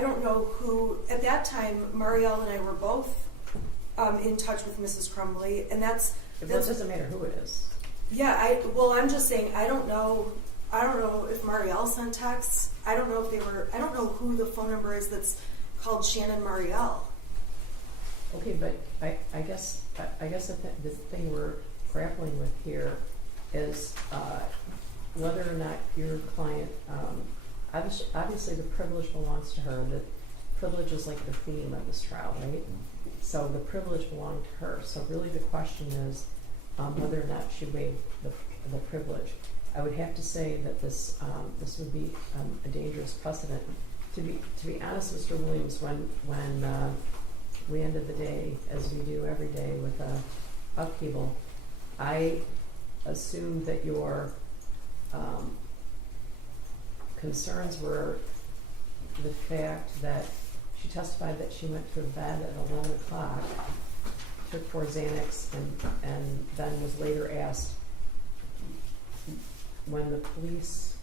I don't know who, at that time, Marielle and I were both in touch with Mrs. Crumbly, and that's It doesn't matter who it is. yeah, I'm just saying, I don't know if Marielle sent texts. I don't know who the phone number is that's called Shannon Marielle. Okay, but I guess the thing we're grappling with here is whether or not your client, obviously the privilege belongs to her. The privilege is like the theme of this trial, right? So the privilege belonged to her. So really the question is whether or not she waived the privilege. I would have to say that this would be a dangerous precedent. To be honest, Mr. Williams, when we ended the day, as we do every day, with a upheaval, I assumed that your concerns were the fact that she testified that she went to bed at 11 o'clock, took 4 Xanax, and then was later asked, when the police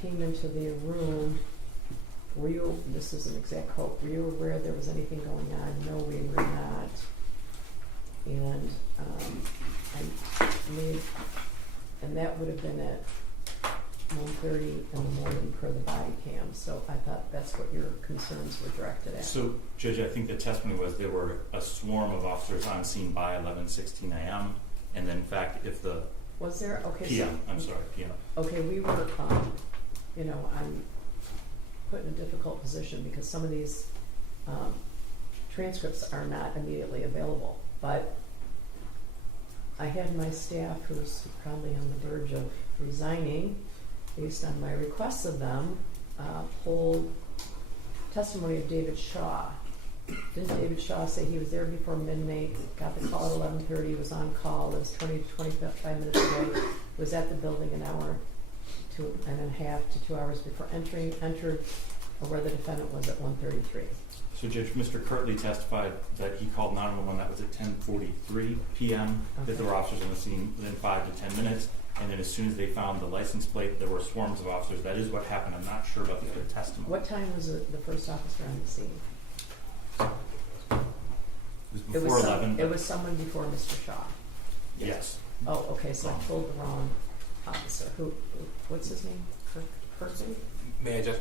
came into the room, were you, this is an exact quote, were you aware there was anything going on? No, we were not. And and that would have been at 1:30 in the morning per the body cam. So I thought that's what your concerns were directed at. So, Judge, I think the testimony was there were a swarm of officers on scene by 11:16 a.m. And then, in fact, if the was there? Okay. PM, So, I'm sorry, PM. Okay, we were, I'm put in a difficult position because some of these transcripts are not immediately available. But I had my staff, who's probably on the verge of resigning, based on my requests of them, pulled testimony of David Shaw. Didn't David Shaw say he was there before midnight, got the call at 11:30, was on call, it was 20 to 25 minutes away, was at the building an hour and a half to 2 hours before entered, or where the defendant was at 1:33. So, Judge, Mr. Kirtley testified that he called 911, that was at 10:43 p.m., that there were officers on the scene within 5 to 10 minutes, and then as soon as they found the license plate, there were swarms of officers. That is what happened. I'm not sure about the other testimony. What time was the first officer on the scene? It was before 11. It was someone before Mr. Shaw. Yes. Oh, okay, so I pulled the wrong officer. What's his name? Kirkley? May I just,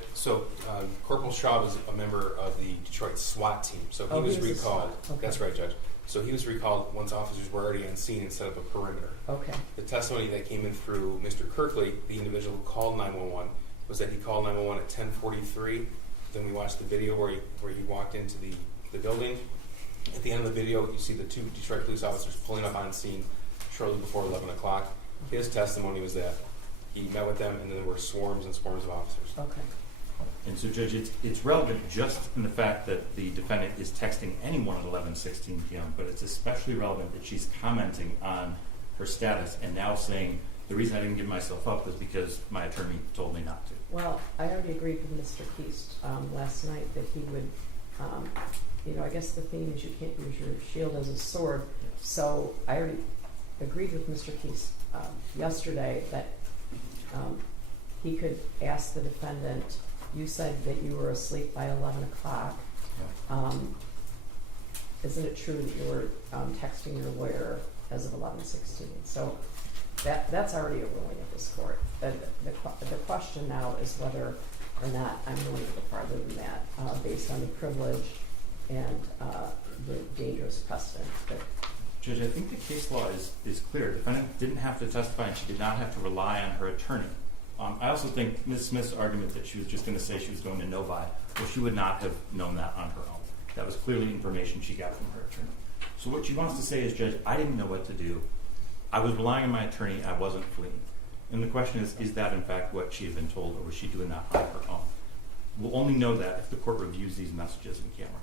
Corporal Shaw was a member of the Detroit SWAT team, so he was recalled. Okay. That's right, Judge. So he was recalled once officers were already on scene and set up a perimeter. Okay. The testimony that came in through Mr. Kirkley, the individual who called 911, was that he called 911 at 10:43. Then we watched the video where he walked into the building. At the end of the video, you see the 2 Detroit police officers pulling up on scene shortly before 11 o'clock. His testimony was that he met with them, and then there were swarms and swarms of officers. Okay. And so, Judge, it's relevant just in the fact that the defendant is texting anyone at 11:16 p.m., but it's especially relevant that she's commenting on her status and now saying, the reason I didn't give myself up was because my attorney told me not to. Well, I already agreed with Mr. Keast last night that he would, I guess the theme is you can't use your shield as a sword. Yes. So I already agreed with Mr. Keast yesterday that he could ask the defendant, you said that you were asleep by 11 o'clock. Yeah. Isn't it true that you were texting your lawyer as of 11:16? So that's already a ruling of this court. The question now is whether or not I'm willing to go farther than that based on the privilege and the dangerous precedent. Judge, I think the case law is clear. The defendant didn't have to testify and she did not have to rely on her attorney. I also think Ms. Smith's argument that she was just going to say she was going to Novi, well, she would not have known that on her own. That was clearly information she got from her attorney. So what she wants to say is, Judge, I didn't know what to do. I was relying on my attorney. I wasn't fleeing. And the question is that in fact what she had been told, or was she doing that on her own? We'll only know that if the court reviews these messages in camera.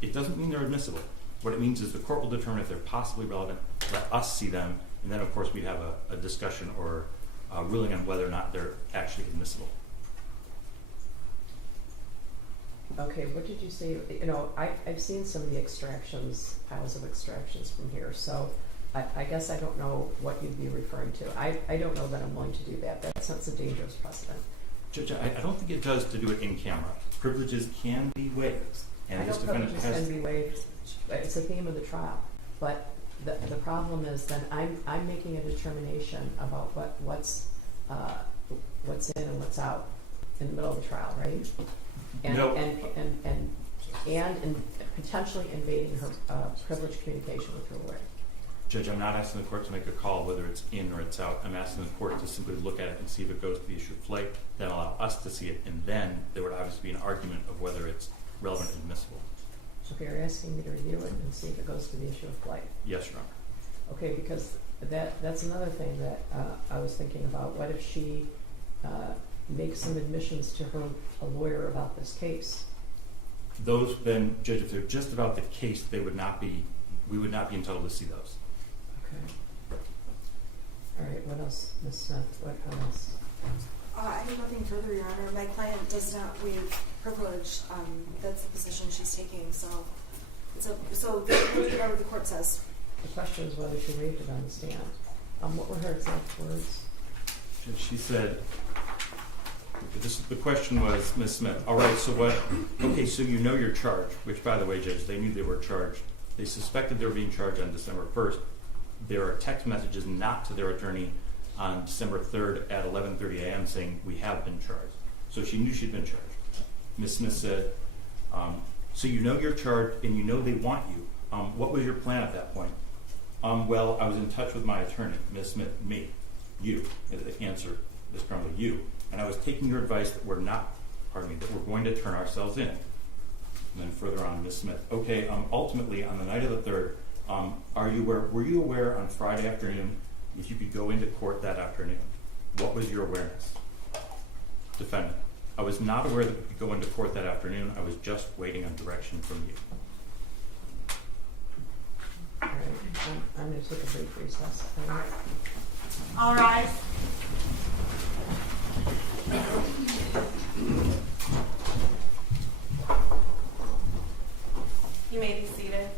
It doesn't mean they're admissible. What it means is the court will determine if they're possibly relevant, let us see them, and then of course we'd have a discussion or a ruling on whether or not they're actually admissible. Okay, what did you say? I've seen some of the extractions, piles of extractions from here, so I guess I don't know what you'd be referring to. I don't know that I'm willing to do that. That sets a dangerous precedent. Judge, I don't think it does to do it in camera. privileges can be waived, I and know this defendant privileges has. can be waived, it's the theme of the trial, but the problem is then I'm making a determination about what's in and what's out in the middle of the trial, right? And No. and potentially invading her privileged communication with her lawyer. Judge, I'm not asking the court to make a call whether it's in or it's out. I'm asking the court to simply look at it and see if it goes to the issue of flight, then allow us to see it, and then there would obviously be an argument of whether it's relevant and admissible. Okay, you're asking me to review it and see if it goes to the issue of flight. Yes, Your Honor. Okay, because that's another thing that I was thinking about. What if she makes some admissions to her lawyer about this case? Those then, Judge, if they're just about the case, we would not be entitled to see those. Okay. All right, what else, Ms. Smith? What else? I have nothing further, Your Honor. My client does not waive privilege. That's the position she's taking. So whatever the court says. The question is whether she waived it on the stand. What were her exact words? Judge, she said, the question was, Ms. Smith, all right, so what, okay, so you know you're charged, which, by the way, Judge, they knew they were charged. They suspected they were being charged on December 1st. There are text messages not to their attorney on December 3rd at 11:30 a.m. saying, we have been charged. So she knew she'd been charged. Ms. Smith said, so you know you're charged and you know they want you. What was your plan at that point? Well, I was in touch with my attorney, Ms. Smith, me, you, the answer, Ms. Crumley, you. And I was taking your advice that we're going to turn ourselves in. And then further on, Ms. Smith, okay, ultimately on the night of the 3rd, were you aware on Friday afternoon if you could go into court that afternoon? What was your awareness? Defendant, I was not aware that we could go into court that afternoon. I was just waiting on direction from you. All right, I'm going to take a brief recess. All right. All rise. You may be seated.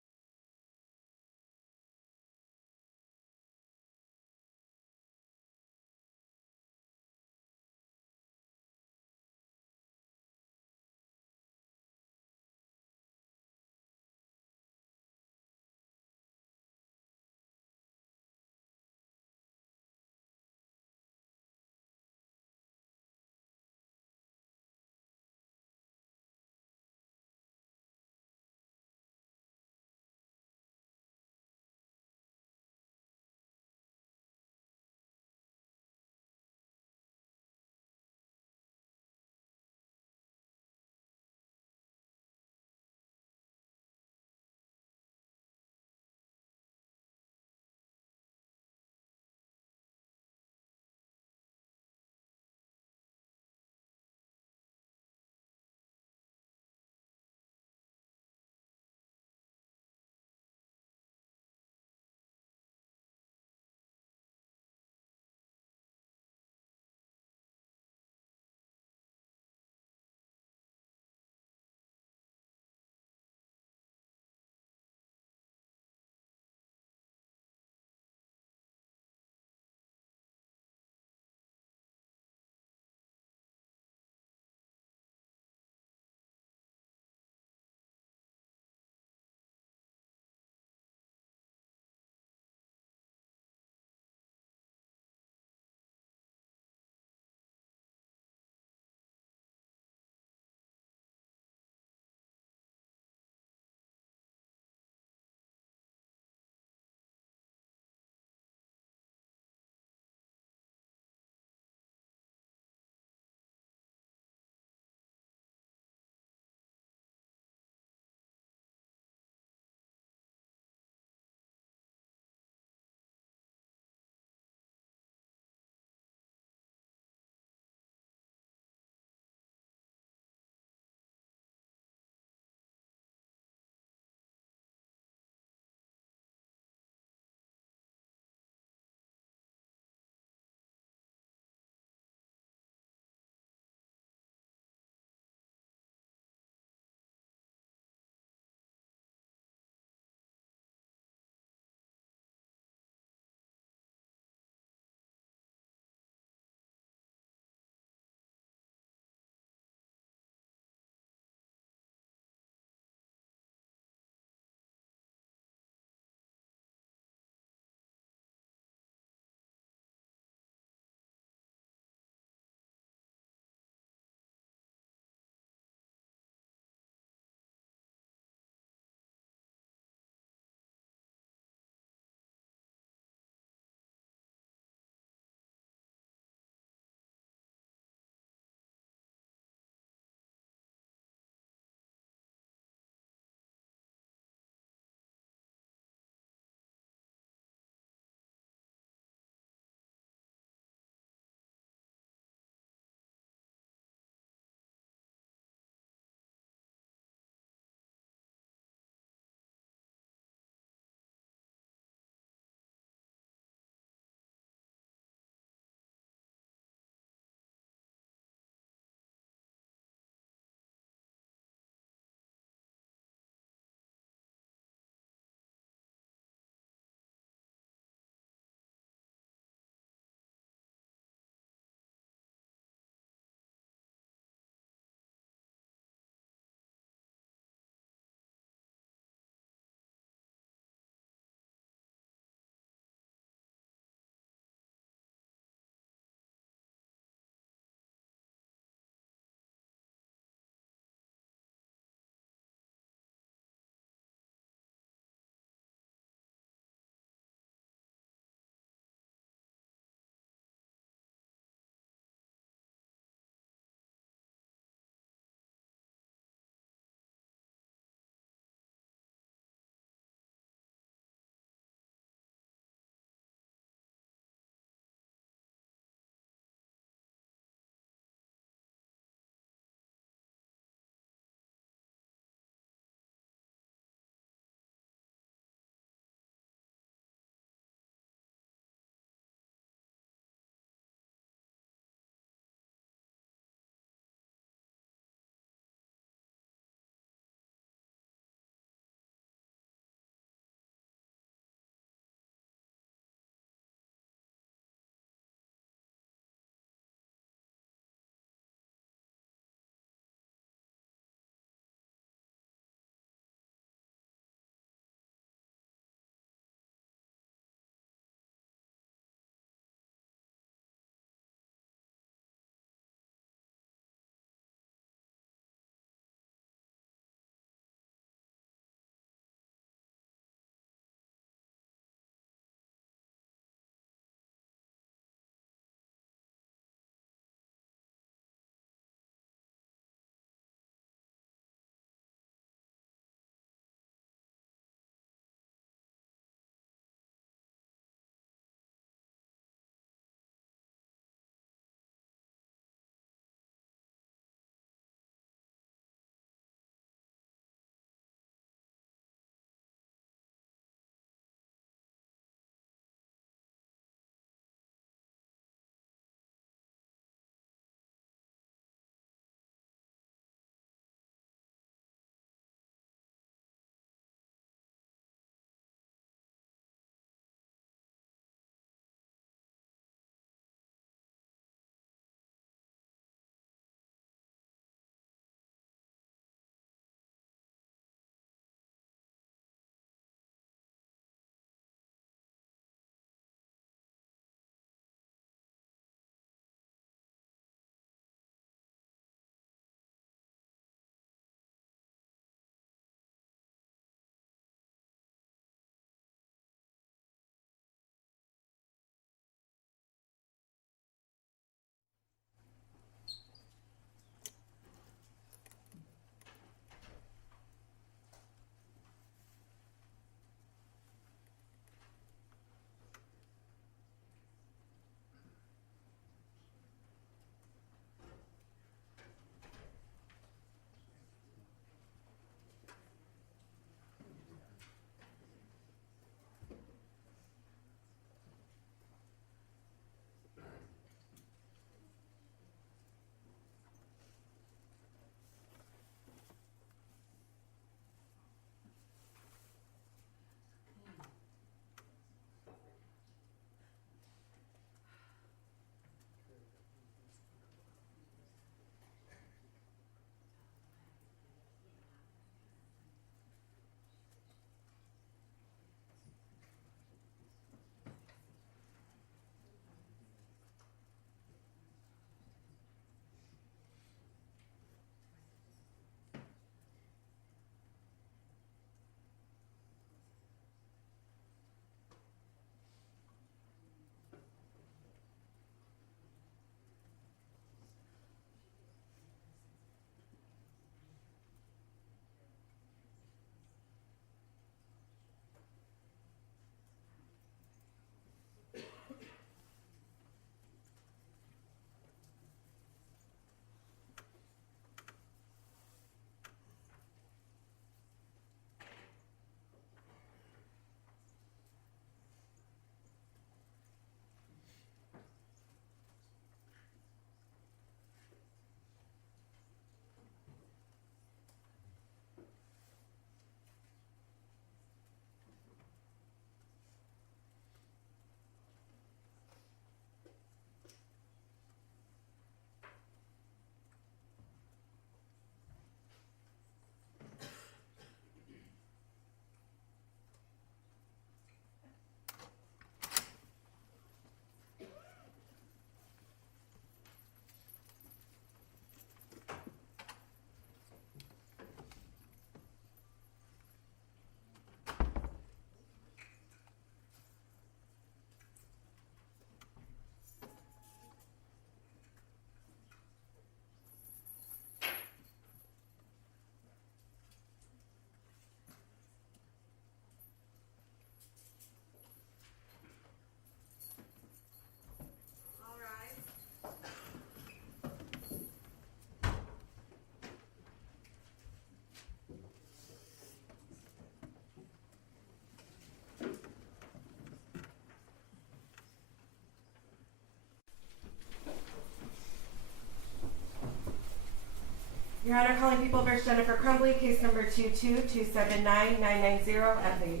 Your Honor, calling People versus Jennifer Crumbly, case number 222799990 FH.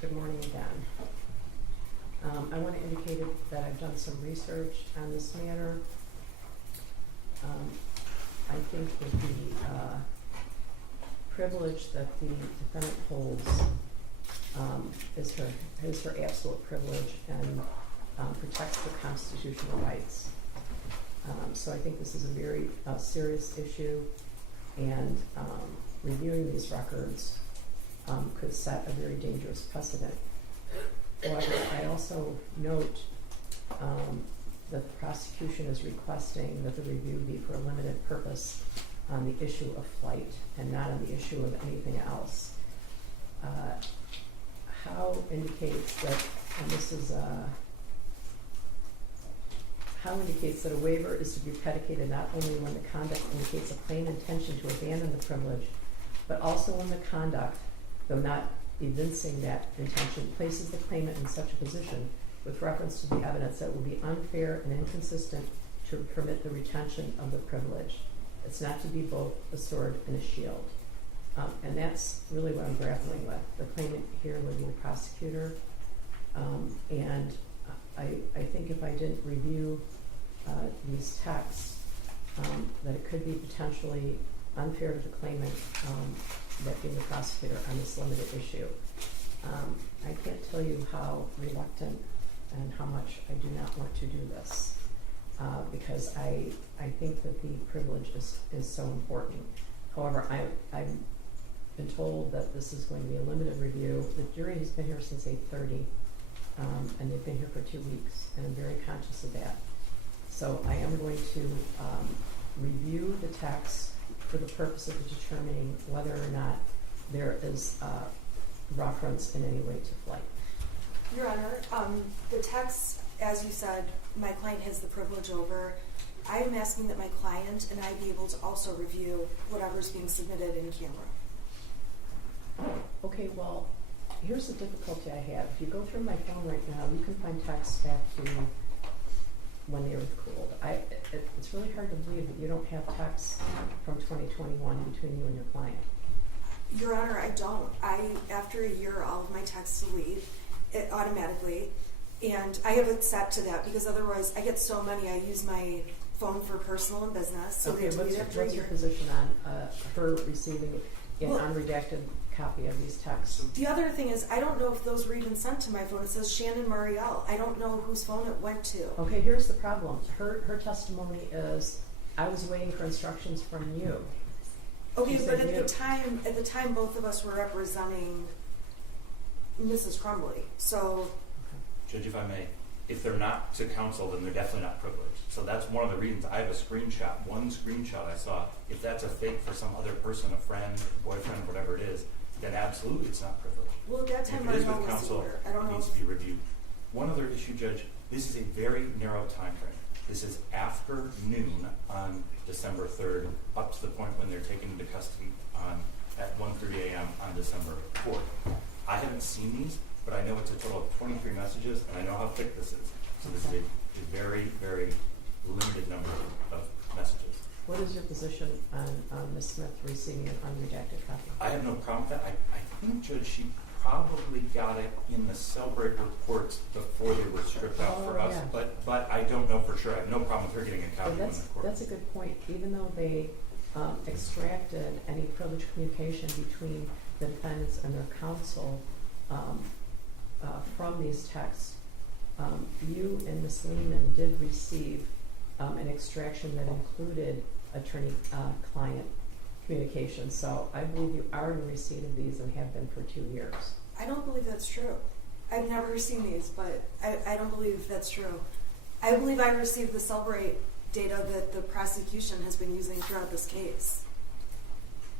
Good morning again. I want to indicate that I've done some research on this matter. I think that the privilege that the defendant holds is her absolute privilege and protects her constitutional rights. So I think this is a very serious issue, and reviewing these records could set a very dangerous precedent. However, I also note that the prosecution is requesting that the review be for a limited purpose on the issue of flight and not on the issue of anything else. How indicates that, and this is how indicates that a waiver is to be predicated not only when the conduct indicates a plain intention to abandon the privilege, but also when the conduct, though not evincing that intention, places the claimant in such a position with reference to the evidence that will be unfair and inconsistent to permit the retention of the privilege. It's not to be both a sword and a shield. And that's really what I'm grappling with. The claimant here would be the prosecutor. And I think if I didn't review these texts, that it could be potentially unfair to the claimant, that being the prosecutor on this limited issue. I can't tell you how reluctant and how much I do not want to do this, because I think that the privilege is so important. However, I've been told that this is going to be a limited review. The jury has been here since 8:30, and they've been here for 2 weeks, and I'm very conscious of that. So I am going to review the text for the purpose of determining whether or not there is reference in any way to flight. Your Honor, the text, as you said, my client has the privilege over. I am asking that my client and I be able to also review whatever's being submitted in camera. Okay, well, here's the difficulty I have. If you go through my phone right now, you can find texts back to when the earth cooled. It's really hard to believe that you don't have texts from 2021 between you and your client. Your Honor, I don't. After a year, all of my texts delete it automatically, and I have it set to that because otherwise I get so many. I use my phone for personal and business, so Okay, they delete after a what's your year. position on her receiving an unredacted copy of these texts? The other thing is, I don't know if those were even sent to my phone. It says Shannon Marielle. I don't know whose phone it went to. Okay, here's the problem. Her testimony is, I was waiting for instructions from you. Okay, She but said at you. the time, both of us were representing Mrs. Crumbly. So, Judge, if I may, if they're not to counsel, then they're definitely not privileged. So that's one of the reasons. I have a screenshot, one screenshot I saw. If that's a fake for some other person, a friend, boyfriend, whatever it is, then absolutely it's not privileged. well, at that time, If my it is phone with was counsel, here. I don't it know. needs to be reviewed. One other issue, Judge, this is a very narrow time frame. This is after noon on December 3rd, up to the point when they're taken into custody at 1:30 a.m. on December 4th. I haven't seen these, but I know it's a total of 23 messages, and I know how thick this is. So this is a very, very limited number of messages. What is your position on Ms. Smith receiving an unredacted copy? I have no problem with that. I think, Judge, she probably got it in the Cellbrate reports before they were stripped out for us, yeah. but I don't know for sure. I have no problem with her getting a copy But when the court. that's a good point. Even though they extracted any privileged communication between the defendants and their counsel from these texts, you and Ms. Lehman did receive an extraction that included attorney-client communication. So I believe you are in receipt of these and have been for 2 years. I don't believe that's true. I've never seen these, but I don't believe that's true. I believe I received the Cellbrate data that the prosecution has been using throughout this case.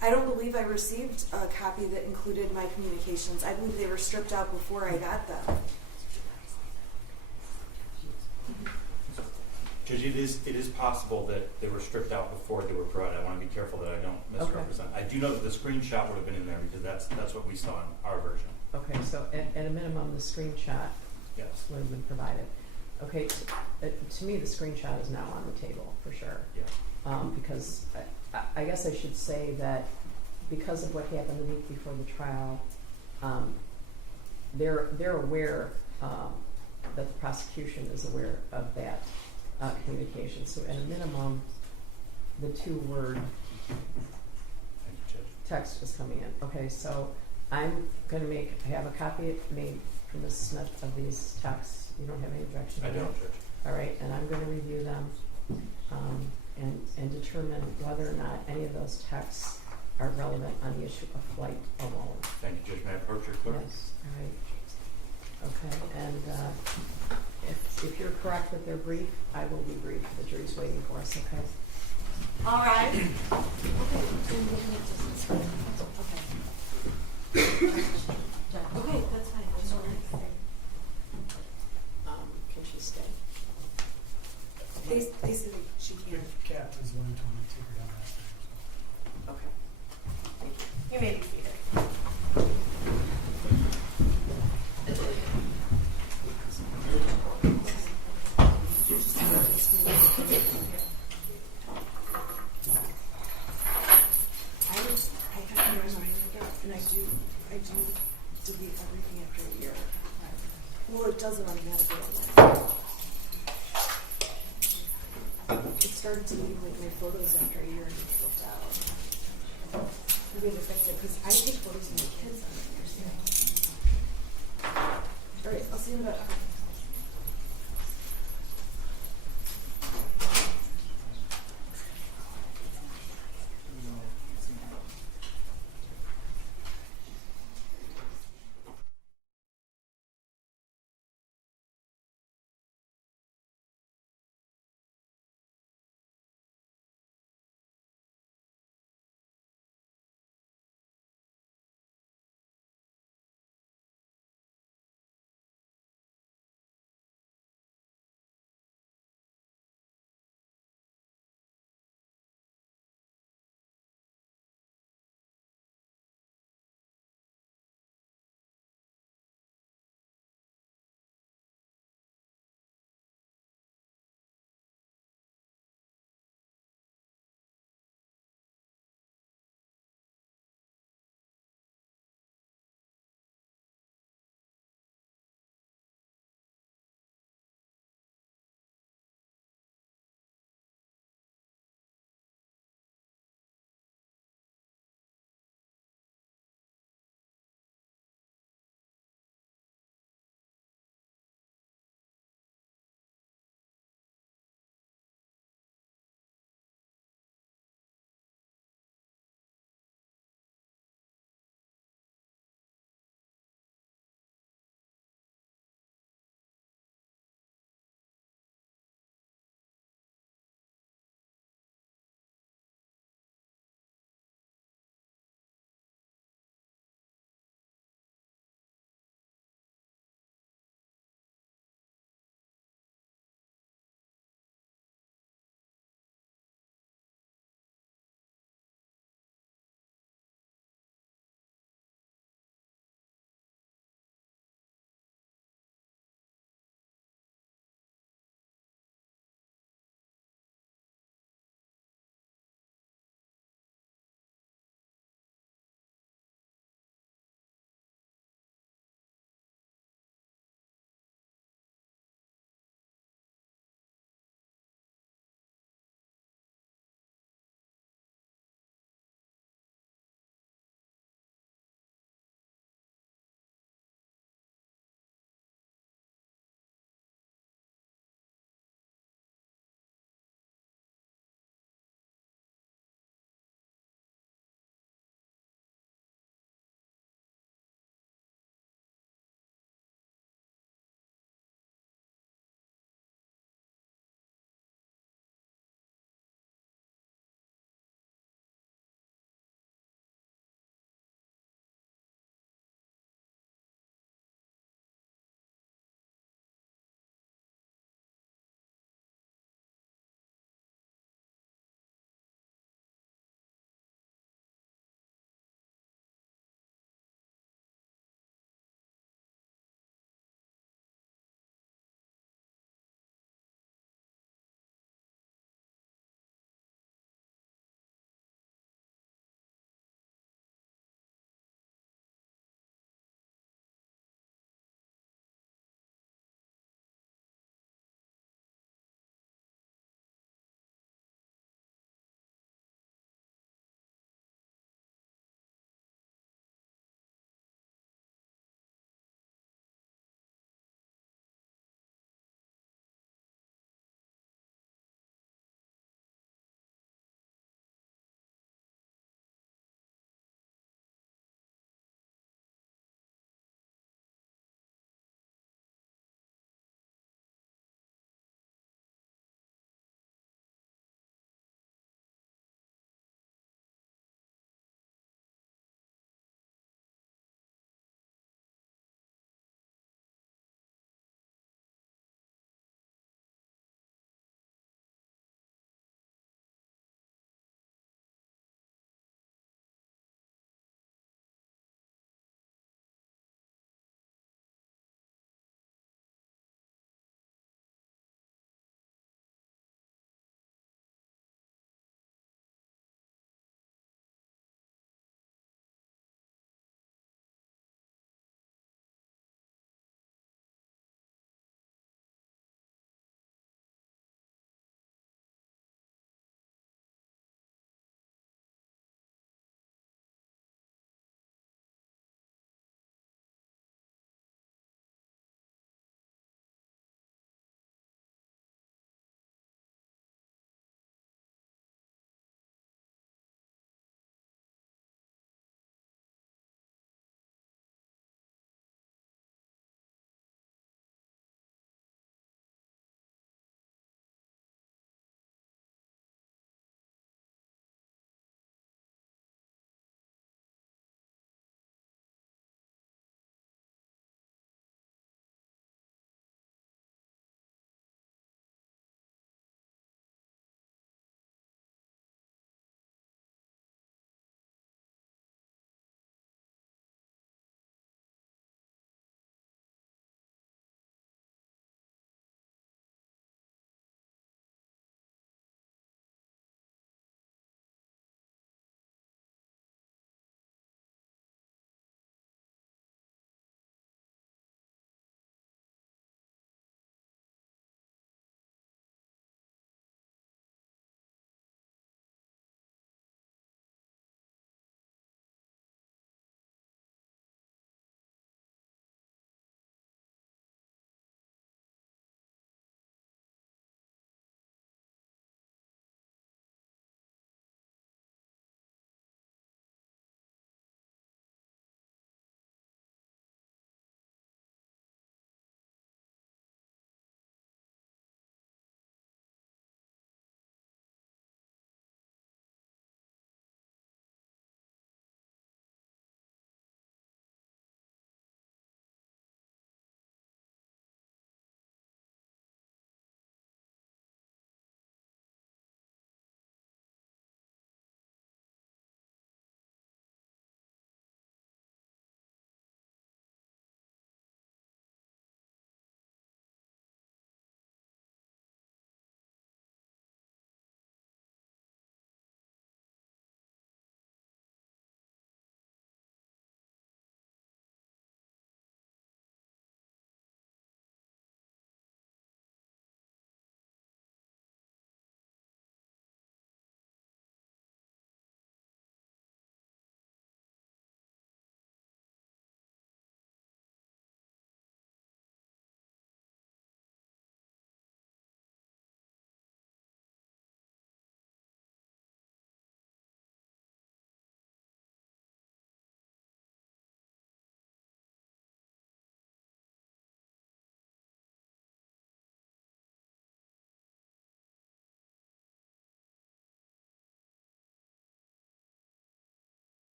I don't believe I received a copy that included my communications. I believe they were stripped out before I got them. Judge, it is possible that they were stripped out before they were provided. I want to be careful that I don't misrepresent. Okay. I do know that the screenshot would have been in there because that's what we saw in our version. Okay, so at a minimum, the screenshot Yes. would have been provided. Okay, to me, the screenshot is now on the table for sure. Yeah. Because I guess I should say that because of what happened the week before the trial, they're aware that the prosecution is aware of that communication. So at a minimum, the 2-word Thank you, Judge. text is coming in. Okay, so I'm going to have a copy made for Ms. Smith of these texts. You don't have any objection to I that? don't, Judge. All right, and I'm going to review them and determine whether or not any of those texts are relevant on the issue of flight alone. Thank you, Judge. May I approach your clerk? Yes, all right. Okay, and if you're correct that they're brief, I will be brief. The jury's waiting for us, okay? All right. Okay, that's fine. I just wanted Can she stay? they said she can't. Cat is willing to take her down that. Okay. Thank you. You may be seated. I have to remind her, and I do delete everything after a year. Well, it does it automatically online. It started deleting like my photos after a year and it flipped out. I'm going to fix it because I take photos of my kids on it. All right, I'll see you in a bit.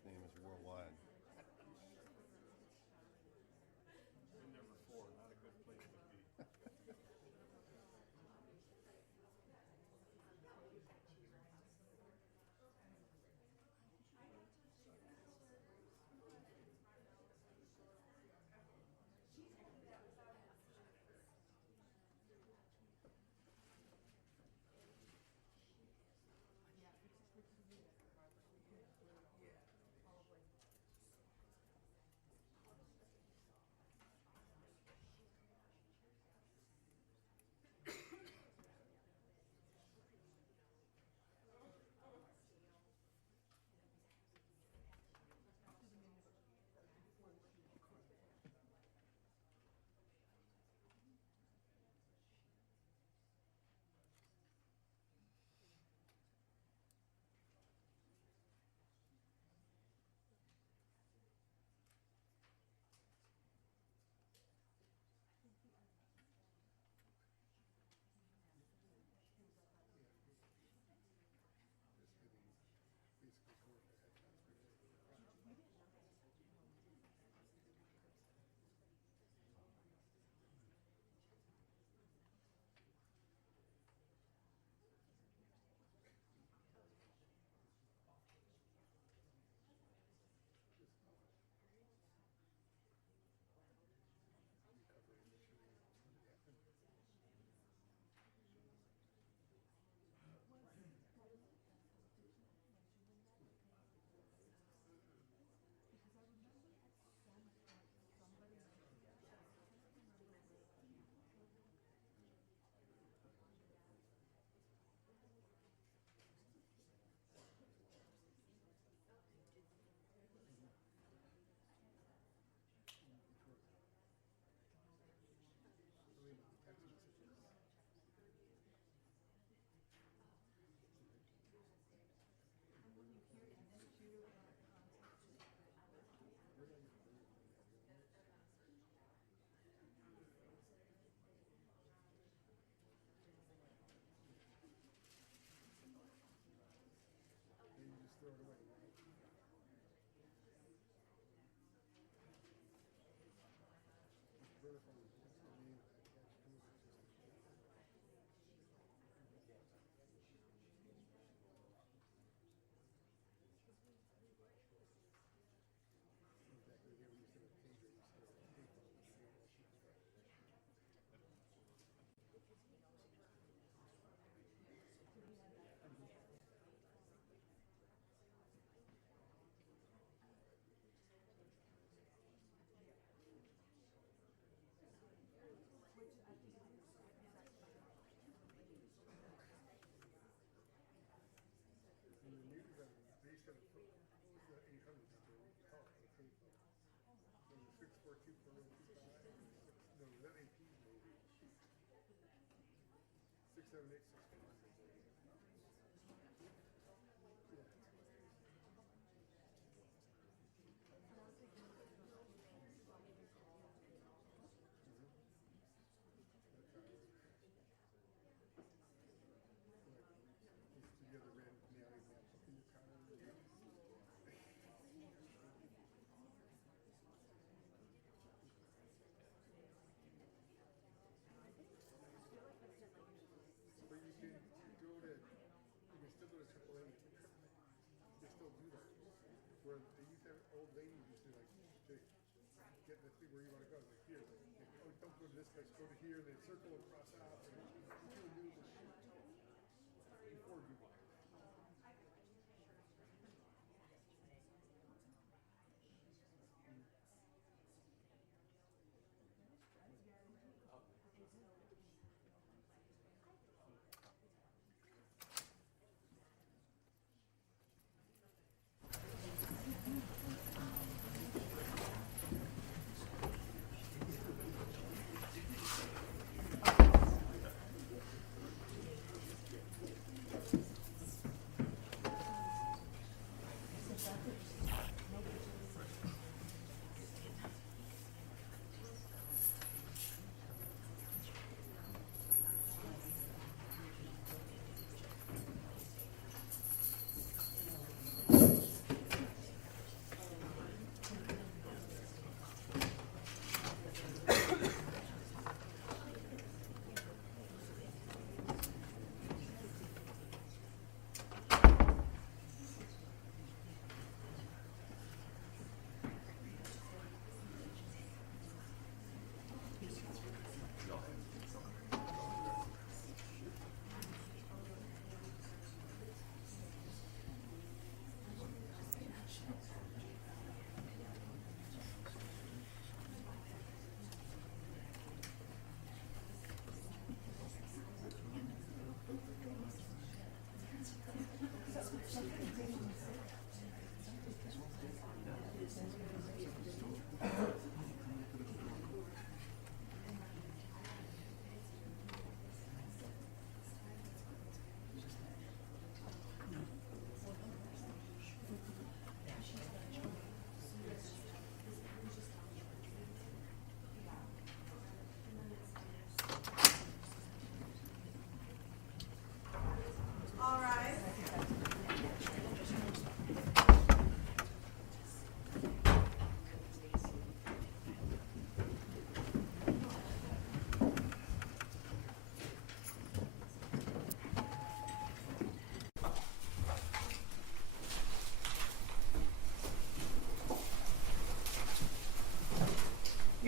nickname is Worldwide. Been there before, not a good place to be. Throw it away, right? Vertical, that's the name of that catch to it. Exactly, here we used to have a pager, we used to have a paper on the table. And the new government, they used to have, what was the 800s, they would call it, the paper. So the 6424025, no, that AP maybe. 6786400. Yeah. You have the red mailing maps up in your car. But you can go to, you can still go to AAA. They still do that. Where they used to have old ladies used to like to get the thing where you want to go. Like here, like, oh, don't go to this place, go to here. They circle and cross out. And you can do this before Google.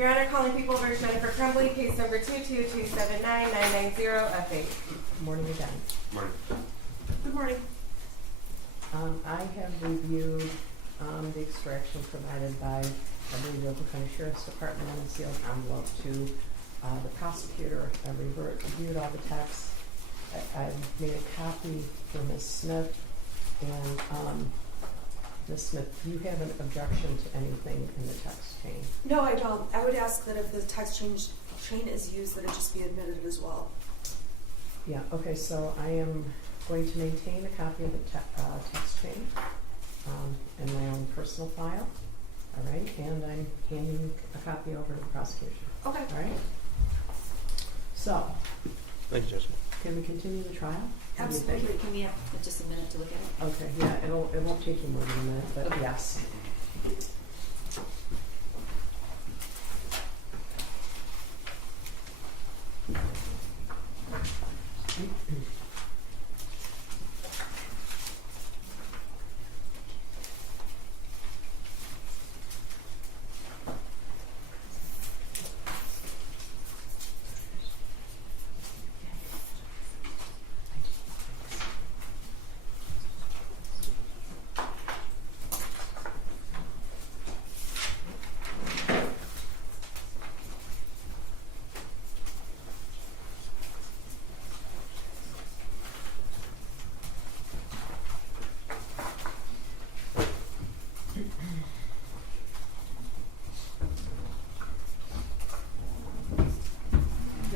Your Honor, calling People versus Jennifer Crumbly, case number 222799990, F8. Morning again. Morning. Good morning. I have reviewed the extraction provided by, I believe, the Oakland County Sheriff's Department on a sealed envelope to the prosecutor. I reviewed all the texts. I've made a copy for Ms. Smith. And Ms. Smith, do you have an objection to anything in the text chain? No, I don't. I would ask that if the text chain is used, that it just be admitted as well. Yeah, okay, so I am going to maintain a copy of the text chain in my own personal file, all right? And I'm handing a copy over to the prosecution, Okay. all right? So, Thank you, Judge. can we continue the trial? What do you think? Absolutely. Can we have just a minute to look at it? Okay, yeah, it won't take you more than a minute, but Okay. yes.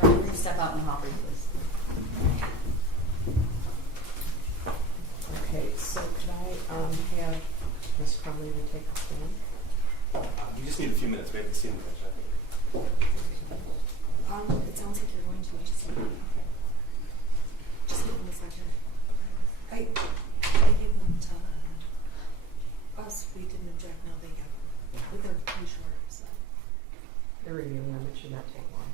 Your Honor, step out in the hopper, please. Okay, so could I have Ms. Crumley to take the stand? You just need a few minutes. We haven't seen the judge. It sounds like you're going to. Just give them a second. I gave them to us. We didn't object. Now they have. But they're pretty short, so. They're reviewing them, it should not take long.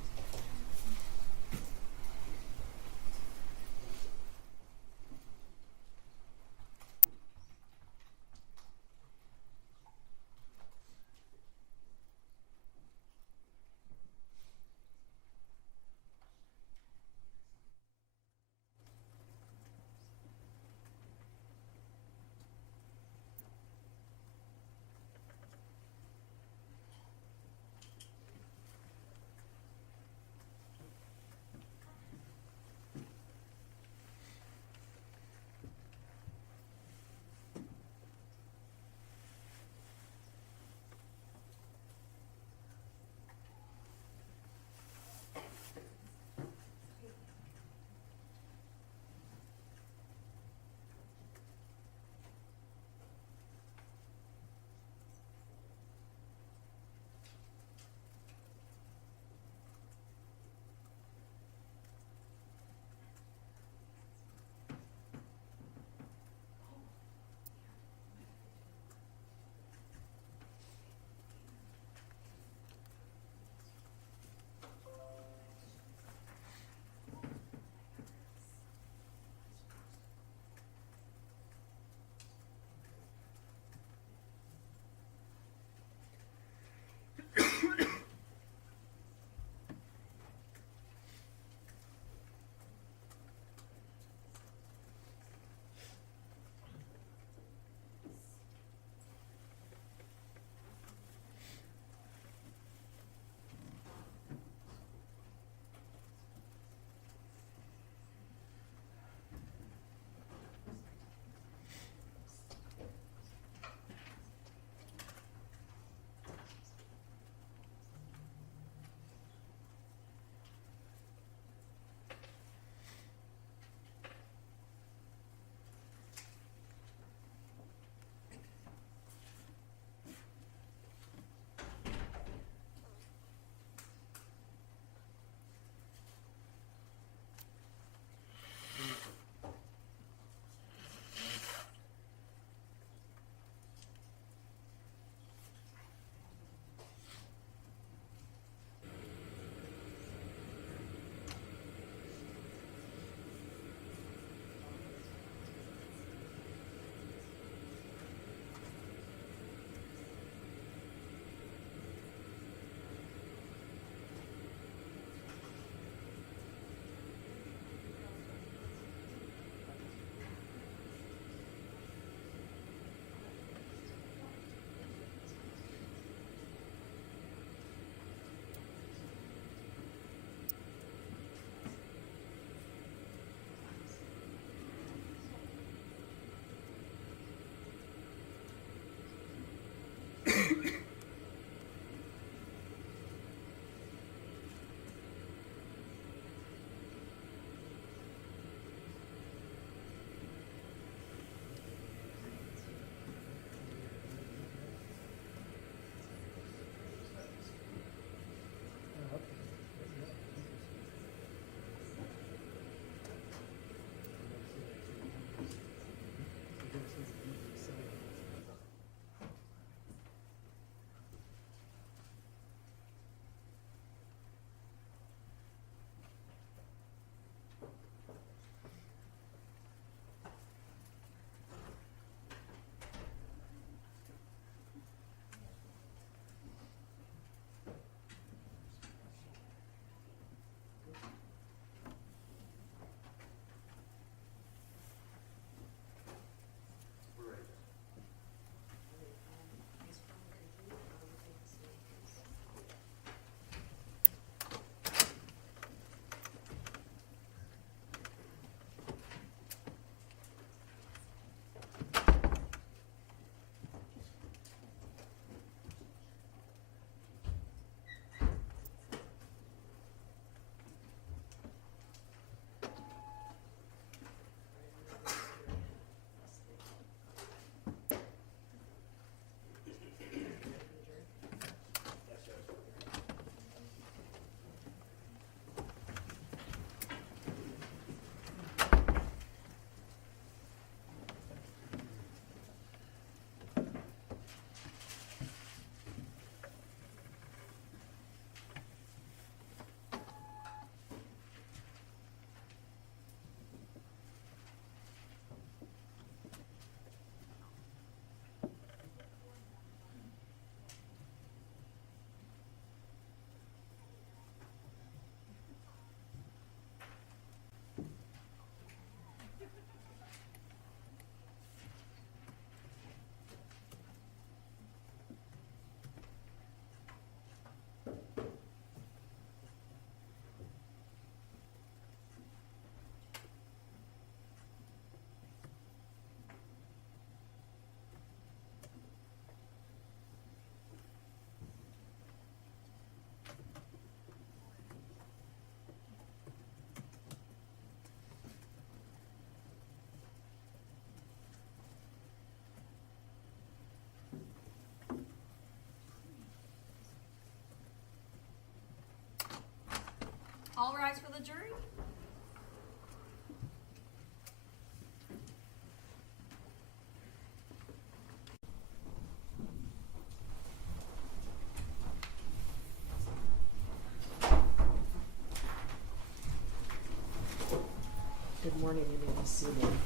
morning, you need to see them.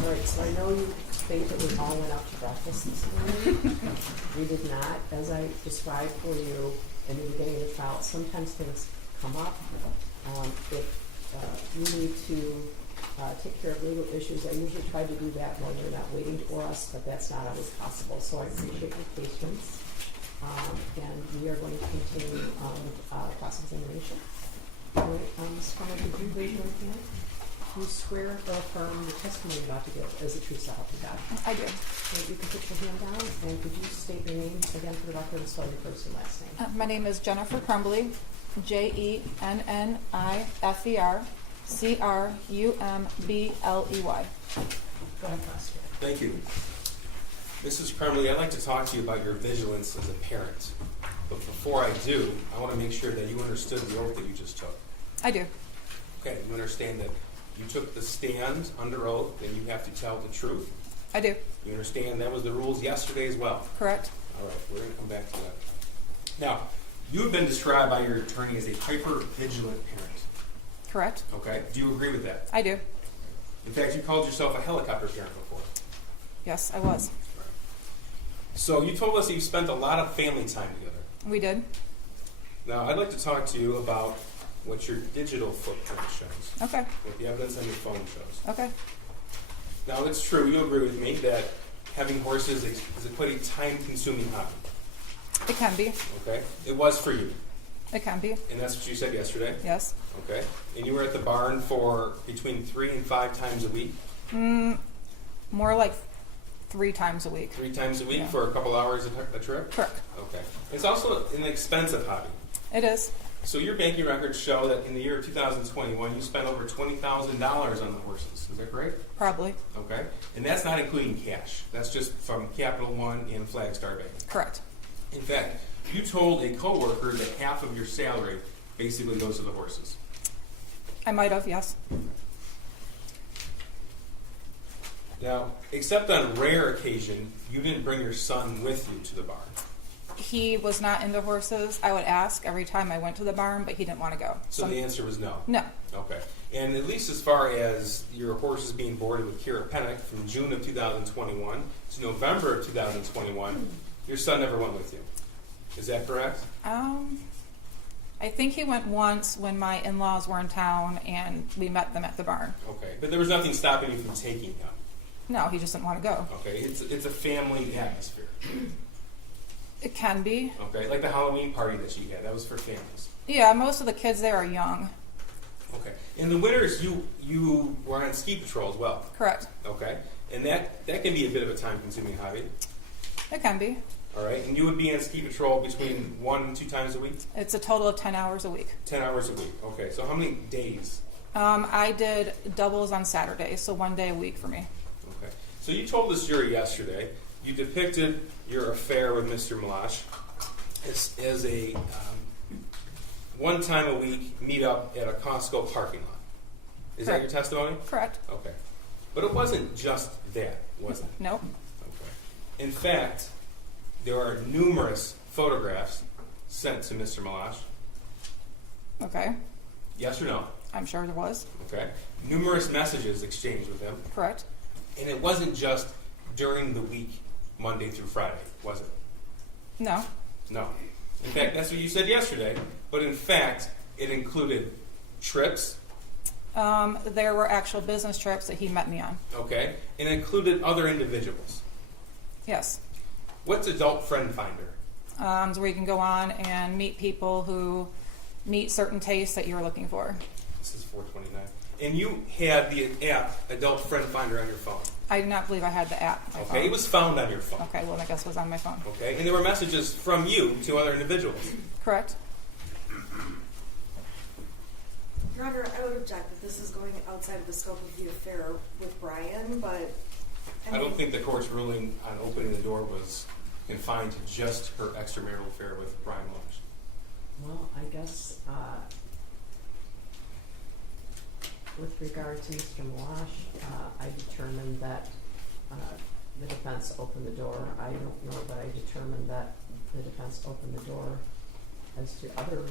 All right, so I know you think that we all went out to breakfast this morning. We did not. As I described for you in the beginning of the trial, sometimes things come up. If you need to take care of legal issues, I usually try to do that when you're not waiting for us, but that's not always possible. So I appreciate your patience. And we are going to continue on cross-examination. All right, Ms. Farmer, could you raise your hand? Do you swear or affirm the testimony you're about to give is the truth so help you God? I do. Okay, you can put your hand down, and could you state your name again for the record and spell your first and last name? My name is Jennifer Crumbly, Jennifer Crumbly. Go ahead, prosecutor. Thank you. Mrs. Crumley, I'd like to talk to you about your vigilance as a parent. But before I do, I want to make sure that you understood the oath that you just took. I do. Okay, you understand that you took the stand under oath and you have to tell the truth? I do. You understand that was the rules yesterday as well? Correct. All right, we're going to come back to that. Now, you have been described by your attorney as a hyper-vigilant parent. Correct. Okay, do you agree with that? I do. In fact, you called yourself a helicopter parent before. Yes, I was. So you told us that you spent a lot of family time together. We did. Now, I'd like to talk to you about what your digital footprint shows, Okay. what the evidence on your phone shows. Okay. Now, it's true, you agree with me, that having horses is quite a time-consuming hobby, It can be. okay? It was for you, It can be. and that's what you said yesterday, Yes. okay? And you were at the barn for between 3 and 5 times a week, More like 3 times a week. 3 times a week Yeah. for a couple hours a trip? Correct. Okay. It's also an expensive hobby. It is. So your banking records show that in the year of 2021, you spent over $20,000 on the horses. Is that correct? Probably. Okay. And that's not including cash. That's just from Capital One and Flagstar Bank. Correct. In fact, you told a coworker that half of your salary basically goes to the horses. I might have, yes. Now, except on rare occasion, you didn't bring your son with you to the barn. He was not into horses. I would ask every time I went to the barn, but he didn't want to go. So the answer was no. No. Okay. And at least as far as your horses being boarded with Kira Pennick from June of 2021 to November of 2021, your son never went with you. Is that correct? I think he went once when my in-laws were in town and we met them at the barn. Okay. But there was nothing stopping you from taking him. No, he just didn't want to go. Okay. It's a family atmosphere. It can be. Okay. Like the Halloween party that you had. That was for families. Yeah, most of the kids there are young. Okay. In the winters, you were on ski patrol as well. Correct. Okay. And that can be a bit of a time-consuming hobby. It can be. All right. And you would be on ski patrol between 1 and 2 times a week? It's a total of 10 hours a week. 10 hours a week. Okay. So how many days? I did doubles on Saturdays, so 1 day a week for me. Okay. So you told this jury yesterday, you depicted your affair with Mr. Malash as a one time a week meet up at a Costco parking lot. Is that your testimony? Correct. Okay. But it wasn't just that, was it? Nope. Okay. In fact, there are numerous photographs sent to Mr. Malash. Okay. Yes or no? I'm sure there was. Okay. Numerous messages exchanged with him. Correct. And it wasn't just during the week, Monday through Friday, was it? No. No. In fact, that's what you said yesterday. But in fact, it included trips. There were actual business trips that he met me on. Okay. And it included other individuals. Yes. What's Adult Friend Finder? It's where you can go on and meet people who meet certain tastes that you're looking for. This is 429. And you had the app Adult Friend Finder on your phone. I do not believe I had the app on my Okay. phone. It was found on your phone. Okay, well, I guess it was on my phone. Okay. And there were messages from you to other individuals. Correct. Your Honor, I would object that this is going outside of the scope of the affair with Brian, but I don't think the court's ruling on opening the door was confined to just her extramarital affair with Brian Walsh. Well, I guess with regard to Mr. Malash, I determined that the defense opened the door. I don't know that I determined that the defense opened the door as to other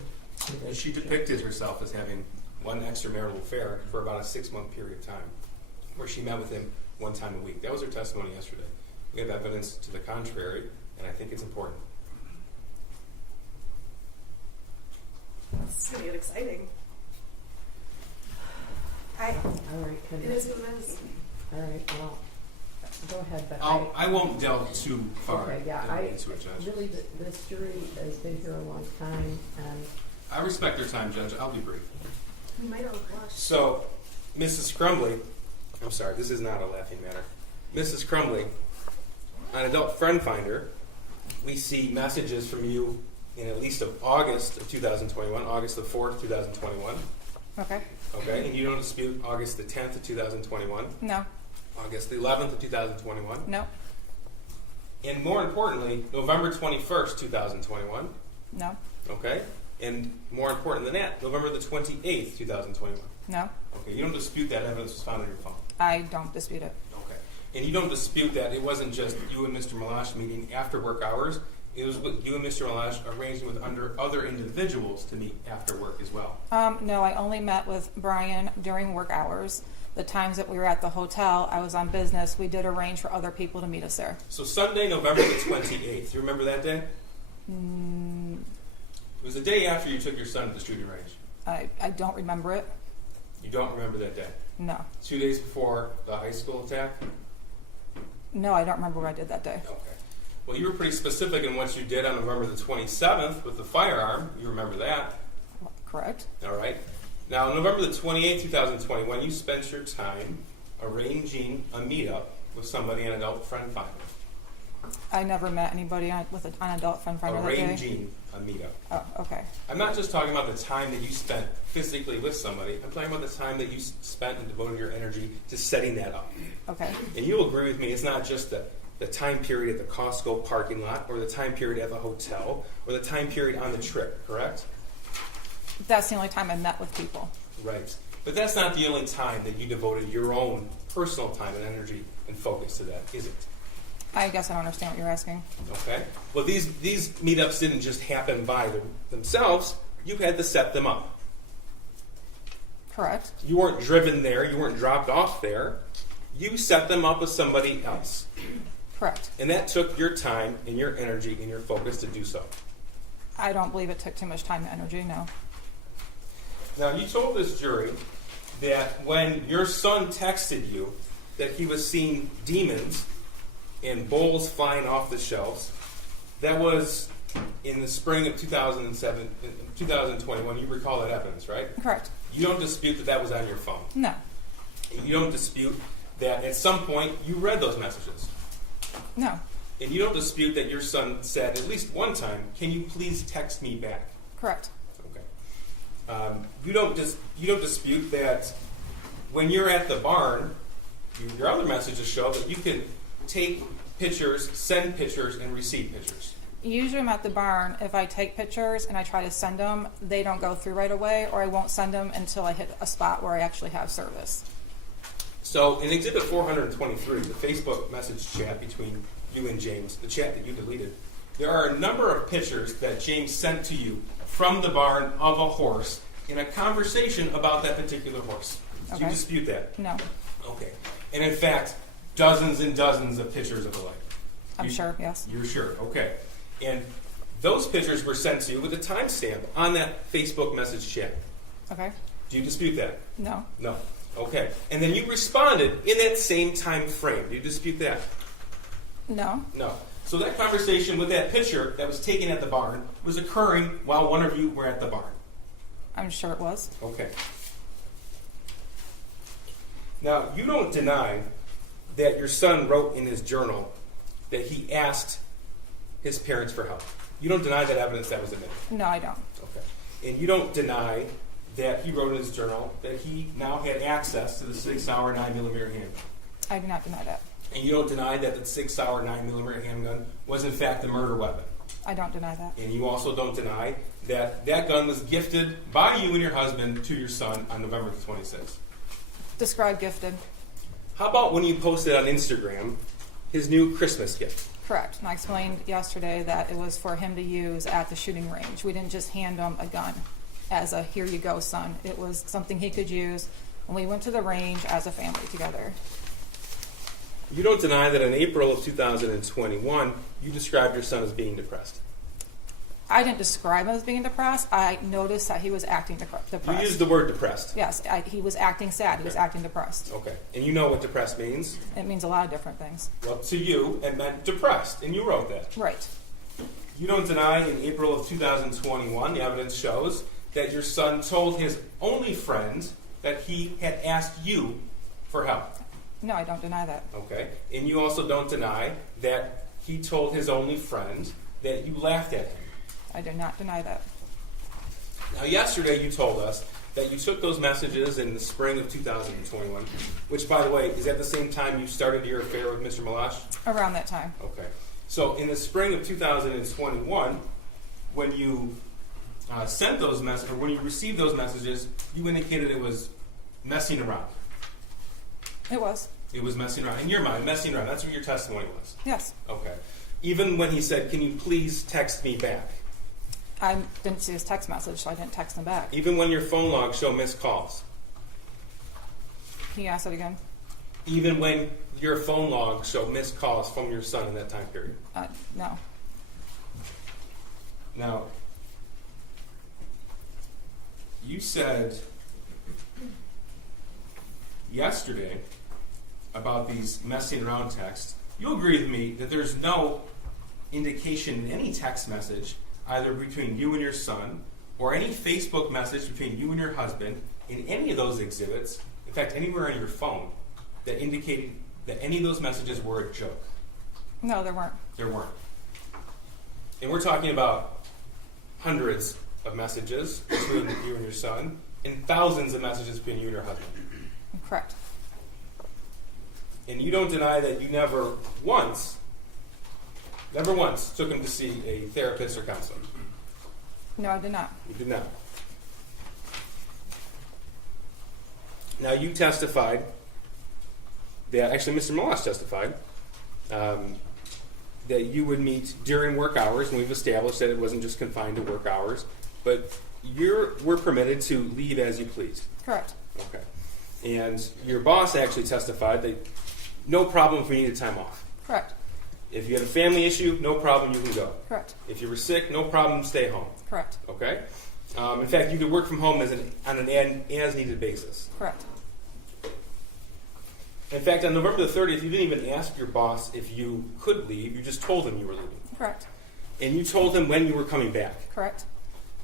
She relationships. depicted herself as having one extramarital affair for about a 6-month period of time, where she met with him one time a week. That was her testimony yesterday. We have evidence to the contrary, and I think it's important. This is gonna get exciting. All right, It Kendra. is what it is. All right, well, go ahead, but I won't delve too far okay, yeah, into it, Judge. really, this jury has been here a long time, and I respect their time, Judge. I'll be brief. We might have blushed. So, Mrs. Crumley, I'm sorry, this is not a laughing matter. Mrs. Crumley, on Adult Friend Finder, we see messages from you in at least of August of 2021, August the 4th, 2021. Okay. Okay, and you don't dispute August the 10th of 2021, No. August the 11th of 2021, No. and more importantly, November 21st, 2021. No. Okay, and more important than that, November the 28th, 2021. No. Okay, you don't dispute that evidence was found on your phone. I don't dispute it. Okay. And you don't dispute that it wasn't just you and Mr. Malash meeting after work hours. It was with you and Mr. Malash arranging with other individuals to meet after work as well. No, I only met with Brian during work hours. The times that we were at the hotel, I was on business. We did arrange for other people to meet us there. So Sunday, November the 28th. You remember that day? It was the day after you took your son to the shooting range. I don't remember it. You don't remember that day? No. 2 days before the high school attack? No, I don't remember what I did that day. Okay. Well, you were pretty specific in what you did on November the 27th with the firearm. You remember that. Correct. All right. Now, November the 28th, 2021, you spent your time arranging a meetup with somebody on Adult Friend Finder. I never met anybody on Adult Friend Finder that day. Arranging a meetup. Oh, okay. I'm not just talking about the time that you spent physically with somebody. I'm talking about the time that you spent and devoted your energy to setting that up. Okay. And you'll agree with me, it's not just the time period at the Costco parking lot or the time period at the hotel or the time period on the trip, correct? That's the only time I met with people. Right. But that's not the only time that you devoted your own personal time and energy and focus to that, is it? I guess I don't understand what you're asking. Okay. Well, these meetups didn't just happen by themselves. You had to set them up. Correct. You weren't driven there. You weren't dropped off there. You set them up with somebody else. Correct. And that took your time and your energy and your focus to do so. I don't believe it took too much time and energy, no. Now, you told this jury that when your son texted you that he was seeing demons and bowls flying off the shelves, that was in the spring of 2021. You recall that evidence, right? Correct. You don't dispute that was on your phone. No. You don't dispute that at some point you read those messages. No. And you don't dispute that your son said at least one time, "Can you please text me back?" Correct. Okay. You don't dispute that when you're at the barn, your other messages show that you can take pictures, send pictures, and receive pictures. Usually I'm at the barn. If I take pictures and I try to send them, they don't go through right away, or I won't send them until I hit a spot where I actually have service. So in Exhibit 423, the Facebook message chat between you and James, the chat that you deleted, there are a number of pictures that James sent to you from the barn of a horse in a conversation about that particular horse. Do you Okay. dispute that? No. Okay. And in fact, dozens and dozens of pictures of the like. I'm sure, yes. You're sure, okay. And those pictures were sent to you with a timestamp on that Facebook message chat. Okay. Do you dispute that? No. No. Okay. And then you responded in that same time frame. Do you dispute that? No. No. So that conversation with that picture that was taken at the barn was occurring while one of you were at the barn. I'm sure it was. Okay. Now, you don't deny that your son wrote in his journal that he asked his parents for help. You don't deny that evidence that was admitted. No, I don't. Okay. And you don't deny that he wrote in his journal that he now had access to the 6-hour 9mm handgun. I do not deny that. And you don't deny that the 6-hour 9mm handgun was in fact a murder weapon. I don't deny that. And you also don't deny that that gun was gifted by you and your husband to your son on November the 26th. Describe gifted. How about when you posted on Instagram his new Christmas gift? Correct. And I explained yesterday that it was for him to use at the shooting range. We didn't just hand him a gun. as a here you go, son. It was something he could use when we went to the range as a family together. You don't deny that in April of 2021, you described your son as being depressed. I didn't describe him as being depressed. I noticed that he was acting depressed. You used the word depressed. Yes, he was acting sad. He was Okay. acting depressed. Okay. And you know what depressed means? It means a lot of different things. Well, to you, it meant depressed, and you wrote that. Right. You don't deny in April of 2021, the evidence shows that your son told his only friend that he had asked you for help. No, I don't deny that. Okay. And you also don't deny that he told his only friend that you laughed at him. I do not deny that. Now, yesterday you told us that you took those messages in the spring of 2021, which, by the way, is at the same time you started your affair with Mr. Malash? Around that time. Okay. So, in the spring of 2021, when you sent those messages, or when you received those messages, you indicated it was messing around. It was. It was messing around. In your mind, messing around. That's what your testimony was. Yes. Okay. Even when he said, "Can you please text me back?" I didn't see his text message, so I didn't text him back. Even when your phone logs show missed calls. Can you ask it again? Even when your phone logs show missed calls from your son in that time period. No. Now, you said yesterday about these messing around texts. You agree with me that there's no indication in any text message, either between you and your son, or any Facebook message between you and your husband, in any of those exhibits, in fact, anywhere on your phone, that indicated that any of those messages were a joke. No, there weren't. There weren't. And we're talking about hundreds of messages between you and your son, and thousands of messages between you and your husband. Correct. And you don't deny that you never once took him to see a therapist or counselor. No, I did not. You did not. Now, you testified that, actually, Mr. Malash testified that you would meet during work hours, and we've established that it wasn't just confined to work hours, but we're permitted to leave as you please. Correct. Okay. And your boss actually testified that no problem if we needed time off. Correct. If you had a family issue, no problem, you can go. Correct. If you were sick, no problem, stay home. Correct. Okay? In fact, you could work from home on an as-needed basis. Correct. In fact, on November the 30th, you didn't even ask your boss if you could leave. You just told him you were leaving. Correct. And you told him when you were coming back. Correct.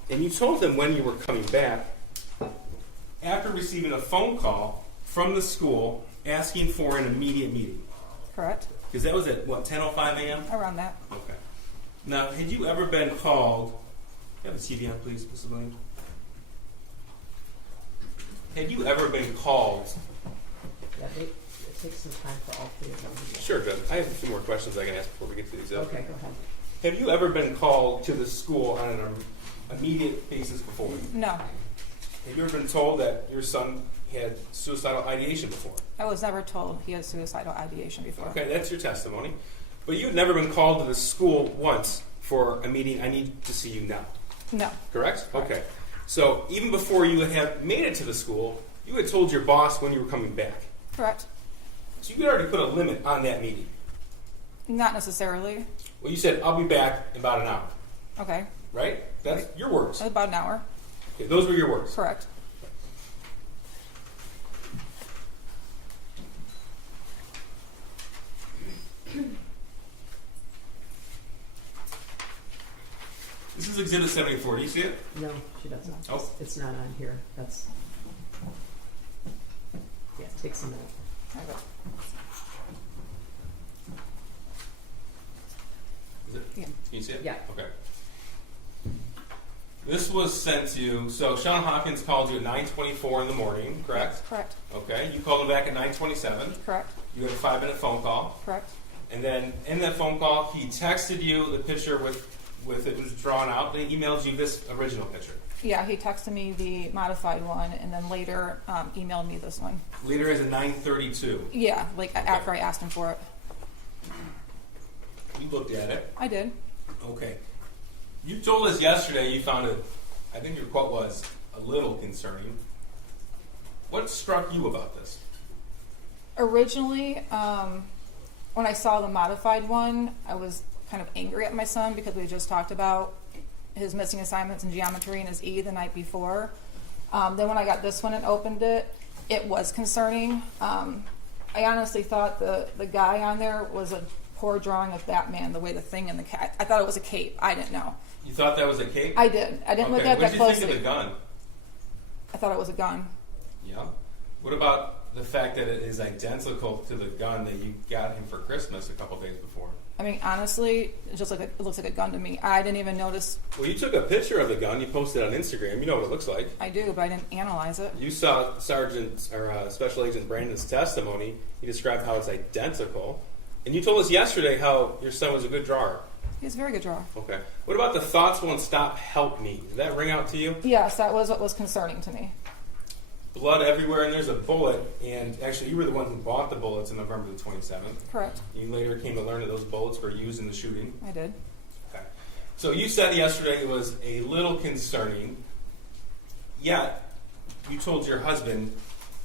And you told him when you were coming back after receiving a phone call from the school asking for an immediate meeting. Correct. Because that was at, what, 10:05 a.m.? Around that. Okay. Now, had you ever been called... You have the TV on, please, Mrs. Williams. Had you ever been called... Yeah, it takes some time for all three of them to get. Sure, Judge. I have a few more questions I can ask before we get to these. Okay, go ahead. Have you ever been called to the school on an immediate basis before? No. Have you ever been told that your son had suicidal ideation before? I was never told he had suicidal ideation before. Okay, that's your testimony. But you've never been called to the school once for a meeting, "I need to see you now." No. Correct? Okay. So even before you had made it to the school, you had told your boss when you were coming back. Correct. So you could already put a limit on that meeting. Not necessarily. Well, you said, "I'll be back in about an hour." Okay. Right? That's your words. About an hour. Okay, those were your words. Correct. This is Exhibit 74. Do you see it? No, she doesn't. Oh. It's not on here. That's. Yeah, it takes a minute. Okay. Is it? Yeah. Can you see it? Yeah. Okay. This was sent to you. So Sean Hawkins called you at 9:24 in the morning, correct? Correct. Okay. You called him back at 9:27. Correct. You had a 5-minute phone call. Correct. And then in that phone call, he texted you the picture with it was drawn out, and he emailed you this original picture. Yeah, he texted me the modified one, and then later emailed me this one. Later as a 9:32. Yeah, like after I asked him for it. You looked at it. I did. Okay. You told us yesterday you found it I think your quote was a little concerning. What struck you about this? Originally, when I saw the modified one, I was kind of angry at my son because we just talked about his missing assignments in geometry and his E the night before. Then when I got this one and opened it, it was concerning. I honestly thought the guy on there was a poor drawing of Batman, the way the thing in the cat. I thought it was a cape. I didn't know. You thought that was a cape? I did. I didn't look at What that did you closely. think of the gun? I thought it was a gun. Yeah. What about the fact that it is identical to the gun that you got him for Christmas a couple days before? I mean, honestly, it looks like a gun to me. I didn't even notice. Well, you took a picture of the gun. You posted it on Instagram. You know what it looks like. I do, but I didn't analyze it. You saw Special Agent Brandon's testimony. He described how it's identical. And you told us yesterday how your son was a good drawer. He's a very good drawer. Okay. What about the thoughts won't stop, help me? Did that ring out to you? Yes, that was what was concerning to me. Blood everywhere, and there's a bullet. And actually, you were the one who bought the bullets on November the 27th. Correct. You later came to learn that those bullets were used in the shooting. I did. Okay. So you said yesterday it was a little concerning, yet you told your husband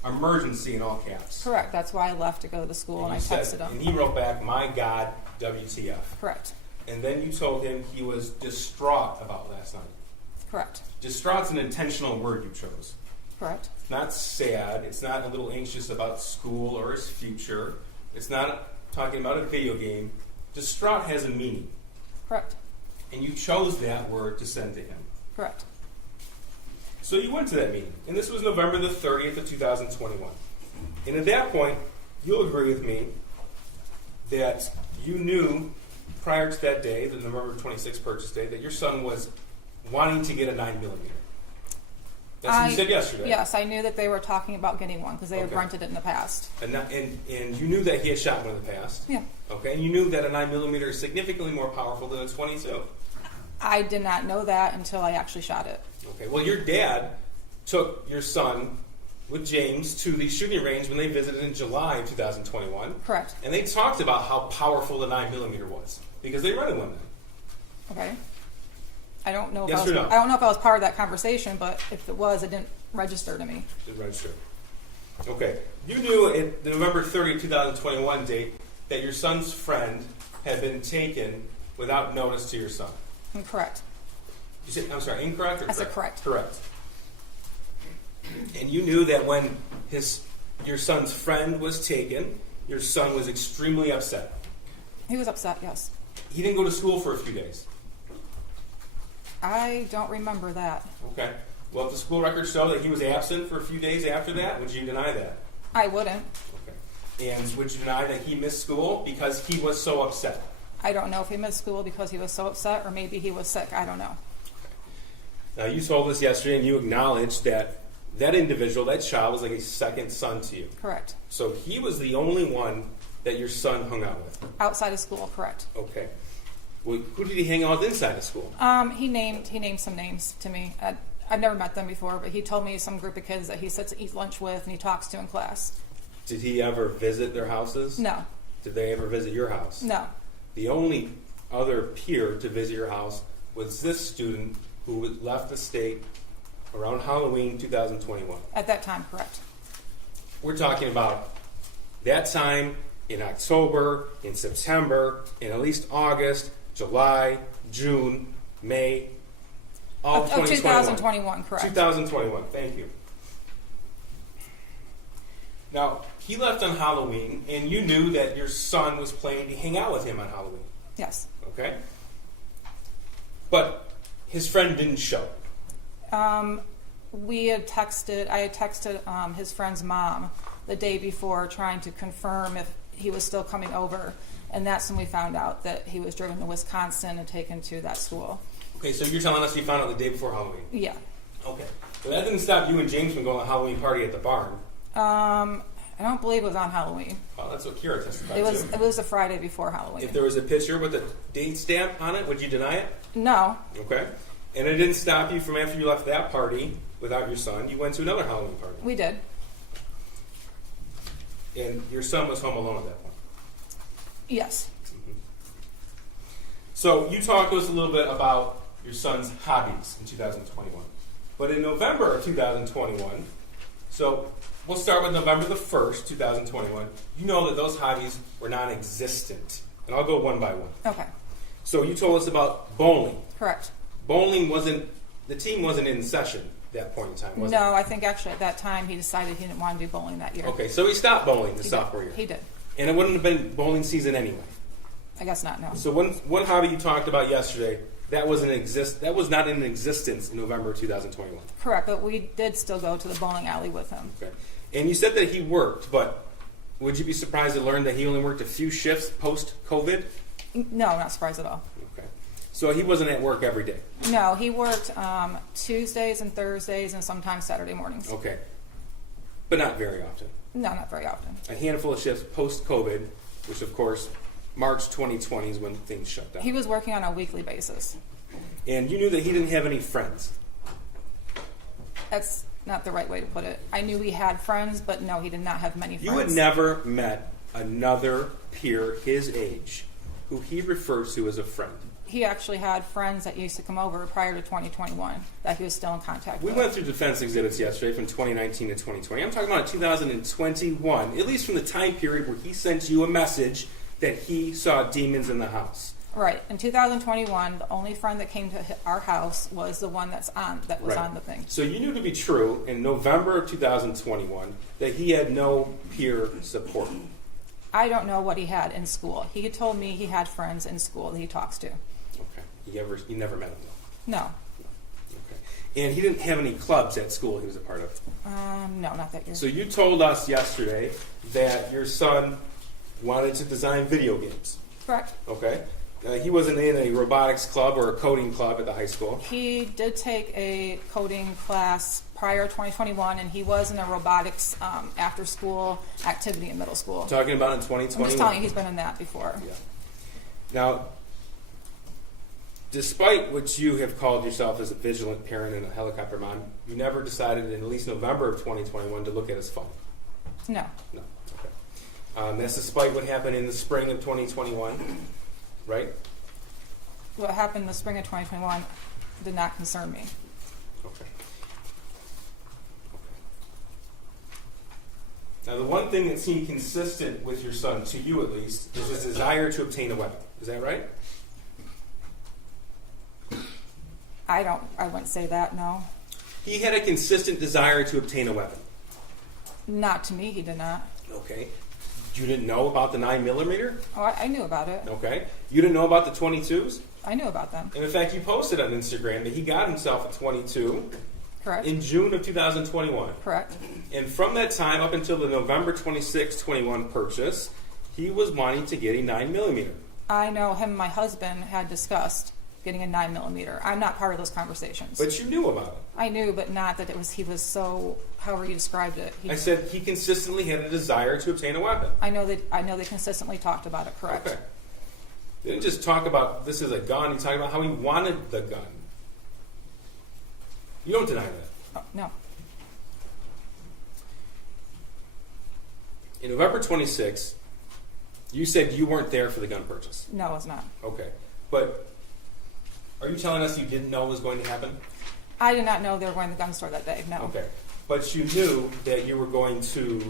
emergency in all caps. Correct. That's why I left to go to school, and I you said- texted him. And he wrote back, "My God, WTF." Correct. And then you told him he was distraught about last night. Correct. Distraught's an intentional word you chose. Correct. It's not sad. It's not a little anxious about school or his future. It's not talking about a video game. Distraught has a meaning. Correct. And you chose that word to send to him. Correct. So you went to that meeting, and this was November the 30th of 2021. And at that point, you'll agree with me that you knew prior to that day, the November 26th purchase day, that your son was wanting to get a 9mm. That's what you said yesterday. Yes, I knew that they were talking about getting one because they had Okay. rented it in the past. And you knew that he had shot one in the past. Yeah. Okay, and you knew that a 9mm is significantly more powerful than a 22. I did not know that until I actually shot it. Okay, well, your dad took your son with James to the shooting range when they visited in July of 2021. Correct. And they talked about how powerful the 9mm was because they rented one then. Okay. I don't know if Yes I was, or no? I don't know if I was part of that conversation, but if it was, it didn't register to me. Didn't register. Okay. You knew at the November 30, 2021 date that your son's friend had been taken without notice to your son. Incorrect. You said, I'm sorry, incorrect or I correct? said correct. Correct. And you knew that when your son's friend was taken, your son was extremely upset. He was upset, yes. He didn't go to school for a few days. I don't remember that. Okay. Well, if the school records show that he was absent for a few days after that, would you deny that? I wouldn't. Okay. And would you deny that he missed school because he was so upset? I don't know if he missed school because he was so upset or maybe he was sick. I don't know. Now, you told us yesterday and you acknowledged that that individual, that child, was like a second son to you. Correct. So he was the only one that your son hung out with. Outside of school, correct. Okay. Well, who did he hang out with inside of school? He named some names to me. I've never met them before, but he told me some group of kids that he sits and eats lunch with and he talks to in class. Did he ever visit their houses? No. Did they ever visit your house? No. The only other peer to visit your house was this student who left the state around Halloween 2021. At that time, correct. We're talking about that time in October, in September, in at least August, July, June, May, all Of 2021. 2021, correct. 2021, thank you. Now, he left on Halloween, and you knew that your son was planning to hang out with him on Halloween, Yes. okay? But his friend didn't show. I had texted his friend's mom the day before trying to confirm if he was still coming over, and that's when we found out that he was driven to Wisconsin and taken to that school. Okay, so you're telling us you found out the day before Halloween. Yeah. Okay. Well, that didn't stop you and James from going to a Halloween party at the barn. I don't believe it was on Halloween. Well, that's what Kira testified It was to. it was the Friday before Halloween. If there was a picture with a date stamp on it, would you deny it? No. Okay. And it didn't stop you from after you left that party without your son. You went to another Halloween party. We did. And your son was home alone at that point. Yes. So you talked to us a little bit about your son's hobbies in 2021. But in November of 2021, so we'll start with November the 1st, 2021, you know that those hobbies were non-existent. And I'll go one by one. Okay, So you told us about bowling. correct. Bowling the team wasn't in session at that point in time, was it? No, I think actually at that time he decided he didn't want to do bowling that year. Okay, so he stopped bowling the He sophomore did. year. He did. And it wouldn't have been bowling season anyway. I guess not, no. So one hobby you talked about yesterday, that was not in existence in November 2021. Correct, but we did still go to the bowling alley with him. Okay. And you said that he worked, but would you be surprised to learn that he only worked a few shifts post-COVID? No, not surprised at all. Okay. So he wasn't at work every day. No, he worked Tuesdays and Thursdays and sometimes Saturday mornings. Okay. But not very often. No, not very often. A handful of shifts post-COVID, which of course March 2020 is when things shut down. He was working on a weekly basis. And you knew that he didn't have any friends. That's not the right way to put it. I knew he had friends, but no, he did not have many friends. You had never met another peer his age who he refers to as a friend. He actually had friends that used to come over prior to 2021 that he was still in contact We with. went through defense exhibits yesterday from 2019 to 2020. I'm talking about 2021, at least from the time period where he sent you a message that he saw demons in the house. Right. In 2021, the only friend that came to our house was the one that was Right. on the thing. So you knew to be true in November of 2021 that he had no peer support. I don't know what he had in school. He had told me he had friends in school that he talks to. Okay. You never met him though. No. Okay. And he didn't have any clubs at school he was a part of. No, not that year. So you told us yesterday that your son wanted to design video games. Correct. Okay. He wasn't in a robotics club or a coding club at the high school. He did take a coding class prior to 2021, and he was in a robotics after-school activity in middle school. Talking about in 2021. I'm just telling you, he's been in that before. Yeah. Now, despite what you have called yourself as a vigilant parent and a helicopter mom, you never decided in at least November of 2021 to look at his phone. No. No. Okay. That's despite what happened in the spring of 2021, right? What happened in the spring of 2021 did not concern me. Okay. Now, the one thing that seemed consistent with your son, to you at least, is his desire to obtain a weapon. Is that right? I wouldn't say that, no. He had a consistent desire to obtain a weapon. Not to me, he did not. Okay. You didn't know about the 9mm? Oh, I knew about it. Okay. You didn't know about the 22s? I knew about them. And in fact, you posted on Instagram that he got himself a 22 Correct. in June of 2021. Correct. And from that time up until the November 26, 21 purchase, he was wanting to get a 9mm. I know him and my husband had discussed getting a 9mm. I'm not part of those conversations. But you knew about it. I knew, but not that he was so, however you described it. I said he consistently had a desire to obtain a weapon. I know they consistently talked about it, correct. Okay. They didn't just talk about this is a gun, he talked about how he wanted the gun. You don't deny that. Oh, no. In November 26, you said you weren't there for the gun purchase. No, it was not. Okay. But are you telling us you didn't know it was going to happen? I did not know they were going to the gun store that day, no. Okay. But you knew that you were going to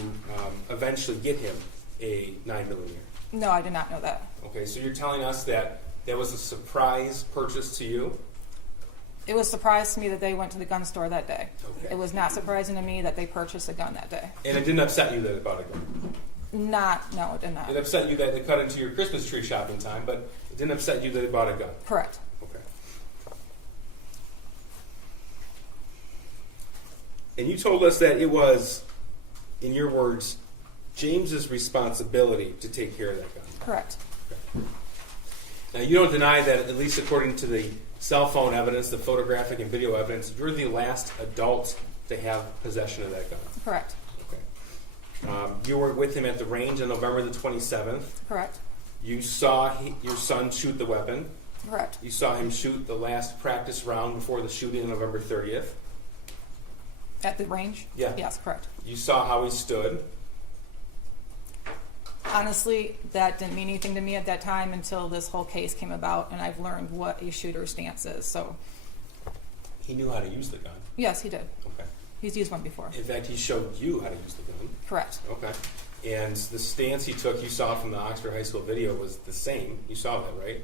eventually get him a 9mm. No, I did not know that. Okay, so you're telling us that that was a surprise purchase to you? It was a surprise to me that they went to the gun store that day. Okay. It was not surprising to me that they purchased a gun that day. And it didn't upset you that it bought a gun? No, it did not. It upset you that it cut into your Christmas tree shopping time, but it didn't upset you that it bought a gun? Correct. Okay. And you told us that it was, in your words, James's responsibility to take care of that gun. Correct. Okay. Now, you don't deny that, at least according to the cell phone evidence, the photographic and video evidence, you're the last adult to have possession of that gun. Correct. Okay. You were with him at the range on November the 27th. Correct. You saw your son shoot the weapon. Correct. You saw him shoot the last practice round before the shooting on November 30th. At the range? Yeah. Yes, correct. You saw how he stood. Honestly, that didn't mean anything to me at that time until this whole case came about, and I've learned what a shooter's stance is. So, He knew how to use the gun. Yes, he did. Okay. He's used one before. In fact, he showed you how to use the gun. Correct. Okay. And the stance he took, you saw from the Oxford High School video, was the same. You saw that, right?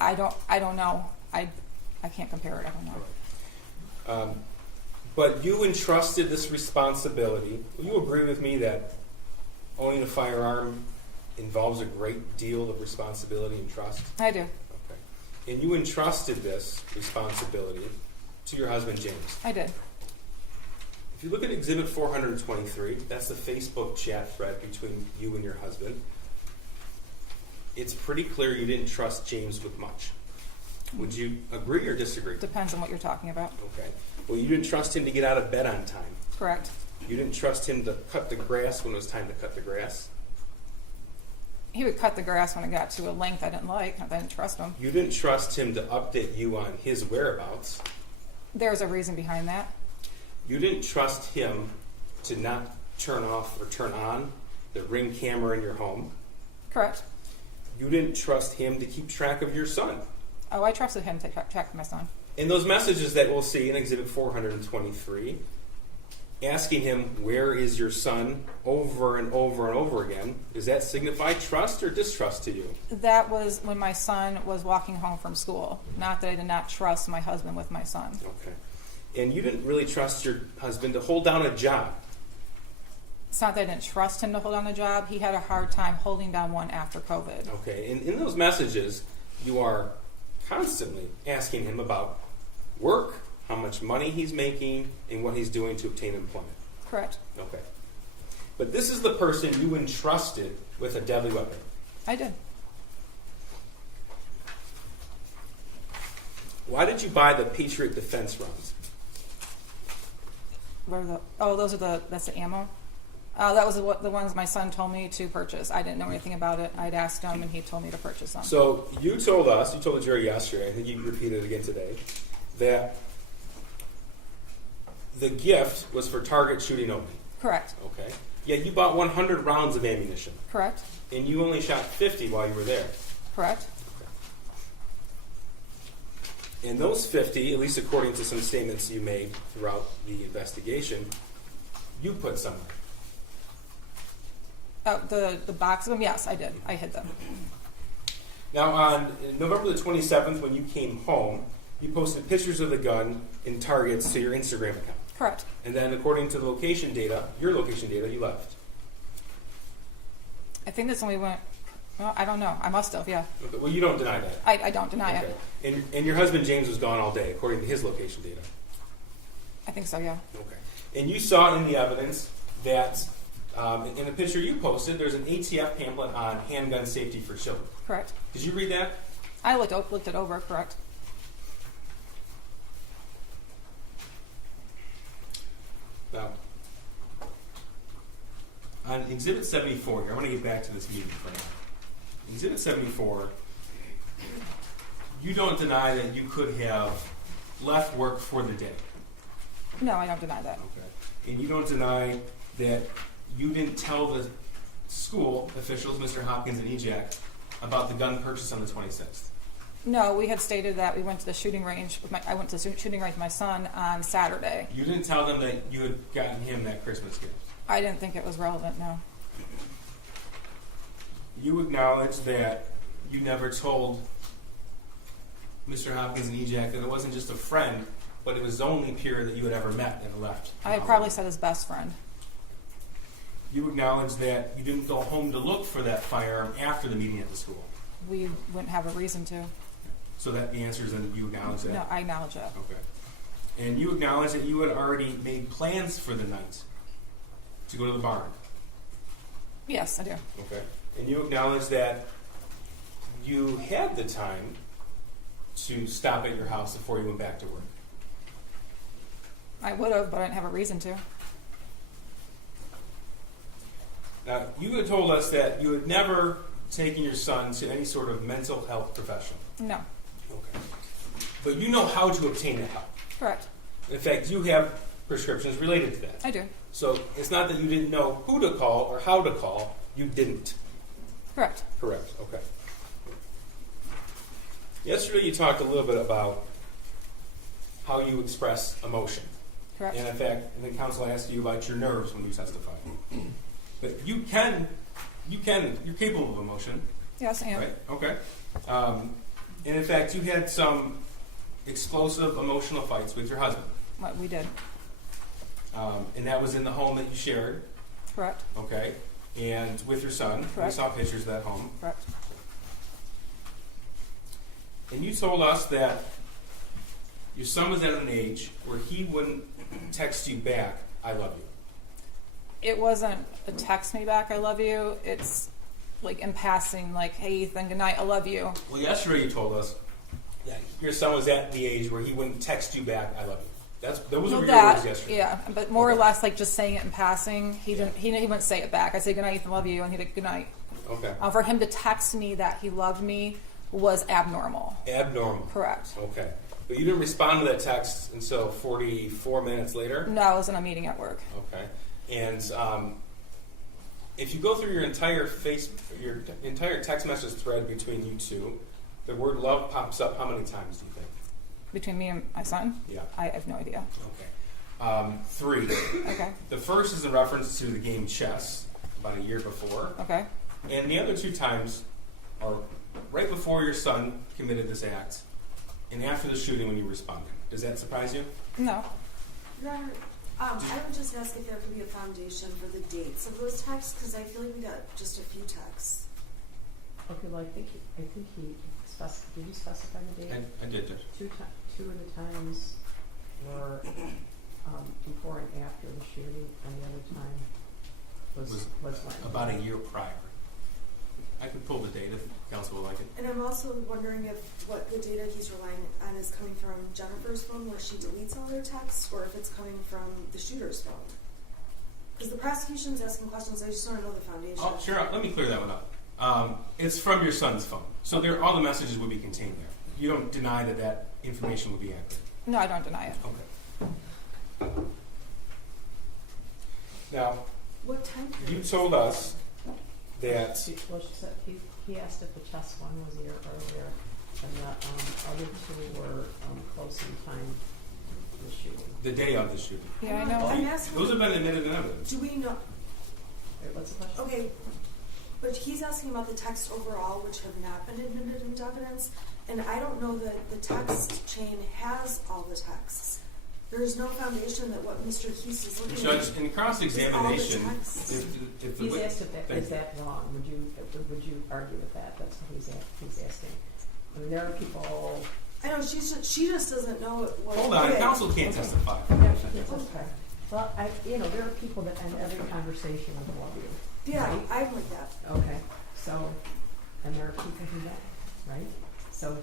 I don't know. I can't compare it. I don't know. But you entrusted this responsibility. Will you agree with me that owning a firearm involves a great deal of responsibility and trust? I do. Okay. And you entrusted this responsibility to your husband, James. I did. If you look at Exhibit 423, that's the Facebook chat thread between you and your husband. It's pretty clear you didn't trust James with much. Would you agree or disagree? Depends on what you're talking about. Okay. Well, you didn't trust him to get out of bed on time. Correct. You didn't trust him to cut the grass when it was time to cut the grass. He would cut the grass when it got to a length I didn't like. I didn't trust him. You didn't trust him to update you on his whereabouts. There's a reason behind that. You didn't trust him to not turn off or turn on the Ring camera in your home. Correct. You didn't trust him to keep track of your son. Oh, I trusted him to track of my son. In those messages that we'll see in Exhibit 423, asking him, where is your son, over and over and over again, does that signify trust or distrust to you? That was when my son was walking home from school. Not that I did not trust my husband with my son. Okay. And you didn't really trust your husband to hold down a job. It's not that I didn't trust him to hold down a job. He had a hard time holding down one after COVID. Okay. And in those messages, you are constantly asking him about work, how much money he's making, and what he's doing to obtain employment. Correct. Okay. But this is the person you entrusted with a deadly weapon. I did. Why did you buy the Patriot defense rounds? What are the? Oh, those are that's the ammo. That was the ones my son told me to purchase. I didn't know anything about it. I'd asked him, and he told me to purchase them. So you told the jury yesterday, I think you repeated it again today, that the gift was for target shooting only. Correct. Okay. Yet you bought 100 rounds of ammunition, Correct. and you only shot 50 while you were there. Correct. And those 50, at least according to some statements you made throughout the investigation, you put somewhere. The box of them, yes, I did. I hid them. Now, on November the 27th, when you came home, you posted pictures of the gun and targets to your Instagram account. Correct. And then, according to the location data, your location data, you left. I think that's when we went. Well, I don't know. I must have. Yeah. Okay, well, you don't deny that. I don't deny it. And your husband James was gone all day, according to his location data. I think so. Yeah. Okay. And you saw in the evidence that in the picture you posted, there's an ATF pamphlet on handgun safety for children. Correct. Did you read that? I looked it over. Correct. Now, on Exhibit 74 here, I want to get back to this meeting for now. Exhibit 74, you don't deny that you could have left work for the day. No, I don't deny that. Okay. And you don't deny that you didn't tell the school officials, Mr. Hopkins and EJAC, about the gun purchase on the 26th. No, we had stated that we went to the shooting range. I went to the shooting range with my son on Saturday. You didn't tell them that you had gotten him that Christmas gift. I didn't think it was relevant. No. You acknowledge that you never told Mr. Hopkins and EJAC that it wasn't just a friend, but it was the only peer that you had ever met and left. I probably said his best friend. You acknowledge that you didn't go home to look for that firearm after the meeting at the school. We wouldn't have a reason to. So that the answer is that you acknowledge that? No, I acknowledge that. Okay. And you acknowledge that you had already made plans for the night to go to the barn? Yes, I do. Okay. And you acknowledge that you had the time to stop at your house before you went back to work? I would have, but I didn't have a reason to. Now, you had told us that you had never taken your son to any sort of mental health professional. No. Okay. But you know how to obtain that help. Correct. In fact, you have prescriptions related to that. I do. So it's not that you didn't know who to call or how to call. You didn't. Correct. Correct. Okay. Yesterday you talked a little bit about how you express emotion. Correct. And in fact, and the counsel asked you about your nerves when you testify. But you're capable of emotion, Yes, I am. right? Okay. And in fact, you had some explosive emotional fights with your husband. What we did. And that was in the home that you shared, Correct. okay? And with your son. We Correct. saw pictures of that home. Correct. And you told us that your son was at an age where he wouldn't text you back, I love you. It wasn't a text me back, I love you. It's like in passing, like, hey, Ethan, good night, I love you. Well, yesterday you told us that your son was at the age where he wouldn't text you back, I love you. Those were your words yesterday. Yeah, but more or Okay. less like just saying it in passing. He didn't. He wouldn't say it back. I say good night, Ethan, love you, and he did good night. Okay. For him to text me that he loved me was abnormal. Abnormal. Correct. Okay. But you didn't respond to that text until 44 minutes later? No, I was in a meeting at work. Okay. And if you go through your entire text message thread between you two, the word love pops up how many times do you think? Between me and my son? Yeah. I have no idea. Okay. 3. Okay. The first is in reference to the game chess about a year before. Okay. And the other 2 times are right before your son committed this act and after the shooting when you responded. Does that surprise you? No. Your Honor, I would just ask if there could be a foundation for the dates of those texts, because I feel like we got just a few texts. Okay, well, I think he did you specify the date? I did, Judge. Two of the times were before and after the shooting, and the other time was when? About a year prior. I could pull the date if counsel would like it. And I'm also wondering if what the data he's relying on is coming from Jennifer's phone, where she deletes all her texts, or if it's coming from the shooter's phone. Because the prosecution's asking questions, I just want to know the foundation. Oh, sure. Let me clear that one up. It's from your son's phone, so all the messages would be contained there. You don't deny that information would be accurate. No, I don't deny it. Okay. Now, What time period? you told us that Well, she said he asked if the chess one was a year earlier, and the other 2 were close in time to the shooting. the day of the shooting. Yeah, I know. I'm asking, Those have been admitted in evidence. do we know? Wait, what's the question? Okay, but he's asking about the text overall, which have not been admitted into evidence, and I don't know that the text chain has all the texts. There is no foundation that what Mr. Heese is looking Judge, at. in cross-examination, All the texts. if the He's wit- asked if is that wrong? Would you argue with that? That's what he's asking. I mean, there are people. I know she just doesn't know what. hold on, okay. counsel can't testify. Yeah, she can't testify. Well, there are people that end every conversation with love you. Yeah, Right? I'm like that. Okay, so, and there are people who don't, right? So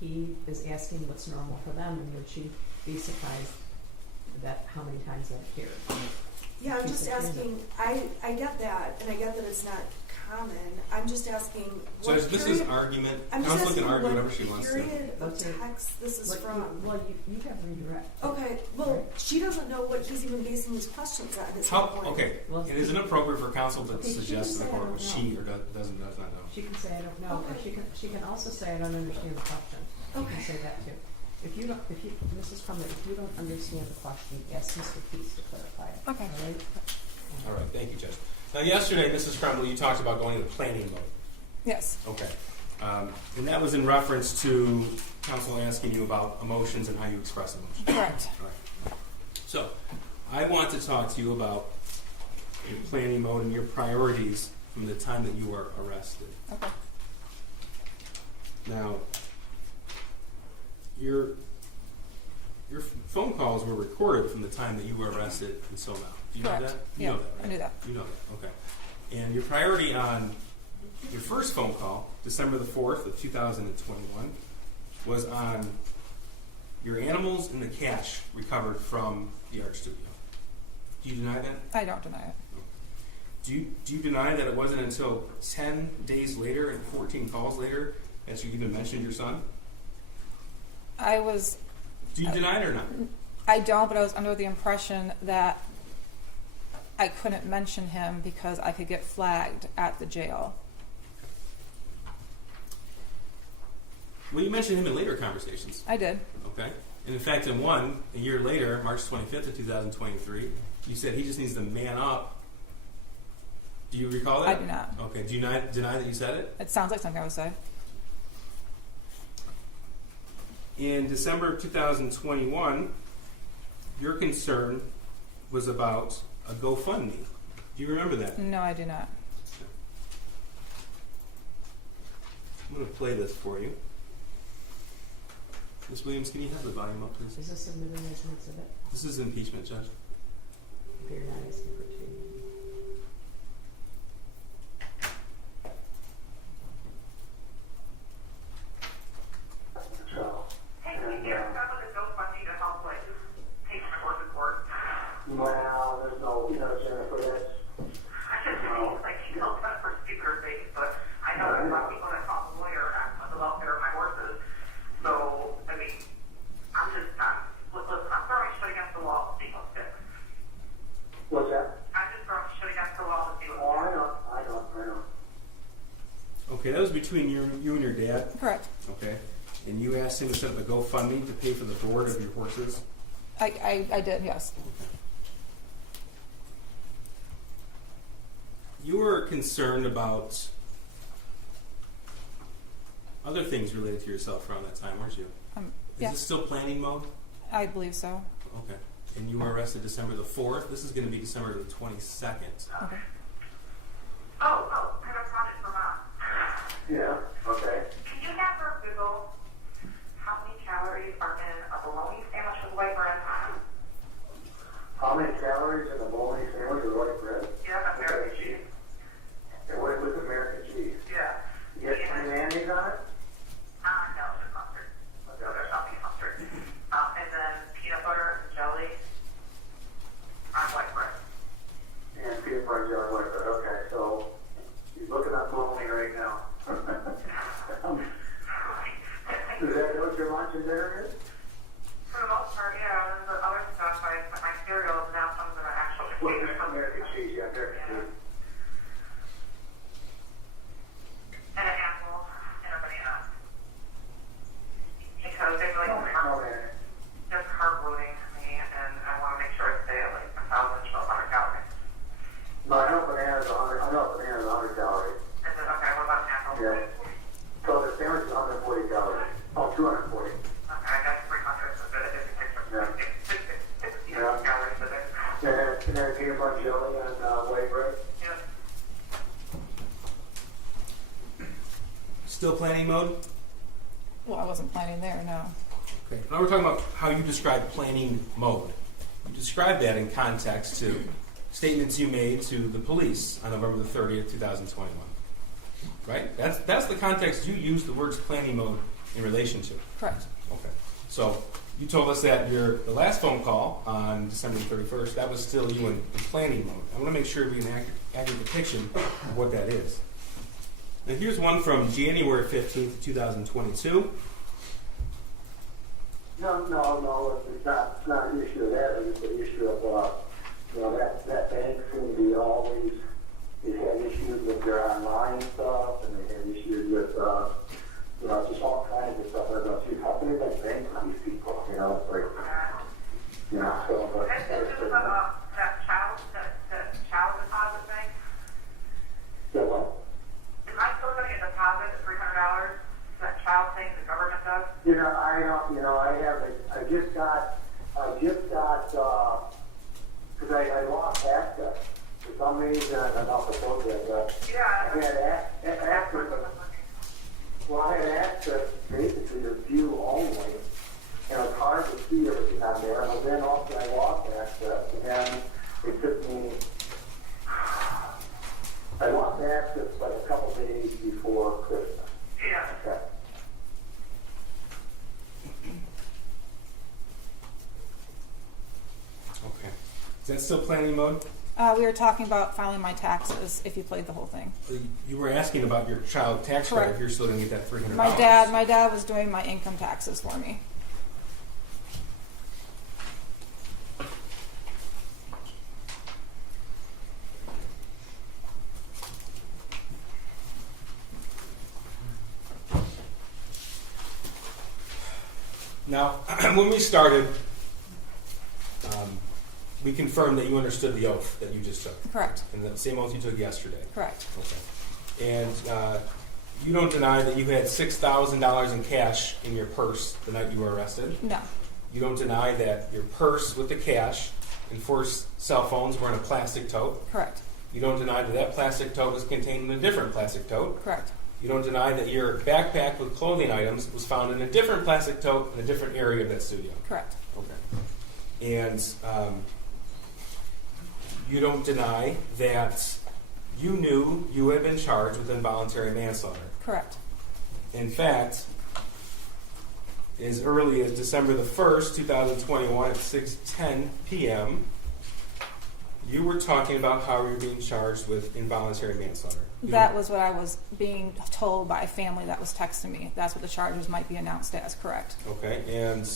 he is asking what's normal for them, and would she be surprised that how many times that appeared? Yeah, I'm She's just a kid. asking. I get that, and I get that it's not common. I'm just asking. What Judge, this period, is argument. I'm just Counsel asking can argue what whatever she wants to. period of Okay. text this is What from. you have redirect. Okay, well, Right. she doesn't know what he's even basing these questions on. Is How, my point. okay, Well, it is inappropriate for counsel to Okay, she suggest to the can say, court "I what don't she know." or does not know. She can say I don't know, or Okay. she can also say I don't understand the question. She Okay. can say that too. Mrs. Crumley, if you don't understand the question, ask Mr. Peace to clarify it. Okay. All right? All right, thank you, Judge. Now, yesterday, Mrs. Crumley, you talked about going into planning mode. Yes. Okay. And that was in reference to counsel asking you about emotions and how you express emotions. Correct. All right. So, I want to talk to you about your planning mode and your priorities from the time that you were arrested. Okay. Now, your phone calls were recorded from the time that you were arrested until now. Do you know Correct. that? You Yeah, know that, right? I knew that. You know that, okay. And your priority on your first phone call, December the 4th of 2021, was on your animals and the cash recovered from the art studio. Do you deny that? I don't deny it. Do you deny that it wasn't until 10 days later and 14 calls later that you even mentioned your son? Do you deny it or not? I don't, but I was under the impression that I couldn't mention him because I could get flagged at the jail. Well, you mentioned him in later conversations, I did. okay? And in fact, in one, a year later, March 25th of 2023, you said he just needs to man up. Do you recall that? I do not. Okay. Do you not deny that you said it? It sounds like something I would say. In December of 2021, your concern was about a GoFundMe. Do you remember that? No, I do not. I'm going to play this for you. Ms. Williams, can you have the volume up, please? Is this submitted as an exhibit? This is impeachment, Judge. Okay, you're not asking for two. Hey, can you get us up with a GoFundMe to help, like, take my work to court? Well, there's no, Jennifer, that's, I just mean, like, you know, that's for speaker sake, but I know there's a lot of people that call the lawyer and ask about the welfare of my horses. So, I mean, I'm just, I'm throwing shit against the wall to see what's fixed. what's that? I'm just throwing shit against the wall to see what's Oh, fixed. I know. Okay, that was between you and your dad. Correct. Okay. And you asked him to set up a GoFundMe to pay for the board of your horses. I did, yes. You were concerned about other things related to yourself around that time, weren't you? Is Yeah, this still planning mode? I believe so. Okay. And you were arrested December the 4th. This is going to be December the 22nd. Okay. Oh, I have a project for Mom. Yeah, okay. Can you have her Google how many calories are in a bologna sandwich with white bread? How many calories in a bologna sandwich with white bread? Yeah, American cheese. And what with American cheese? Yeah. You get some mayonnaise on it? No, just mustard. No, there's not beef mustard. And then peanut butter and jelly on white bread. And peanut butter and jelly white bread, okay, so he's looking up bologna right now. Is that what your lunch and dinner is? For the most part, yeah. And then the other stuff, my cereal is now comes in an actual Well, container. there's American cheese, yeah, American cheese. And an apple and a banana. Because there's like Okay. just carb loading to me, and I want to make sure I stay at like 1,200 calories. No, I know banana's 100 calories. Is it okay? What about an apple? Yeah. So the sandwich is 140 calories. Oh, 240. Okay, I got 300, so that is Yeah. 60 Yeah. calories a day. And then peanut butter jelly and white bread. Yeah. Still planning mode? Well, I wasn't planning there, no. Okay. Now we're talking about how you describe planning mode. You described that in context to statements you made to the police on November the 30th, 2021. Right? That's the context you used the words planning mode in relation to. Correct. Okay. So you told us that the last phone call on December 31st, that was still you in planning mode. I want to make sure we have an accurate depiction of what that is. Now here's one from January 15th, 2022. No, it's not an issue of that, it's an issue of, that bank seemed to be always, they had issues with their online stuff, and they had issues with, just all kinds of stuff. I thought, geez, how can they make banks on these people, it's like, so, but. Is this that child deposit thing? Yeah, what? Am I still going to get a deposit of $300? That child thing the government does? I just got, because I lost access. For some reason, I don't know if I told you that, but Yeah. I had access, well, I had access basically to view only, and it's hard to see everything on there, but then also I lost access, and then it took me, I lost access like a couple days before Christmas. Yeah. Okay. Okay. Is that still planning mode? We were talking about filing my taxes if you played the whole thing. You were asking about your child tax credit. Correct. If you're still going to get that $300. My dad was doing my income taxes for me. Now, when we started, we confirmed that you understood the oath that you just took, Correct. and the same oath you took yesterday. Correct. Okay. And you don't deny that you had $6,000 in cash in your purse the night you were arrested. No. You don't deny that your purse with the cash and 4 cell phones were in a plastic tote. Correct. You don't deny that that plastic tote was contained in a different plastic tote. Correct. You don't deny that your backpack with clothing items was found in a different plastic tote in a different area of that studio. Correct. Okay. And you don't deny that you knew you had been charged with involuntary manslaughter. Correct. In fact, as early as December the 1st, 2021 at 6:10 p.m., you were talking about how you were being charged with involuntary manslaughter. That was what I was being told by a family that was texting me. That's what the charges might be announced as. Correct. Okay, and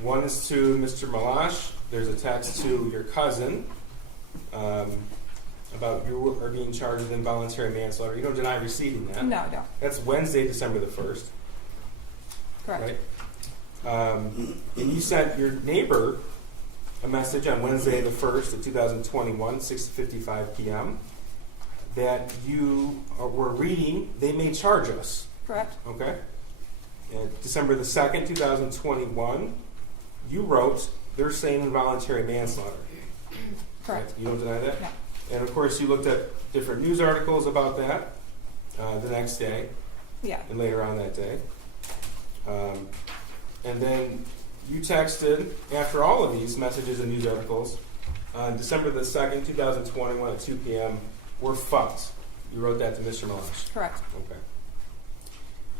one is to Mr. Malash. There's a text to your cousin about you are being charged with involuntary manslaughter. You don't deny receiving that. No, I don't. That's Wednesday, December the 1st. Correct. Right? And you sent your neighbor a message on Wednesday the 1st of 2021, 6:55 p.m., that you were reading, they may charge us. Correct. Okay? And December the 2nd, 2021, you wrote, they're saying involuntary manslaughter. Correct. You don't deny that? No. And of course, you looked at different news articles about that the next day Yeah. and later on that day. And then you texted, after all of these messages and news articles, on December the 2nd, 2021 at 2 p.m., we're fucked. You wrote that to Mr. Malash. Correct. Okay.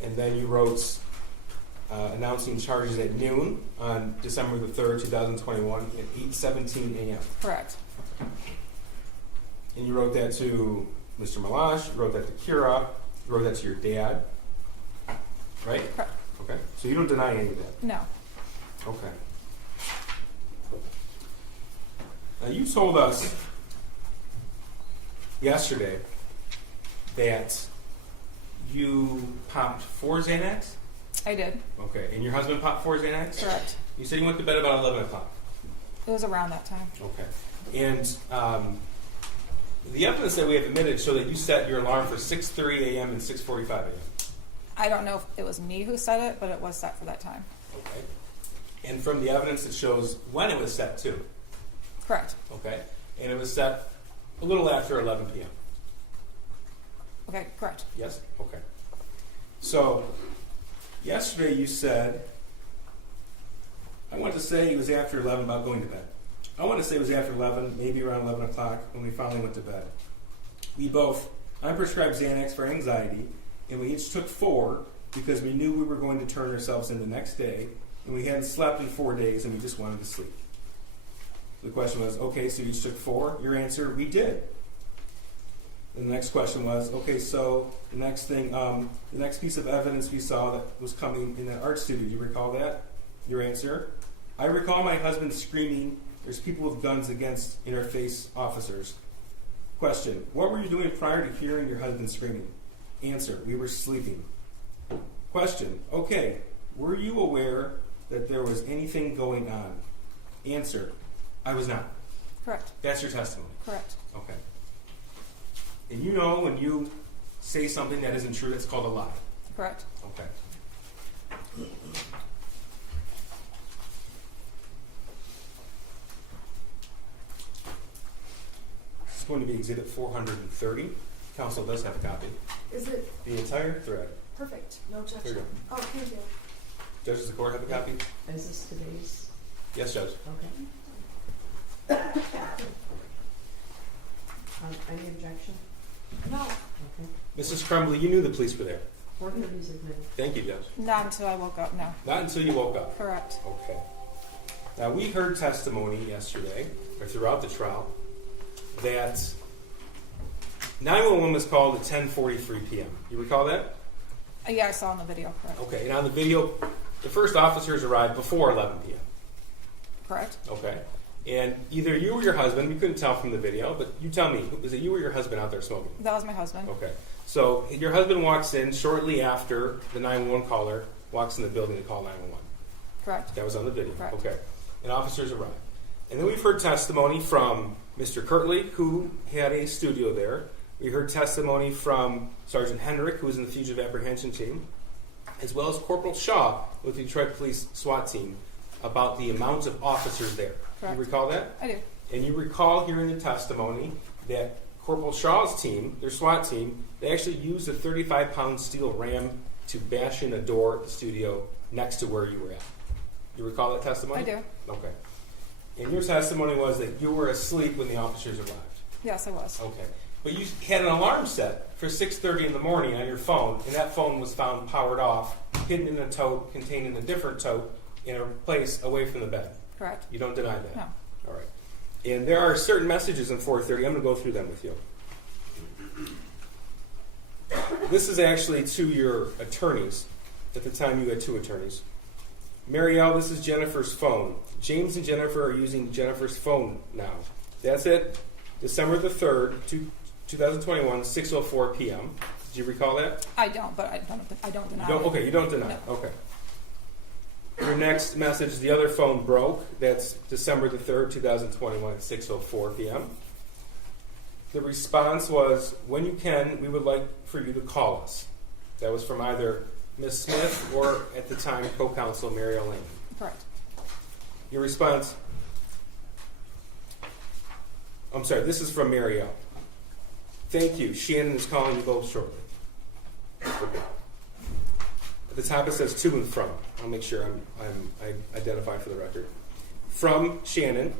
And then you wrote announcing charges at noon on December the 3rd, 2021 at 8:17 a.m. Correct. And you wrote that to Mr. Malash, you wrote that to Kira, you wrote that to your dad, right? Correct. Okay. So you don't deny any of that? No. Okay. Now you told us yesterday that you popped 4 Xanax? I did. Okay. And your husband popped 4 Xanax? Correct. You said you went to bed about 11 o'clock. It was around that time. Okay. And the evidence that we have admitted show that you set your alarm for 6:30 a.m. and 6:45 a.m. I don't know if it was me who set it, but it was set for that time. Okay. And from the evidence, it shows when it was set too. Correct. Okay. And it was set a little after 11 p.m. Okay. Correct. Yes? Okay. So, yesterday you said, I want to say it was after 11 about going to bed. I want to say it was after 11, maybe around 11 o'clock when we finally went to bed. I prescribed Xanax for anxiety, and we each took 4 because we knew we were going to turn ourselves in the next day, and we hadn't slept in 4 days, and we just wanted to sleep. The question was, okay, so you each took 4? Your answer, we did. And the next question was, okay, so the next thing, the next piece of evidence we saw that was coming in that art studio, do you recall that? Your answer? I recall my husband screaming, "There's people with guns against interface officers." Question, what were you doing prior to hearing your husband screaming? Answer, we were sleeping. Question, okay, were you aware that there was anything going on? Answer, I was not. Correct. That's your testimony. Correct. Okay. And you know when you say something that isn't true, it's called a lie. Correct. Okay. This is going to be Exhibit 430. Council does have a copy. Is it The entire thread. perfect? No There objection. you go. Oh, thank you. Judges of the court have a copy? Is this today's? Yes, Judge. Okay. Any objection? No. Okay. Mrs. Crumbly, you knew the police were there. 4:30 is admitted. Thank you, Judge. Not until I woke up. No. Not until you woke up. Correct. Okay. Now, we heard testimony yesterday, or throughout the trial, that 911 was called at 10:43 p.m. You recall that? Yeah, I saw in the video. Correct. Okay. And on the video, the first officers arrived before 11 p.m. Correct. Okay. And either you or your husband, we couldn't tell from the video, but you tell me, was it you or your husband out there smoking? That was my husband. Okay. So your husband walks in shortly after the 911 caller walks in the building to call 911. Correct. That was on the video. Correct. Okay. And officers arrived. And then we've heard testimony from Mr. Kirtley, who had a studio there. We heard testimony from Sergeant Hendrick, who was in the fugitive apprehension team, as well as Corporal Shaw with the Detroit Police SWAT team, about the amount of officers there. Correct. You recall that? I do. And you recall hearing the testimony that Corporal Shaw's team, their SWAT team, they actually used a 35-pound steel ram to bash in a door at the studio next to where you were at. You recall that testimony? I do. Okay. And your testimony was that you were asleep when the officers arrived. Yes, I was. Okay. But you had an alarm set for 6:30 in the morning on your phone, and that phone was found powered off, hidden in a tote, contained in a different tote, in a place away from the bed. Correct. You don't deny that? No. All right. And there are certain messages in 430. I'm going to go through them with you. This is actually to your attorneys. At the time, you had 2 attorneys. Marielle, this is Jennifer's phone. James and Jennifer are using Jennifer's phone now. That's it. December the 3rd, 2021, 6:04 p.m. Do you recall that? I don't, but I don't deny it. Okay, you don't deny it. Okay. Your next message, the other phone broke. That's December the 3rd, 2021 at 6:04 p.m. The response was, when you can, we would like for you to call us. That was from either Ms. Smith or, at the time, co-counsel Marielle Lehman. Correct. Your response, I'm sorry, this is from Marielle. Thank you. Shannon is calling you both shortly. Okay. At the top it says to and from. I'll make sure I identify for the record. From Shannon,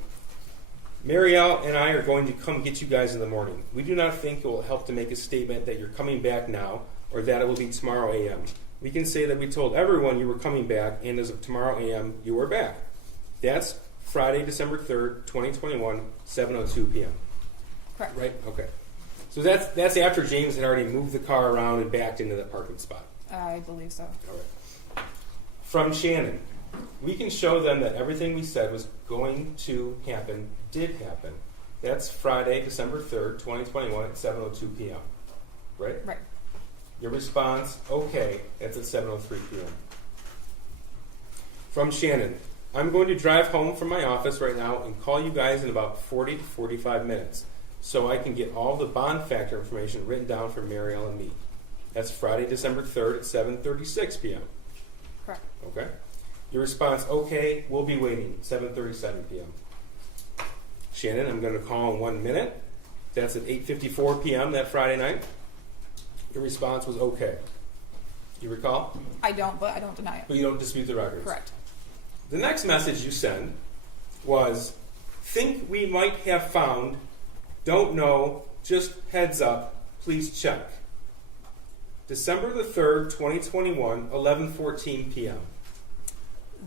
Marielle and I are going to come get you guys in the morning. We do not think it will help to make a statement that you're coming back now or that it will be tomorrow a.m. We can say that we told everyone you were coming back, and as of tomorrow a.m., you are back. That's Friday, December 3rd, 2021, 7:02 p.m. Correct. Right? Okay. So that's after James had already moved the car around and backed into that parking spot. I believe so. All right. From Shannon, we can show them that everything we said was going to happen did happen. That's Friday, December 3rd, 2021 at 7:02 p.m. Right? Right. Your response, okay, that's at 7:03 p.m. From Shannon, I'm going to drive home from my office right now and call you guys in about 40 to 45 minutes so I can get all the bond factor information written down for Marielle and me. That's Friday, December 3rd at 7:36 p.m. Correct. Okay? Your response, okay, we'll be waiting, 7:37 p.m. Shannon, I'm going to call in 1 minute. That's at 8:54 p.m. that Friday night. Your response was okay. You recall? I don't, but I don't deny it. But you don't dispute the records. Correct. The next message you send was, think we might have found, don't know, just heads up, please check. December the 3rd, 2021, 11:14 p.m.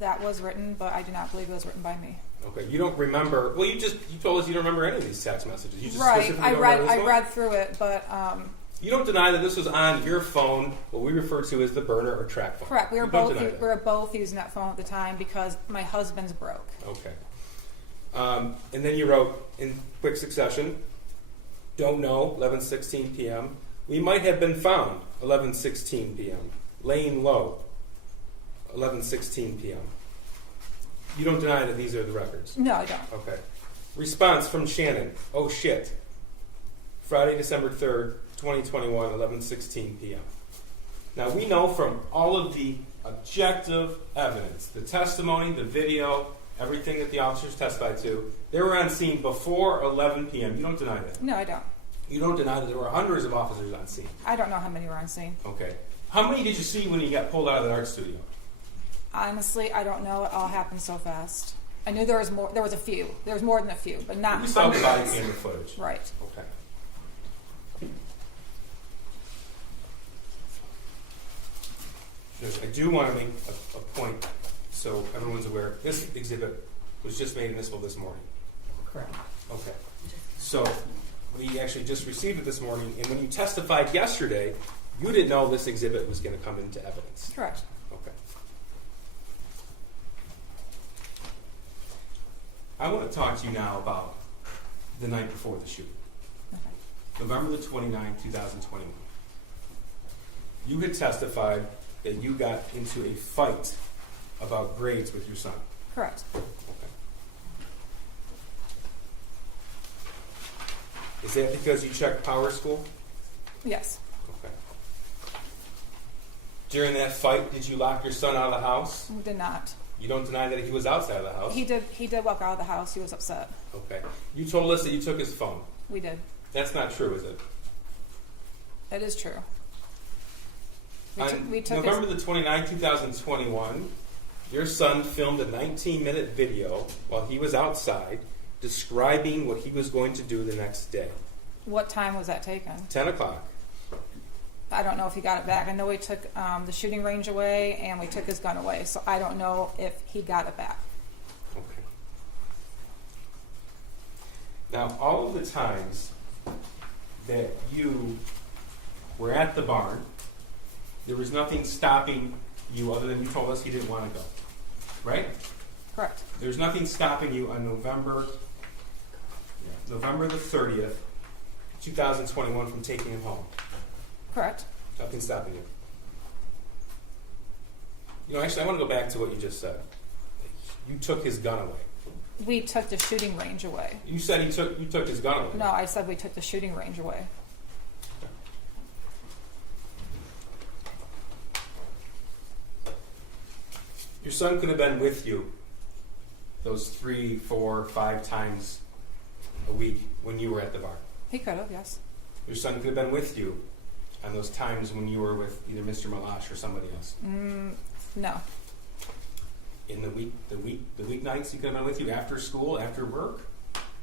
That was written, but I do not believe it was written by me. Okay, you don't remember. Well, you told us you don't remember any of these text messages. You just Right. specifically I don't remember this I one? read through it, but You don't deny that this was on your phone, what we refer to as the burner or track phone. correct. We You were don't both deny that. using that phone at the time because my husband's broke. Okay. And then you wrote in quick succession, don't know, 11:16 p.m. We might have been found, 11:16 p.m. Laying low, 11:16 p.m. You don't deny that these are the records? No, I don't. Okay. Response from Shannon, oh shit. Friday, December 3rd, 2021, 11:16 p.m. Now, we know from all of the objective evidence, the testimony, the video, everything that the officers testified to, they were on scene before 11 p.m. You don't deny that? No, I don't. You don't deny that there were hundreds of officers on scene? I don't know how many were on scene. Okay. How many did you see when you got pulled out of the art studio? Honestly, I don't know. It all happened so fast. I knew there was more. There was a few. There was more than a few, but not We saw the body hundreds. camera footage. Right. Okay. I do want to make a point so everyone's aware. This exhibit was just made admissible this morning. Correct. Okay. So we actually just received it this morning, and when you testified yesterday, you didn't know this exhibit was going to come into evidence. Correct. Okay. I want to talk to you now about the night before the shooting. Okay. November the 29th, 2021. You had testified that you got into a fight about grades with your son. Correct. Okay. Is that because you checked Power School? Yes. Okay. During that fight, did you lock your son out of the house? We did not. You don't deny that he was outside of the house? He did walk out of the house. He was upset. Okay. You told us that you took his phone. We did. That's not true, is it? That is true. On We took November the 29th, 2021, your son filmed a 19-minute video while he was outside describing what he was going to do the next day. What time was that taken? 10 o'clock. I don't know if he got it back. I know we took the shooting range away and we took his gun away, so I don't know if he got it back. Okay. Now, all of the times that you were at the barn, there was nothing stopping you other than you told us he didn't want to go. Right? Correct. There's nothing stopping you on November the 30th, 2021 from taking him home. Correct. Nothing stopping you. You know, actually, I want to go back to what you just said. You took his gun away. We took the shooting range away. You said you took his gun away. No, I said we took the shooting range away. Your son could have been with you those 3, 4, 5 times a week when you were at the bar. He could have, yes. Your son could have been with you on those times when you were with either Mr. Malash or somebody else. No. In the weeknights, he could have been with you after school, after work.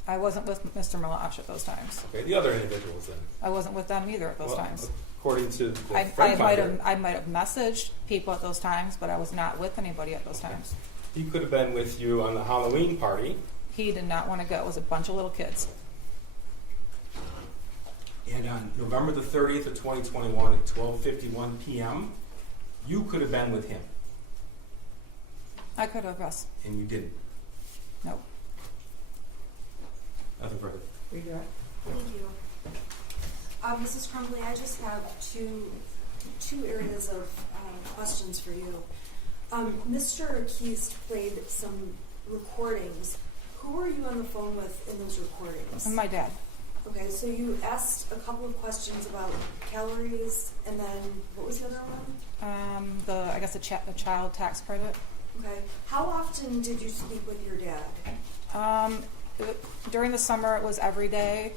I wasn't with Mr. Malash at those times. Okay, the other individuals then. I wasn't with them either at those Well, times. According to the I friend finder, might have messaged people at those times, but I was not with anybody at those times. he could have been with you on the Halloween party. He did not want to go. It was a bunch of little kids. And on November the 30th of 2021 at 12:51 p.m., you could have been with him, I could have, yes. and you didn't. Nope. Nothing further. Regret? Thank you. Mrs. Crumbly, I just have two areas of questions for you. Mr. Keast played some recordings. Who were you on the phone with in those recordings? And my dad. Okay, so you asked a couple of questions about calories, and then what was the other one? The child tax credit. Okay. How often did you speak with your dad? During the summer, it was every day.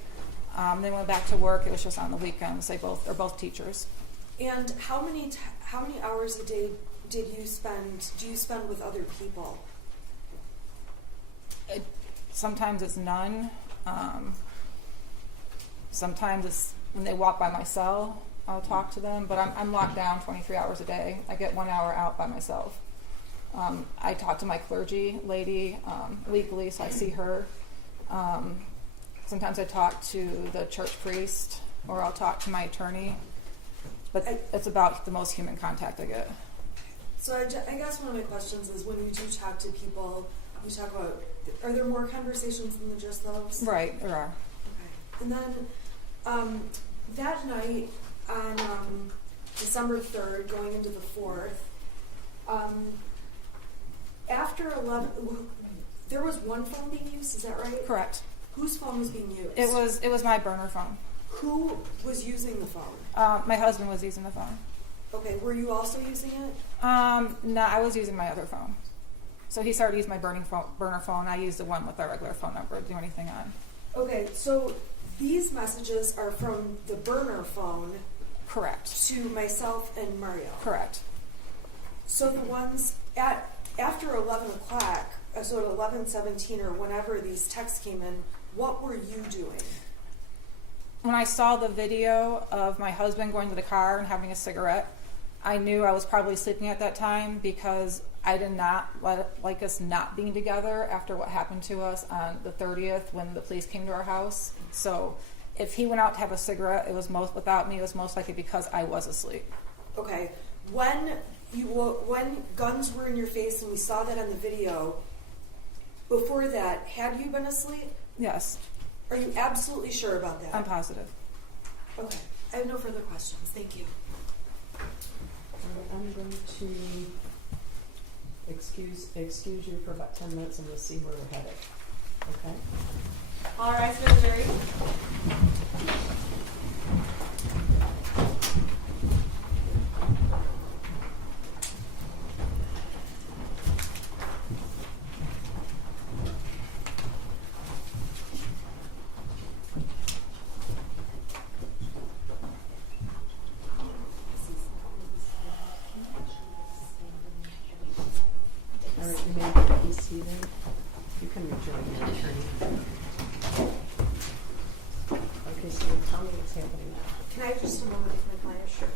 They went back to work. It was just on the weekends. They're both teachers. And how many hours a day do you spend with other people? Sometimes it's none. Sometimes it's when they walk by my cell, I'll talk to them. But I'm locked down 23 hours a day. I get 1 hour out by myself. I talk to my clergy lady weekly, so I see her. Sometimes I talk to the church priest, or I'll talk to my attorney. But it's about the most human contact I get. So I guess one of my questions is, when you do talk to people, you talk about, are there more conversations than just those? Right, there are. Okay. And then that night on December 3rd, going into the 4th, after 11, there was one phone being used, is that right? Correct. Whose phone was being used? It was my burner phone. Who was using the phone? My husband was using the phone. Okay, were you also using it? No, I was using my other phone. So he started using my burner phone. I used the one with our regular phone number to do anything on. Okay, so these messages are from the burner phone Correct. to myself and Mario. Correct. So the ones after 11 o'clock, so at 11:17 or whenever these texts came in, what were you doing? When I saw the video of my husband going to the car and having a cigarette, I knew I was probably sleeping at that time, because I did not like us not being together after what happened to us on the 30th when the police came to our house. So if he went out to have a cigarette, it was most likely because I was asleep. Okay, when guns were in your face and we saw that on the video, before that, had you been asleep? Yes, Are you absolutely sure about that? I'm positive. Okay, I have no further questions. Thank you. I'm going to excuse you for about 10 minutes and we'll see where we're headed. Okay? All rise for the jury. All right, you may be seated. You can rejoin your attorney. Okay, so tell me what's happening now. Can I have just a moment with my client? Sure.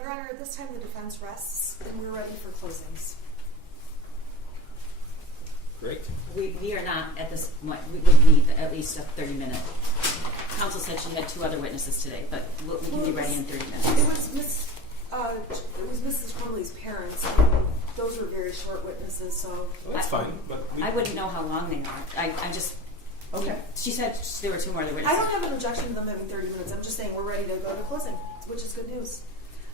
Your Honor, at this time the defense rests and we're ready for closings. Great. We are not at this point. We would need at least a 30-minute. Counsel said she had 2 other witnesses today, but we can be ready in 30 minutes. It was Mrs. Crumley's parents, and those were very short witnesses, so. Well, that's fine, but I wouldn't know how long they are. I'm just. Okay. She said there were 2 more other I witnesses. don't have an objection to them having 30 minutes. I'm just saying we're ready to go to closing, which is good news.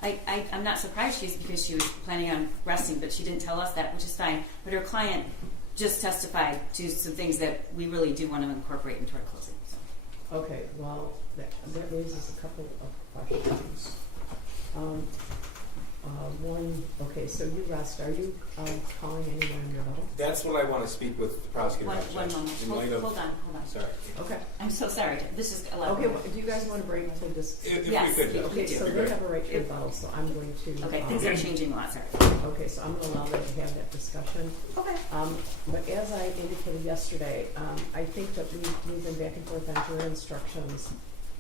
I'm not surprised because she was planning on resting, but she didn't tell us that, which is fine. But her client just testified to some things that we really do want to incorporate into our closing. So. Okay, well, that raises a couple of questions. One, okay, so you rest. Are you calling anyone on your level? that's what I want to speak with the prosecutor One about, Judge. moment. In light of- Hold on. Sorry. Okay. I'm so sorry. This is a lot. Okay, well, do you guys want to break to this? If Yes. we could, Judge. Okay, do. so That'd be they great. have a right to rebuttal, so I'm going to. Okay, things are changing a lot. Sorry. Okay, so I'm going to allow them to have that discussion. Okay. But as I indicated yesterday, I think that we've been back and forth on jury instructions,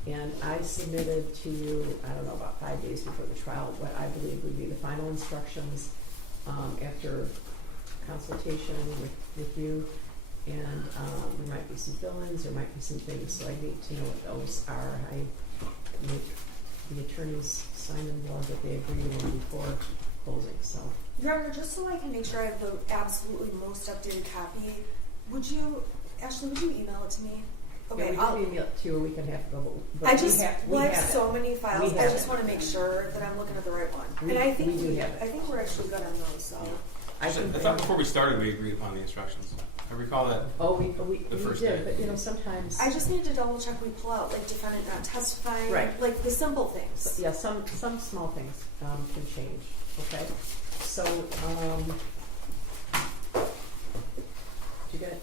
and I submitted to you, I don't know, about 5 days before the trial, what I believe would be the final instructions after consultation with you. And there might be some fill-ins, there might be some things, so I need to know what those are. I make the attorneys sign in law that they agree with before closing, so. Your Honor, just so I can make sure I have the absolutely most updated copy, Ashley, would you email it to me? Yeah, we I'll- can email it to you a week and a half ago, but I we just, have I have it. so many files. We I have just it. want to make sure that I'm looking at the right one. We- And I think we do have it. I think we're actually good on those. So. I I think thought before we started we agreed upon the instructions. I recall that. we The first did, day. but you know, sometimes, I just need to double check we pull out like defendant not testifying, Right. like the simple things. yeah, some small things can change, okay? So, did you get it?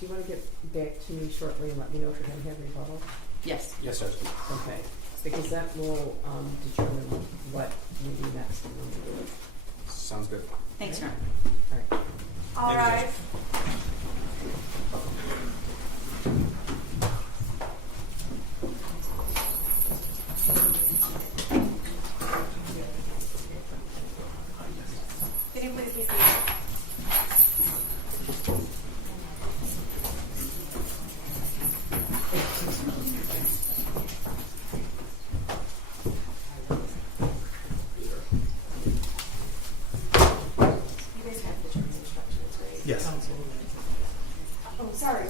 Do you want to get back to me shortly and let me know if you're going to have rebuttal? Yes. Yes, Judge. Okay, because that will determine what we do next and when we do it. Sounds good. Thanks, Ron. All right. All Thank you, right. Can you please be seated? You guys have the jury instructions, right? Yes. Oh, sorry.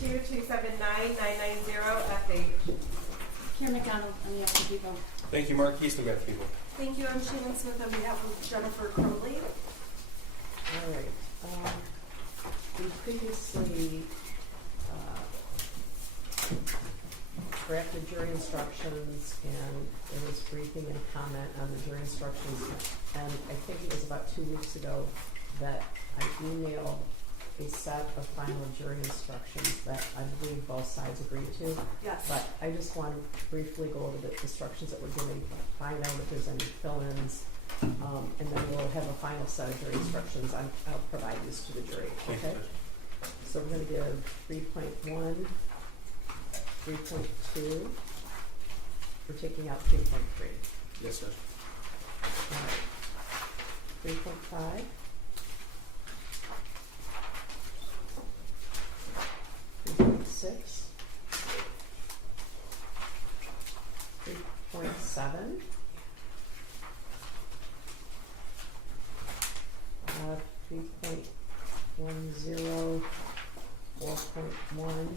22279-990-FH. Karen McDonald on the Upton People. Thank you, Mark Easton, Beth people. Thank you. I'm Shannon Smith on behalf of Jennifer Crowley. All right. We previously drafted jury instructions, and there was briefing and comment on the jury instructions. And I think it was about 2 weeks ago that I emailed a set of final jury instructions that I believe both sides agreed to. Yes. But I just want to briefly go over the instructions that we're giving, find out if there's any fill-ins, and then we'll have a final set of jury instructions. I'll provide these to the jury, okay? So we're going to give 3.1, 3.2. We're taking out 3.3. Yes, sir. All right. 3.5. 3.6. 3.7. 3.10, 4.1,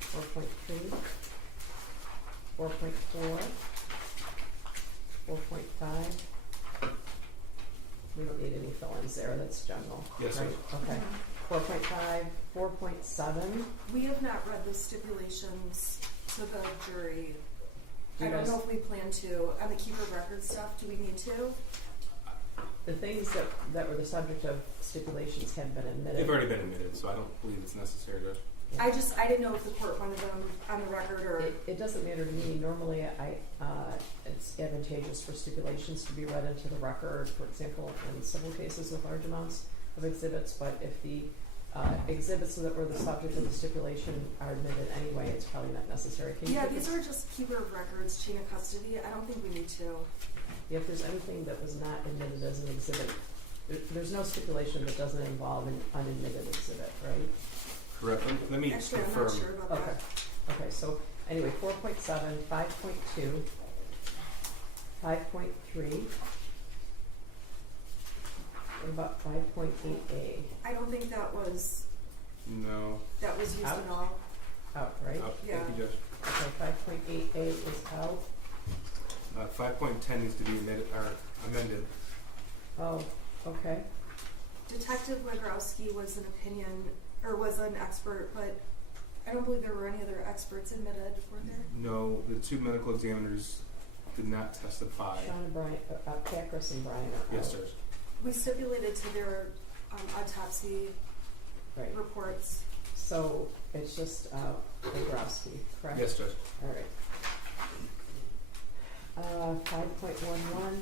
4.3, 4.4, 4.5. We don't need any fill-ins there, that's general. Yes, sir. Right? Okay. 4.5, 4.7. We have not read the stipulations to the jury. You I don't guys- know if we plan to. On the keeper record stuff, do we need to? The things that were the subject of stipulations have been admitted. They've already been admitted, so I don't believe it's necessary, Judge. I didn't know if the court wanted them on the record or. It doesn't matter to me. Normally, it's advantageous for stipulations to be read into the record, for example, in civil cases with large amounts of exhibits. But if the exhibits that were the subject of the stipulation are admitted anyway, it's probably not necessary. Can you Yeah, give these us- are just keeper of records, chain of custody. I don't think we need to. If there's anything that was not admitted as an exhibit, there's no stipulation that doesn't involve an unadmitted exhibit, right? Correct. Let me Actually, I'm confirm. not sure about Okay. that. Okay, so anyway, 4.7, 5.2, 5.3. What about 5.8A? I don't think that was No. used Out? at all. Out, right? Oh, Yeah. Thank you, Judge. Okay, 5.8A is out. 5.10 needs to be amended. Oh, okay. Detective Legrowski was an expert, but I don't believe there were any other experts admitted, were there? No, the two medical examiners did not testify. Sean and Brian, Pacris and Brian are out. Yes, sir. We stipulated to their autopsy Right. reports. So it's just Legrowski, correct? Yes, Judge. All right. 5.11,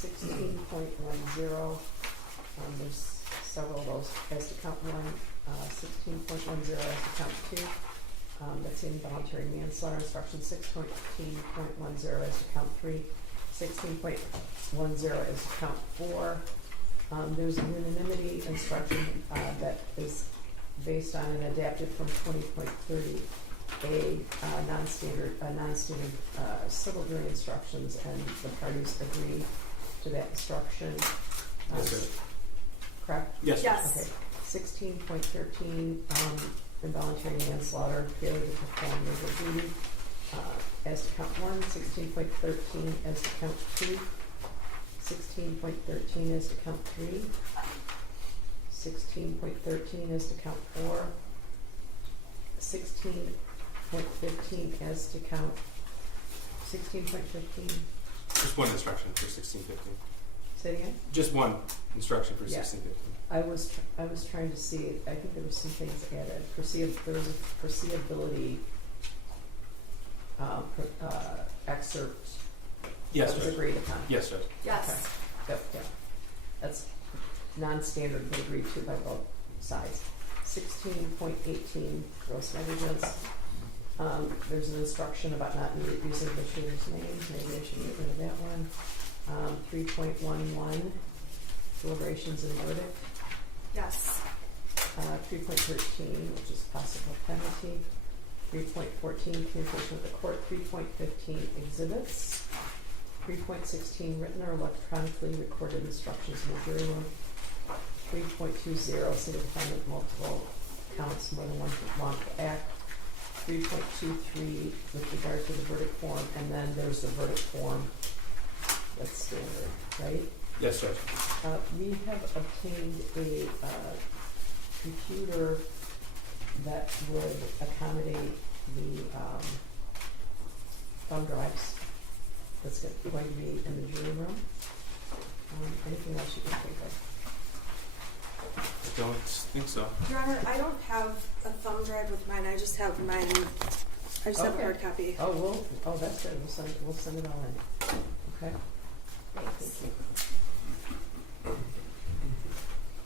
16.10. There's several of those as to count 1. 16.10 as to count 2. That's involuntary manslaughter instruction. 16.10 as to count 3. 16.10 as to count 4. There's a unanimity instruction that is based on and adapted from 20.30. Non-standard civil jury instructions, and the parties agree to that instruction. Yes, sir. Correct? Yes, sir. Yes. Okay. 16.13, involuntary manslaughter, failure to perform legal duty, as to count 1. 16.13 as to count 2. 16.13 as to count 3. 16.13 as to count 4. 16.15 as to count 16.15. Just one instruction for 1615. Say it again. Just one instruction for Yeah. 1615. I was trying to see. I think there were some things added. There was a foreseeability excerpt Yes, that was Judge. agreed upon. Yes, Judge. Yes. Okay. Yep. That's non-standard but agreed to by both sides. 16.18 gross negligence. There's an instruction about not using the shooter's name. Maybe I should get rid of that one. 3.11 deliberations and verdict. Yes. 3.13, which is possible penalty. 3.14 communication with the court. 3.15 exhibits. 3.16 written or electronically recorded instructions in the jury room. 3.20 single defendant multiple counts more than one act. 3.23 with regard to the verdict form, and then there's the verdict form that's standard, right? Yes, Judge. We have obtained a computer that would accommodate the thumb drives that's going to be in the jury room. Anything else you can think of? I don't think so. Your Honor, I don't have a thumb drive with mine. I just have mine. I just have a Okay. hard copy. Oh, that's good. We'll send it all in. Okay. Thanks. Thank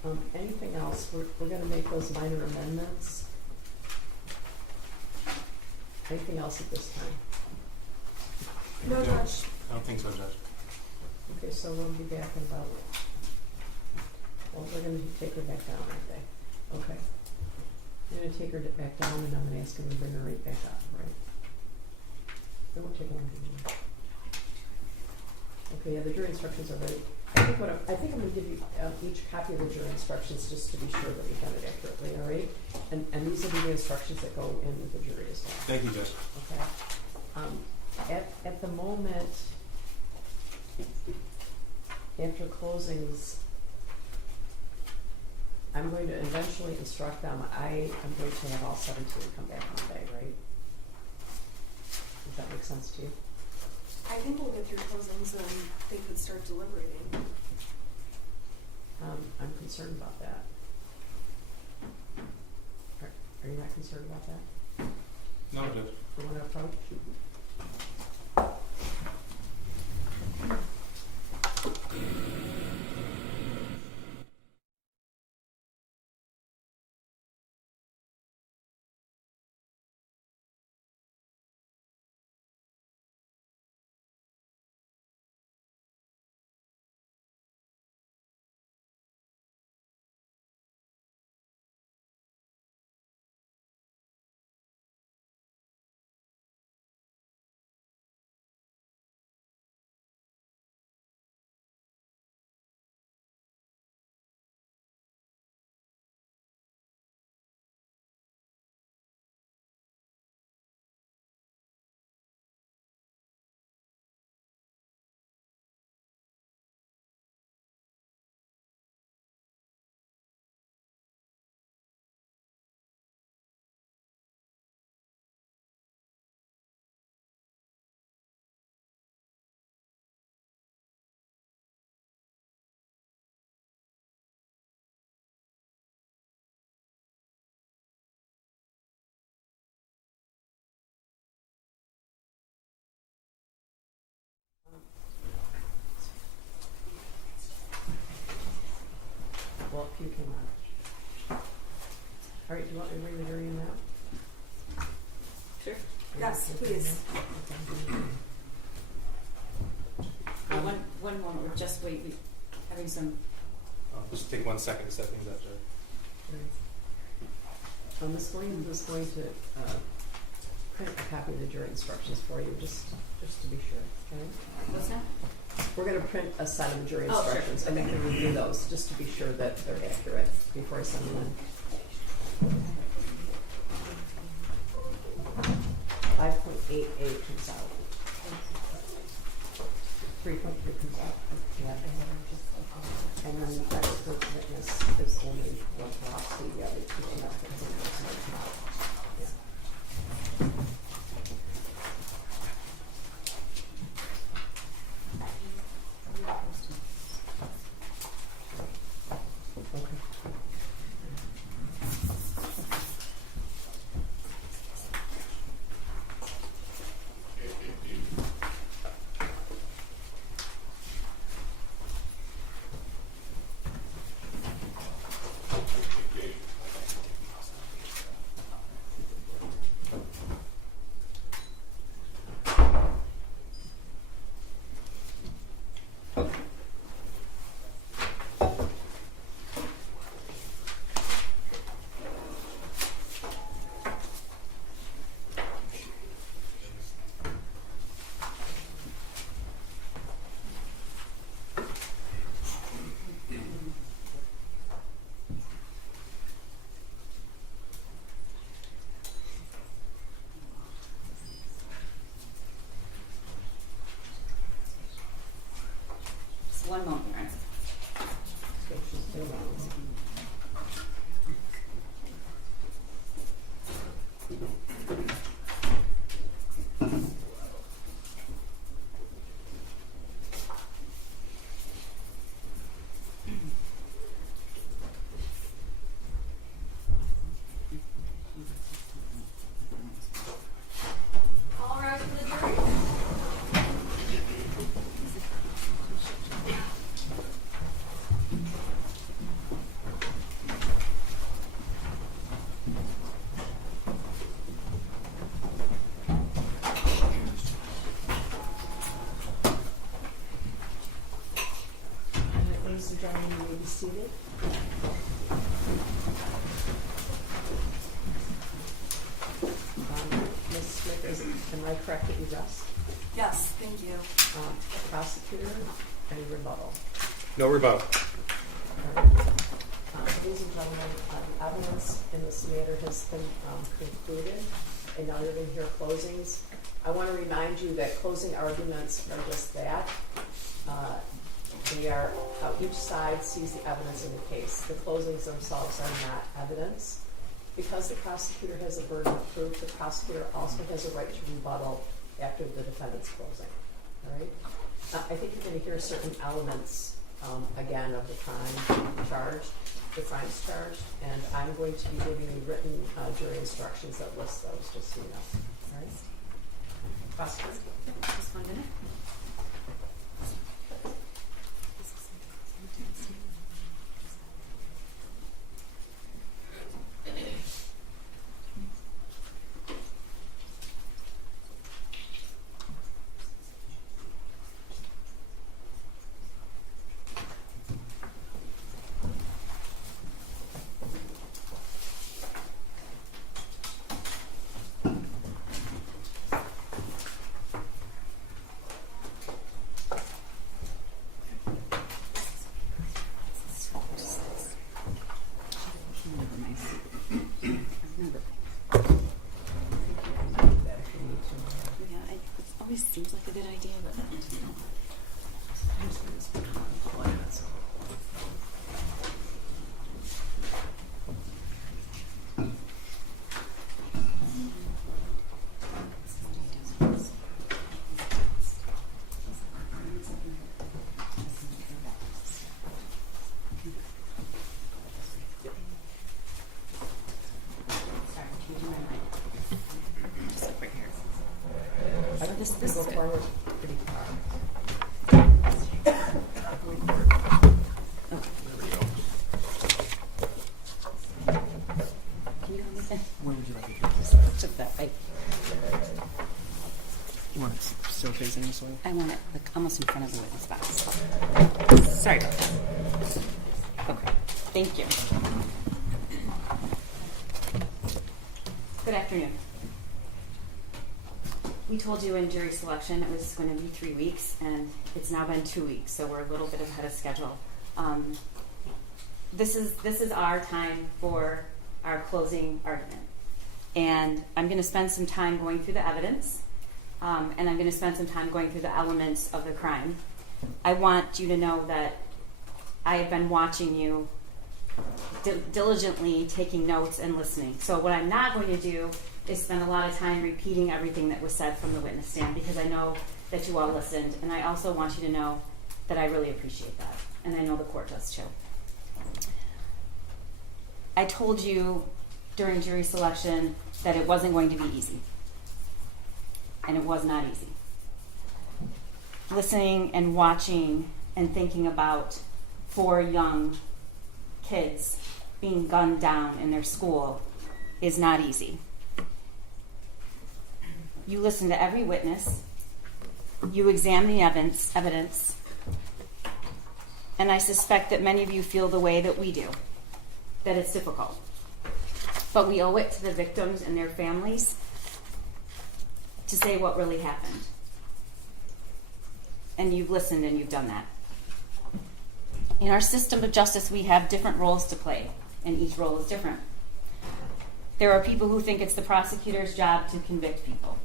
you. Anything else? We're gonna make those minor amendments. Anything else at this time? No, Judge. I don't think so, Judge. Okay, so we'll be back in about, well, we're gonna take her back down, aren't they? Okay. I'm gonna take her back down and I'm gonna ask him to bring her right back up, right? It won't take long to do. Okay, yeah, the jury instructions are ready. I think I'm gonna give you each copy of the jury instructions just to be sure that we've done it accurately, all right? And these will be the instructions that go in with the jury as well. Thank you, Judge. Okay. At the moment, after closings, I'm going to eventually instruct them. I am going to have all 17 come back Monday, right? Does that make sense to you? I think we'll get through closings and they could start deliberating. I'm concerned about that. Are you not concerned about that? No, Judge. You want to approach? Well, a few came out. All right, do you want me to bring the jury in now? Sure. Yes, please. One moment. We're just waiting. Having some. Just take 1 second to set things up, Judge. Ms. Williams is going to print a copy of the jury instructions for you, just to be sure. Okay? What's that? We're going to print a set of the jury Oh, sure. instructions, and then review those, just to be sure that they're accurate before I send them in. 5.88 comes out. 3.3 comes out. Yeah. And then the expert witness is only one box, the other two come out. Yeah. Okay. seated. Ms. Smith, am I correct that you rest? Yes, thank you. Prosecutor, any rebuttal? No rebuttal. Ladies and gentlemen, the evidence in this matter has been concluded, and now you're going to hear closings. I want to remind you that closing arguments are just that. They are how each side sees the evidence in the case. The closings themselves are not evidence. Because the prosecutor has a burden of proof, the prosecutor also has a right to rebuttal after the defendant's closing. All right? I think you're going to hear certain elements, again, of the crime charged, the crimes charged, and I'm going to be giving you written jury instructions that list those, just so you know. All right? Prosecutor. Just 1 minute. Always seems like a good idea, but I don't know. This Go is good. forward pretty far. Can you help me then? Where would you like it to? Just that way. You want it still facing this way? I want it like almost in front of the witness box. Sorry about that. Okay. Thank you. Good afternoon. We told you in jury selection it was going to be 3 weeks, and it's now been 2 weeks, so we're a little bit ahead of schedule. This is our time for our closing argument, and I'm going to spend some time going through the evidence, and I'm going to spend some time going through the elements of the crime. I want you to know that I have been watching you diligently, taking notes and listening. So what I'm not going to do is spend a lot of time repeating everything that was said from the witness stand, because I know that you all listened, and I also want you to know that I really appreciate that, and I know the court does too. I told you during jury selection that it wasn't going to be easy, and it was not easy. Listening and watching and thinking about 4 young kids being gunned down in their school is not easy. You listen to every witness, you examine the evidence, and I suspect that many of you feel the way that we do, that it's difficult. But we owe it to the victims and their families to say what really happened. And you've listened and you've done that. In our system of justice, we have different roles to play, and each role is different. There are people who think it's the prosecutor's job to convict people.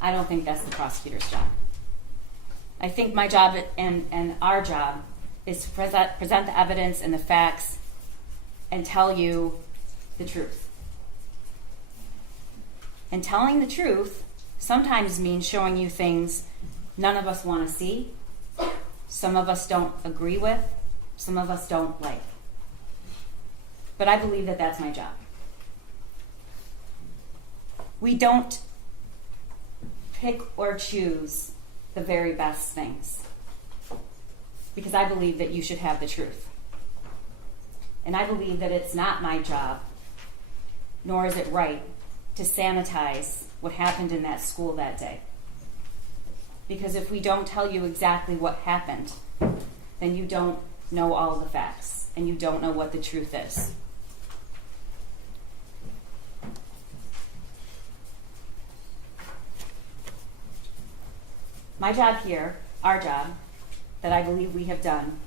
I don't think that's the prosecutor's job. I think my job and our job is to present the evidence and the facts and tell you the truth. And telling the truth sometimes means showing you things none of us want to see, some of us don't agree with, some of us don't like. But I believe that that's my job. We don't pick or choose the very best things, because I believe that you should have the truth. And I believe that it's not my job, nor is it right, to sanitize what happened in that school that day. Because if we don't tell you exactly what happened, then you don't know all the facts, and you don't know what the truth is. My job here, our job, that I believe we have done,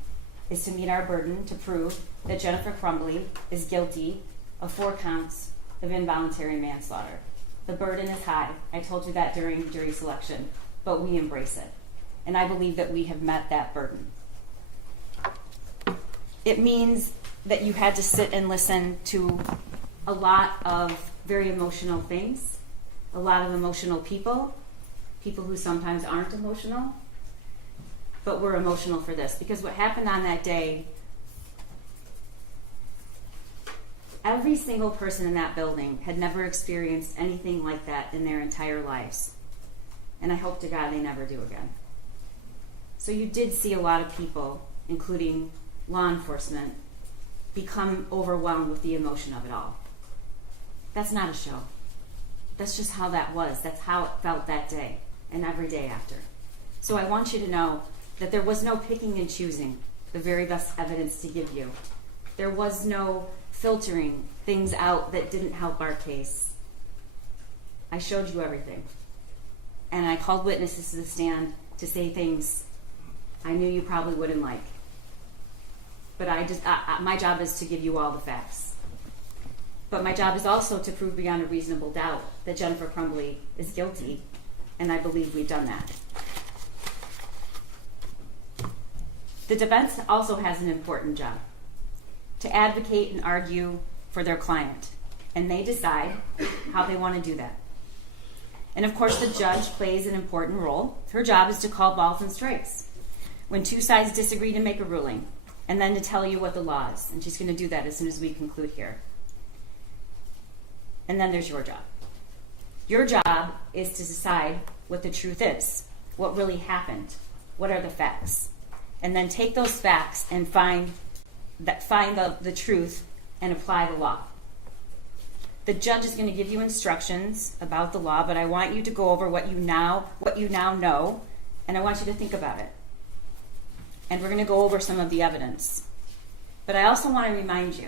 is to meet our burden to prove that Jennifer Crumbly is guilty of 4 counts of involuntary manslaughter. The burden is high. I told you that during jury selection, but we embrace it. And I believe that we have met that burden. It means that you had to sit and listen to a lot of very emotional things, a lot of emotional people who sometimes aren't emotional, but were emotional for this. Because what happened on that day, every single person in that building had never experienced anything like that in their entire lives. And I hope to God they never do again. So you did see a lot of people, including law enforcement, become overwhelmed with the emotion of it all. That's not a show. That's just how that was. That's how it felt that day and every day after. So I want you to know that there was no picking and choosing the very best evidence to give you. There was no filtering things out that didn't help our case. I showed you everything. And I called witnesses to the stand to say things I knew you probably wouldn't like. But my job is to give you all the facts. But my job is also to prove beyond a reasonable doubt that Jennifer Crumbly is guilty, and I believe we've done that. The defense also has an important job, to advocate and argue for their client, and they decide how they want to do that. And of course, the judge plays an important role. Her job is to call balls and strikes when 2 sides disagree to make a ruling, and then to tell you what the law is. And she's going to do that as soon as we conclude here. And then there's your job. Your job is to decide what the truth is, what really happened, what are the facts, and then take those facts and find the truth and apply the law. The judge is going to give you instructions about the law, but I want you to go over what you now know, and I want you to think about it. And we're going to go over some of the evidence. But I also want to remind you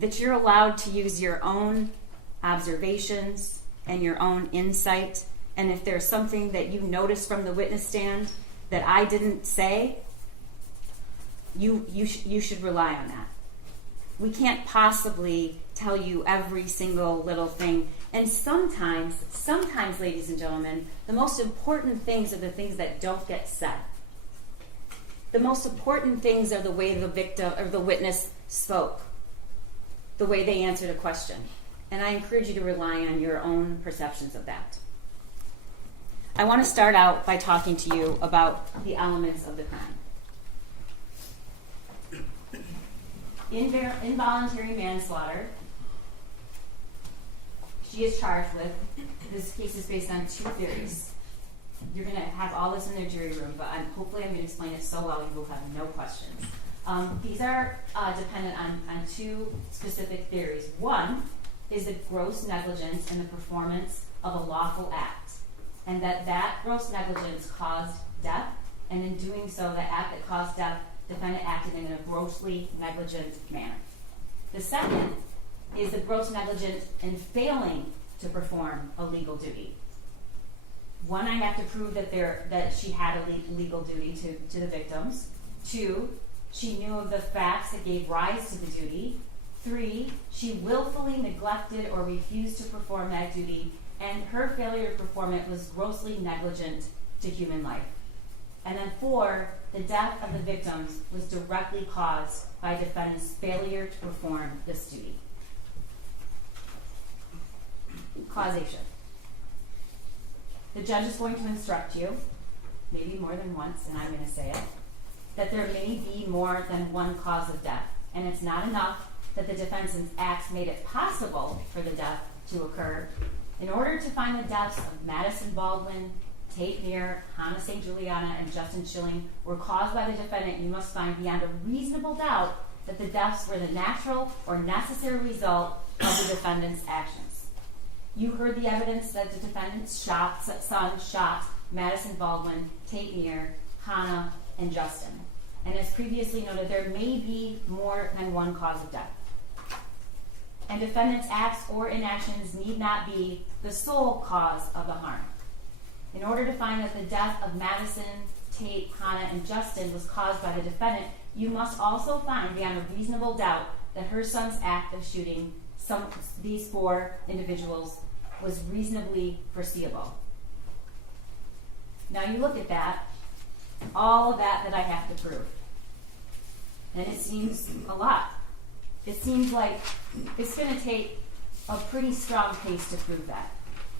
that you're allowed to use your own observations and your own insight. And if there's something that you notice from the witness stand that I didn't say, you should rely on that. We can't possibly tell you every single little thing. And sometimes, ladies and gentlemen, the most important things are the things that don't get said. The most important things are the way the victim or the witness spoke, the way they answered a question. And I encourage you to rely on your own perceptions of that. I want to start out by talking to you about the elements of the crime. Involuntary manslaughter, she is charged with. This case is based on 2 theories. You're going to have all this in their jury room, but hopefully I'm going to explain it so well you will have no questions. These are dependent on 2 specific theories. One is the gross negligence in the performance of a lawful act, and that gross negligence caused death, and in doing so, the act that caused death, defendant acted in a grossly negligent manner. The second is the gross negligence in failing to perform a legal duty. One, I have to prove that she had a legal duty to the victims. 2, she knew of the facts that gave rise to the duty. 3, she willfully neglected or refused to perform that duty, and her failure to perform it was grossly negligent to human life. And then 4, the death of the victims was directly caused by defendant's failure to perform this duty. Causation. The judge is going to instruct you, maybe more than once, and I'm going to say it, that there may be more than one cause of death. And it's not enough that the defendant's acts made it possible for the death to occur. In order to find the deaths of Madison Baldwin, Tate Meir, Hannah St. Juliana, and Justin Schilling were caused by the defendant, you must find beyond a reasonable doubt that the deaths were the natural or necessary result of the defendant's actions. You heard the evidence that the defendant's son shot Madison Baldwin, Tate Meir, Hannah, and Justin. And as previously noted, there may be more than one cause of death. And defendant's acts or inactions need not be the sole cause of the harm. In order to find that the death of Madison, Tate, Hannah, and Justin was caused by the defendant, you must also find beyond a reasonable doubt that her son's act of shooting these 4 individuals was reasonably foreseeable. Now you look at that, all of that I have to prove. And it seems a lot. It seems like it's going to take a pretty strong case to prove that.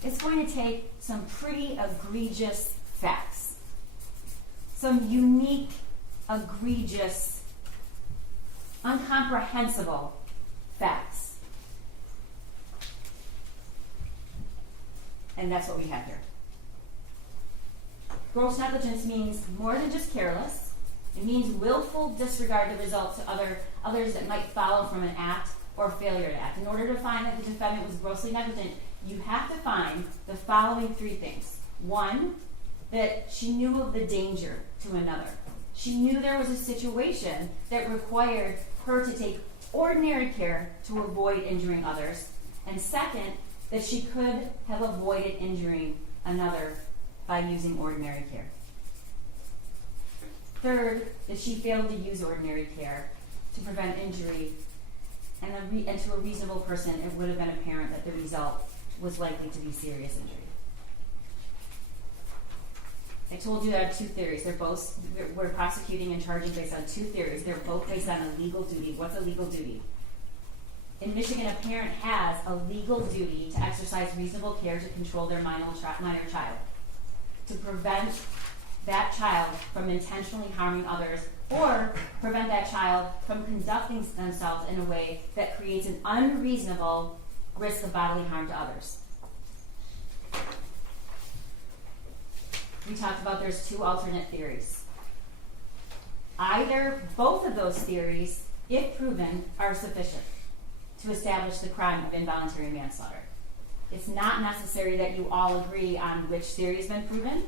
It's going to take some pretty egregious facts. Some unique, egregious, incomprehensible facts. And that's what we have here. Gross negligence means more than just careless. It means willful disregard of results to others that might follow from an act or failure to act. In order to find that the defendant was grossly negligent, you have to find the following 3 things. 1, that she knew of the danger to another. She knew there was a situation that required her to take ordinary care to avoid injuring others. And second, that she could have avoided injuring another by using ordinary care. Third, that she failed to use ordinary care to prevent injury, and to a reasonable person, it would have been apparent that the result was likely to be serious injury. I told you there are 2 theories. We're prosecuting and charging based on 2 theories. They're both based on a legal duty. What's a legal duty? In Michigan, a parent has a legal duty to exercise reasonable care to control their minor child, to prevent that child from intentionally harming others, or prevent that child from conducting themselves in a way that creates an unreasonable risk of bodily harm to others. We talked about there's 2 alternate theories. Both of those theories, if proven, are sufficient to establish the crime of involuntary manslaughter. It's not necessary that you all agree on which theory has been proven,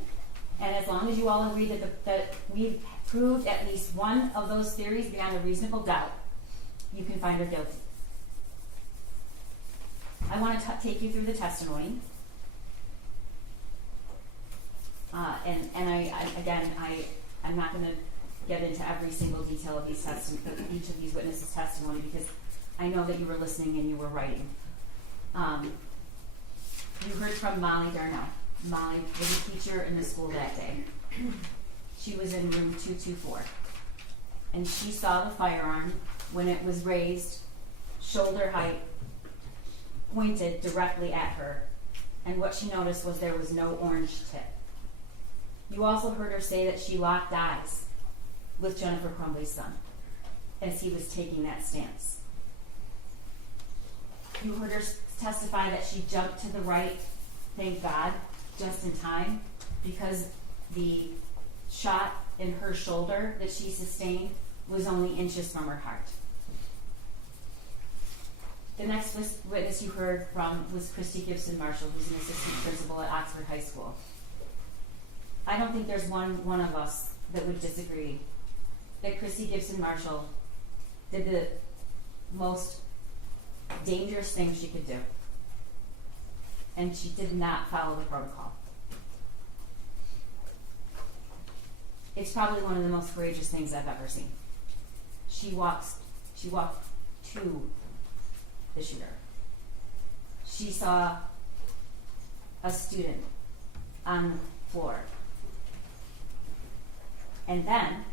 and as long as you all agree that we've proved at least one of those theories beyond a reasonable doubt, you can find her guilty. I want to take you through the testimony. I'm not going to get into every single detail of each of these witnesses' testimony, because I know that you were listening and you were writing. You heard from Molly Darnell. Molly was a teacher in the school that day. She was in room 224. And she saw the firearm when it was raised, shoulder height, pointed directly at her. And what she noticed was there was no orange tip. You also heard her say that she locked eyes with Jennifer Crumbley's son as he was taking that stance. You heard her testify that she jumped to the right, thank God, just in time, because the shot in her shoulder that she sustained was only inches from her heart. The next witness you heard from was Christy Gibson Marshall, who's an assistant principal at Oxford High School. I don't think there's one of us that would disagree that Christy Gibson Marshall did the most dangerous thing she could do. And she did not follow the protocol. It's probably one of the most courageous things I've ever seen. She walked to the shooter. She saw a student on the floor. And then,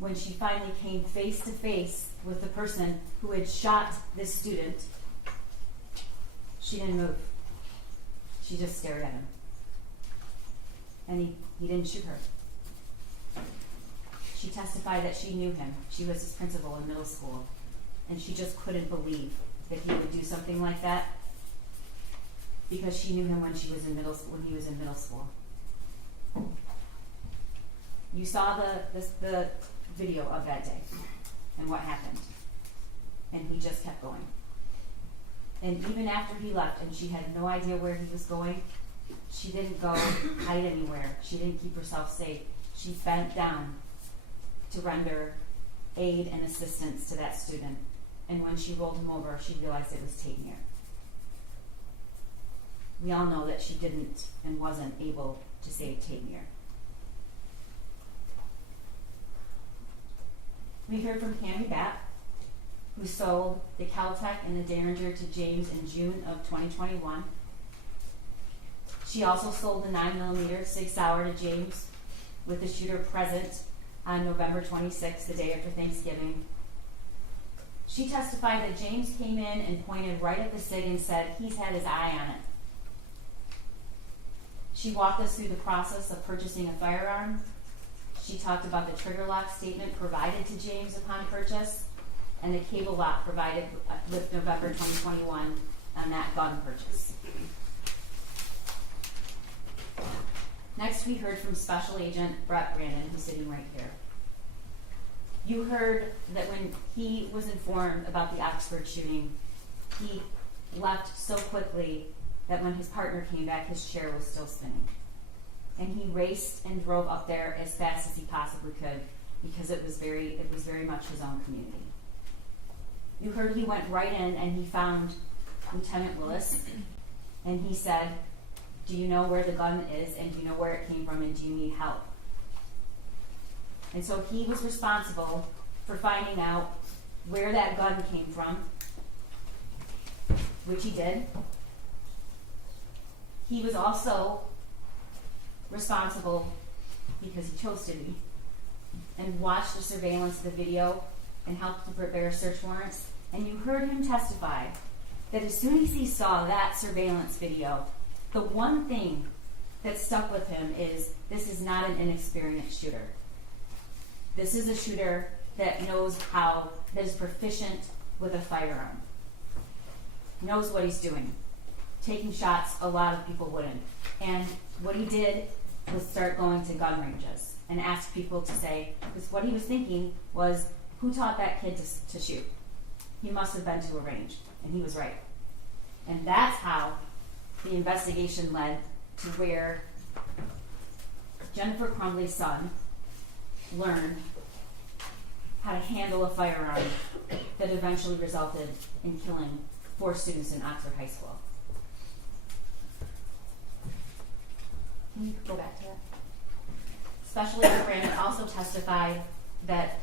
when she finally came face to face with the person who had shot this student, she didn't move. She just stared at him. And he didn't shoot her. She testified that she knew him. She was his principal in middle school. And she just couldn't believe that he would do something like that, because she knew him when he was in middle school. You saw the video of that day and what happened. And he just kept going. And even after he left and she had no idea where he was going, she didn't go hide anywhere. She didn't keep herself safe. She bent down to render aid and assistance to that student. And when she rolled him over, she realized it was Tamir. We all know that she didn't and wasn't able to save Tamir. We heard from Cammie Batt, who sold the Caltech and the Derringer to James in June of 2021. She also sold the 9mm Sig Sauer to James with the shooter present on November 26th, the day after Thanksgiving. She testified that James came in and pointed right at the Sig and said he's had his eye on it. She walked us through the process of purchasing a firearm. She talked about the trigger lock statement provided to James upon purchase and the cable lock provided with November 2021 on that gun purchase. Next, we heard from Special Agent Brett Brandon, who's sitting right here. You heard that when he was informed about the Oxford shooting, he left so quickly that when his partner came back, his chair was still spinning. And he raced and drove up there as fast as he possibly could because it was very much his own community. You heard he went right in and he found Lieutenant Willis, and he said, do you know where the gun is, and do you know where it came from, and do you need help? And so he was responsible for finding out where that gun came from, which he did. He was also responsible, because he chose to be, and watched the surveillance of the video and helped to prepare search warrants. And you heard him testify that as soon as he saw that surveillance video, the one thing that stuck with him is this is not an inexperienced shooter. This is a shooter that knows that is proficient with a firearm. Knows what he's doing. Taking shots, a lot of people wouldn't. And what he did was start going to gun ranges and ask people to say, because what he was thinking was, who taught that kid to shoot? He must have been to a range. And he was right. And that's how the investigation led to where Jennifer Crumbley's son learned how to handle a firearm that eventually resulted in killing 4 students in Oxford High School. Can you go back to that? Special Agent Brandon also testified that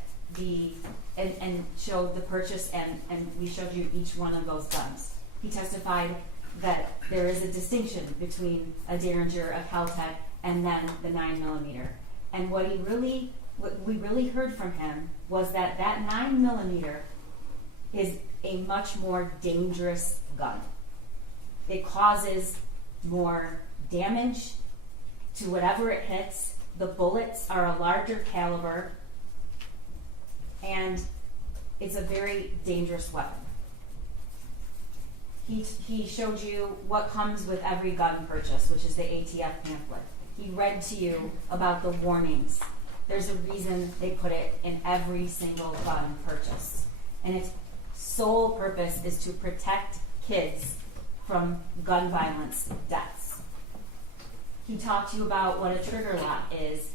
and showed the purchase, and we showed you each one of those guns. He testified that there is a distinction between a Derringer, a Caltech, and then the 9mm. And what we really heard from him was that 9mm is a much more dangerous gun. It causes more damage to whatever it hits. The bullets are a larger caliber, and it's a very dangerous weapon. He showed you what comes with every gun purchase, which is the ATF pamphlet. He read to you about the warnings. There's a reason they put it in every single gun purchase. And its sole purpose is to protect kids from gun violence deaths. He talked to you about what a trigger lock is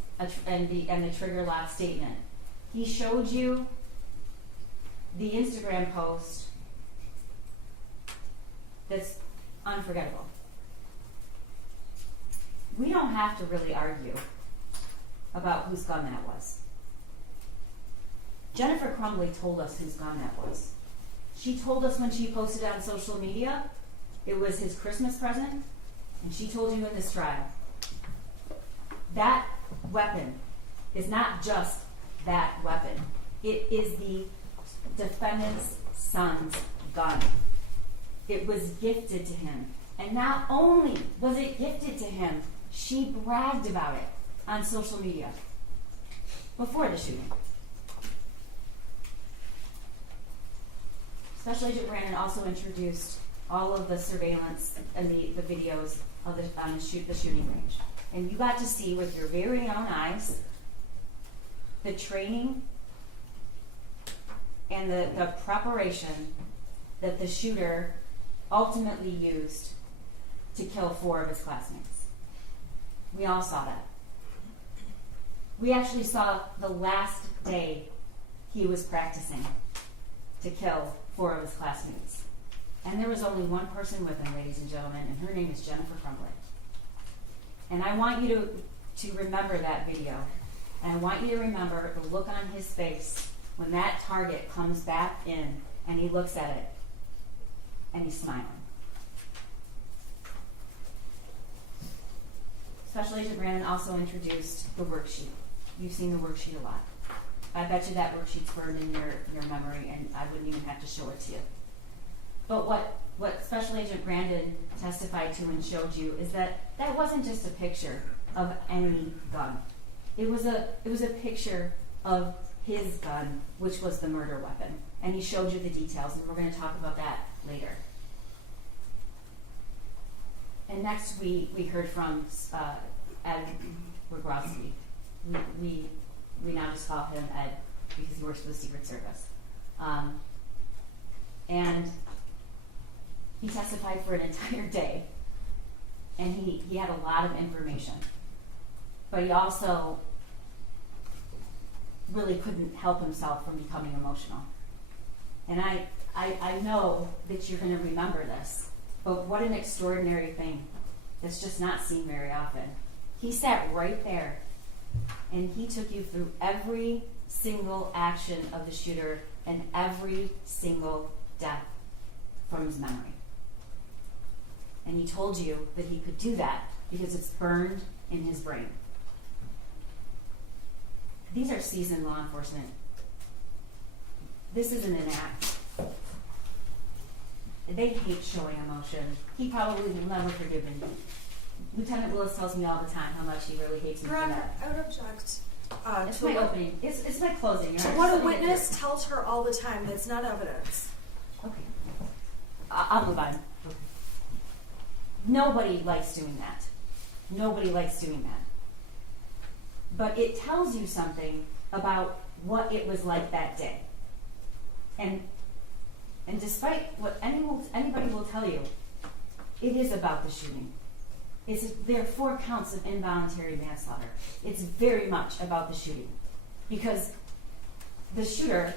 and the trigger lock statement. He showed you the Instagram post that's unforgettable. We don't have to really argue about whose gun that was. Jennifer Crumbley told us whose gun that was. She told us when she posted it on social media, it was his Christmas present, and she told you in this trial. That weapon is not just that weapon. It is the defendant's son's gun. It was gifted to him. And not only was it gifted to him, she bragged about it on social media before the shooting. Special Agent Brandon also introduced all of the surveillance and the videos of the shooting range. And you got to see with your very own eyes the training and the preparation that the shooter ultimately used to kill 4 of his classmates. We all saw that. We actually saw the last day he was practicing to kill 4 of his classmates. And there was only one person with him, ladies and gentlemen, and her name is Jennifer Crumbly. And I want you to remember that video. And I want you to remember the look on his face when that target comes back in and he looks at it and he's smiling. Special Agent Brandon also introduced the worksheet. You've seen the worksheet a lot. I bet you that worksheet's burned in your memory and I wouldn't even have to show it to you. But what Special Agent Brandon testified to and showed you is that wasn't just a picture of any gun. It was a picture of his gun, which was the murder weapon. And he showed you the details, and we're going to talk about that later. And next we heard from Ed Wagowski. We now just call him Ed because he works for the Secret Service. And he testified for an entire day, and he had a lot of information. But he also really couldn't help himself from becoming emotional. And I know that you're going to remember this, but what an extraordinary thing that's just not seen very often. He sat right there, and he took you through every single action of the shooter and every single death from his memory. And he told you that he could do that because it's burned in his brain. These are seasoned law enforcement. This isn't an act. They hate showing emotion. He probably will never forgive me. Lieutenant Willis tells me all the time how much he really hates me Your for Honor, that. I would object. It's To my what- opening. It's my closing. Your To Honor. what a Just let me get witness through. tells her all the time, that's not evidence. Okay. I'll move on. Nobody likes doing that. Nobody likes doing that. But it tells you something about what it was like that day. And despite what anybody will tell you, it is about the shooting. There are 4 counts of involuntary manslaughter. It's very much about the shooting. Because the shooter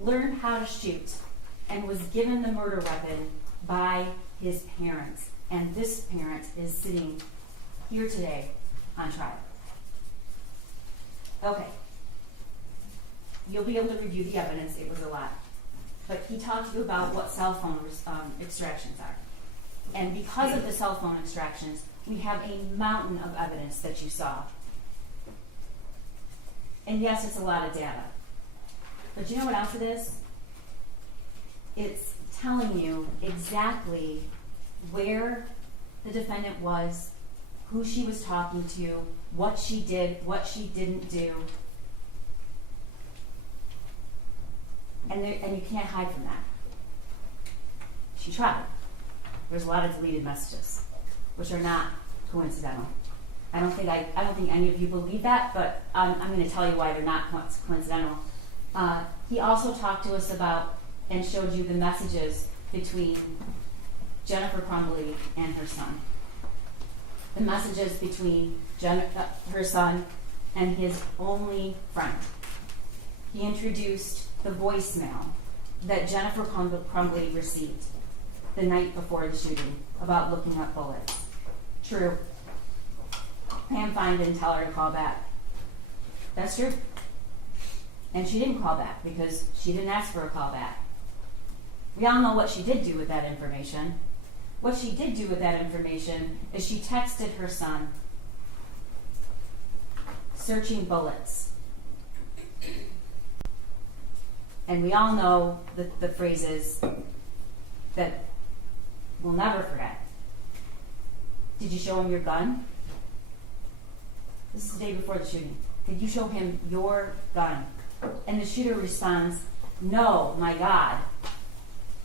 learned how to shoot and was given the murder weapon by his parents. And this parent is sitting here today on trial. Okay. You'll be able to review the evidence. It was a lot. But he talked to you about what cell phone extractions are. And because of the cell phone extractions, we have a mountain of evidence that you saw. And yes, it's a lot of data. But you know what else it is? It's telling you exactly where the defendant was, who she was talking to, what she did, what she didn't do. And you can't hide from that. She tried. There's a lot of deleted messages, which are not coincidental. I don't think any of you believe that, but I'm going to tell you why they're not coincidental. He also talked to us about and showed you the messages between Jennifer Crumbly and her son. The messages between her son and his only friend. He introduced the voicemail that Jennifer Crumbly received the night before the shooting about looking up bullets. True. Pam Fine didn't tell her to call back. That's true. And she didn't call back because she didn't ask for a call back. We all know what she did do with that information. What she did do with that information is she texted her son, searching bullets. And we all know the phrases that we'll never forget. Did you show him your gun? This is the day before the shooting. Did you show him your gun? And the shooter responds, no, my God.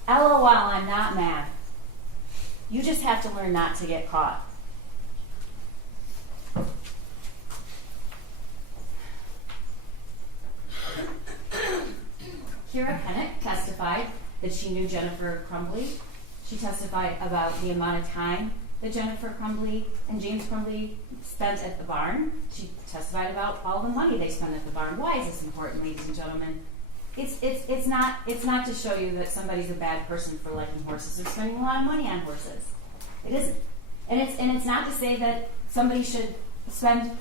LOL, I'm not mad. You just have to learn not to get caught. Kira Kennett testified that she knew Jennifer Crumbly. She testified about the amount of time that Jennifer Crumbly and James Crumbly spent at the barn. She testified about all the money they spent at the barn. Why is this important, ladies and gentlemen? It's not to show you that somebody's a bad person for liking horses or spending a lot of money on horses. It isn't. And it's not to say that somebody should spend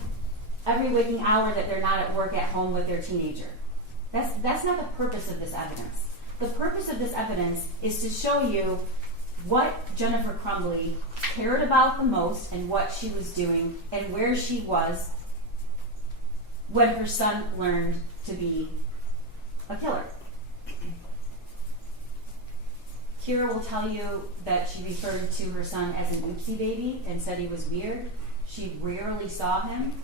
every waking hour that they're not at work at home with their teenager. That's not the purpose of this evidence. The purpose of this evidence is to show you what Jennifer Crumbly cared about the most and what she was doing and where she was when her son learned to be a killer. Kira will tell you that she referred to her son as an oopsie baby and said he was weird. She rarely saw him.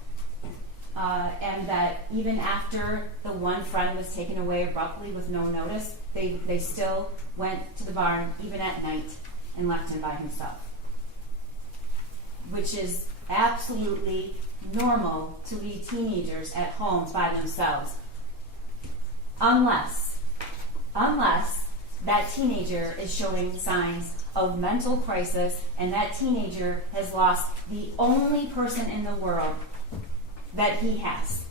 And that even after the one friend was taken away abruptly with no notice, they still went to the barn, even at night, and left him by himself. Which is absolutely normal to leave teenagers at home by themselves. Unless that teenager is showing signs of mental crisis and that teenager has lost the only person in the world that he has.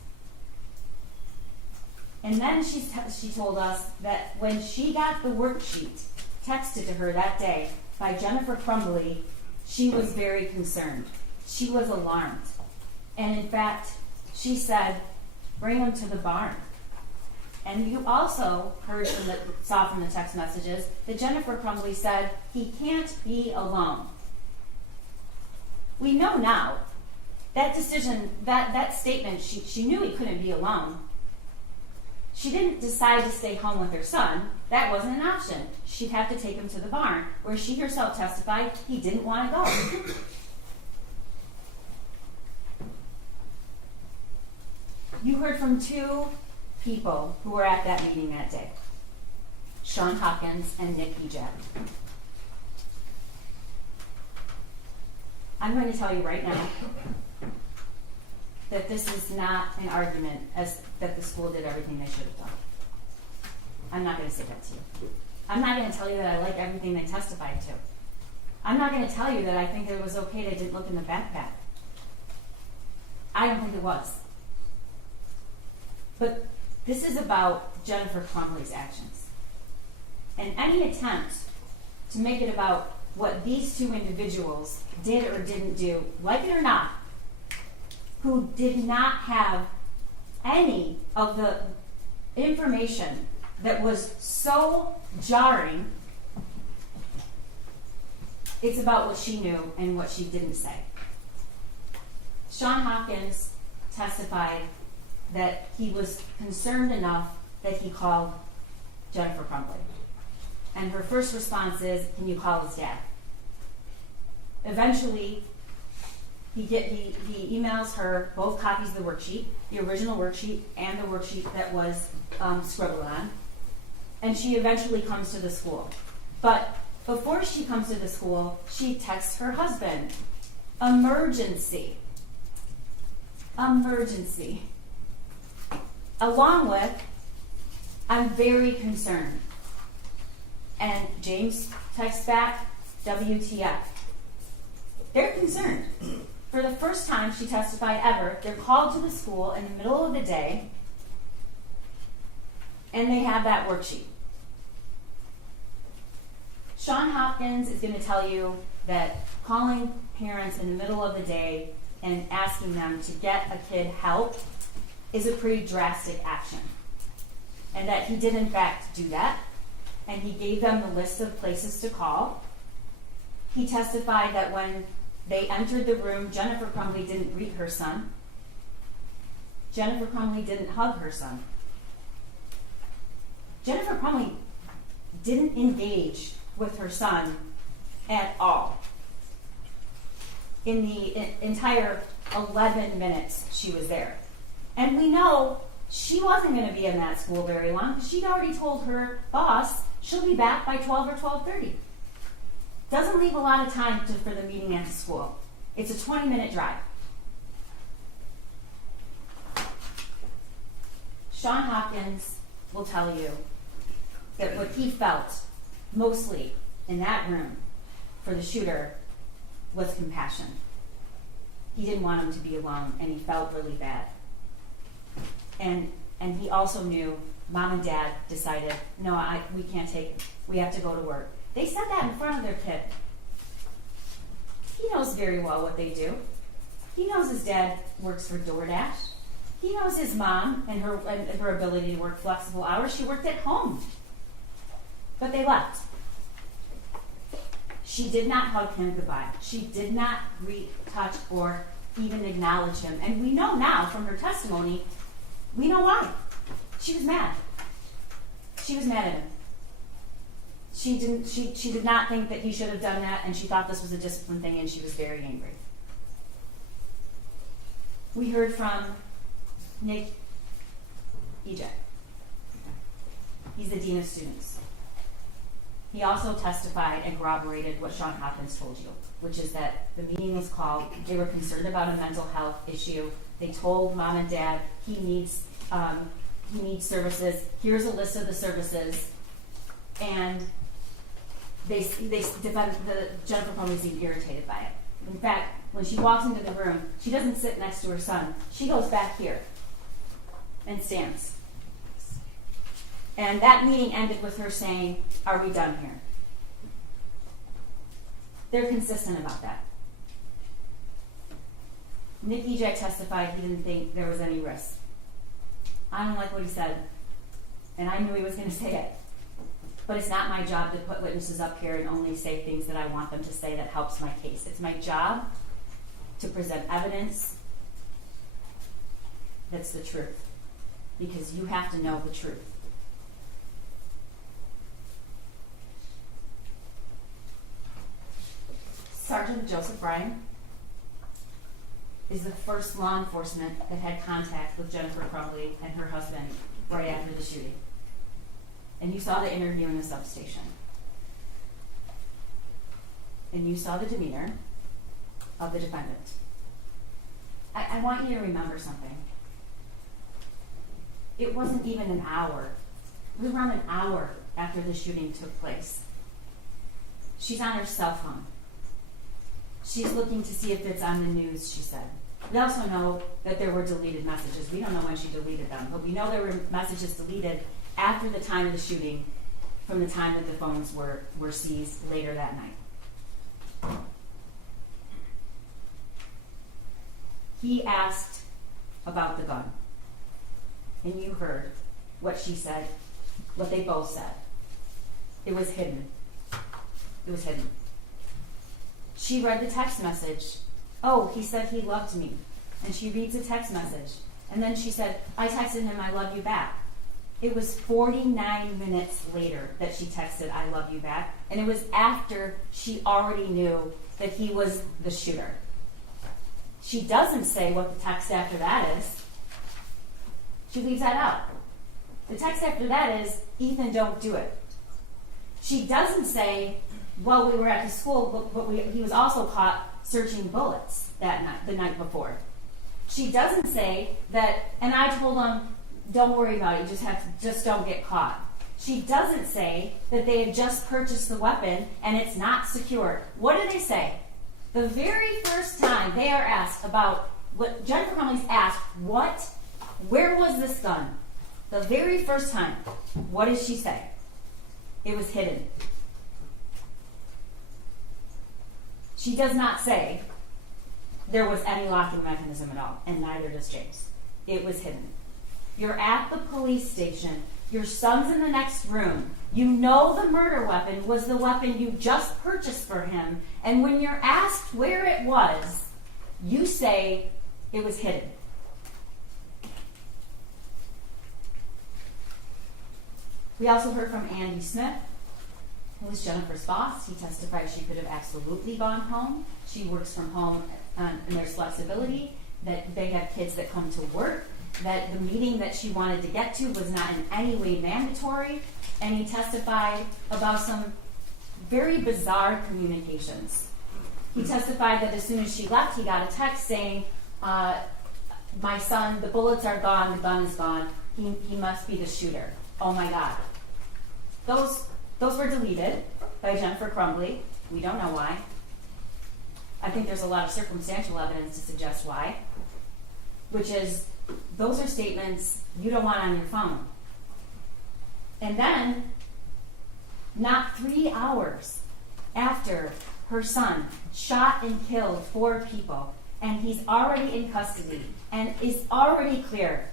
And then she told us that when she got the worksheet texted to her that day by Jennifer Crumbly, she was very concerned. She was alarmed. And in fact, she said, bring him to the barn. And you also saw from the text messages that Jennifer Crumbly said, he can't be alone. We know now that decision, that statement, she knew he couldn't be alone. She didn't decide to stay home with her son. That wasn't an option. She'd have to take him to the barn, where she herself testified he didn't want to go. You heard from two people who were at that meeting that day, Sean Hopkins and Nick Ejab. I'm going to tell you right now that this is not an argument that the school did everything they should have done. I'm not going to say that to you. I'm not going to tell you that I like everything they testified to. I'm not going to tell you that I think it was okay they didn't look in the backpack. I don't think it was. But this is about Jennifer Crumbly's actions. And any attempt to make it about what these two individuals did or didn't do, like it or not, who did not have any of the information that was so jarring, it's about what she knew and what she didn't say. Sean Hopkins testified that he was concerned enough that he called Jennifer Crumbly. And her first response is, can you call his dad? Eventually, he emails her both copies of the worksheet, the original worksheet and the worksheet that was scribbled on. And she eventually comes to the school. But before she comes to the school, she texts her husband, emergency. Emergency. Along with, I'm very concerned. And James texts back, WTF. They're concerned. For the first time she testified ever, they're called to the school in the middle of the day, and they have that worksheet. Sean Hopkins is going to tell you that calling parents in the middle of the day and asking them to get a kid help is a pretty drastic action. And that he did in fact do that, and he gave them the list of places to call. He testified that when they entered the room, Jennifer Crumbly didn't greet her son. Jennifer Crumbly didn't hug her son. Jennifer Crumbly didn't engage with her son at all in the entire 11 minutes she was there. And we know she wasn't going to be in that school very long because she'd already told her boss she'll be back by 12 or 12:30. Doesn't leave a lot of time for the meeting at the school. It's a 20-minute drive. Sean Hopkins will tell you that what he felt mostly in that room for the shooter was compassion. He didn't want him to be alone, and he felt really bad. And he also knew Mom and Dad decided, no, we can't take him. We have to go to work. They said that in front of their kid. He knows very well what they do. He knows his dad works for DoorDash. He knows his mom and her ability to work flexible hours. She worked at home. But they left. She did not hug him goodbye. She did not touch or even acknowledge him. And we know now from her testimony, we know why. She was mad. She was mad at him. She did not think that he should have done that, and she thought this was a discipline thing, and she was very angry. We heard from Nick Ejek. He's the Dean of Students. He also testified and corroborated what Sean Hopkins told you, which is that the meeting was called, they were concerned about a mental health issue. They told Mom and Dad he needs services. Here's a list of the services. And Jennifer Crumley seemed irritated by it. In fact, when she walks into the room, she doesn't sit next to her son. She goes back here and stands. And that meeting ended with her saying, "Are we done here?" They're consistent about that. Nick Ejek testified he didn't think there was any risk. I don't like what he said, and I knew he was going to say it. But it's not my job to put witnesses up here and only say things that I want them to say that helps my case. It's my job to present evidence that's the truth, because you have to know the truth. Sergeant Joseph Bryan is the first law enforcement that had contact with Jennifer Crumley and her husband right after the shooting. And you saw the interview in the substation. And you saw the demeanor of the defendant. I want you to remember something. It wasn't even an hour. It was around an hour after the shooting took place. She's on her cell phone. She's looking to see if it's on the news, she said. We also know that there were deleted messages. We don't know when she deleted them, but we know there were messages deleted after the time of the shooting, from the time that the phones were seized later that night. He asked about the gun, and you heard what she said, what they both said. It was hidden. It was hidden. She read the text message. Oh, he said he loved me. And she reads the text message. And then she said, I texted him, I love you back. It was 49 minutes later that she texted, I love you back. And it was after she already knew that he was the shooter. She doesn't say what the text after that is. She leaves that out. The text after that is, Ethan, don't do it. She doesn't say, well, we were at the school, but he was also caught searching bullets that night, the night before. She doesn't say that, and I told him, don't worry about it, just don't get caught. She doesn't say that they had just purchased the weapon and it's not secured. What do they say? The very first time they are asked about what Jennifer Crumley's asked, where was this gun? The very first time, what does she say? It was hidden. She does not say there was any locking mechanism at all, and neither does James. It was hidden. You're at the police station. Your son's in the next room. You know the murder weapon was the weapon you just purchased for him, and when you're asked where it was, you say it was hidden. We also heard from Andy Smith, who was Jennifer's boss. He testified she could have absolutely gone home. She works from home, and there's flexibility, that they have kids that come to work, that the meeting that she wanted to get to was not in any way mandatory, and he testified about some very bizarre communications. He testified that as soon as she left, he got a text saying, my son, the bullets are gone, the gun is gone, he must be the shooter. Oh my God. Those were deleted by Jennifer Crumley. We don't know why. I think there's a lot of circumstantial evidence to suggest why, which is those are statements you don't want on your phone. And then, not 3 hours after her son shot and killed 4 people, and he's already in custody, and it's already clear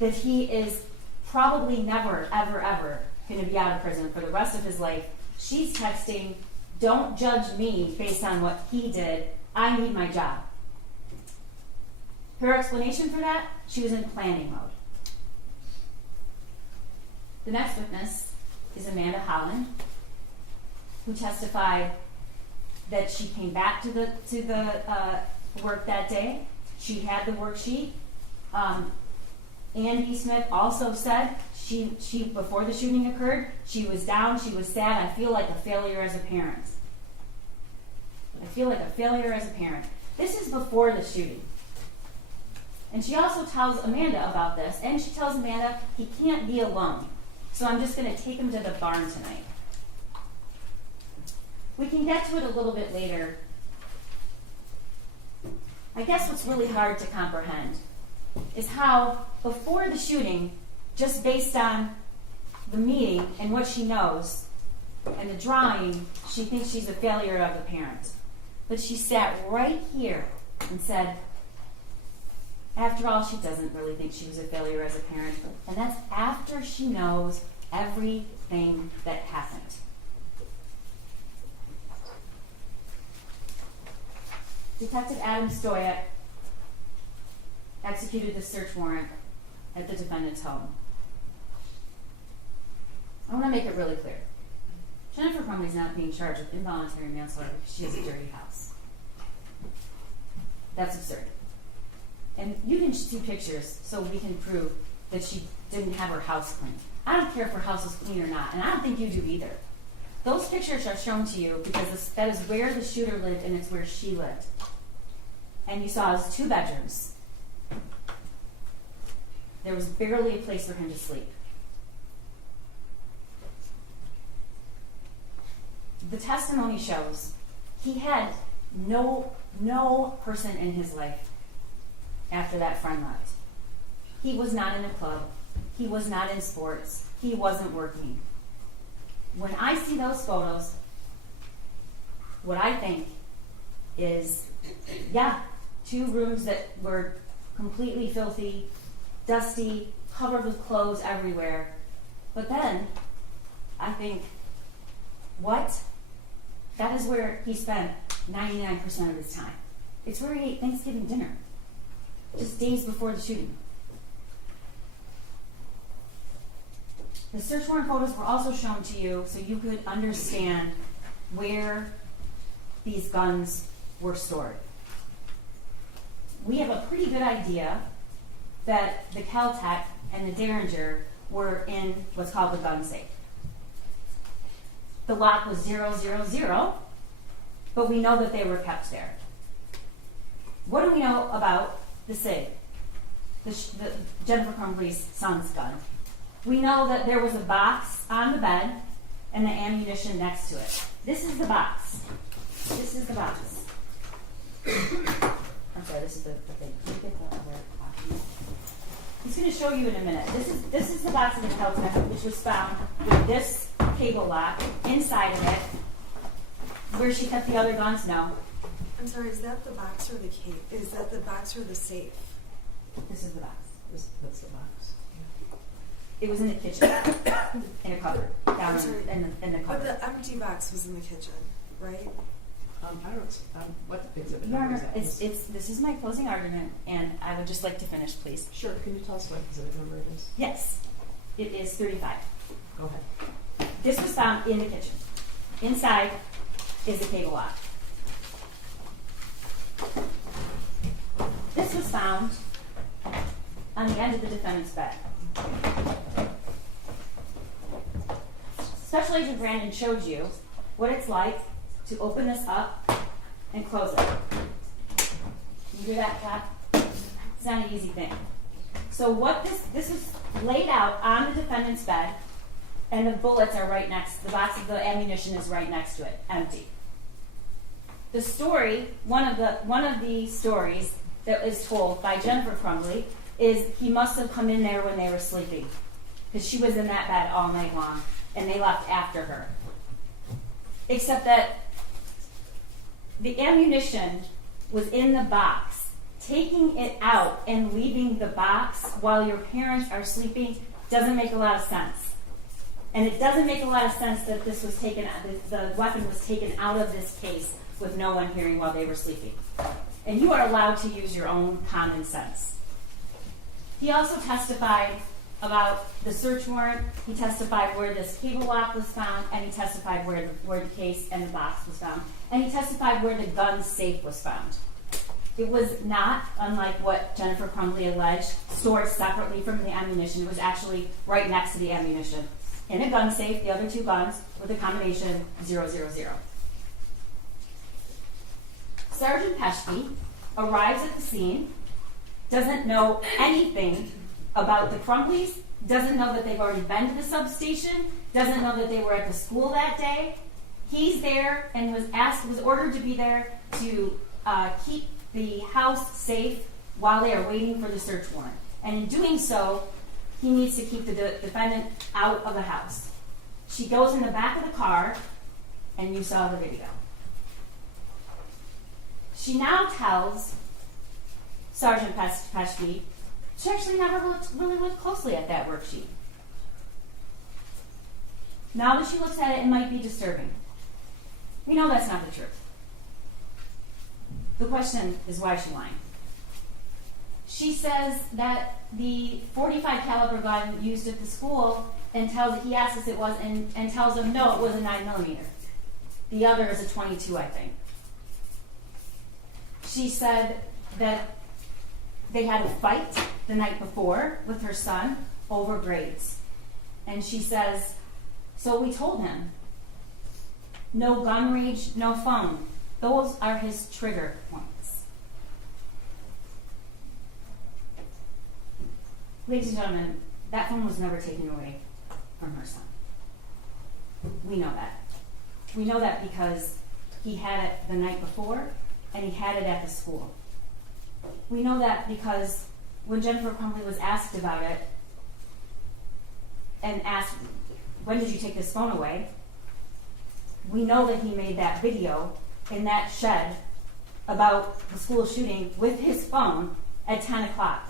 that he is probably never, ever, ever going to be out of prison for the rest of his life, she's texting, "Don't judge me based on what he did. I need my job." Her explanation for that, she was in planning mode. The next witness is Amanda Holland, who testified that she came back to the work that day. She had the worksheet. Andy Smith also said she before the shooting occurred, she was down, she was sad. I feel like a failure as a parent. I feel like a failure as a parent. This is before the shooting. And she also tells Amanda about this, and she tells Amanda he can't be alone. So I'm just going to take him to the barn tonight. We can get to it a little bit later. I guess what's really hard to comprehend is how, before the shooting, just based on the meeting and what she knows and the drawing, she thinks she's a failure of a parent. But she sat right here and said, after all, she doesn't really think she was a failure as a parent. And that's after she knows everything that happened. Detective Adam Stoyak executed the search warrant at the defendant's home. I want to make it really clear. Jennifer Crumley's not being charged with involuntary manslaughter because she has a dirty house. That's absurd. And you can see pictures so we can prove that she didn't have her house clean. I don't care if her house is clean or not, and I don't think you do either. Those pictures are shown to you because that is where the shooter lived and it's where she lived. And you saw his 2 bedrooms. There was barely a place for him to sleep. The testimony shows he had no person in his life after that friend left. He was not in a club. He was not in sports. He wasn't working. When I see those photos, what I think is, 2 rooms that were completely filthy, dusty, covered with clothes everywhere. But then, I think, what? That is where he spent 99% of his time. It's where he ate Thanksgiving dinner, just days before the shooting. The search warrant photos were also shown to you so you could understand where these guns were stored. We have a pretty good idea that the Kel-Tec and the Derringer were in what's called the gun safe. The lock was 000, but we know that they were kept there. What do we know about the safe, the Jennifer Crumley's son's gun? We know that there was a box on the bed and the ammunition next to it. This is the box. This is the box. I'm sorry, this is the thing. Can you get the other box? He's going to show you in a minute. This is the box of the Kel-Tec, which was found with this cable lock inside of it. Where she kept the other guns? No. I'm sorry, is that the box or the case? Is that the box or the safe? This is the box. That's the box. It was in the kitchen, in a cupboard, down in the But cupboard. the empty box was in the kitchen, right? What exhibit Your number Honor, is that? this is my closing argument, and I would just like to finish, please. Sure, can you tell us what exhibit number it is? Yes, it is 35. Go ahead. This was found in the kitchen. Inside is the cable lock. This was found on the end of the defendant's bed. Special Agent Brandon showed you what it's like to open this up and close it. Can you do that, Clap? It's not an easy thing. So what this was laid out on the defendant's bed, and the bullets are right next, the box of the ammunition is right next to it, empty. The story, one of the stories that is told by Jennifer Crumbly is he must have come in there when they were sleeping, because she was in that bed all night long, and they left after her. Except that the ammunition was in the box. Taking it out and leaving the box while your parents are sleeping doesn't make a lot of sense. And it doesn't make a lot of sense that this was taken, the weapon was taken out of this case with no one hearing while they were sleeping. And you are allowed to use your own common sense. He also testified about the search warrant. He testified where this cable lock was found, and he testified where the case and the box was found, and he testified where the gun safe was found. It was not, unlike what Jennifer Crumbly alleged, stored separately from the ammunition. It was actually right next to the ammunition. In a gun safe, the other two guns with a combination 000. Sergeant Peschke arrives at the scene, doesn't know anything about the Crumbleys, doesn't know that they've already been to the substation, doesn't know that they were at the school that day. He's there and was ordered to be there to keep the house safe while they are waiting for the search warrant. And in doing so, he needs to keep the defendant out of the house. She goes in the back of the car, and you saw the video. She now tells Sergeant Peschke she actually never really looked closely at that worksheet. Now that she looks at it, it might be disturbing. We know that's not the truth. The question is, why is she lying? She says that the .45 caliber gun used at the school, and he asks us it was, and tells him no, it was a 9mm. The other is a .22, I think. She said that they had a fight the night before with her son over grades. And she says, so we told him, no gun range, no phone. Those are his trigger points. Ladies and gentlemen, that phone was never taken away from her son. We know that. We know that because he had it the night before, and he had it at the school. We know that because when Jennifer Crumbly was asked about it, and asked, when did you take this phone away? We know that he made that video in that shed about the school shooting with his phone at 10 o'clock.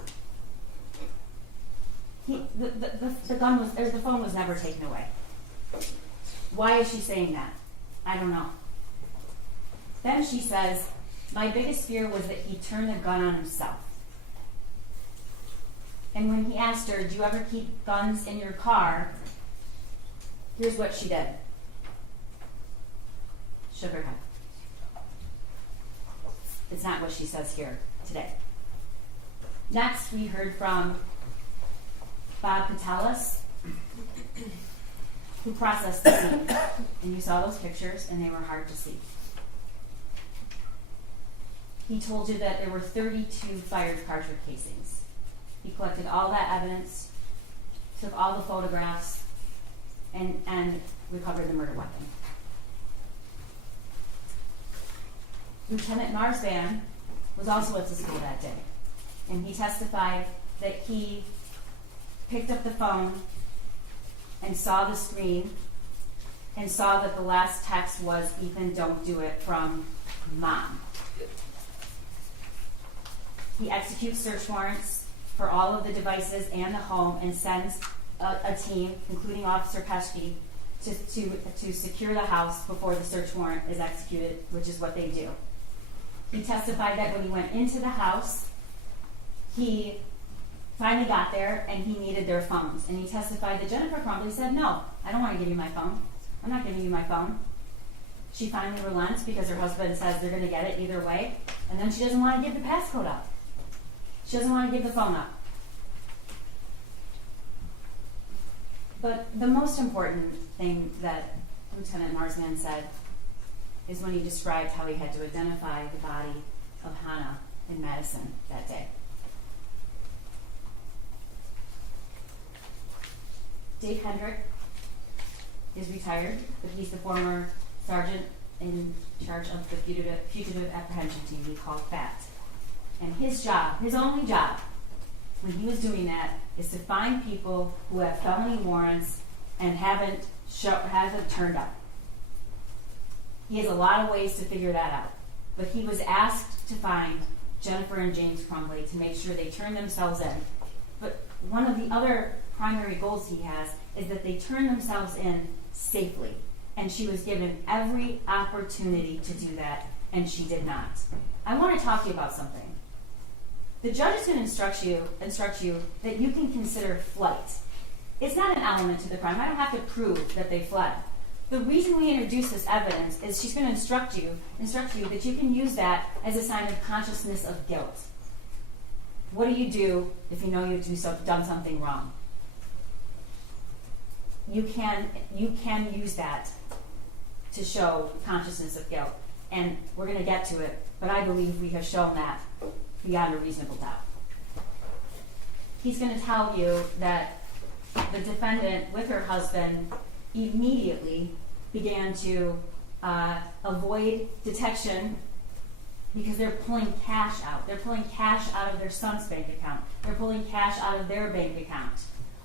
The phone was never taken away. Why is she saying that? I don't know. Then she says, my biggest fear was that he turned the gun on himself. And when he asked her, do you ever keep guns in your car? Here's what she did. Shook her head. It's not what she says here today. Next, we heard from Bob Patelis, who processed the scene. And you saw those pictures, and they were hard to see. He told you that there were 32 fired cartridge casings. He collected all that evidence, took all the photographs, and recovered the murder weapon. Lieutenant Marsban was also at the school that day, and he testified that he picked up the phone and saw the screen and saw that the last text was, Ethan, don't do it, from Mom. He executes search warrants for all of the devices and the home and sends a team, including Officer Peschke, to secure the house before the search warrant is executed, which is what they do. He testified that when he went into the house, he finally got there and he needed their phones. And he testified that Jennifer Crumbly said, no, I don't want to give you my phone. I'm not giving you my phone. She finally relents because her husband says they're going to get it either way. And then she doesn't want to give the passcode up. She doesn't want to give the phone up. But the most important thing that Lieutenant Marsman said is when he described how he had to identify the body of Hannah in Madison that day. Dave Hendrick is retired, but he's the former sergeant in charge of the fugitive apprehension team we call FAT. And his job, his only job, when he was doing that, is to find people who have felony warrants and haven't turned up. He has a lot of ways to figure that out. But he was asked to find Jennifer and James Crumbley to make sure they turn themselves in. But one of the other primary goals he has is that they turn themselves in safely. And she was given every opportunity to do that, and she did not. I want to talk to you about something. The judge is going to instruct you that you can consider flight. It's not an element to the crime. I don't have to prove that they fled. The reason we introduce this evidence is she's going to instruct you that you can use that as a sign of consciousness of guilt. What do you do if you know you've done something wrong? You can use that to show consciousness of guilt. And we're going to get to it, but I believe we have shown that beyond a reasonable doubt. He's going to tell you that the defendant, with her husband, immediately began to avoid detection because they're pulling cash out. They're pulling cash out of their son's bank account. They're pulling cash out of their bank account.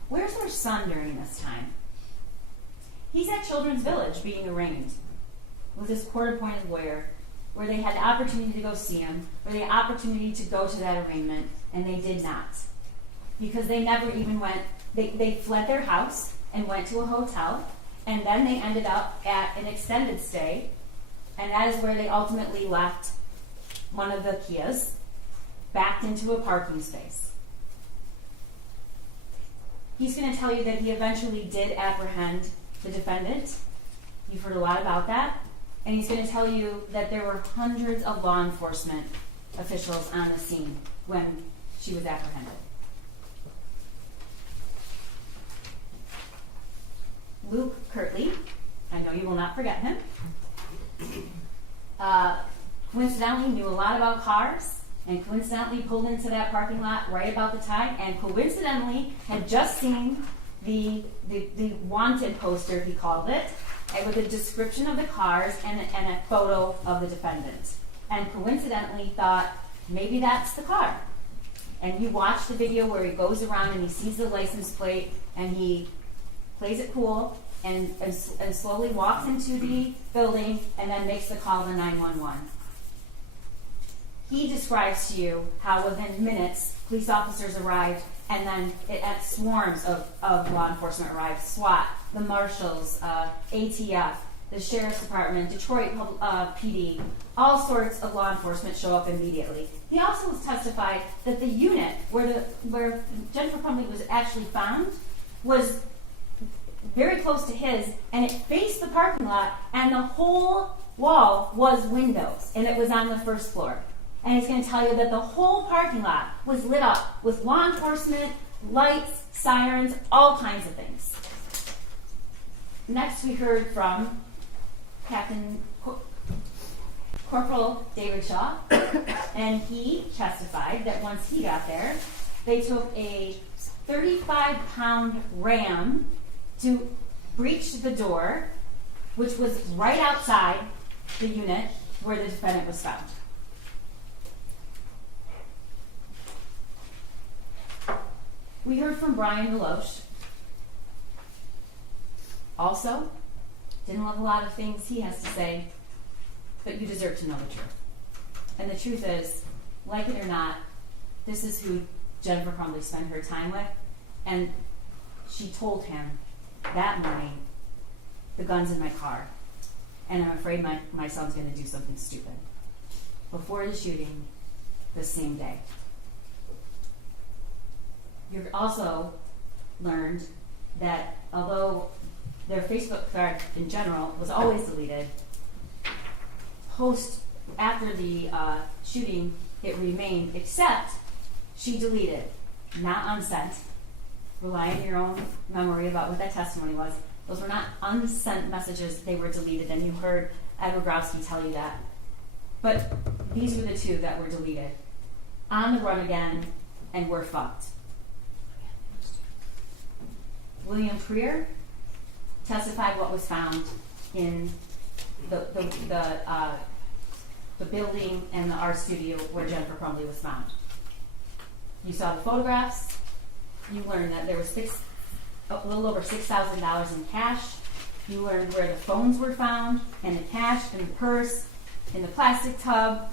Where's their son during this time? He's at Children's Village being arraigned with his court-appointed lawyer, where they had the opportunity to go see him, where they had the opportunity to go to that arraignment, and they did not. Because they never even went, they fled their house and went to a hotel, and then they ended up at an extended stay, and that is where they ultimately left one of the Kias, backed into a parking space. He's going to tell you that he eventually did apprehend the defendant. You've heard a lot about that. And he's going to tell you that there were hundreds of law enforcement officials on the scene when she was apprehended. Luke Kirtley, I know you will not forget him, coincidentally knew a lot about cars, and coincidentally pulled into that parking lot right about the time, and coincidentally had just seen the wanted poster, he called it, and with a description of the cars and a photo of the defendant. And coincidentally thought, maybe that's the car. And you watch the video where he goes around and he sees the license plate and he plays it cool and slowly walks into the building and then makes the call to 911. He describes to you how within minutes police officers arrived, and then swarms of law enforcement arrived. SWAT, the marshals, ATF, the sheriff's department, Detroit PD, all sorts of law enforcement show up immediately. He also testified that the unit where Jennifer Crumbley was actually found was very close to his, and it faced the parking lot, and the whole wall was windows, and it was on the first floor. And he's going to tell you that the whole parking lot was lit up with law enforcement, lights, sirens, all kinds of things. Next, we heard from Corporal David Shaw, and he testified that once he got there, they took a 35-pound ram to breach the door, which was right outside the unit where the defendant was found. We heard from Brian Deloche. Also, didn't love a lot of things he has to say, but you deserve to know the truth. And the truth is, like it or not, this is who Jennifer Crumbley spent her time with, and she told him that morning, the gun's in my car, and I'm afraid my son's going to do something stupid. Before the shooting, the same day. You've also learned that although their Facebook thread in general was always deleted, after the shooting, it remained, except she deleted, not unsent. Rely on your own memory about what that testimony was. Those were not unsent messages, they were deleted, and you heard Ed Rogrowski tell you that. But these were the two that were deleted. On the run again, and we're fucked. William Freer testified what was found in the building and the art studio where Jennifer Crumbley was found. You saw the photographs. You learned that there was a little over $6,000 in cash. You learned where the phones were found, and the cash, and the purse, in the plastic tub,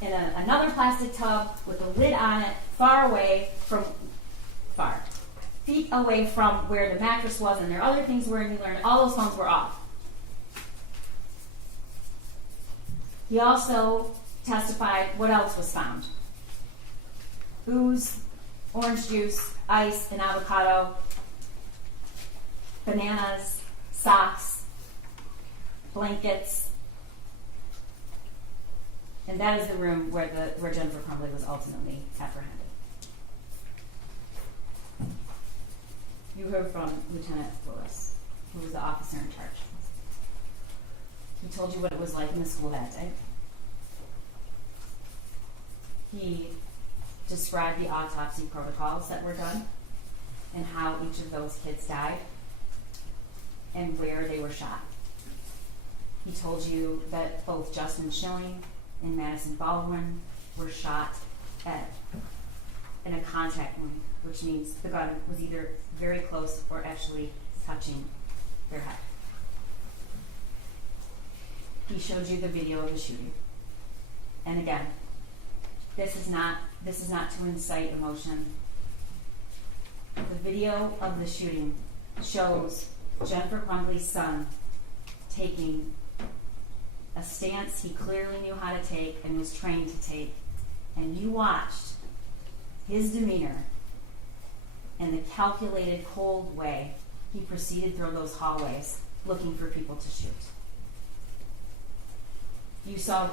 in another plastic tub with a lid on it, feet away from where the mattress was, and there are other things where you learned all those phones were off. He also testified what else was found. Booze, orange juice, ice, and avocado, bananas, socks, blankets, and that is the room where Jennifer Crumbley was ultimately apprehended. You heard from Lieutenant Lewis, who was the officer in charge. He told you what it was like in the school that day. He described the autopsy protocols that were done and how each of those kids died and where they were shot. He told you that both Justin Schilling and Madison Baldwin were shot in a contact wound, which means the gun was either very close or actually touching their head. He showed you the video of the shooting. And again, this is not to incite emotion. The video of the shooting shows Jennifer Crumbley's son taking a stance he clearly knew how to take and was trained to take. And you watched his demeanor and the calculated, cold way he proceeded through those hallways looking for people to shoot. You saw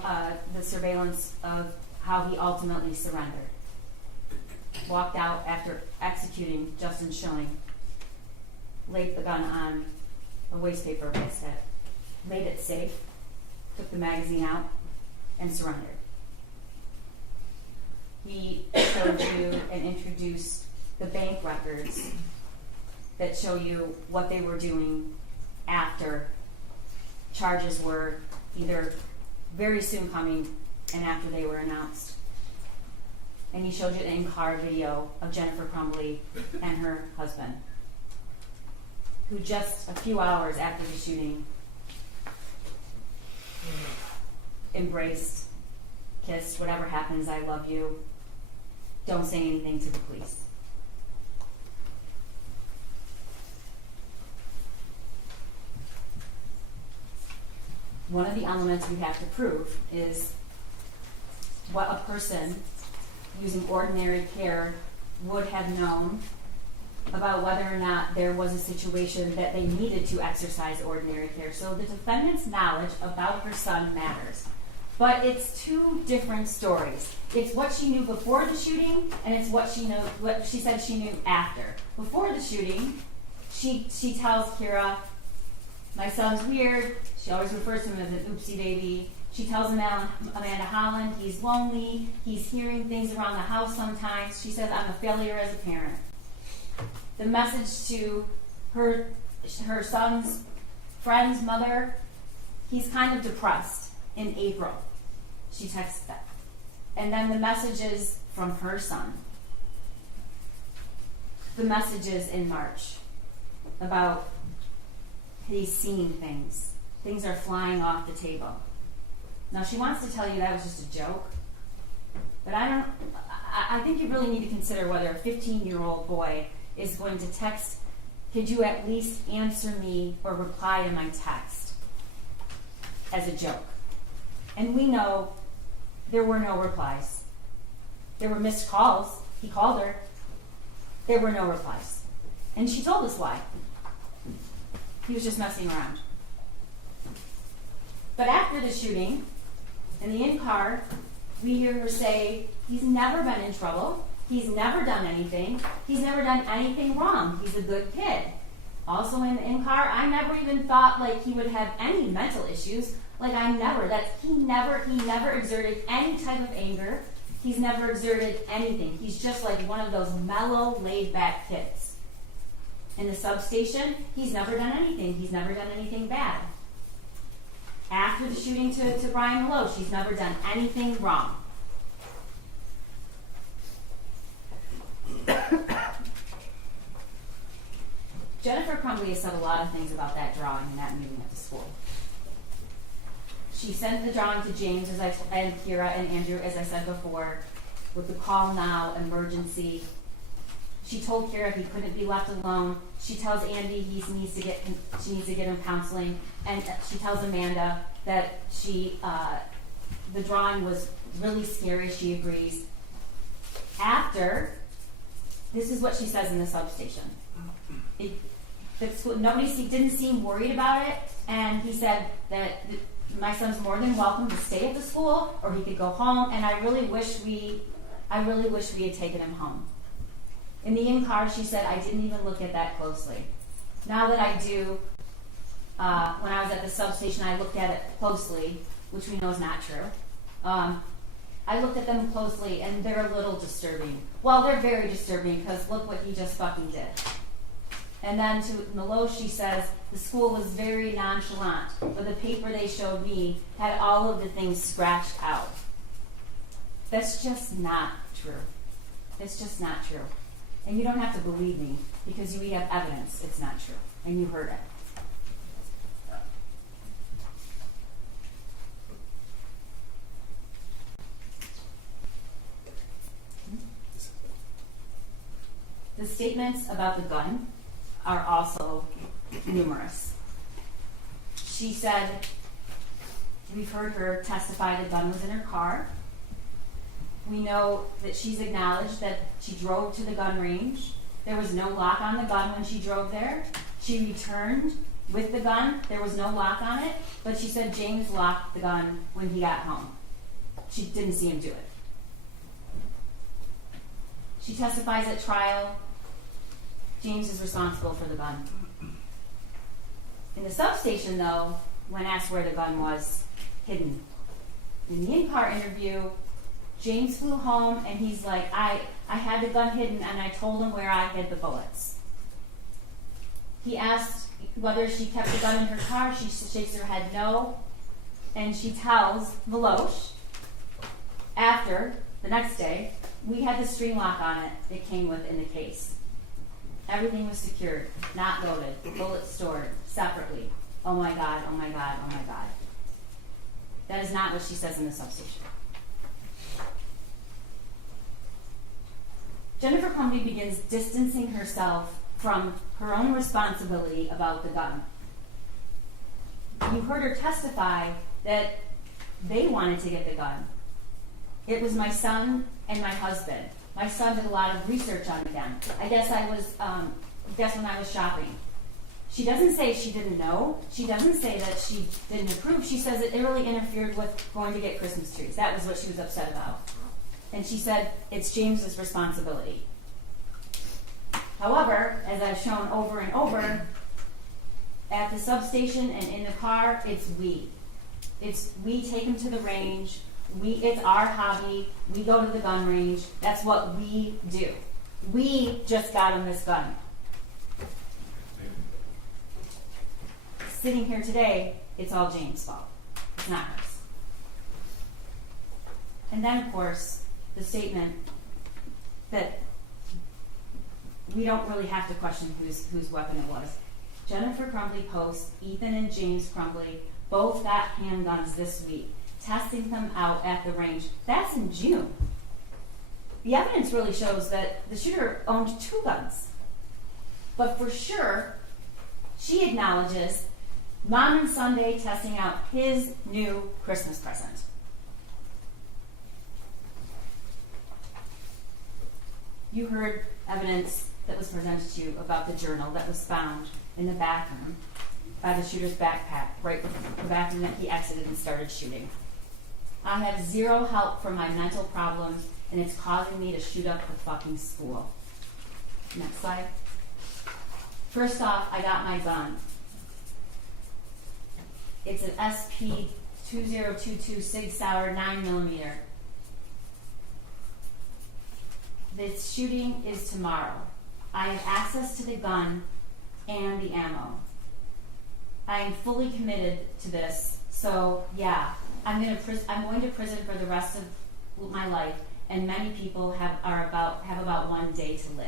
the surveillance of how he ultimately surrendered. Walked out after executing Justin Schilling, laid the gun on a waste paper basket, laid it safe, took the magazine out, and surrendered. He showed you and introduced the bank records that show you what they were doing after charges were either very soon coming and after they were announced. And he showed you an in-car video of Jennifer Crumbley and her husband, who just a few hours after the shooting embraced, kissed, whatever happens, I love you, don't say anything to the police. One of the elements we have to prove is what a person using ordinary care would have known about whether or not there was a situation that they needed to exercise ordinary care. So the defendant's knowledge about her son matters. But it's two different stories. It's what she knew before the shooting, and it's what she said she knew after. Before the shooting, she tells Kira, my son's weird. She always refers to him as an oopsie baby. She tells Amanda Holland he's lonely. He's hearing things around the house sometimes. She says, I'm a failure as a parent. The message to her son's friend's mother, he's kind of depressed in April. She texts that. And then the messages from her son. The messages in March about he's seeing things. Things are flying off the table. Now she wants to tell you that was just a joke, but I think you really need to consider whether a 15-year-old boy is going to text, could you at least answer me or reply to my text, as a joke. And we know there were no replies. There were missed calls. He called her. There were no replies. And she told us why. He was just messing around. But after the shooting, in the in-car, we hear her say, he's never been in trouble. He's never done anything. He's never done anything wrong. He's a good kid. Also in the in-car, I never even thought like he would have any mental issues. Like he never exerted any type of anger. He's never exerted anything. He's just like one of those mellow, laid-back kids. In the substation, he's never done anything. He's never done anything bad. After the shooting to Brian Malone, she's never done anything wrong. Jennifer Crumbley has said a lot of things about that drawing and that meeting at the school. She sent the drawing to James and Kira and Andrew, as I said before, with the call now, emergency. She told Kira he couldn't be left alone. She tells Andy she needs to get him counseling, and she tells Amanda that the drawing was really scary. She agrees. After, this is what she says in the substation. Nobody didn't seem worried about it, and he said that my son's more than welcome to stay at the school, or he could go home. And I really wish we had taken him home. In the in-car, she said, I didn't even look at that closely. Now that I do, when I was at the substation, I looked at it closely, which we know is not true. I looked at them closely, and they're a little disturbing. Well, they're very disturbing, because look what he just fucking did. And then to Meloche, she says, the school was very nonchalant, but the paper they showed me had all of the things scratched out. That's just not true. It's just not true. And you don't have to believe me, because we have evidence it's not true, and you heard it. The statements about the gun are also numerous. She said, we've heard her testify the gun was in her car. We know that she's acknowledged that she drove to the gun range. There was no lock on the gun when she drove there. She returned with the gun. There was no lock on it, but she said James locked the gun when he got home. She didn't see him do it. She testifies at trial. James is responsible for the gun. In the substation, though, when asked where the gun was, hidden. In the in-car interview, James flew home and he's like, I had the gun hidden and I told him where I hid the bullets. He asked whether she kept the gun in her car. She shakes her head no. And she tells Meloche, after, the next day, we had the string lock on it it came with in the case. Everything was secured, not loaded, bullets stored separately. Oh my God, oh my God, oh my God. That is not what she says in the substation. Jennifer Crumbley begins distancing herself from her own responsibility about the gun. You heard her testify that they wanted to get the gun. It was my son and my husband. My son did a lot of research on the gun. I guess when I was shopping. She doesn't say she didn't know. She doesn't say that she didn't approve. She says it really interfered with going to get Christmas trees. That was what she was upset about. And she said it's James's responsibility. However, as I've shown over and over, at the substation and in the car, it's we. It's we take him to the range. It's our hobby. We go to the gun range. That's what we do. We just got him this gun. Sitting here today, it's all James' fault. It's not hers. And then, of course, the statement that we don't really have to question whose weapon it was. Jennifer Crumbley posts, Ethan and James Crumbley both got handguns this week, testing them out at the range. That's in June. The evidence really shows that the shooter owned 2 guns. But for sure, she acknowledges Mom and Sunday testing out his new Christmas present. You heard evidence that was presented to you about the journal that was found in the bathroom by the shooter's backpack, right before the bathroom that he exited and started shooting. I have zero help from my mental problems, and it's causing me to shoot up the fucking school. Next slide. First off, I got my gun. It's an SP-2022 Sig Sauer 9mm. This shooting is tomorrow. I have access to the gun and the ammo. I am fully committed to this So yeah, I'm going to prison for the rest of my life, and many people have about 1 day to live.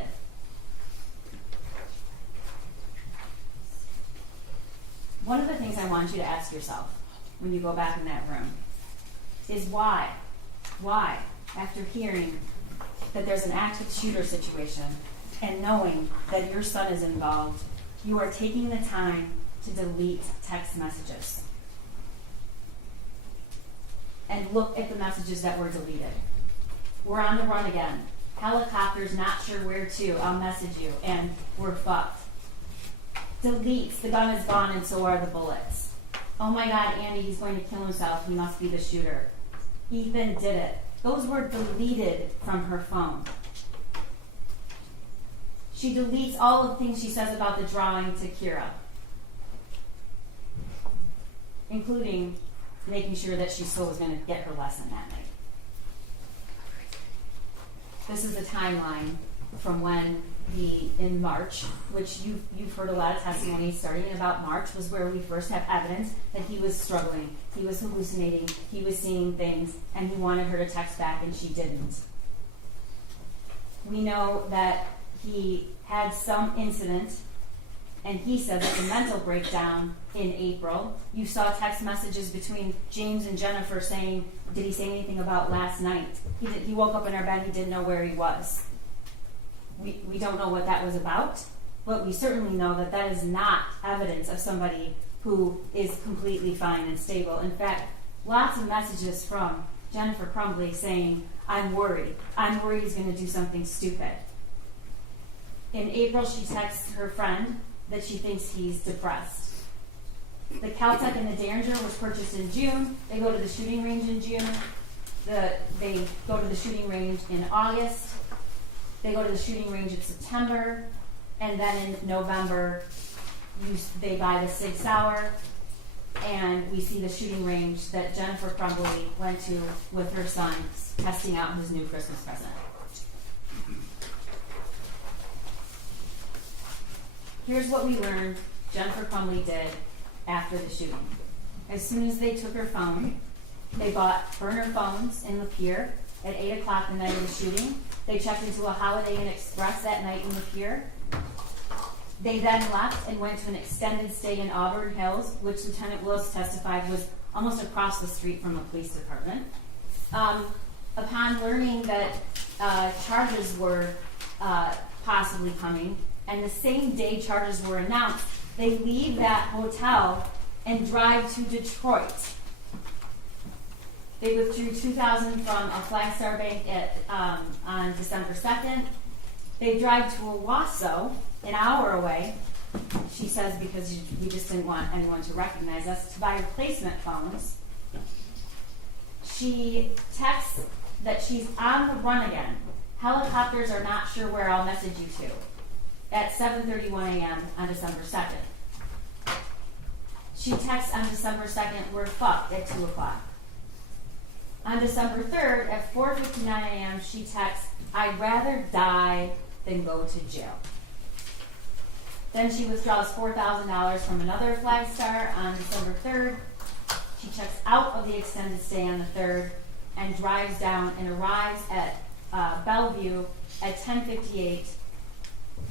One of the things I want you to ask yourself when you go back in that room is why? Why, after hearing that there's an active shooter situation and knowing that your son is involved, you are taking the time to delete text messages? And look at the messages that were deleted. We're on the run again. Helicopters, not sure where to. I'll message you, and we're fucked. Deletes. The gun is gone, and so are the bullets. Oh my God, Andy, he's going to kill himself. He must be the shooter. Ethan did it. Those were deleted from her phone. She deletes all of the things she says about the drawing to Kira, including making sure that she still was going to get her lesson that night. This is the timeline from when in March, which you've heard a lot of testimonies starting in about March, was where we first have evidence that he was struggling, he was hallucinating, he was seeing things, and he wanted her to text back and she didn't. We know that he had some incident, and he said that the mental breakdown in April. You saw text messages between James and Jennifer saying, did he say anything about last night? He woke up in our bed, he didn't know where he was. We don't know what that was about, but we certainly know that that is not evidence of somebody who is completely fine and stable. In fact, lots of messages from Jennifer Crumbly saying, I'm worried. I'm worried he's going to do something stupid. In April, she texts her friend that she thinks he's depressed. The Caltech and the Derringer was purchased in June. They go to the shooting range in June. They go to the shooting range in August. They go to the shooting range in September. And then in November, they buy the Sig Sauer. And we see the shooting range that Jennifer Crumbly went to with her son, testing out his new Christmas present. Here's what we learned Jennifer Crumbly did after the shooting. As soon as they took her phone, they bought burner phones in the pier at 8 o'clock the night of the shooting. They checked into a Holiday Inn Express that night in the pier. They then left and went to an extended stay in Auburn Hills, which Lieutenant Willis testified was almost across the street from the police department. Upon learning that charges were possibly coming, and the same day charges were announced, they leave that hotel and drive to Detroit. They withdrew $2,000 from a Flagstar Bank on December 2nd. They drive to Owasso, an hour away, she says, because we just didn't want anyone to recognize us, to buy replacement phones. She texts that she's on the run again. Helicopters are not sure where, I'll message you to, at 7:31 a.m. on December 2nd. She texts on December 2nd, we're fucked, at 2 o'clock. On December 3rd, at 4:59 a.m., she texts, I'd rather die than go to jail. Then she withdraws $4,000 from another Flagstar on December 3rd. She checks out of the extended stay on the 3rd and drives down and arrives at Bellevue at 10:58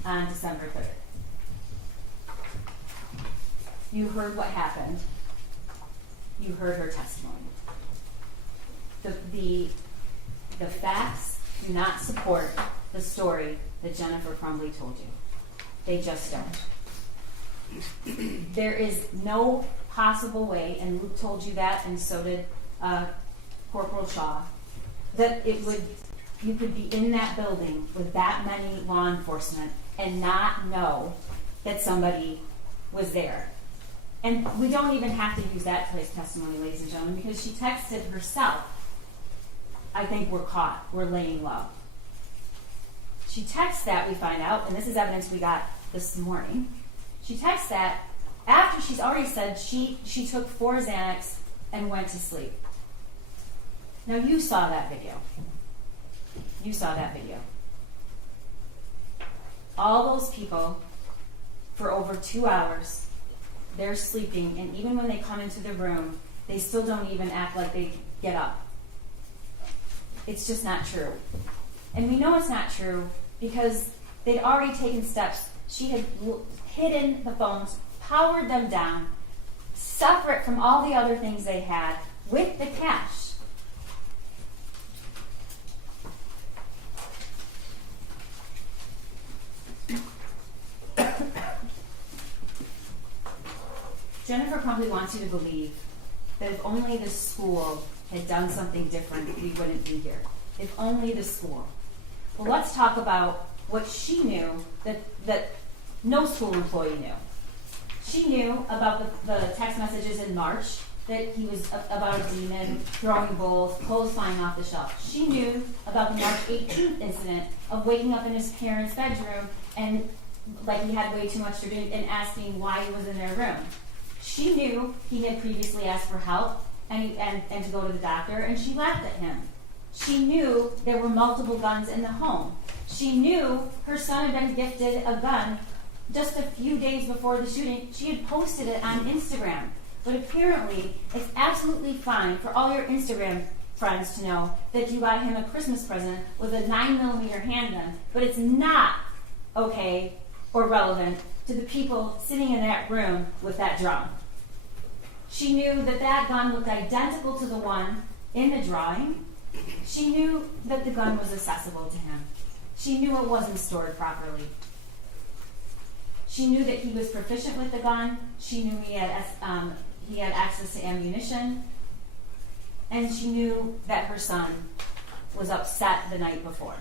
on December 3rd. You heard what happened. You heard her testimony. The facts do not support the story that Jennifer Crumbly told you. They just don't. There is no possible way, and Luke told you that, and so did Corporal Shaw, that you could be in that building with that many law enforcement and not know that somebody was there. And we don't even have to use that today's testimony, ladies and gentlemen, because she texted herself, I think we're caught, we're laying low. She texts that, we find out, and this is evidence we got this morning. She texts that after she's already said she took 4 Xanax and went to sleep. Now you saw that video. You saw that video. All those people, for over 2 hours, they're sleeping, and even when they come into the room, they still don't even act like they get up. It's just not true. And we know it's not true because they'd already taken steps. She had hidden the phones, powered them down, separate from all the other things they had, with the cash. Jennifer probably wants you to believe that if only the school had done something different, we wouldn't be here. If only the school. Well, let's talk about what she knew that no school employee knew. She knew about the text messages in March that he was about a demon, throwing bowls, clothes flying off the shelf. She knew about the March 18th incident of waking up in his parents' bedroom and like he had way too much to drink and asking why he was in their room. She knew he had previously asked for help and to go to the doctor, and she laughed at him. She knew there were multiple guns in the home. She knew her son had been gifted a gun just a few days before the shooting. She had posted it on Instagram. But apparently, it's absolutely fine for all your Instagram friends to know that you got him a Christmas present with a 9mm handgun, but it's not okay or relevant to the people sitting in that room with that drum. She knew that that gun looked identical to the one in the drawing. She knew that the gun was accessible to him. She knew it wasn't stored properly. She knew that he was proficient with the gun. She knew he had access to ammunition. And she knew that her son was upset the night before.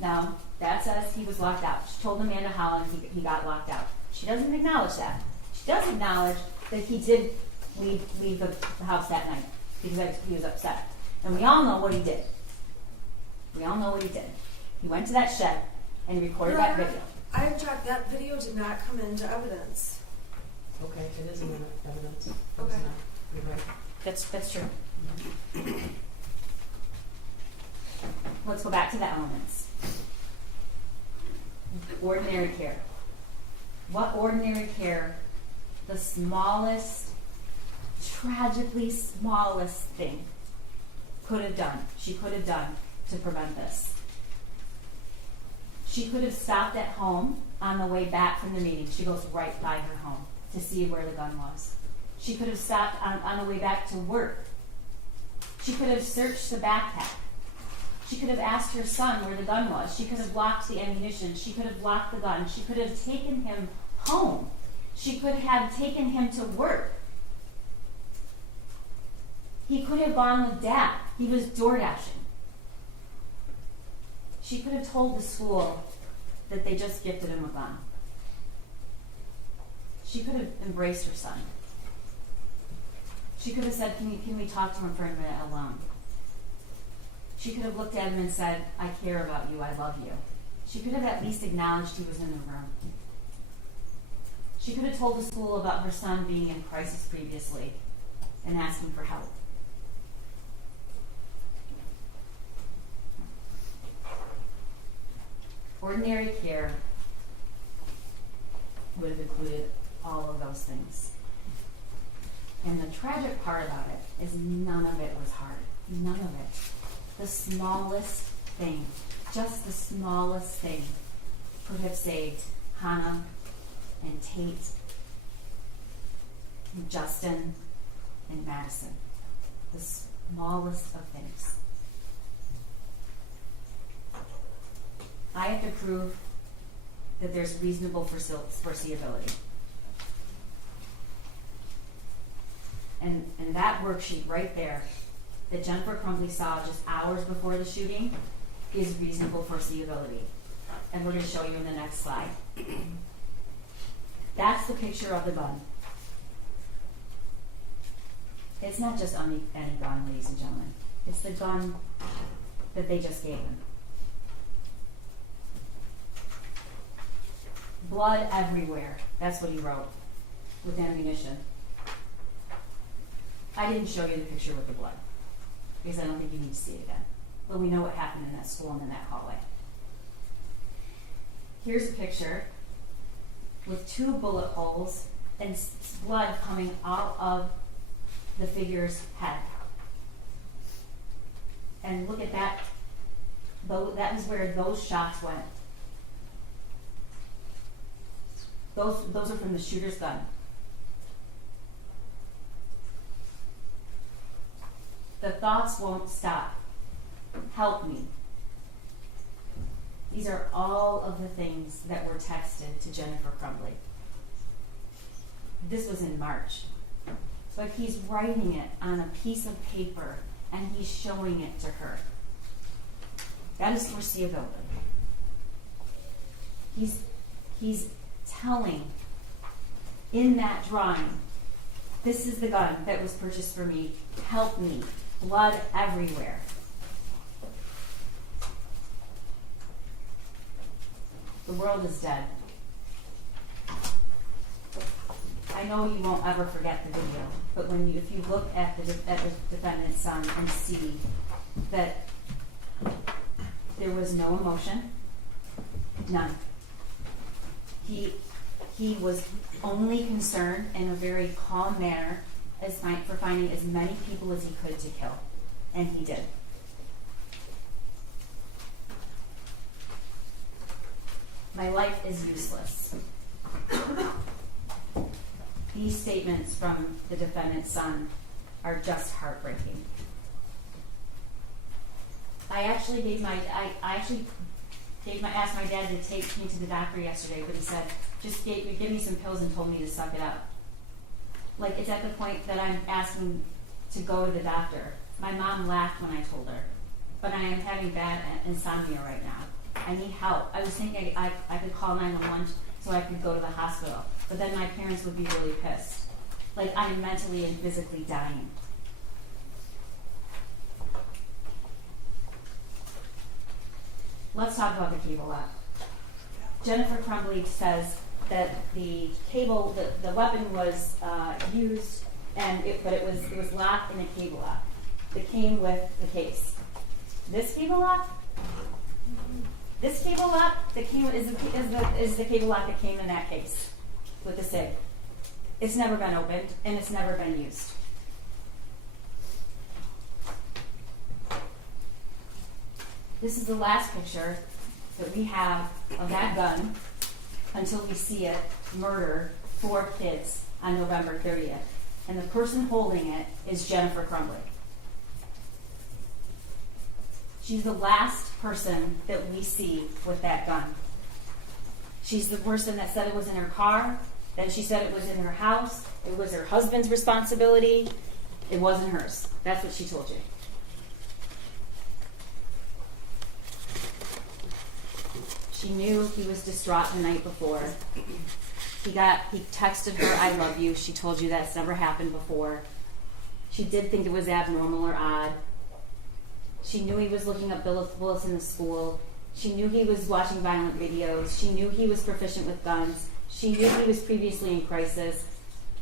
Now, Dad says he was locked out. She told Amanda Holland he got locked out. She doesn't acknowledge that. She does acknowledge that he did leave the house that night because he was upset. And we all know what he did. We all know what he did. He went to that shed and recorded that video. I object. That video did not come into evidence. Okay, it isn't in evidence. It's Okay. not. You're right. That's true. Let's go back to the elements. Ordinary care. What ordinary care, the smallest, tragically smallest thing she could have done to prevent this? She could have stopped at home on the way back from the meeting. She goes right by her home to see where the gun was. She could have stopped on the way back to work. She could have searched the backpack. She could have asked her son where the gun was. She could have locked the ammunition. She could have locked the gun. She could have taken him home. She could have taken him to work. He could have gone with Dad. He was door dashing. She could have told the school that they just gifted him a gun. She could have embraced her son. She could have said, can we talk to him for a minute alone? She could have looked at him and said, I care about you, I love you. She could have at least acknowledged he was in the room. She could have told the school about her son being in crisis previously and asking for help. Ordinary care would have included all of those things. And the tragic part about it is none of it was hard. None of it. The smallest thing, just the smallest thing, could have saved Hannah and Tate and Justin and Madison. The smallest of things. I have to prove that there's reasonable foreseeability. And that worksheet right there that Jennifer Crumbley saw just hours before the shooting is reasonable foreseeability. And we're going to show you in the next slide. That's the picture of the gun. It's not just any gun, ladies and gentlemen. It's the gun that they just gave him. Blood everywhere. That's what he wrote with ammunition. I didn't show you the picture with the blood because I don't think you need to see it again. But we know what happened in that school and in that hallway. Here's a picture with 2 bullet holes and blood coming out of the figure's head. And look at that. That is where those shots went. Those are from the shooter's gun. The thoughts won't stop. Help me. These are all of the things that were texted to Jennifer Crumbly. This was in March. But he's writing it on a piece of paper and he's showing it to her. That is foreseeability. He's telling in that drawing, this is the gun that was purchased for me. Help me. Blood everywhere. The world is dead. I know you won't ever forget the video, but if you look at the defendant's son and see that there was no emotion, none. He was only concerned in a very calm manner for finding as many people as he could to kill, and he did. My life is useless. These statements from the defendant's son are just heartbreaking. I asked my dad to take me to the doctor yesterday, but he said, just give me some pills and told me to suck it up. Like, it's at the point that I'm asking to go to the doctor. My mom laughed when I told her, but I am having bad insomnia right now. I need help. I was thinking I could call 911 so I could go to the hospital, but then my parents would be really pissed. Like, I am mentally and physically dying. Let's talk about the cable lock. Jennifer Crumbly says that the weapon was used, but it was locked in a cable lock that came with the case. This cable lock that came is the cable lock that came in that case with the SIG. It's never been opened and it's never been used. This is the last picture that we have of that gun until we see it murder 4 kids on November 30th. And the person holding it is Jennifer Crumbly. She's the last person that we see with that gun. She's the person that said it was in her car, then she said it was in her house, it was her husband's responsibility, it wasn't hers. That's what she told you. She knew he was distraught the night before. He texted her, I love you. She told you that's never happened before. She did think it was abnormal or odd. She knew he was looking up bullets in the school. She knew he was watching violent videos. She knew he was proficient with guns. She knew he was previously in crisis.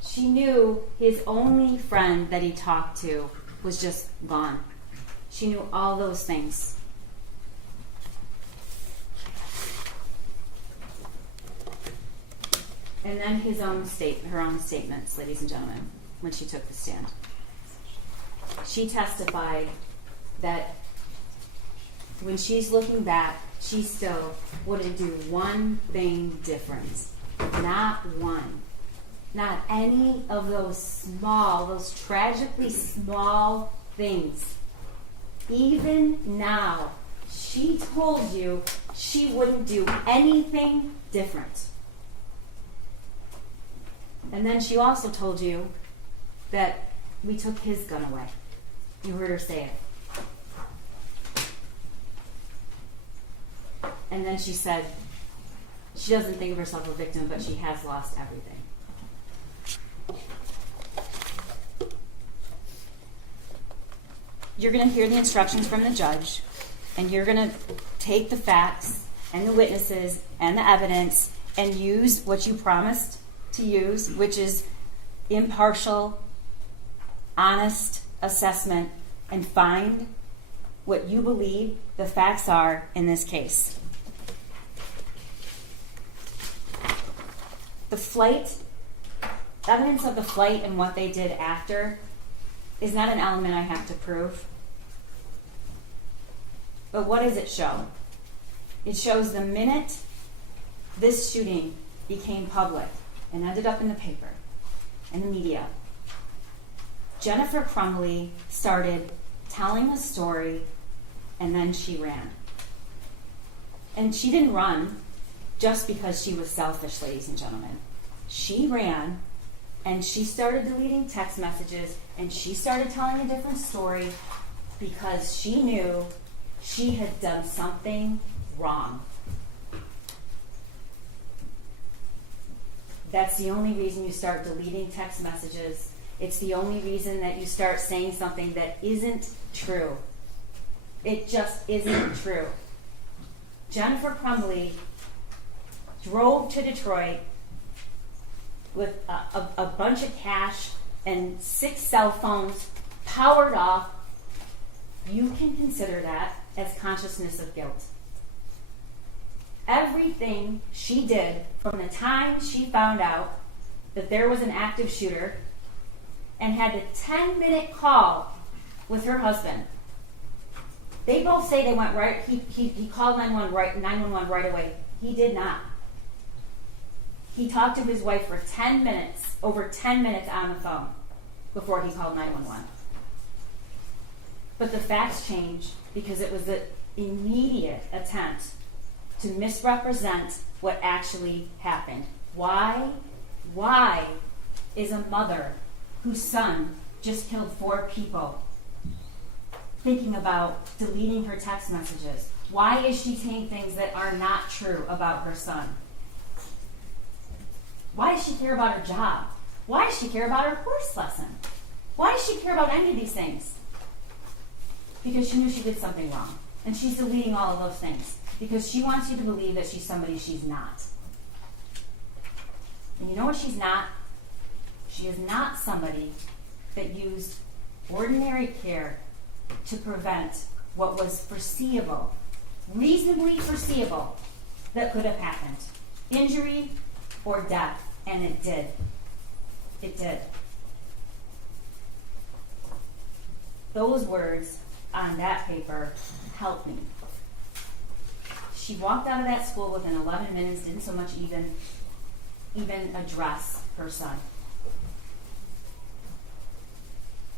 She knew his only friend that he talked to was just gone. She knew all those things. And then her own statements, ladies and gentlemen, when she took the stand. She testified that when she's looking back, she still wouldn't do one thing different. Not one. Not any of those tragically small things. Even now, she told you she wouldn't do anything different. And then she also told you that we took his gun away. You heard her say it. And then she said she doesn't think of herself a victim, but she has lost everything. You're going to hear the instructions from the judge, and you're going to take the facts and the witnesses and the evidence and use what you promised to use, which is impartial, honest assessment, and find what you believe the facts are in this case. The flight, evidence of the flight and what they did after is not an element I have to prove. But what does it show? It shows the minute this shooting became public and ended up in the paper and the media, Jennifer Crumley started telling a story, and then she ran. And she didn't run just because she was selfish, ladies and gentlemen. She ran, and she started deleting text messages, and she started telling a different story because she knew she had done something wrong. That's the only reason you start deleting text messages. It's the only reason that you start saying something that isn't true. It just isn't true. Jennifer Crumley drove to Detroit with a bunch of cash and 6 cell phones powered off. You can consider that as consciousness of guilt. Everything she did from the time she found out that there was an active shooter and had a 10-minute call with her husband. They both say they went right, he called 911 right away. He did not. He talked to his wife for 10 minutes, over 10 minutes on the phone before he called 911. But the facts changed because it was an immediate attempt to misrepresent what actually happened. Why is a mother whose son just killed 4 people thinking about deleting her text messages? Why is she saying things that are not true about her son? Why does she care about her job? Why does she care about her horse lesson? Why does she care about any of these things? Because she knew she did something wrong. And she's deleting all of those things because she wants you to believe that she's somebody she's not. And you know what she's not? She is not somebody that used ordinary care to prevent what was foreseeable, reasonably foreseeable, that could have happened. Injury or death. And it did. It did. Those words on that paper helped me. She walked out of that school within 11 minutes, didn't so much even address her son.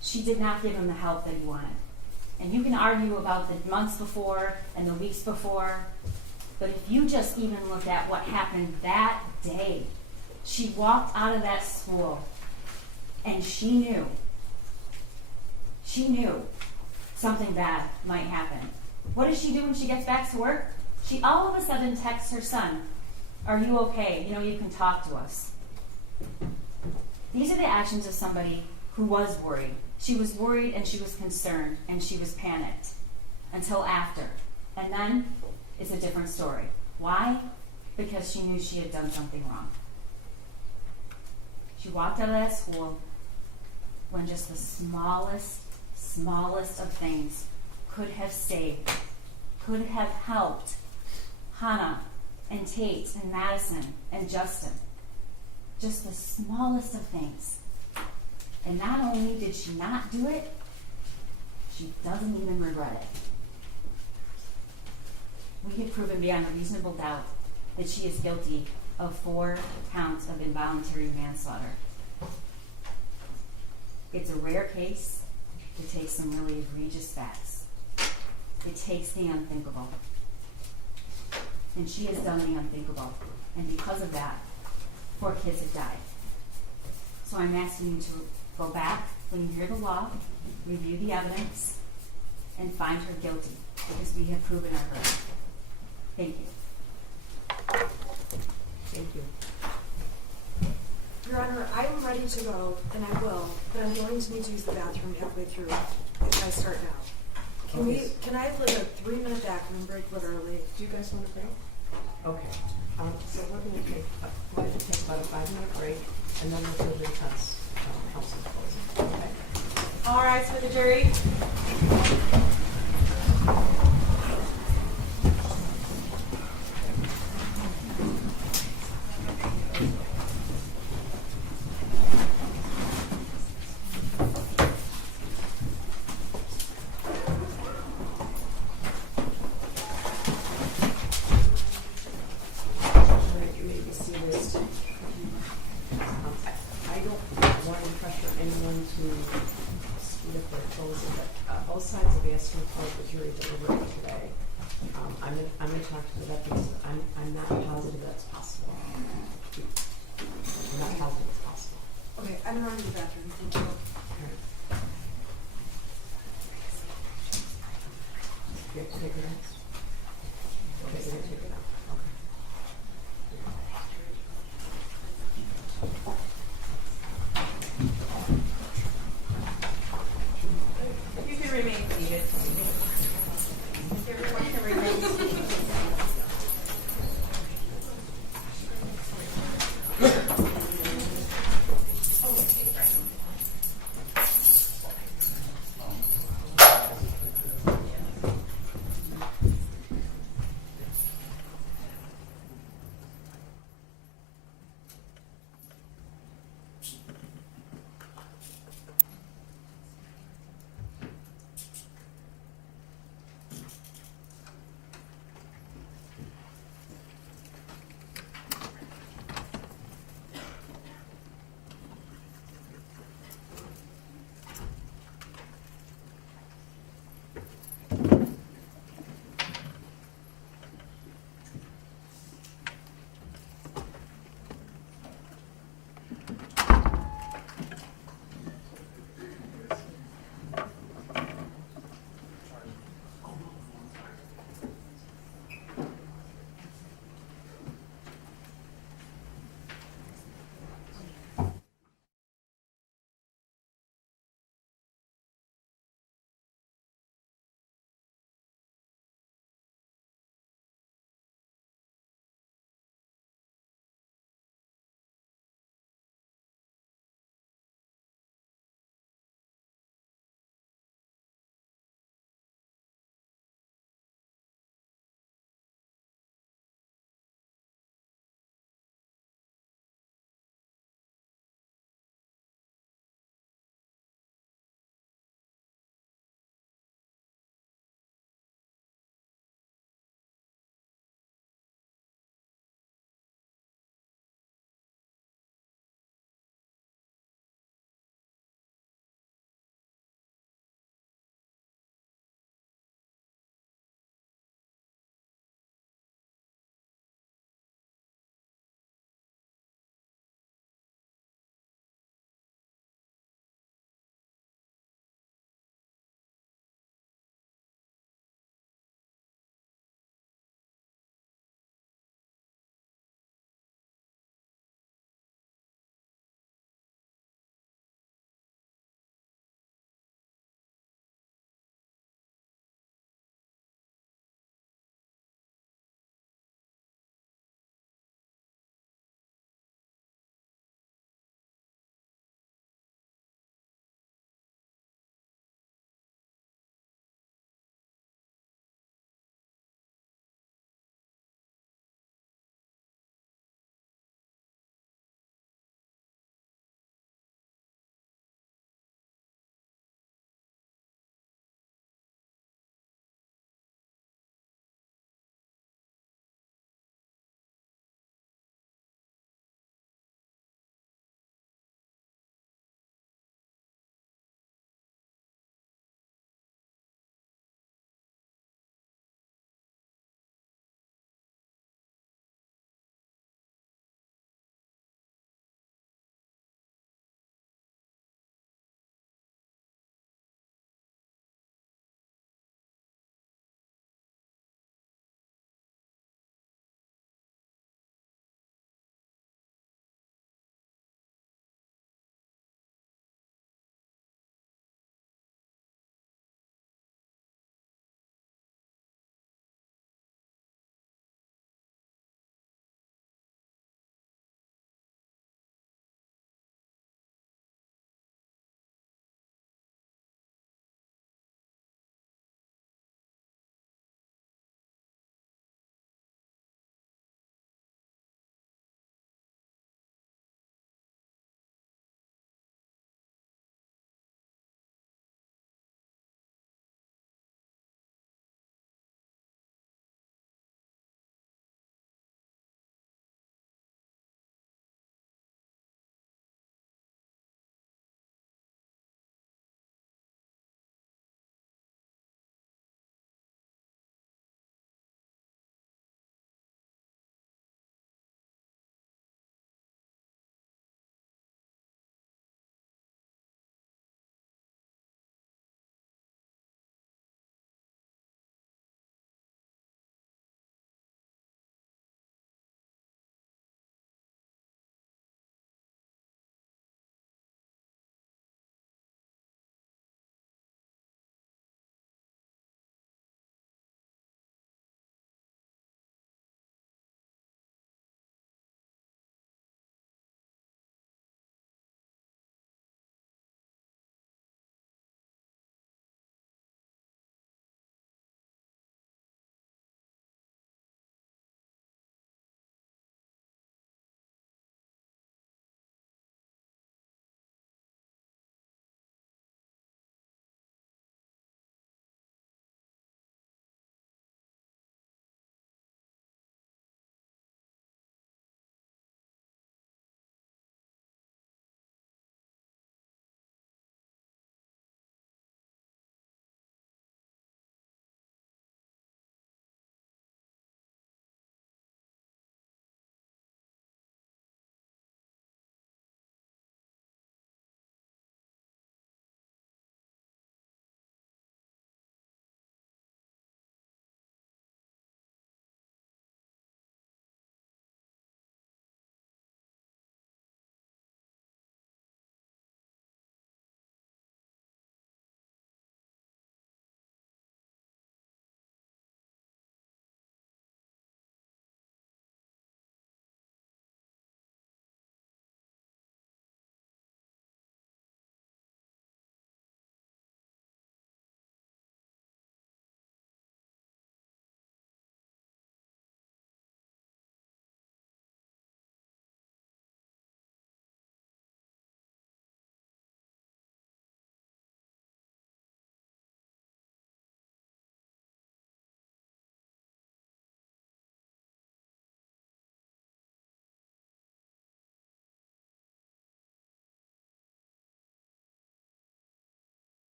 She did not give him the help that he wanted. And you can argue about the months before and the weeks before, but if you just even look at what happened that day, she walked out of that school and she knew something bad might happen. What does she do when she gets back to work? She all of a sudden texts her son, "Are you okay? You can talk to us." These are the actions of somebody who was worried. She was worried and she was concerned and she was panicked until after. And then it's a different story. Why? Because she knew she had done something wrong. She walked out of that school when just the smallest of things could have saved, could have helped Hannah and Tate and Madison and Justin. Just the smallest of things. And not only did she not do it, she doesn't even regret it. We have proven beyond a reasonable doubt that she is guilty of 4 counts of involuntary manslaughter. It's a rare case. It takes some really egregious facts. It takes the unthinkable. And she has done the unthinkable. And because of that, 4 kids have died. So I'm asking you to go back when you hear the law, review the evidence, and find her guilty, because we have proven her hurt. Thank you. Thank you. Your Honor, I'm ready to go, and I will, but I'm going to need to use the bathroom halfway through if I start now. Can I have like a 3-minute bathroom break literally? Do you guys want to break? Okay. So we're going to take about a 5-minute break, and then we'll do the intense council closing. Okay. All right, for the jury. jury deliberating today. I'm gonna talk to the deputies. I'm not positive that's possible. I'm not positive it's possible. Okay, I'm going to the bathroom. Thank you. You have to take it out? Okay, you're gonna take it out. Okay. You can remain seated. Everyone can remain seated.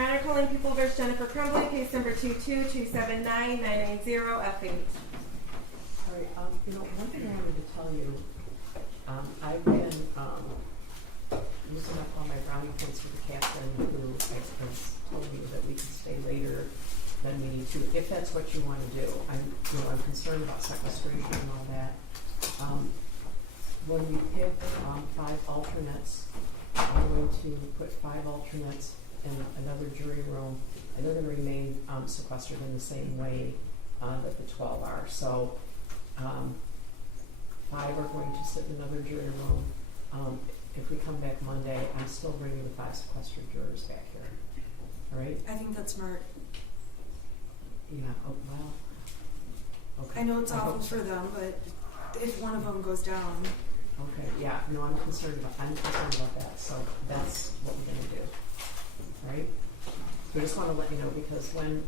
Your Honor, calling People v. Jennifer Crumbly, case number 2279990 FH. All right, one thing I wanted to tell you, I've been using up all my brownie points for the captain who has told me that we can stay later than we need to, if that's what you want to do. I'm concerned about sequestration and all that. When we pick 5 alternates, I'm going to put 5 alternates in another jury room, and they're going to remain sequestered in the same way that the 12 are. So 5 are going to sit in another jury room. If we come back Monday, I'm still bringing the 5 sequestered jurors back here. All right? I think that's smart. Yeah. Oh, well. Okay. I know it's I awful hope so. for them, but if one of them goes down, Okay. Yeah. No, I'm concerned about that. So that's what we're going to do. Right? We just want to let you know, because when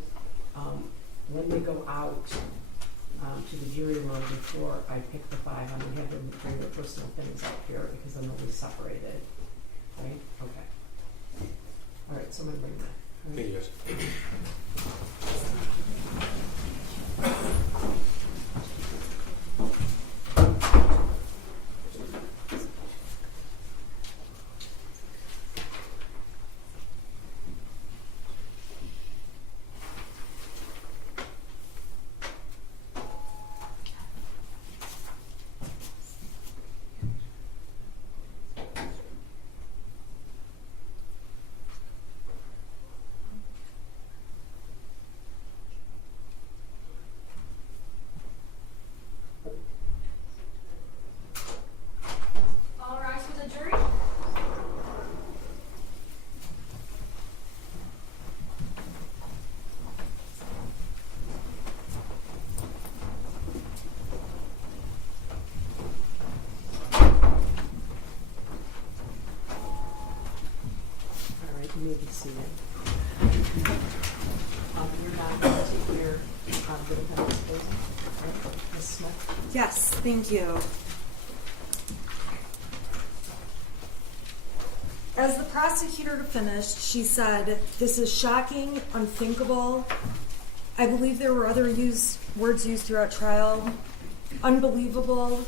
they go out to the jury room before I pick the 5, I'm going to have them bring their personal things out here, because then they'll be separated. Right? Okay. All right. So I'm going to bring that. All right. Thank you, Judge. All rise for the jury. All right, you may be seated. You're not going to take your good offense disposal, right? Ms. Smith? yes, thank you. As the prosecutor finished, she said, "This is shocking, unthinkable." I believe there were other words used throughout trial. Unbelievable.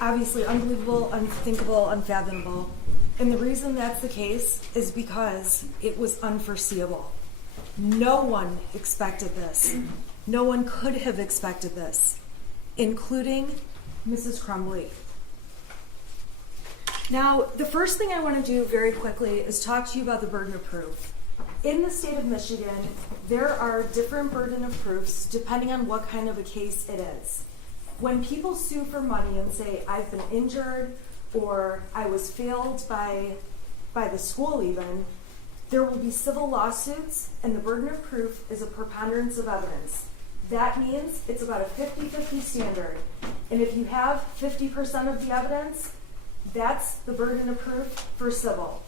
Obviously, unbelievable, unthinkable, unfathomable. And the reason that's the case is because it was unforeseeable. No one expected this. No one could have expected this, including Mrs. Crumbly. Now, the first thing I want to do very quickly is talk to you about the burden of proof. In the state of Michigan, there are different burden of proofs depending on what kind of a case it is. When people sue for money and say, "I've been injured," or "I was failed by the school even," there will be civil lawsuits, and the burden of proof is a preponderance of evidence. That means it's about a 50-50 standard. And if you have 50% of the evidence, that's the burden of proof for civil.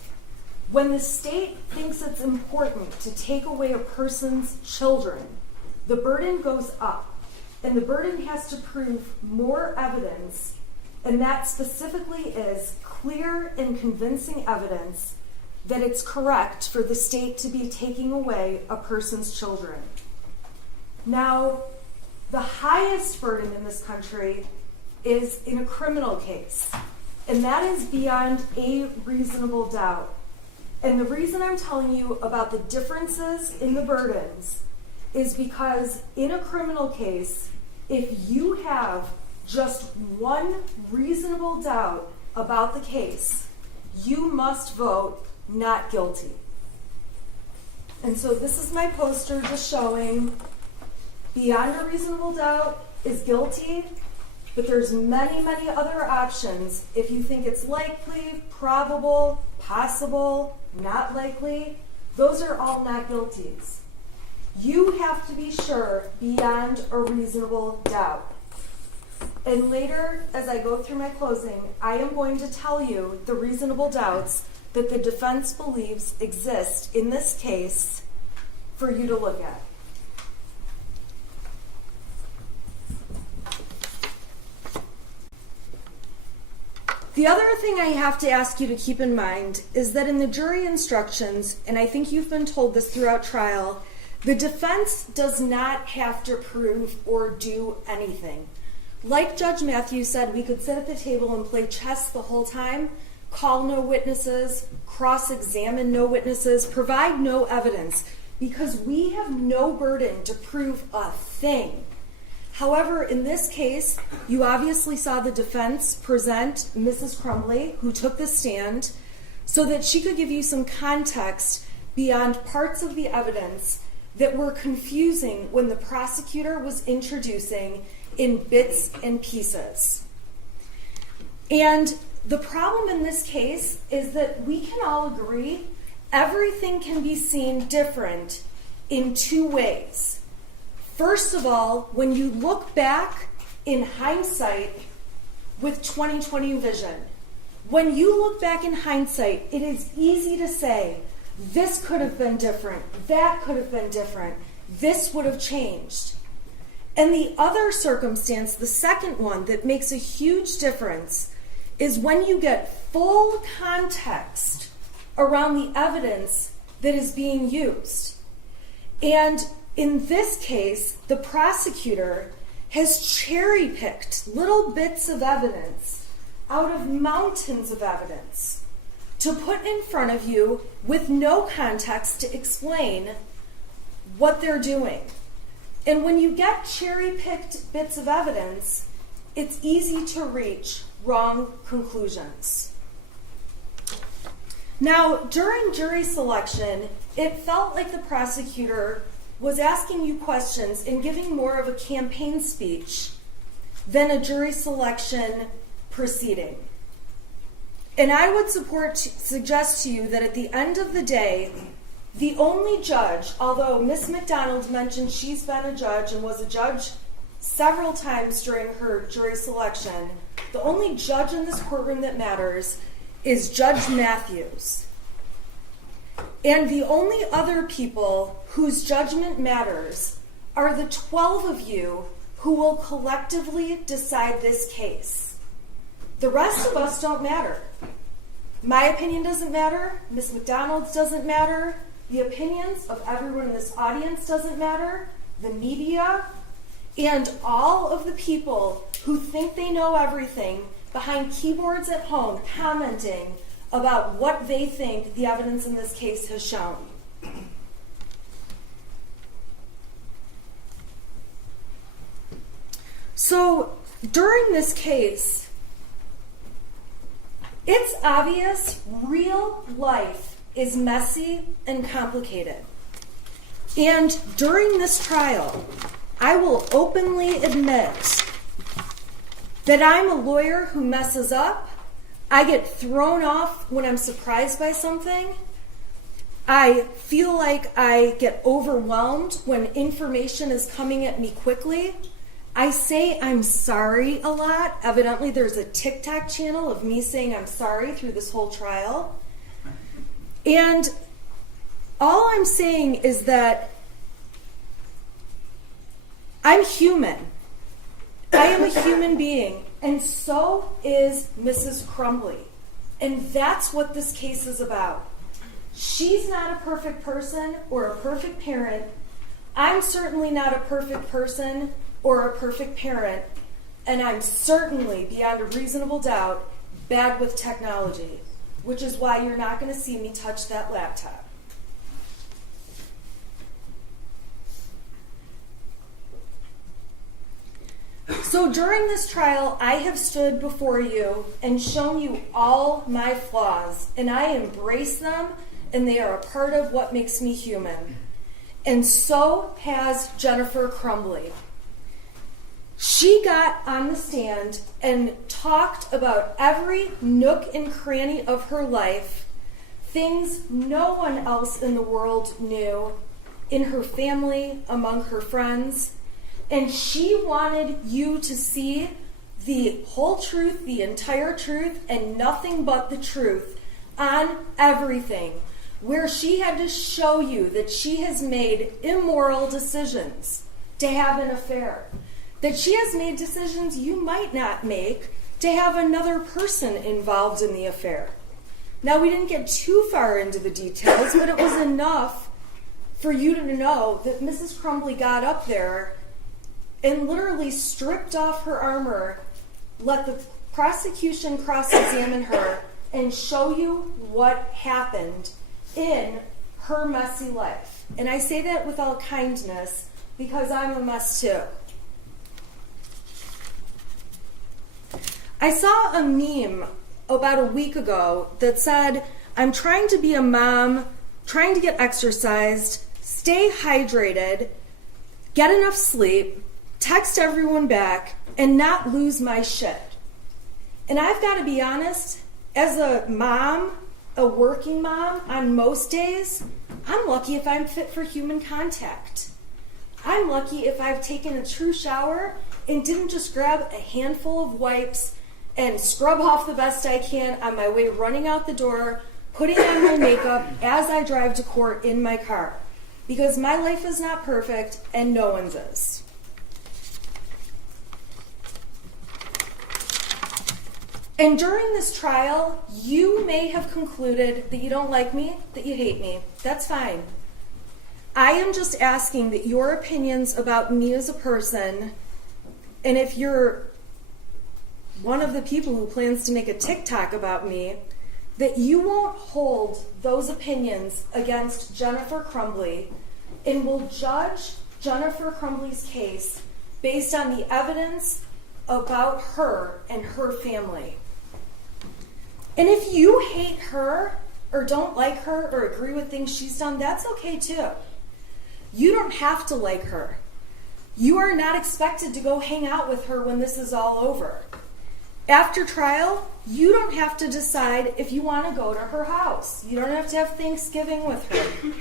When the state thinks it's important to take away a person's children, the burden goes up. And the burden has to prove more evidence, and that specifically is clear and convincing evidence that it's correct for the state to be taking away a person's children. Now, the highest burden in this country is in a criminal case, and that is beyond a reasonable doubt. And the reason I'm telling you about the differences in the burdens is because in a criminal case, if you have just one reasonable doubt about the case, you must vote not guilty. And so this is my poster just showing beyond a reasonable doubt is guilty, but there's many, many other options. If you think it's likely, probable, possible, not likely, those are all not guilties. You have to be sure beyond a reasonable doubt. And later, as I go through my closing, I am going to tell you the reasonable doubts that the defense believes exist in this case for you to look at. The the other thing I have to ask you to keep in mind is that in the jury instructions, and I think you've been told this throughout trial, the defense does not have to prove or do anything. Like Judge Matthews said, we could sit at the table and play chess the whole time, call no witnesses, cross-examine no witnesses, provide no evidence, because we have no burden to prove a thing. However, in this case, you obviously saw the defense present Mrs. Crumbley, who took the stand, so that she could give you some context beyond parts of the evidence that were confusing when the prosecutor was introducing in bits and pieces. And the problem in this case is that we can all agree everything can be seen different in two ways. First of all, when you look back in hindsight with 20/20 vision, when you look back in hindsight, it is easy to say, this could have been different, that could have been different, this would have changed. And the other circumstance, the second one that makes a huge difference, is when you get full context around the evidence that is being used. And in this case, the prosecutor has cherry-picked little bits of evidence out of mountains of evidence to put in front of you with no context to explain what they're doing. And when you get cherry-picked bits of evidence, it's easy to reach wrong conclusions. Now, during jury selection, it felt like the prosecutor was asking you questions and giving more of a campaign speech than a jury selection proceeding. And I would suggest to you that at the end of the day, the only judge, although Ms. McDonald mentioned she's been a judge and was a judge several times during her jury selection, the only judge in this courtroom that matters is Judge Matthews. And the only other people whose judgment matters are the 12 of you who will collectively decide this case. The rest of us don't matter. My opinion doesn't matter. Ms. McDonald's doesn't matter. The opinions of everyone in this audience doesn't matter. The media and all of the people who think they know everything behind keyboards at home commenting about what they think the evidence in this case has shown. So during this case, it's obvious real life is messy and complicated. And during this trial, I will openly admit that I'm a lawyer who messes up. I get thrown off when I'm surprised by something. I feel like I get overwhelmed when information is coming at me quickly. I say I'm sorry a lot. Evidently, there's a TikTok channel of me saying I'm sorry through this whole trial. And all I'm saying is that I'm human. I am a human being, and so is Mrs. Crumbley. And that's what this case is about. She's not a perfect person or a perfect parent. I'm certainly not a perfect person or a perfect parent, and I'm certainly, beyond a reasonable doubt, bad with technology, which is why you're not going to see me touch that laptop. So during this trial, I have stood before you and shown you all my flaws, and I embrace them, and they are a part of what makes me human. And so has Jennifer Crumbley. She got on the stand and talked about every nook and cranny of her life, things no one else in the world knew, in her family, among her friends. And she wanted you to see the whole truth, the entire truth, and nothing but the truth on everything, where she had to show you that she has made immoral decisions to have an affair, that she has made decisions you might not make to have another person involved in the affair. Now, we didn't get too far into the details, but it was enough for you to know that Mrs. Crumbly got up there and literally stripped off her armor, let the prosecution cross-examine her, and show you what happened in her messy life. And I say that with all kindness because I'm a mess too. I saw a meme about a week ago that said, I'm trying to be a mom, trying to get exercised, stay hydrated, get enough sleep, text everyone back, and not lose my shit. And I've got to be honest, as a mom, a working mom, on most days, I'm lucky if I'm fit for human contact. I'm lucky if I've taken a true shower and didn't just grab a handful of wipes and scrub off the best I can on my way running out the door, putting on my makeup as I drive to court in my car. Because my life is not perfect and no one's is. And during this trial, you may have concluded that you don't like me, that you hate me. That's fine. I am just asking that your opinions about me as a person, and if you're one of the people who plans to make a TikTok about me, that you won't hold those opinions against Jennifer Crumbly and will judge Jennifer Crumbly's case based on the evidence about her and her family. And if you hate her or don't like her or agree with things she's done, that's okay too. You don't have to like her. You are not expected to go hang out with her when this is all over. After trial, you don't have to decide if you want to go to her house. You don't have to have Thanksgiving with her.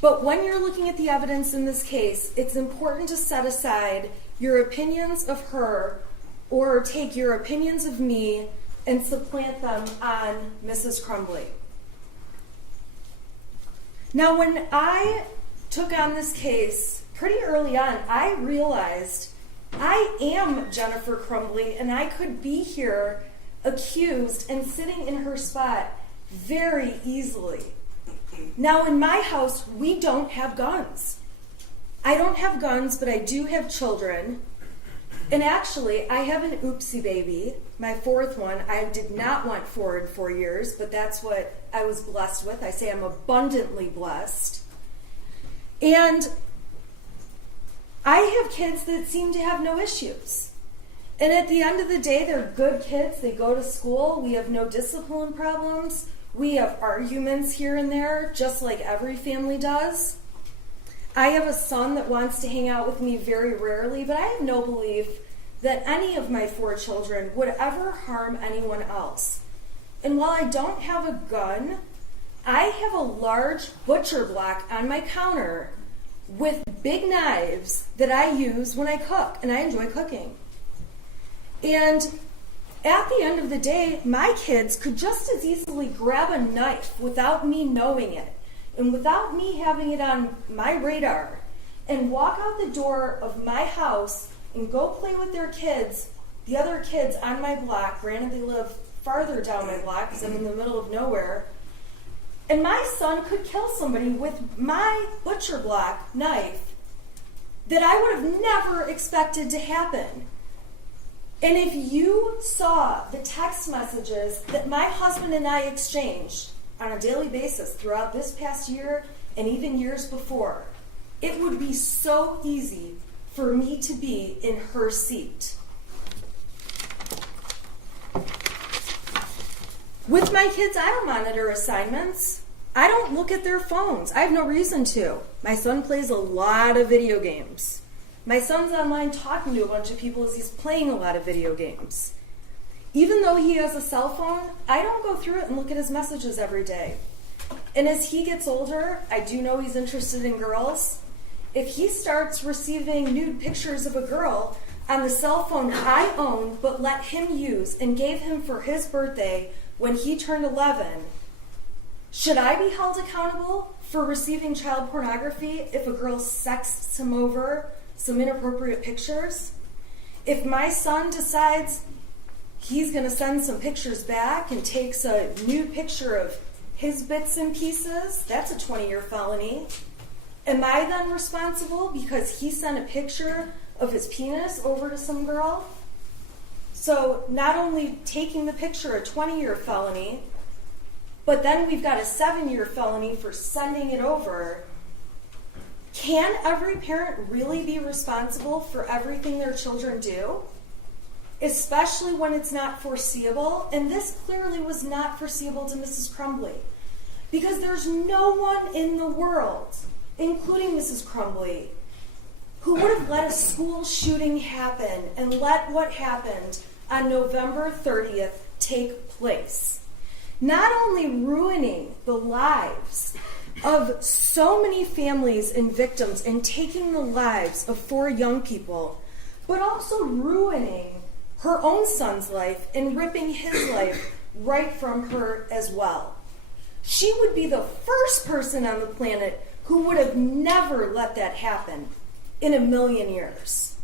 But when you're looking at the evidence in this case, it's important to set aside your opinions of her or take your opinions of me and supplant them on Mrs. Crumbly. Now, when I took on this case pretty early on, I realized I am Jennifer Crumbly and I could be here accused and sitting in her spot very easily. Now, in my house, we don't have guns. I don't have guns, but I do have children. And actually, I have an oopsie baby, my fourth one. I did not want 4 in 4 years, but that's what I was blessed with. I say I'm abundantly blessed. And I have kids that seem to have no issues. And at the end of the day, they're good kids. They go to school. We have no discipline problems. We have arguments here and there, just like every family does. I have a son that wants to hang out with me very rarely, but I have no belief that any of my 4 children would ever harm anyone else. And while I don't have a gun, I have a large butcher block on my counter with big knives that I use when I cook, and I enjoy cooking. And at the end of the day, my kids could just as easily grab a knife without me knowing it and without me having it on my radar and walk out the door of my house and go play with their kids, the other kids on my block. Granted, they live farther down my block because I'm in the middle of nowhere. And my son could kill somebody with my butcher block knife that I would have never expected to happen. And if you saw the text messages that my husband and I exchanged on a daily basis throughout this past year and even years before, it would be so easy for me to be in her seat. With my kids, I don't monitor assignments. I don't look at their phones. I have no reason to. My son plays a lot of video games. My son's online talking to a bunch of people as he's playing a lot of video games. Even though he has a cell phone, I don't go through it and look at his messages every day. And as he gets older, I do know he's interested in girls. If he starts receiving nude pictures of a girl on the cell phone I own but let him use and gave him for his birthday when he turned 11, should I be held accountable for receiving child pornography if a girl sexts him over some inappropriate pictures? If my son decides he's going to send some pictures back and takes a nude picture of his bits and pieces, that's a 20-year felony. Am I then responsible because he sent a picture of his penis over to some girl? So not only taking the picture, a 20-year felony, but then we've got a 7-year felony for sending it over. Can every parent really be responsible for everything their children do? Especially when it's not foreseeable. And this clearly was not foreseeable to Mrs. Crumbly. Because there's no one in the world, including Mrs. Crumbly, who would have let a school shooting happen and let what happened on November 30th take place. Not only ruining the lives of so many families and victims and taking the lives of 4 young people, but also ruining her own son's life and ripping his life right from her as well. She would be the first person on the planet who would have never let that happen in a million years.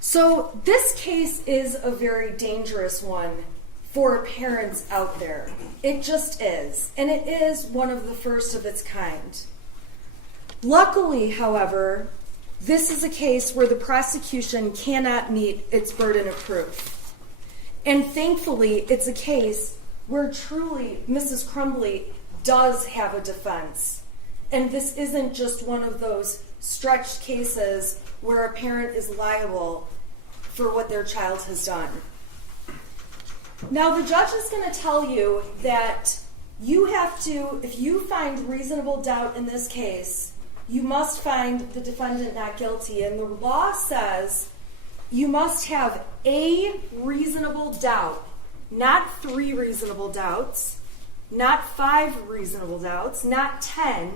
So this case is a very dangerous one for parents out there. It just is. And it is one of the first of its kind. Luckily, however, this is a case where the prosecution cannot meet its burden of proof. And thankfully, it's a case where truly Mrs. Crumbly does have a defense. And this isn't just one of those stretched cases where a parent is liable for what their child has done. Now, the judge is going to tell you that you have to, if you find reasonable doubt in this case, you must find the defendant not guilty. And the law says you must have a reasonable doubt, not 3 reasonable doubts, not 5 reasonable doubts, not 10.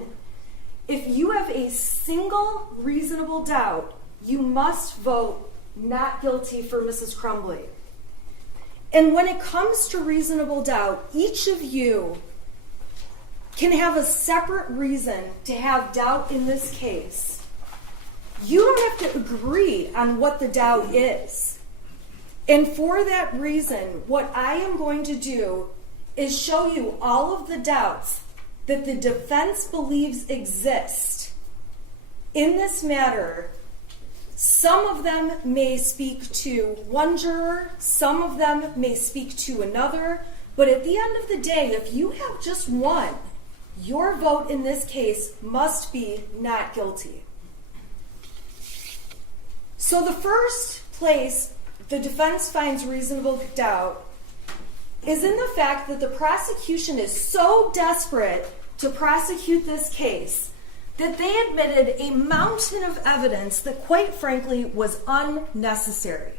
If you have a single reasonable doubt, you must vote not guilty for Mrs. Crumbly. And when it comes to reasonable doubt, each of you can have a separate reason to have doubt in this case. You don't have to agree on what the doubt is. And for that reason, what I am going to do is show you all of the doubts that the defense believes exist in this matter. Some of them may speak to one juror, some of them may speak to another, but at the end of the day, if you have just one, your vote in this case must be not guilty. So the first place the defense finds reasonable doubt is in the fact that the prosecution is so desperate to prosecute this case that they admitted a mountain of evidence that, quite frankly, was unnecessary.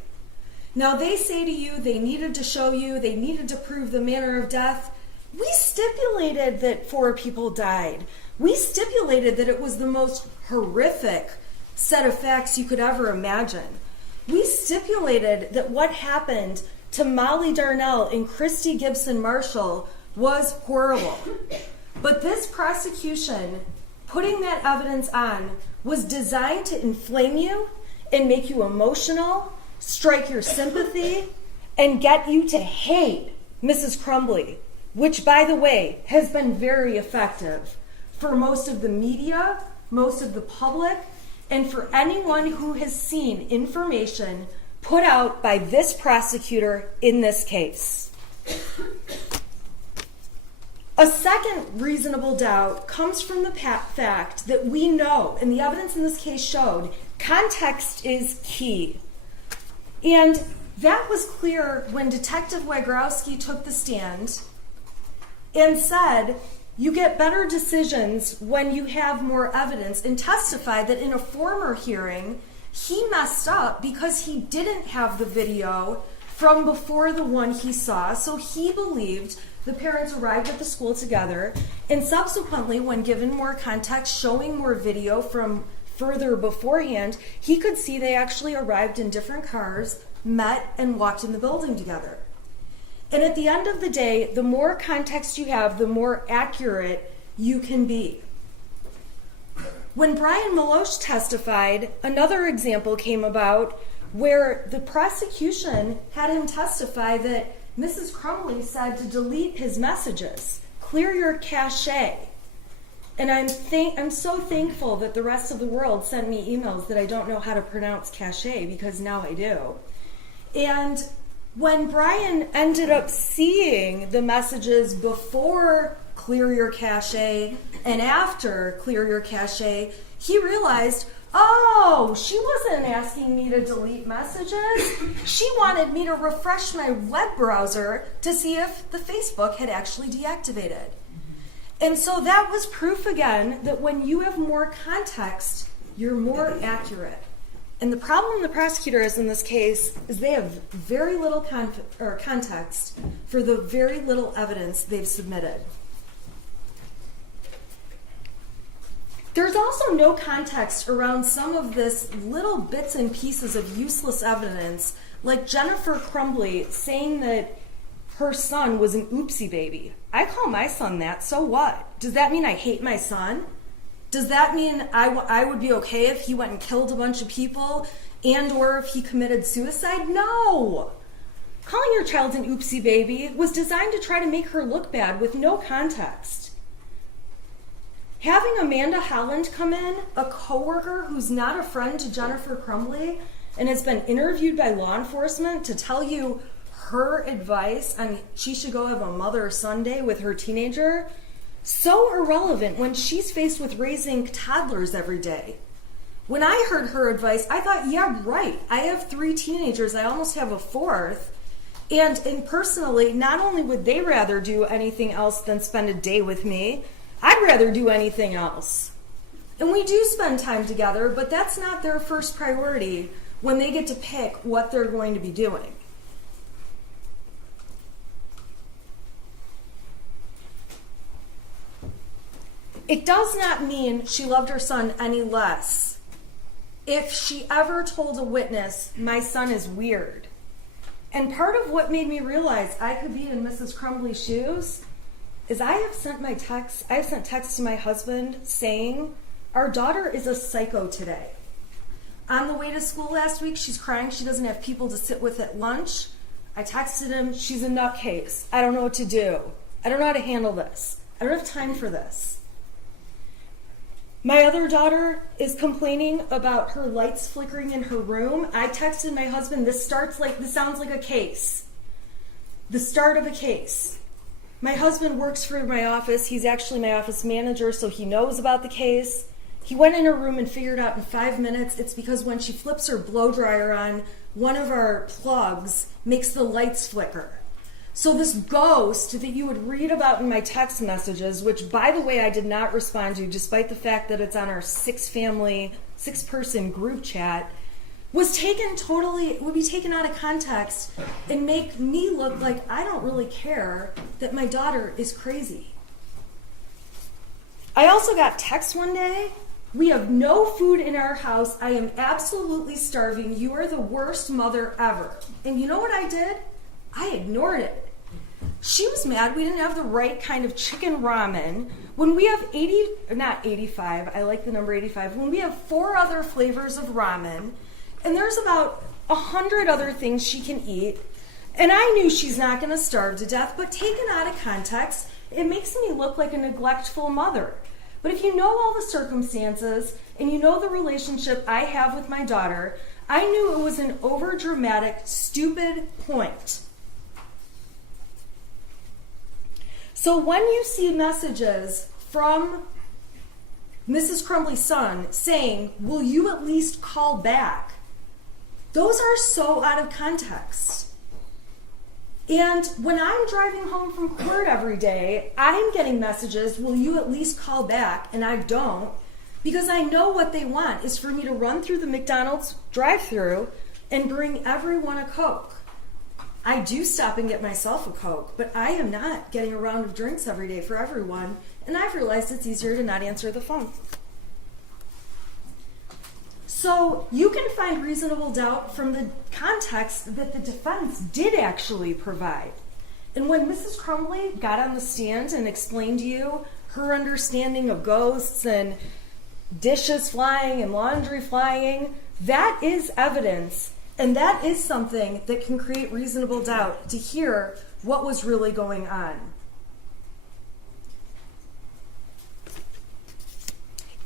Now, they say to you they needed to show you, they needed to prove the manner of death. We stipulated that 4 people died. We stipulated that it was the most horrific set of facts you could ever imagine. We stipulated that what happened to Molly Darnell and Christy Gibson Marshall was horrible. But this prosecution, putting that evidence on, was designed to inflame you and make you emotional, strike your sympathy, and get you to hate Mrs. Crumbly, which, by the way, has been very effective for most of the media, most of the public, and for anyone who has seen information put out by this prosecutor in this case. A second reasonable doubt comes from the fact that we know, and the evidence in this case showed, context is key. And that was clear when Detective Wagrowski took the stand and said, you get better decisions when you have more evidence, and testified that in a former hearing, he messed up because he didn't have the video from before the one he saw, so he believed the parents arrived at the school together, and subsequently, when given more context, showing more video from further beforehand, he could see they actually arrived in different cars, met, and walked in the building together. And at the end of the day, the more context you have, the more accurate you can be. When Brian Maloche testified, another example came about where the prosecution had him testify that Mrs. Crumley said to delete his messages, clear your cache. And I'm so thankful that the rest of the world sent me emails that I don't know how to pronounce cache, because now I do. And when Brian ended up seeing the messages before clear your cache and after clear your cache, he realized, oh, she wasn't asking me to delete messages. She wanted me to refresh my web browser to see if the Facebook had actually deactivated. And so that was proof again that when you have more context, you're more accurate. And the problem the prosecutor has in this case is they have very little context for the very little evidence they've submitted. There's also no context around some of this little bits and pieces of useless evidence, like Jennifer Crumbley saying that her son was an oopsie baby. I call my son that, so what? Does that mean I hate my son? Does that mean I would be okay if he went and killed a bunch of people and or if he committed suicide? No! Calling your child an oopsie baby was designed to try to make her look bad with no context. Having Amanda Holland come in, a coworker who's not a friend to Jennifer Crumbley and has been interviewed by law enforcement to tell you her advice on she should go have a mother-son day with her teenager, so irrelevant when she's faced with raising toddlers every day. When I heard her advice, I thought, yeah, right. I have 3 teenagers. I almost have a 4th. And personally, not only would they rather do anything else than spend a day with me, I'd rather do anything else. And we do spend time together, but that's not their first priority when they get to pick what they're going to be doing. It does not mean she loved her son any less if she ever told a witness, my son is weird. And part of what made me realize I could be in Mrs. Crumbley's shoes is I have sent texts to my husband saying, our daughter is a psycho today. On the way to school last week, she's crying she doesn't have people to sit with at lunch. I texted him, she's a nutcase. I don't know what to do. I don't know how to handle this. I don't have time for this. My other daughter is complaining about her lights flickering in her room. I texted my husband, this sounds like a case. The start of a case. My husband works for my office. He's actually my office manager, so he knows about the case. He went in her room and figured out in 5 minutes it's because when she flips her blow dryer on, one of our plugs makes the lights flicker. So this ghost that you would read about in my text messages, which by the way I did not respond to despite the fact that it's on our 6-person group chat, would be taken out of context and make me look like I don't really care that my daughter is crazy. I also got text one day, we have no food in our house, I am absolutely starving, you are the worst mother ever. And you know what I did? I ignored it. She was mad we didn't have the right kind of chicken ramen. When we have 85, I like the number 85, when we have 4 other flavors of ramen, and there's about 100 other things she can eat, and I knew she's not going to starve to death, but taken out of context, it makes me look like a neglectful mother. But if you know all the circumstances, and you know the relationship I have with my daughter, I knew it was an overdramatic, stupid point. So when you see messages from Mrs. Crumbley's son saying, will you at least call back? Those are so out of context. And when I'm driving home from court every day, I'm getting messages, will you at least call back? And I don't, because I know what they want is for me to run through the McDonald's drive-thru and bring everyone a Coke. I do stop and get myself a Coke, but I am not getting a round of drinks every day for everyone, and I've realized it's easier to not answer the phone. So you can find reasonable doubt from the context that the defense did actually provide. And when Mrs. Crumbley got on the stand and explained to you her understanding of ghosts and dishes flying and laundry flying, that is evidence, and that is something that can create reasonable doubt to hear what was really going on.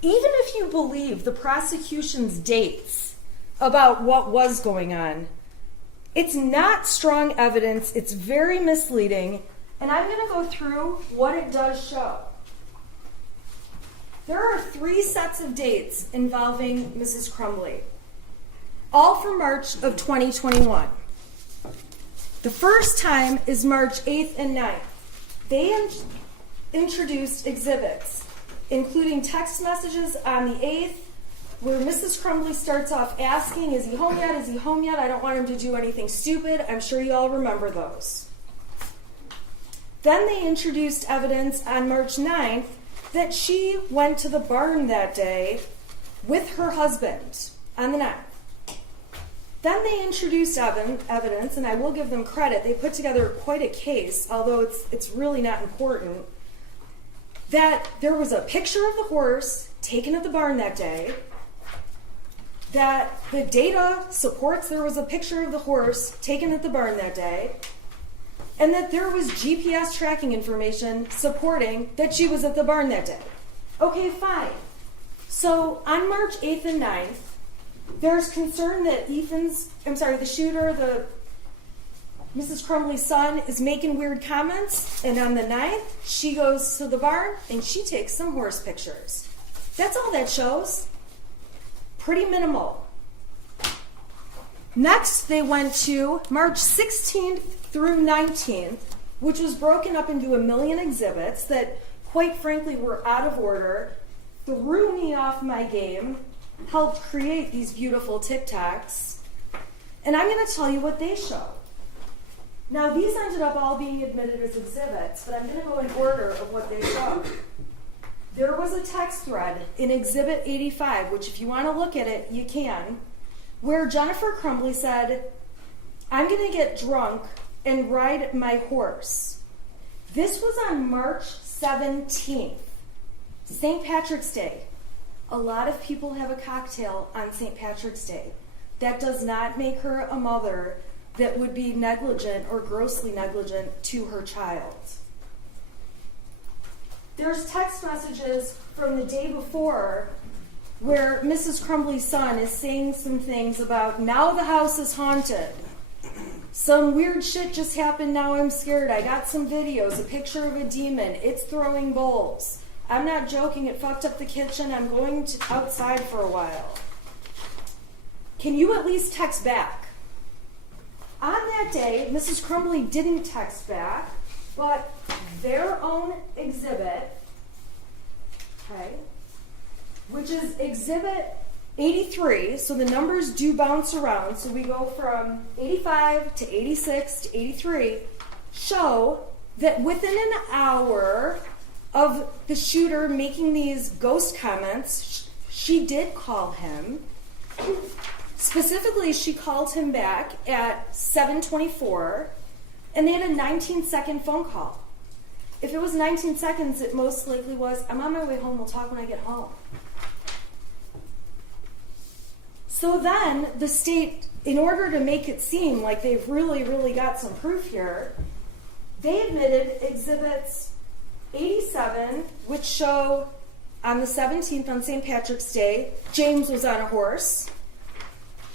Even if you believe the prosecution's dates about what was going on, it's not strong evidence, it's very misleading, and I'm going to go through what it does show. There are 3 sets of dates involving Mrs. Crumbley, all from March of 2021. The first time is March 8th and 9th. They introduced exhibits, including text messages on the 8th, where Mrs. Crumbley starts off asking, is he home yet? Is he home yet? I don't want him to do anything stupid. I'm sure you all remember those. Then they introduced evidence on March 9th that she went to the barn that day with her husband on the 9th. Then they introduced evidence, and I will give them credit, they put together quite a case, although it's really not important, that there was a picture of the horse taken at the barn that day, that the data supports there was a picture of the horse taken at the barn that day, and that there was GPS tracking information supporting that she was at the barn that day. Okay, fine. So on March 8th and 9th, there's concern that the shooter, Mrs. Crumbley's son, is making weird comments, and on the 9th, she goes to the barn and she takes some horse pictures. That's all that shows. Pretty minimal. Next, they went to March 16th through 19th, which was broken up into a million exhibits that, quite frankly, were out of order, threw me off my game, helped create these beautiful TikToks, and I'm going to tell you what they show. Now, these ended up all being admitted as exhibits, but I'm going to go in order of what they show. There was a text thread in Exhibit 85, which if you want to look at it, you can, where Jennifer Crumbley said, I'm going to get drunk and ride my horse. This was on March 17th, St. Patrick's Day. A lot of people have a cocktail on St. Patrick's Day. That does not make her a mother that would be negligent or grossly negligent to her child. There's text messages from the day before where Mrs. Crumbley's son is saying some things about, now the house is haunted. Some weird shit just happened, now I'm scared. I got some videos, a picture of a demon. It's throwing bowls. I'm not joking, it fucked up the kitchen. I'm going outside for a while. Can you at least text back? On that day, Mrs. Crumbley didn't text back, but their own exhibit, okay, which is Exhibit 83, so the numbers do bounce around, so we go from 85 to 86 to 83, show that within an hour of the shooter making these ghost comments, she did call him. Specifically, she called him back at 7:24, and they had a 19-second phone call. If it was 19 seconds, it most likely was, I'm on my way home, we'll talk when I get home. So then, the state, in order to make it seem like they've really, really got some proof here, they admitted exhibits 87, which show on the 17th, on St. Patrick's Day, James was on a horse.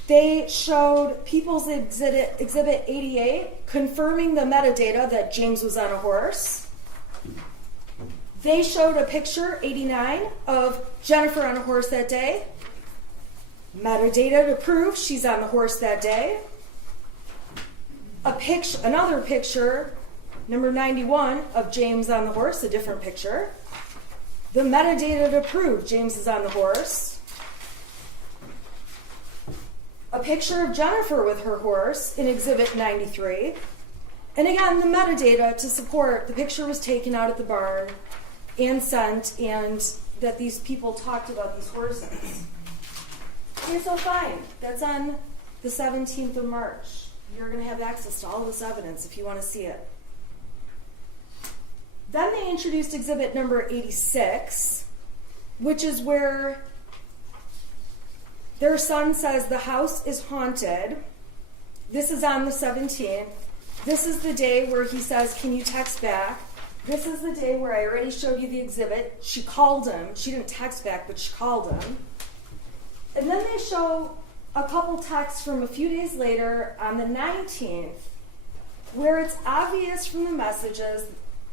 They showed People's Exhibit 88, confirming the metadata that James was on a horse. They showed a picture, 89, of Jennifer on a horse that day. Metadata to prove she's on the horse that day. Another picture, number 91, of James on the horse, a different picture. The metadata to prove James is on the horse. A picture of Jennifer with her horse in Exhibit 93. And again, the metadata to support the picture was taken out at the barn and sent, and that these people talked about these horses. Okay, so fine. That's on the 17th of March. You're going to have access to all this evidence if you want to see it. Then they introduced exhibit number 86, which is where Their son says the house is haunted. This is on the 17th. This is the day where he says, can you text back? This is the day where I already showed you the exhibit. She called him. She didn't text back, but she called him. And then they show a couple texts from a few days later on the 19th, where it's obvious from the messages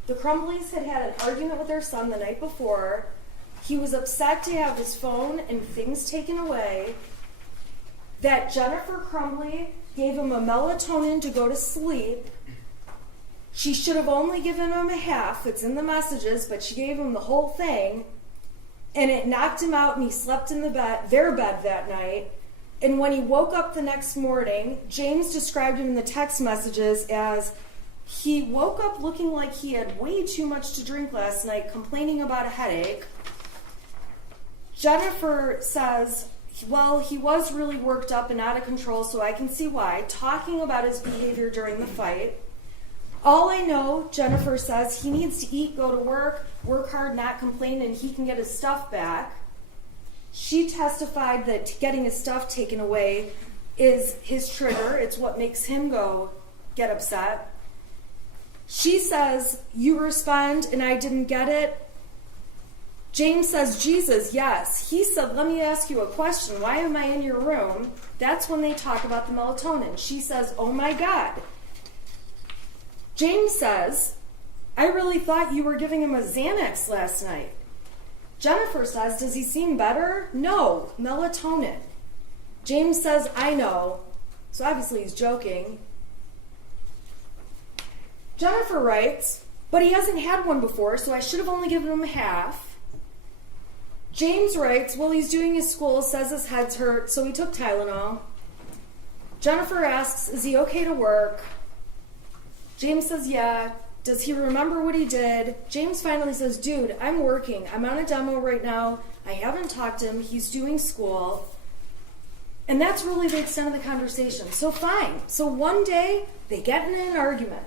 the Crumbleys had had an argument with their son the night before. He was upset to have his phone and things taken away. That Jennifer Crumbly gave him a melatonin to go to sleep. She should have only given him a half. It's in the messages, but she gave him the whole thing. And it knocked him out, and he slept in their bed that night. And when he woke up the next morning, James described him in the text messages as he woke up looking like he had way too much to drink last night, complaining about a headache. Jennifer says, well, he was really worked up and out of control, so I can see why, talking about his behavior during the fight. All I know, Jennifer says, he needs to eat, go to work hard, not complain, and he can get his stuff back. She testified that getting his stuff taken away is his trigger. It's what makes him get upset. She says, you respond, and I didn't get it. James says, Jesus, yes. He said, let me ask you a question. Why am I in your room? That's when they talk about the melatonin. She says, oh my God. James says, I really thought you were giving him a Xanax last night. Jennifer says, does he seem better? No, melatonin. James says, I know. So obviously he's joking. Jennifer writes, but he hasn't had one before, so I should have only given him half. James writes, well, he's doing his school, says his head's hurt, so he took Tylenol. Jennifer asks, is he okay to work? James says, yeah. Does he remember what he did? James finally says, dude, I'm working. I'm on a demo right now. I haven't talked to him. He's doing school. And that's really the extent of the conversation. So fine. So one day, they get in an argument.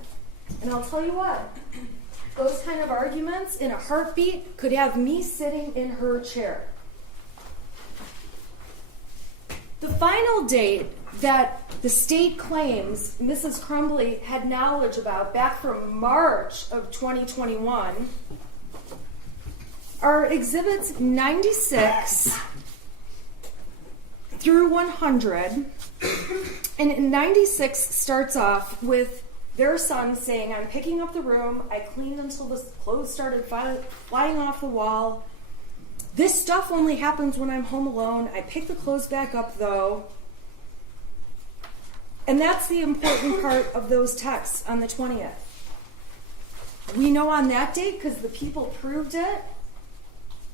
And I'll tell you what, those kind of arguments in a heartbeat could have me sitting in her chair. The final date that the state claims Mrs. Crumbly had knowledge about back from March of 2021 are exhibits 96 through 100. And 96 starts off with their son saying, I'm picking up the room. I cleaned until the clothes started flying off the wall. This stuff only happens when I'm home alone. I pick the clothes back up, though. And that's the important part of those texts on the 20th. We know on that date, because the people proved it,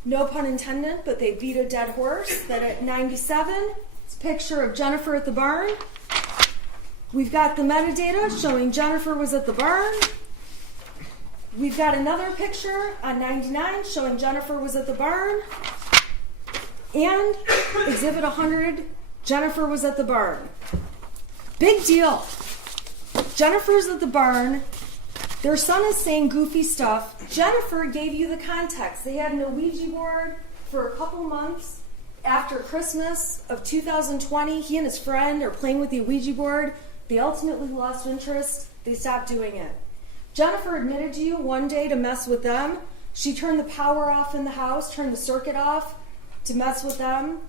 no pun intended, but they beat a dead horse, that at 97, it's a picture of Jennifer at the barn. We've got the metadata showing Jennifer was at the barn. We've got another picture on 99 showing Jennifer was at the barn. And exhibit 100, Jennifer was at the barn. Big deal. Jennifer's at the barn. Their son is saying goofy stuff. Jennifer gave you the context. They had an Ouija board for a couple months after Christmas of 2020. He and his friend are playing with the Ouija board. They ultimately lost interest. They stopped doing it. Jennifer admitted to you one day to mess with them. She turned the power off in the house, turned the circuit off to mess with them.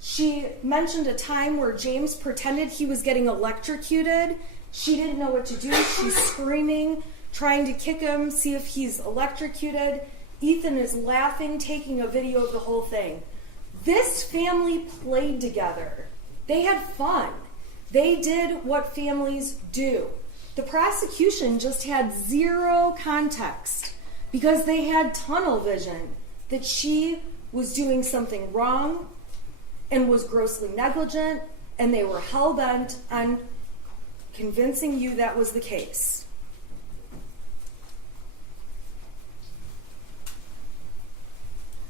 She mentioned a time where James pretended he was getting electrocuted. She didn't know what to do. She's screaming, trying to kick him, see if he's electrocuted. Ethan is laughing, taking a video of the whole thing. This family played together. They had fun. They did what families do. The prosecution just had zero context because they had tunnel vision that she was doing something wrong and was grossly negligent, and they were hell-bent on convincing you that was the case.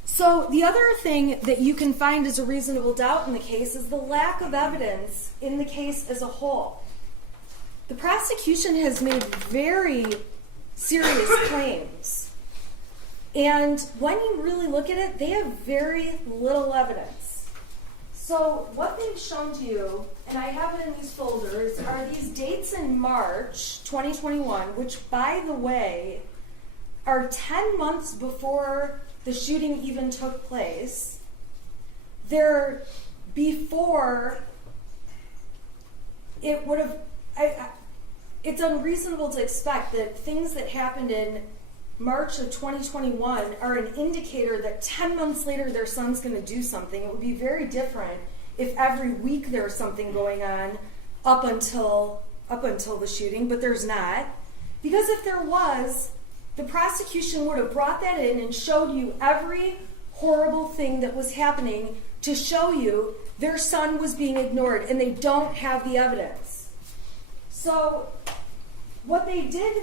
So the other thing that you can find as a reasonable doubt in the case is the lack of evidence in the case as a whole. The prosecution has made very serious claims. And when you really look at it, they have very little evidence. So what they've shown to you, and I have it in these folders, are these dates in March 2021, which, by the way, are 10 months before the shooting even took place. They're before it would have... it's unreasonable to expect that things that happened in March of 2021 are an indicator that 10 months later their son's going to do something. It would be very different if every week there's something going on up until the shooting, but there's not. Because if there was, the prosecution would have brought that in and showed you every horrible thing that was happening to show you their son was being ignored, and they don't have the evidence. So what they did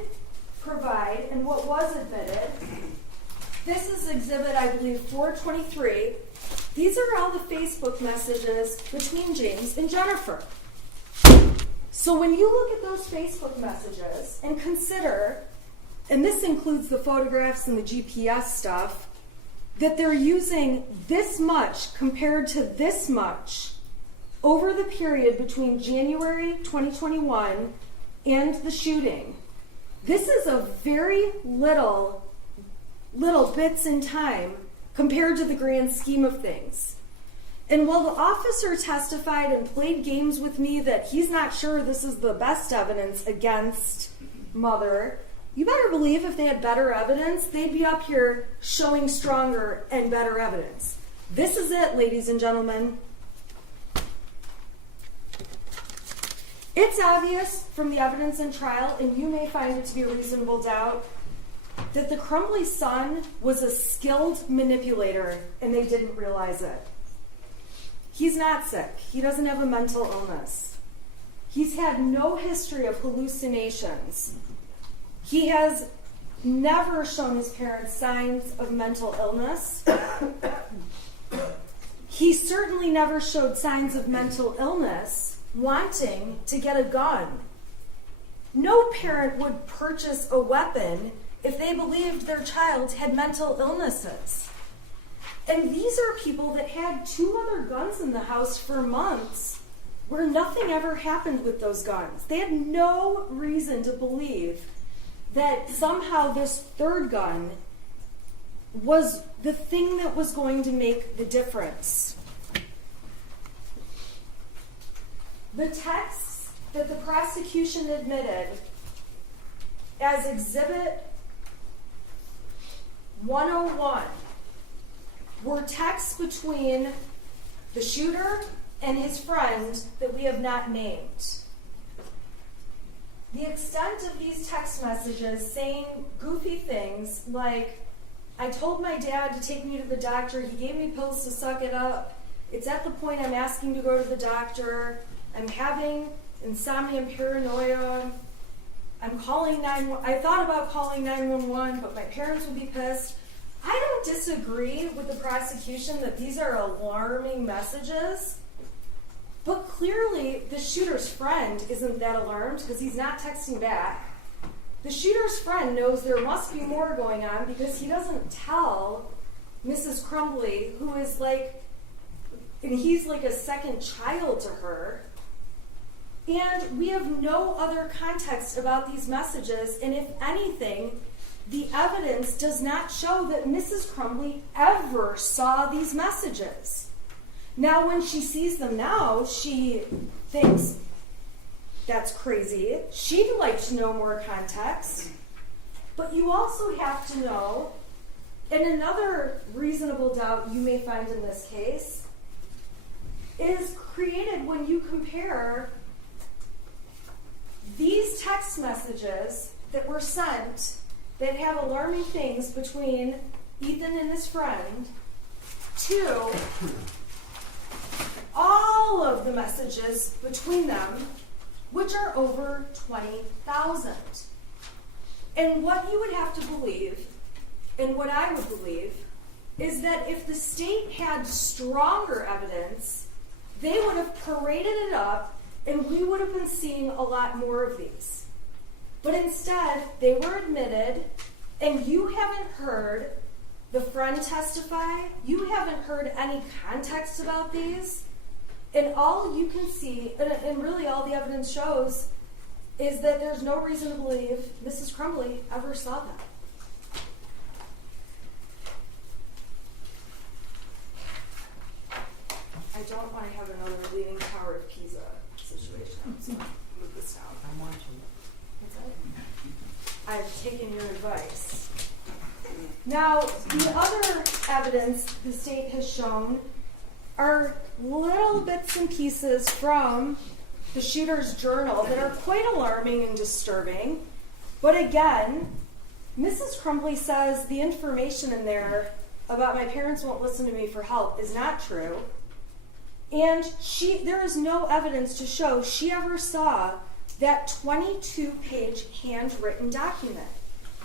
provide and what was admitted, this is exhibit, I believe, 423. These are all the Facebook messages between James and Jennifer. So when you look at those Facebook messages and consider, and this includes the photographs and the GPS stuff, that they're using this much compared to this much over the period between January 2021 and the shooting. This is a very little bits in time compared to the grand scheme of things. And while the officer testified and played games with me that he's not sure this is the best evidence against Mother, you better believe if they had better evidence, they'd be up here showing stronger and better evidence. This is it, ladies and gentlemen. It's obvious from the evidence in trial, and you may find it to be a reasonable doubt, that the Crumbly son was a skilled manipulator, and they didn't realize it. He's not sick. He doesn't have a mental illness. He's had no history of hallucinations. He has never shown his parents signs of mental illness. He certainly never showed signs of mental illness wanting to get a gun. No parent would purchase a weapon if they believed their child had mental illnesses. And these are people that had 2 other guns in the house for months where nothing ever happened with those guns. They had no reason to believe that somehow this 3rd gun was the thing that was going to make the difference. The texts that the prosecution admitted as Exhibit 101 were texts between the shooter and his friend that we have not named. The extent of these text messages saying goofy things like, I told my dad to take me to the doctor, he gave me pills to suck it up, it's at the point I'm asking to go to the doctor, I'm having insomnia and paranoia, I thought about calling 911, but my parents would be pissed. I don't disagree with the prosecution that these are alarming messages, but clearly the shooter's friend isn't that alarmed because he's not texting back. The shooter's friend knows there must be more going on because he doesn't tell Mrs. Crumbly, who is and he's like a second child to her. And we have no other context about these messages, and if anything, the evidence does not show that Mrs. Crumbly ever saw these messages. Now, when she sees them now, she thinks, that's crazy. She'd like to know more context. But you also have to know, and another reasonable doubt you may find in this case, is created when you compare these text messages that were sent that have alarming things between Ethan and his friend to all of the messages between them, which are over 20,000. And what you would have to believe, and what I would believe, is that if the state had stronger evidence, they would have paraded it up and we would have been seeing a lot more of these. But instead, they were admitted, and you haven't heard the friend testify, you haven't heard any context about these, And all you can see, and really all the evidence shows, is that there's no reason to believe Mrs. Crumbly ever saw that. I don't want to have another Leaning Tower of Pisa situation. So move this down. I'm watching. That's it. I've taken your advice. Now, the other evidence the state has shown are little bits and pieces from the shooter's journal that are quite alarming and disturbing. But again, Mrs. Crumbly says the information in there about my parents won't listen to me for help is not true. And there is no evidence to show she ever saw that 22-page handwritten document.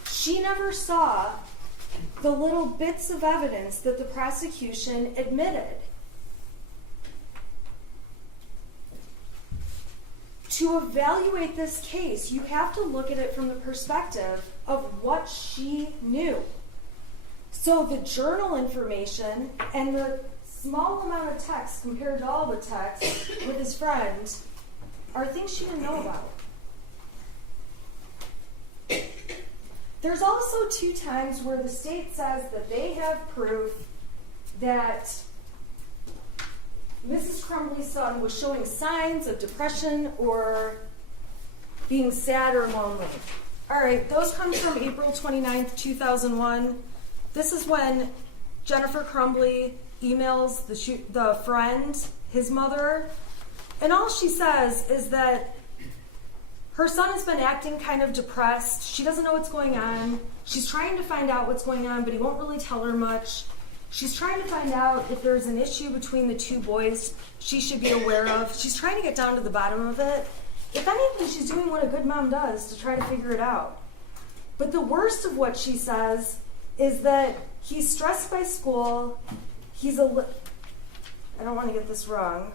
She never saw the little bits of evidence that the prosecution admitted. To evaluate this case, you have to look at it from the perspective of what she knew. So the journal information and the small amount of text compared to all the text with his friend are things she didn't know about. There's also 2 times where the state says that they have proof that Mrs. Crumbly's son was showing signs of depression or being sad or lonely. All right, those come from April 29th, 2001. This is when Jennifer Crumbly emails the friend, his mother, and all she says is that her son has been acting kind of depressed. She doesn't know what's going on. She's trying to find out what's going on, but he won't really tell her much. She's trying to find out if there's an issue between the 2 boys she should be aware of. She's trying to get down to the bottom of it. If anything, she's doing what a good mom does to try to figure it out. But the worst of what she says is that he's stressed by school. I don't want to get this wrong.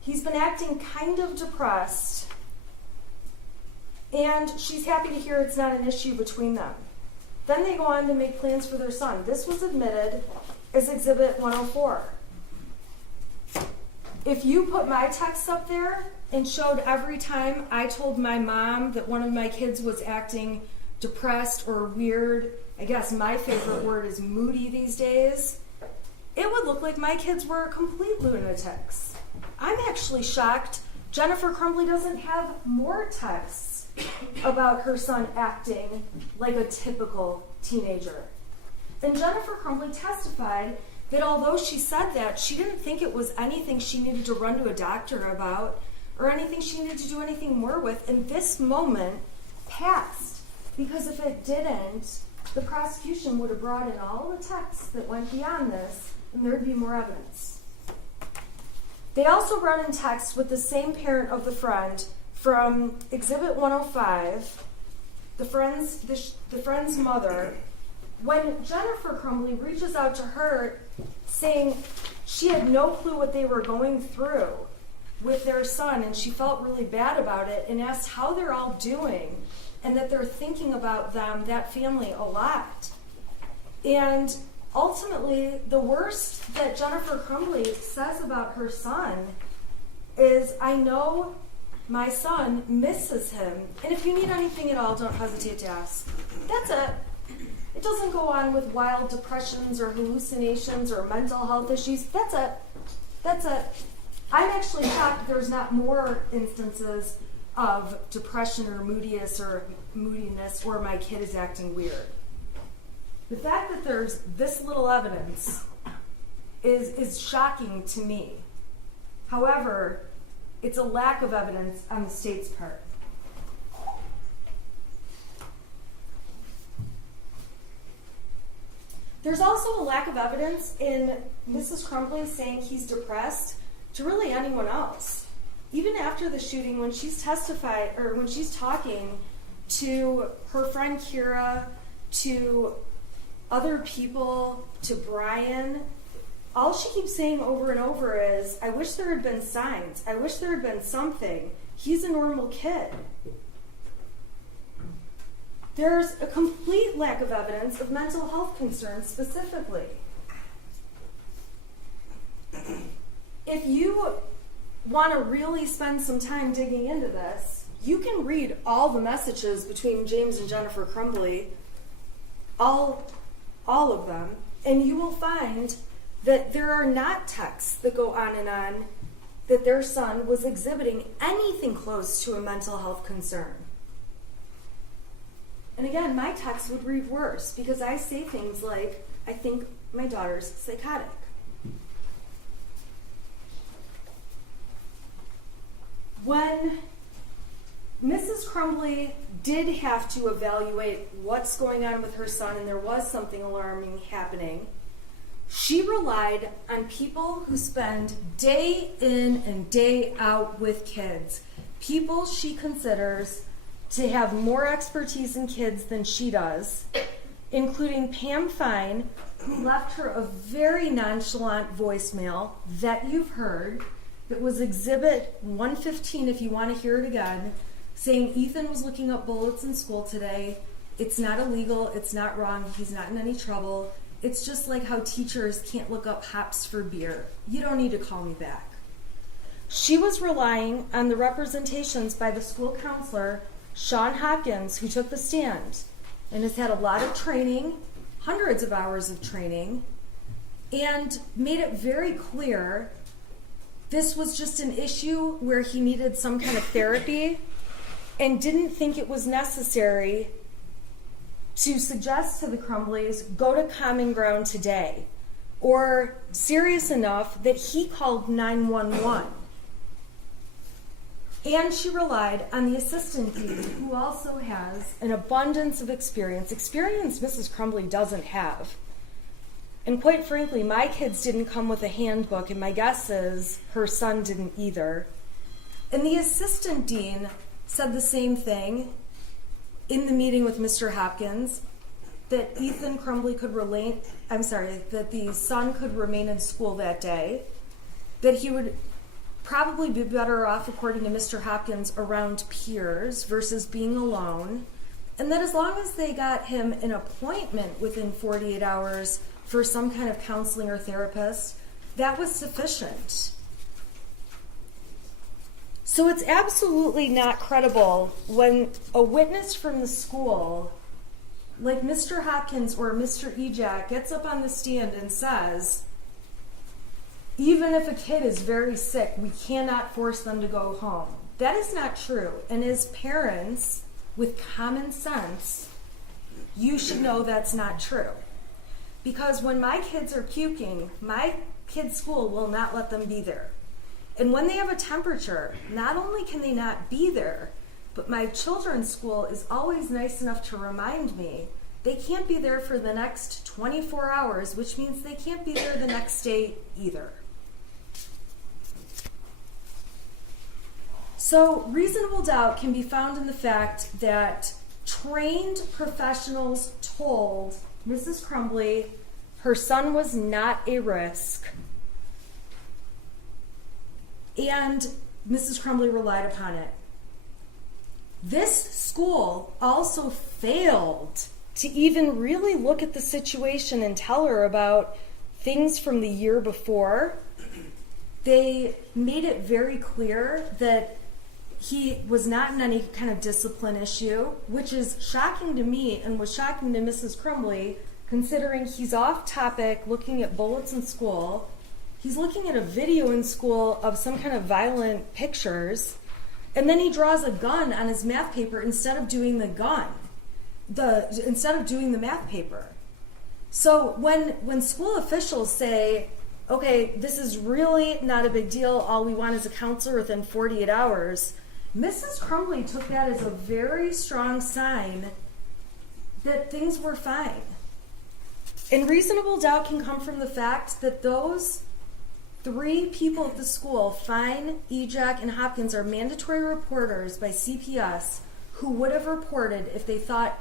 He's been acting kind of depressed. And she's happy to hear it's not an issue between them. Then they go on to make plans for their son. This was admitted as Exhibit 104. If you put my texts up there and showed every time I told my mom that one of my kids was acting depressed or weird, I guess my favorite word is moody these days, it would look like my kids were complete lunatics. I'm actually shocked Jennifer Crumbly doesn't have more texts about her son acting like a typical teenager. And Jennifer Crumbly testified that although she said that, she didn't think it was anything she needed to run to a doctor about or anything she needed to do anything more with. And this moment passed, because if it didn't, the prosecution would have brought in all the texts that went beyond this, and there'd be more evidence. They also brought in texts with the same parent of the friend from Exhibit 105, the friend's mother, when Jennifer Crumbly reaches out to her saying she had no clue what they were going through with their son, and she felt really bad about it, and asked how they're all doing, and that they're thinking about them, that family, a lot. And ultimately, the worst that Jennifer Crumbly says about her son is, I know my son misses him, and if you need anything at all, don't hesitate to ask. That's it. It doesn't go on with wild depressions or hallucinations or mental health issues. That's it. That's it. I'm actually shocked there's not more instances of depression or moodiness or my kid is acting weird. The fact that there's this little evidence is shocking to me. However, it's a lack of evidence on the state's part. There's also a lack of evidence in Mrs. Crumbly saying he's depressed to really anyone else. Even after the shooting, when she's talking to her friend Kira, to other people, to Brian, all she keeps saying over and over is, I wish there had been signs. I wish there had been something. He's a normal kid. There's a complete lack of evidence of mental health concerns specifically. if you want to really spend some time digging into this, you can read all the messages between James and Jennifer Crumbly, all of them, and you will find that there are not texts that go on and on that their son was exhibiting anything close to a mental health concern. And again, my text would read worse because I say things like, I think my daughter's psychotic. When Mrs. Crumbly did have to evaluate what's going on with her son, and there was something alarming happening, she relied on people who spend day in and day out with kids, people she considers to have more expertise in kids than she does, including Pam Fine, who left her a very nonchalant voicemail that you've heard, that was Exhibit 115 if you want to hear it again, saying Ethan was looking up bullets in school today. It's not illegal, it's not wrong, he's not in any trouble. It's just like how teachers can't look up hops for beer. You don't need to call me back. She was relying on the representations by the school counselor, Sean Hopkins, who took the stand and has had a lot of training, hundreds of hours of training, and made it very clear this was just an issue where he needed some kind of therapy and didn't think it was necessary to suggest to the Crumbleys, go to Common Ground today, or serious enough that he called 911. And she relied on the assistant dean, who also has an abundance of experience Mrs. Crumbly doesn't have. And quite frankly, my kids didn't come with a handbook, and my guess is her son didn't either. And the assistant dean said the same thing in the meeting with Mr. Hopkins, that Ethan Crumbly that the son could remain in school that day, that he would probably be better off, according to Mr. Hopkins, around peers versus being alone, and that as long as they got him an appointment within 48 hours for some kind of counseling or therapist, that was sufficient. So it's absolutely not credible when a witness from the school, like Mr. Hopkins or Mr. Ejak, gets up on the stand and says, even if a kid is very sick, we cannot force them to go home. That is not true. And as parents with common sense, you should know that's not true. Because when my kids are puking, my kids' school will not let them be there. And when they have a temperature, not only can they not be there, but my children's school is always nice enough to remind me they can't be there for the next 24 hours, which means they can't be there the next day either. So reasonable doubt can be found in the fact that trained professionals told Mrs. Crumbly her son was not a risk, and Mrs. Crumbly relied upon it. This school also failed to even really look at the situation and tell her about things from the year before. They made it very clear that he was not in any kind of discipline issue, which is shocking to me and was shocking to Mrs. Crumbly, considering he's off topic looking at bullets in school. He's looking at a video in school of some kind of violent pictures, and then he draws a gun on his math paper instead of doing the math paper. So when school officials say, okay, this is really not a big deal, all we want is a counselor within 48 hours, Mrs. Crumbly took that as a very strong sign that things were fine. And reasonable doubt can come from the fact that those three people at the school, Fine, Ejak, and Hopkins, are mandatory reporters by CPS who would have reported if they thought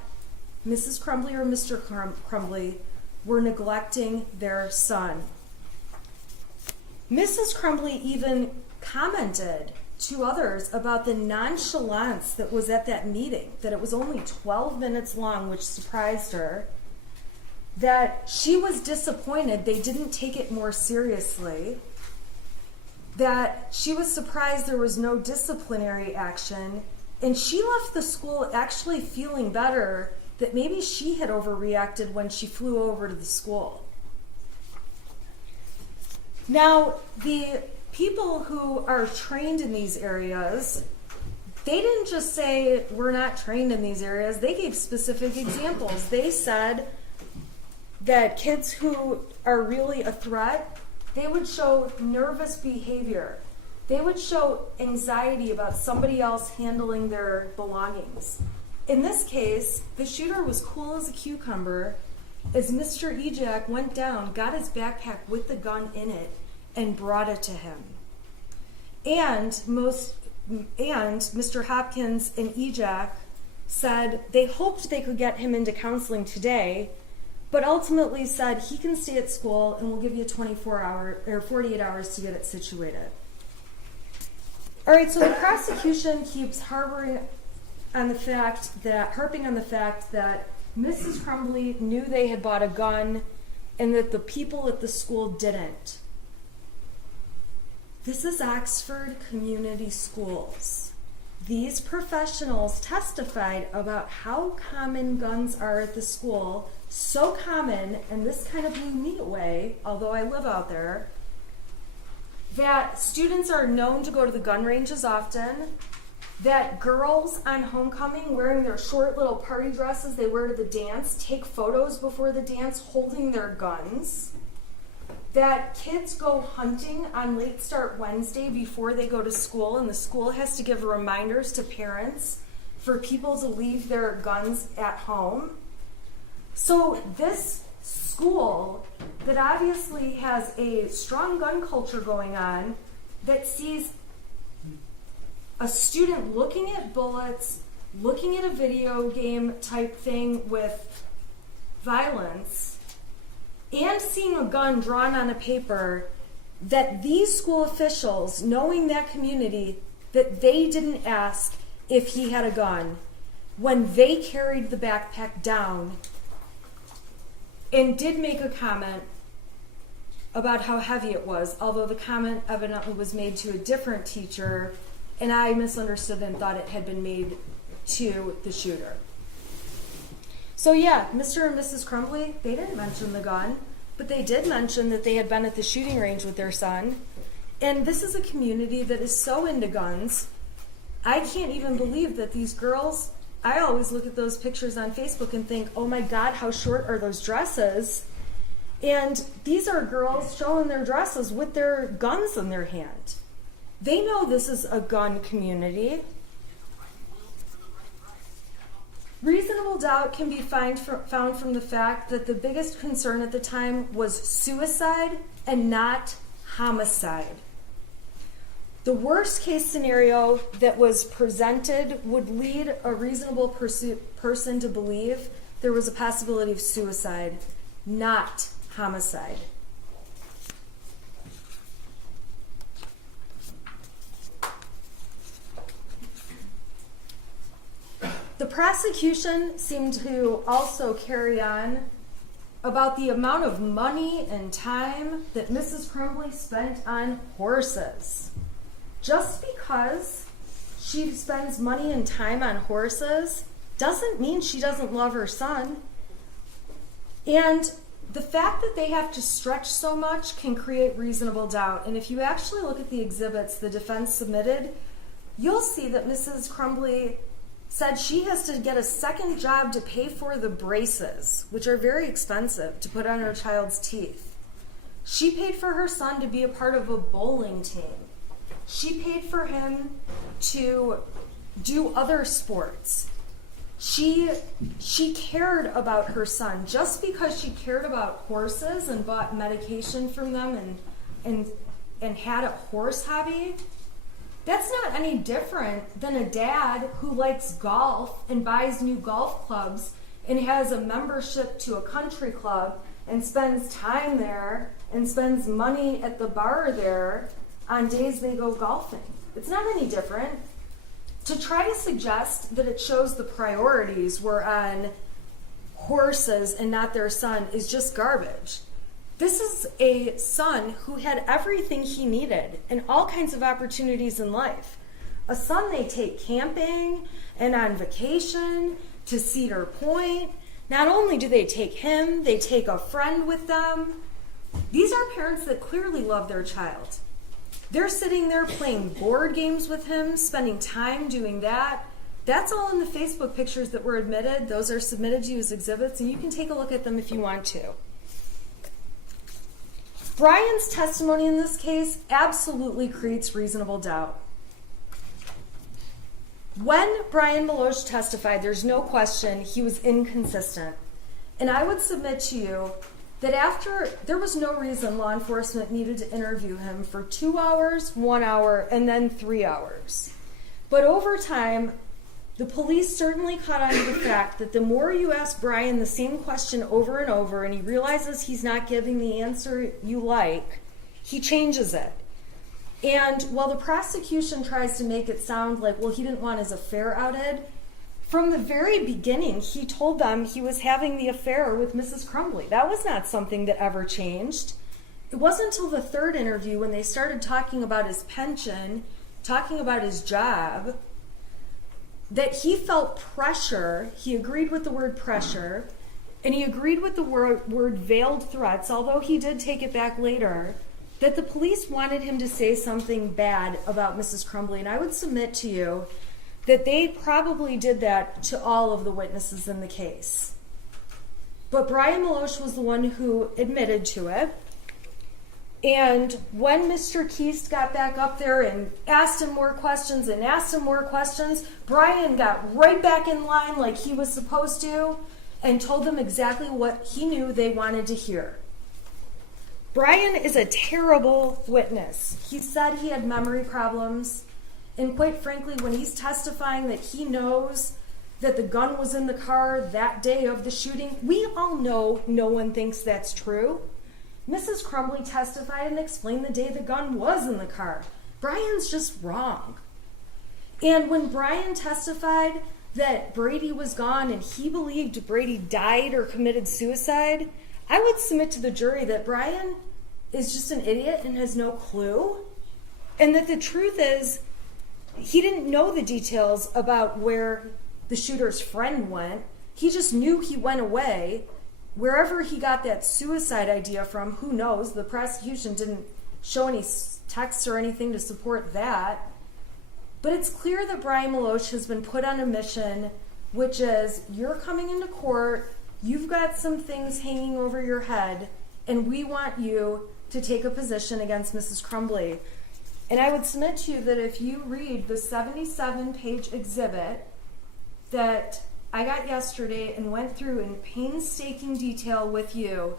Mrs. Crumbly or Mr. Crumbly were neglecting their son. Mrs. Crumbly even commented to others about the nonchalance that was at that meeting, that it was only 12 minutes long, which surprised her, that she was disappointed they didn't take it more seriously, that she was surprised there was no disciplinary action, and she left the school actually feeling better that maybe she had overreacted when she flew over to the school. Now, the people who are trained in these areas, they didn't just say, we're not trained in these areas. They gave specific examples. They said that kids who are really a threat, they would show nervous behavior. They would show anxiety about somebody else handling their belongings. In this case, the shooter was cool as a cucumber as Mr. Ejak went down, got his backpack with the gun in it, and brought it to him. And Mr. Hopkins and Ejak said they hoped they could get him into counseling today, but ultimately said he can stay at school and we'll give you 48 hours to get it situated. All right, so the prosecution keeps harping on the fact that Mrs. Crumbly knew they had bought a gun and that the people at the school didn't. This is Oxford Community Schools. These professionals testified about how common guns are at the school, so common, and this kind of blew me away, although I live out there, that students are known to go to the gun ranges often, that girls on homecoming wearing their short little party dresses they wear to the dance take photos before the dance holding their guns, that kids go hunting on Late Start Wednesday before they go to school, and the school has to give reminders to parents for people to leave their guns at home. So this school that obviously has a strong gun culture going on, that sees a student looking at bullets, looking at a video game type thing with violence, and seeing a gun drawn on a paper, that these school officials, knowing that community, that they didn't ask if he had a gun when they carried the backpack down and did make a comment about how heavy it was, although the comment evidently was made to a different teacher, and I misunderstood and thought it had been made to the shooter. So yeah, Mr. and Mrs. Crumbly, they didn't mention the gun, but they did mention that they had been at the shooting range with their son. And this is a community that is so into guns. I can't even believe that these girls, I always look at those pictures on Facebook and think, oh my God, how short are those dresses? And these are girls showing their dresses with their guns in their hand. They know this is a gun community. Reasonable doubt can be found from the fact that the biggest concern at the time was suicide and not homicide. The worst case scenario that was presented would lead a reasonable person to believe there was a possibility of suicide, not homicide. The prosecution seemed to also carry on about the amount of money and time that Mrs. Crumbly spent on horses. Just because she spends money and time on horses doesn't mean she doesn't love her son. And the fact that they have to stretch so much can create reasonable doubt. And if you actually look at the exhibits the defense submitted, you'll see that Mrs. Crumbly said she has to get a second job to pay for the braces, which are very expensive, to put on her child's teeth. She paid for her son to be a part of a bowling team. She paid for him to do other sports. She cared about her son. Just because she cared about horses and bought medication from them and had a horse hobby, that's not any different than a dad who likes golf and buys new golf clubs and has a membership to a country club and spends time there and spends money at the bar there on days they go golfing. It's not any different. To try to suggest that it shows the priorities were on horses and not their son is just garbage. This is a son who had everything he needed and all kinds of opportunities in life. A son they take camping and on vacation to Cedar Point. Not only do they take him, they take a friend with them. These are parents that clearly love their child. They're sitting there playing board games with him, spending time doing that. That's all in the Facebook pictures that were admitted. Those are submitted to you as exhibits, and you can take a look at them if you want to. Brian's testimony in this case absolutely creates reasonable doubt. When Brian Meloche testified, there's no question he was inconsistent. And I would submit to you that after, there was no reason law enforcement needed to interview him for 2 hours, 1 hour, and then 3 hours. But over time, the police certainly caught on to the fact that the more you ask Brian the same question over and over, and he realizes he's not giving the answer you like, he changes it. And while the prosecution tries to make it sound like, well, he didn't want his affair outed, from the very beginning, he told them he was having the affair with Mrs. Crumbly. That was not something that ever changed. It wasn't until the third interview when they started talking about his pension, talking about his job, that he felt pressure. He agreed with the word pressure, and he agreed with the word veiled threats, although he did take it back later, that the police wanted him to say something bad about Mrs. Crumbly. And I would submit to you that they probably did that to all of the witnesses in the case. But Brian Meloche was the one who admitted to it. And when Mr. Keast got back up there and asked him more questions, Brian got right back in line like he was supposed to and told them exactly what he knew they wanted to hear. Brian is a terrible witness. He said he had memory problems. And quite frankly, when he's testifying that he knows that the gun was in the car that day of the shooting, we all know no one thinks that's true. Mrs. Crumbly testified and explained the day the gun was in the car. Brian's just wrong. And when Brian testified that Brady was gone and he believed Brady died or committed suicide, I would submit to the jury that Brian is just an idiot and has no clue. And that the truth is, he didn't know the details about where the shooter's friend went. He just knew he went away. Wherever he got that suicide idea from, who knows? The prosecution didn't show any texts or anything to support that. But it's clear that Brian Meloche has been put on a mission, which is, you're coming into court, you've got some things hanging over your head, and we want you to take a position against Mrs. Crumbly. And I would submit to you that if you read the 77-page exhibit that I got yesterday and went through in painstaking detail with you,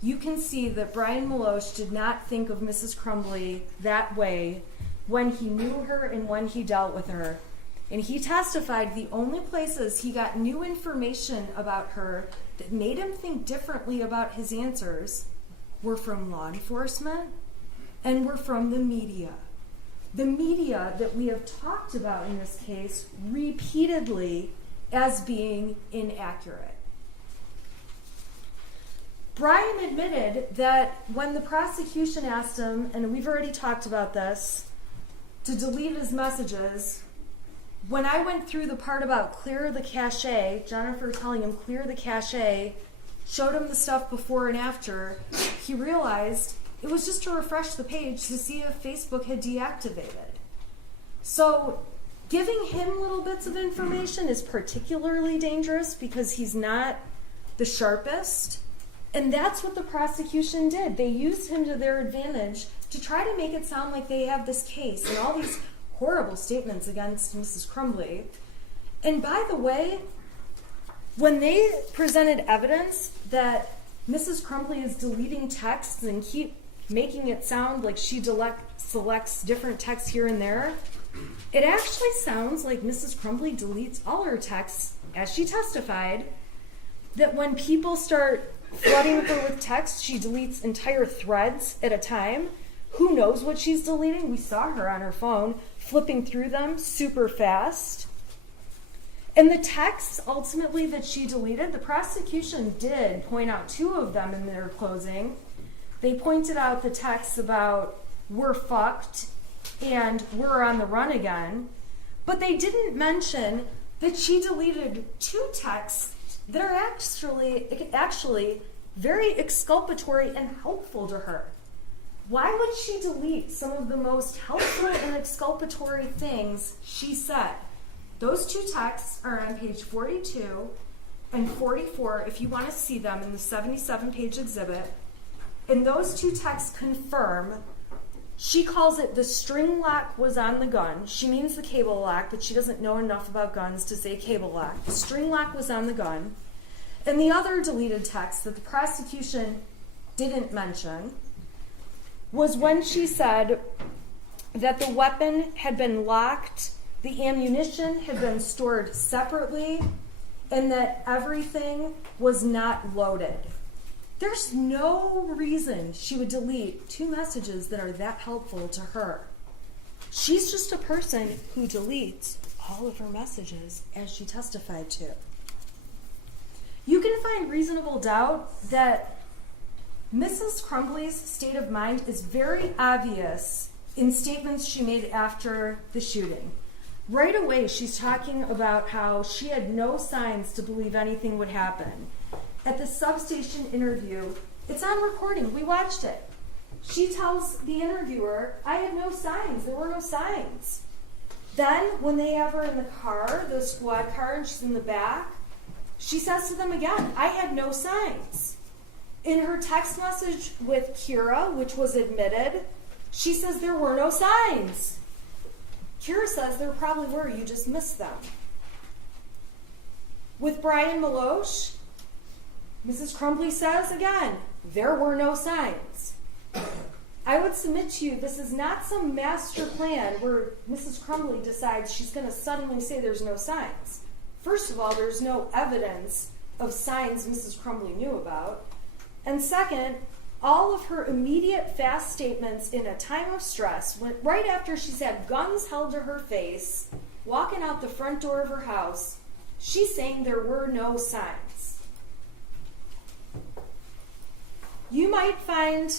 you can see that Brian Meloche did not think of Mrs. Crumbly that way when he knew her and when he dealt with her. And he testified the only places he got new information about her that made him think differently about his answers were from law enforcement and were from the media. The media that we have talked about in this case repeatedly as being inaccurate. Brian admitted that when the prosecution asked him, and we've already talked about this, to delete his messages, when I went through the part about clear the cache, Jennifer telling him clear the cache, showed him the stuff before and after, he realized it was just to refresh the page to see if Facebook had deactivated. So giving him little bits of information is particularly dangerous because he's not the sharpest. And that's what the prosecution did. They used him to their advantage to try to make it sound like they have this case and all these horrible statements against Mrs. Crumbly. And by the way, when they presented evidence that Mrs. Crumbly is deleting texts and keep making it sound like she selects different texts here and there, it actually sounds like Mrs. Crumbly deletes all her texts, as she testified, that when people start flooding her with texts, she deletes entire threads at a time. Who knows what she's deleting? We saw her on her phone flipping through them super fast. And the texts ultimately that she deleted, the prosecution did point out 2 of them in their closing. They pointed out the texts about "we're fucked" and "we're on the run again," but they didn't mention that she deleted 2 texts that are actually very exculpatory and helpful to her. Why would she delete some of the most helpful and exculpatory things she said? Those 2 texts are on page 42 and 44 if you want to see them in the 77-page exhibit. And those 2 texts confirm, she calls it the string lock was on the gun. She means the cable lock, but she doesn't know enough about guns to say cable lock. The string lock was on the gun. And the other deleted text that the prosecution didn't mention was when she said that the weapon had been locked, the ammunition had been stored separately, and that everything was not loaded. There's no reason she would delete 2 messages that are that helpful to her. She's just a person who deletes all of her messages, as she testified to. You can find reasonable doubt that Mrs. Crumbly's state of mind is very obvious in statements she made after the shooting. Right away, she's talking about how she had no signs to believe anything would happen. At the substation interview, it's on recording, we watched it. She tells the interviewer, I had no signs, there were no signs. Then, when they have her in the car, the squad car, and she's in the back, she says to them again, I had no signs. In her text message with Kira, which was admitted, she says there were no signs. Kira says there probably were, you just missed them. With Brian Maloche, Mrs. Crumbly says again, there were no signs. I would submit to you this is not some master plan where Mrs. Crumbly decides she's going to suddenly say there's no signs. First of all, there's no evidence of signs Mrs. Crumbly knew about. And second, all of her immediate fast statements in a time of stress, right after she's had guns held to her face, walking out the front door of her house, she's saying there were no signs. You might find,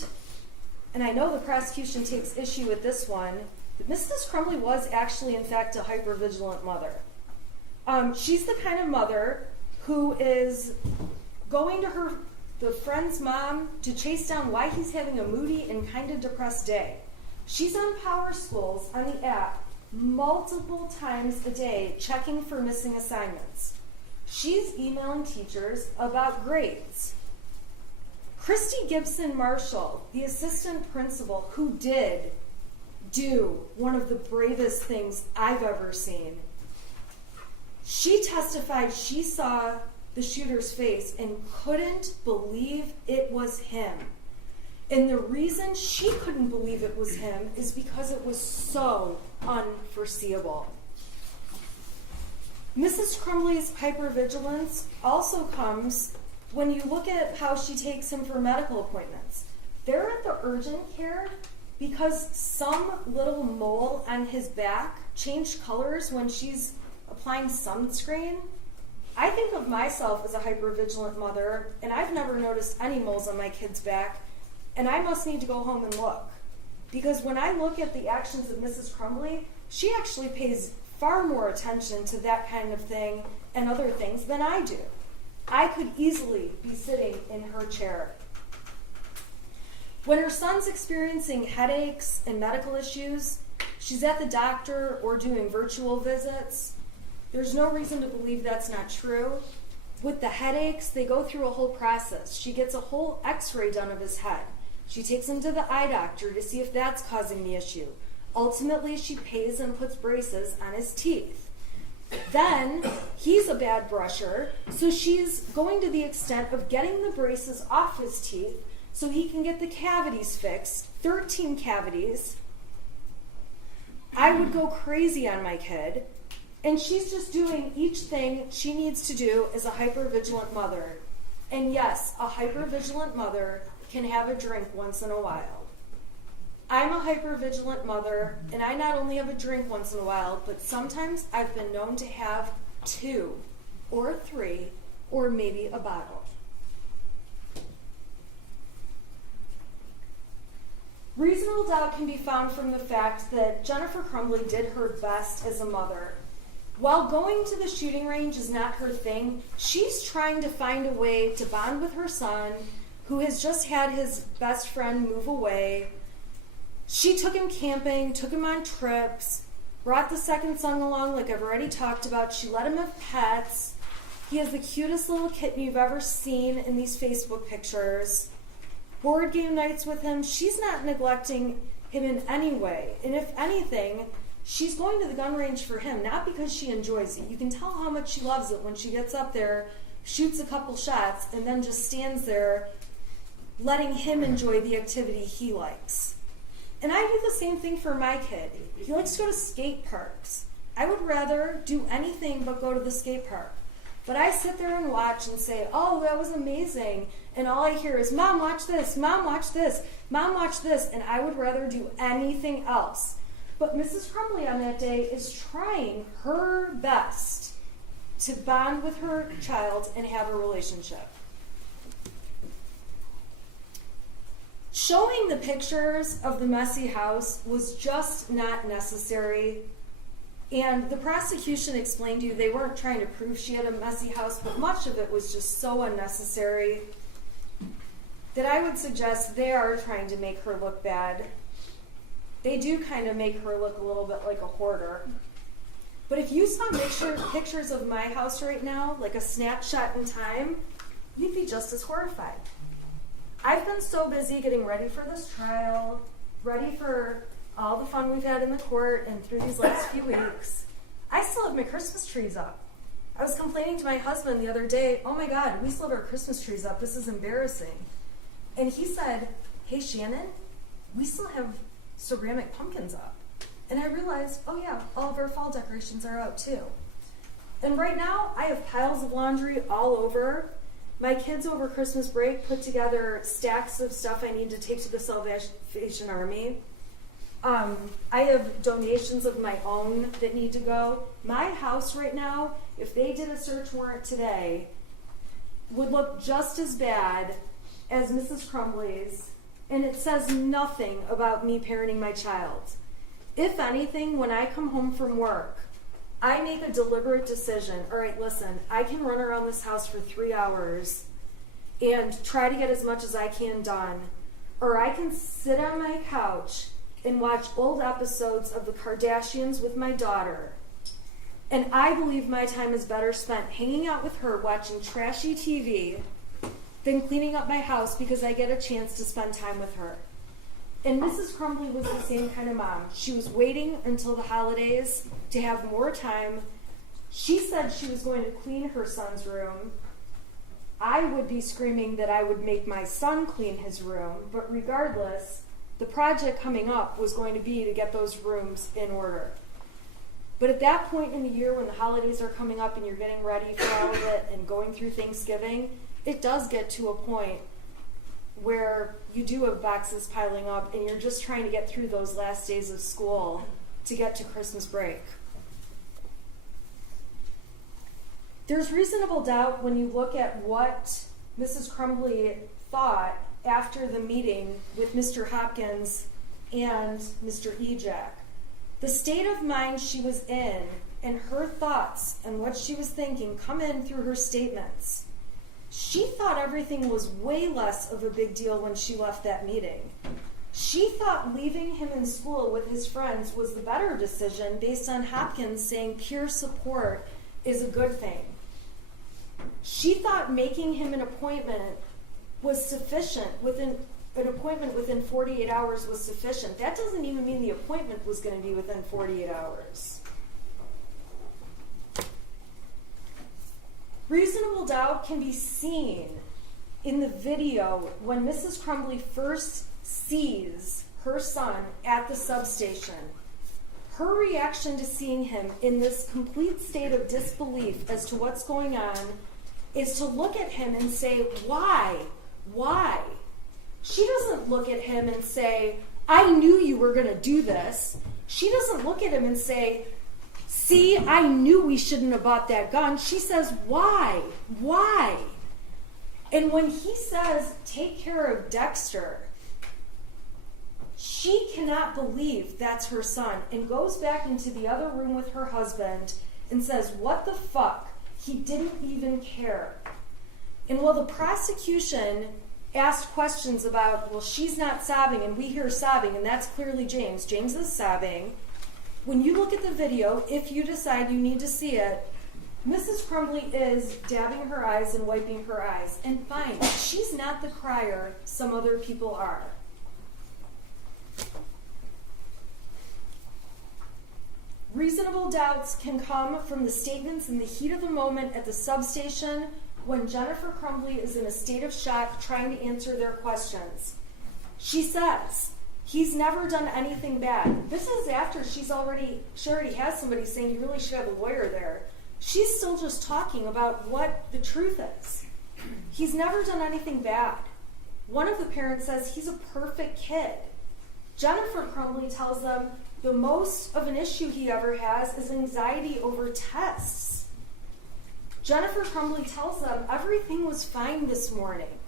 and I know the prosecution takes issue with this one, that Mrs. Crumbly was actually, in fact, a hypervigilant mother. She's the kind of mother who is going to the friend's mom to chase down why he's having a moody and kind of depressed day. She's on Power Schools on the app multiple times a day checking for missing assignments. She's emailing teachers about grades. Christy Gibson Marshall, the assistant principal, who did do one of the bravest things I've ever seen, she testified she saw the shooter's face and couldn't believe it was him. And the reason she couldn't believe it was him is because it was so unforeseeable. Mrs. Crumbly's hypervigilance also comes when you look at how she takes him for medical appointments. They're at the urgent care because some little mole on his back changed colors when she's applying sunscreen. I think of myself as a hypervigilant mother, and I've never noticed any moles on my kid's back, and I must need to go home and look. Because when I look at the actions of Mrs. Crumbly, she actually pays far more attention to that kind of thing and other things than I do. I could easily be sitting in her chair. When her son's experiencing headaches and medical issues, she's at the doctor or doing virtual visits. There's no reason to believe that's not true. With the headaches, they go through a whole process. She gets a whole x-ray done of his head. She takes him to the eye doctor to see if that's causing the issue. Ultimately, she pays and puts braces on his teeth. Then, he's a bad brusher, so she's going to the extent of getting the braces off his teeth so he can get the cavities fixed, 13 cavities. I would go crazy on my kid. And she's just doing each thing she needs to do as a hypervigilant mother. And yes, a hypervigilant mother can have a drink once in a while. I'm a hypervigilant mother, and I not only have a drink once in a while, but sometimes I've been known to have 2 or 3 or maybe a bottle. Reasonable doubt can be found from the fact that Jennifer Crumbley did her best as a mother. While going to the shooting range is not her thing, she's trying to find a way to bond with her son, who has just had his best friend move away. She took him camping, took him on trips, brought the second son along like I've already talked about. She let him have pets. He has the cutest little kitten you've ever seen in these Facebook pictures. Board game nights with him. She's not neglecting him in any way. And if anything, she's going to the gun range for him, not because she enjoys it. You can tell how much she loves it when she gets up there, shoots a couple shots, and then just stands there letting him enjoy the activity he likes. And I do the same thing for my kid. He likes to go to skate parks. I would rather do anything but go to the skate park. But I sit there and watch and say, oh, that was amazing. And all I hear is, Mom, watch this, Mom, watch this, Mom, watch this. And I would rather do anything else. But Mrs. Crumbley on that day is trying her best to bond with her child and have a relationship. Showing the pictures of the messy house was just not necessary. And the prosecution explained to you they weren't trying to prove she had a messy house, but much of it was just so unnecessary that I would suggest they are trying to make her look bad. They do kind of make her look a little bit like a hoarder. But if you saw pictures of my house right now, like a snapshot in time, you'd be just as horrified. I've been so busy getting ready for this trial, ready for all the fun we've had in the court and through these last few weeks. I still have my Christmas trees up. I was complaining to my husband the other day, oh my God, we still have our Christmas trees up. This is embarrassing. And he said, hey, Shannon, we still have ceramic pumpkins up. And I realized, oh yeah, all of our fall decorations are out too. And right now, I have piles of laundry all over. My kids over Christmas break put together stacks of stuff I need to take to the Salvation Army. I have donations of my own that need to go. My house right now, if they did a search warrant today, would look just as bad as Mrs. Crumbley's, and it says nothing about me parenting my child. If anything, when I come home from work, I make a deliberate decision. All right, listen, I can run around this house for 3 hours and try to get as much as I can done, or I can sit on my couch and watch old episodes of the Kardashians with my daughter. And I believe my time is better spent hanging out with her watching trashy TV than cleaning up my house because I get a chance to spend time with her. And Mrs. Crumbley was the same kind of mom. She was waiting until the holidays to have more time. She said she was going to clean her son's room. I would be screaming that I would make my son clean his room, but regardless, the project coming up was going to be to get those rooms in order. But at that point in the year when the holidays are coming up and you're getting ready for all of it and going through Thanksgiving, it does get to a point where you do have boxes piling up and you're just trying to get through those last days of school to get to Christmas break. There's reasonable doubt when you look at what Mrs. Crumbley thought after the meeting with Mr. Hopkins and Mr. Ejak. The state of mind she was in and her thoughts and what she was thinking come in through her statements. She thought everything was way less of a big deal when she left that meeting. She thought leaving him in school with his friends was the better decision based on Hopkins saying peer support is a good thing. She thought making him an appointment was sufficient, within 48 hours was sufficient. That doesn't even mean the appointment was going to be within 48 hours. Reasonable doubt can be seen in the video when Mrs. Crumbley first sees her son at the substation. Her reaction to seeing him in this complete state of disbelief as to what's going on is to look at him and say, why? Why? She doesn't look at him and say, I knew you were going to do this. She doesn't look at him and say, see, I knew we shouldn't have bought that gun. She says, why? Why? And when he says, take care of Dexter, cannot believe that's her son and goes back into the other room with her husband and says, "What the fuck? He didn't even care." And while the prosecution asked questions about, well, she's not sobbing, and we hear sobbing, and that's clearly James. James is sobbing. When you look at the video, if you decide you need to see it, Mrs. Crumbly is dabbing her eyes and wiping her eyes. And fine, she's not the crier some other people are. Reasonable doubts can come from the statements in the heat of the moment at the substation when Jennifer Crumbly is in a state of shock trying to answer their questions. She says, "He's never done anything bad." This is after she already has somebody saying, "You really should have a lawyer there." She's still just talking about what the truth is. He's never done anything bad. One of the parents says he's a perfect kid. Jennifer Crumbly tells them the most of an issue he ever has is anxiety over tests. Jennifer Crumbly tells them everything was fine this morning.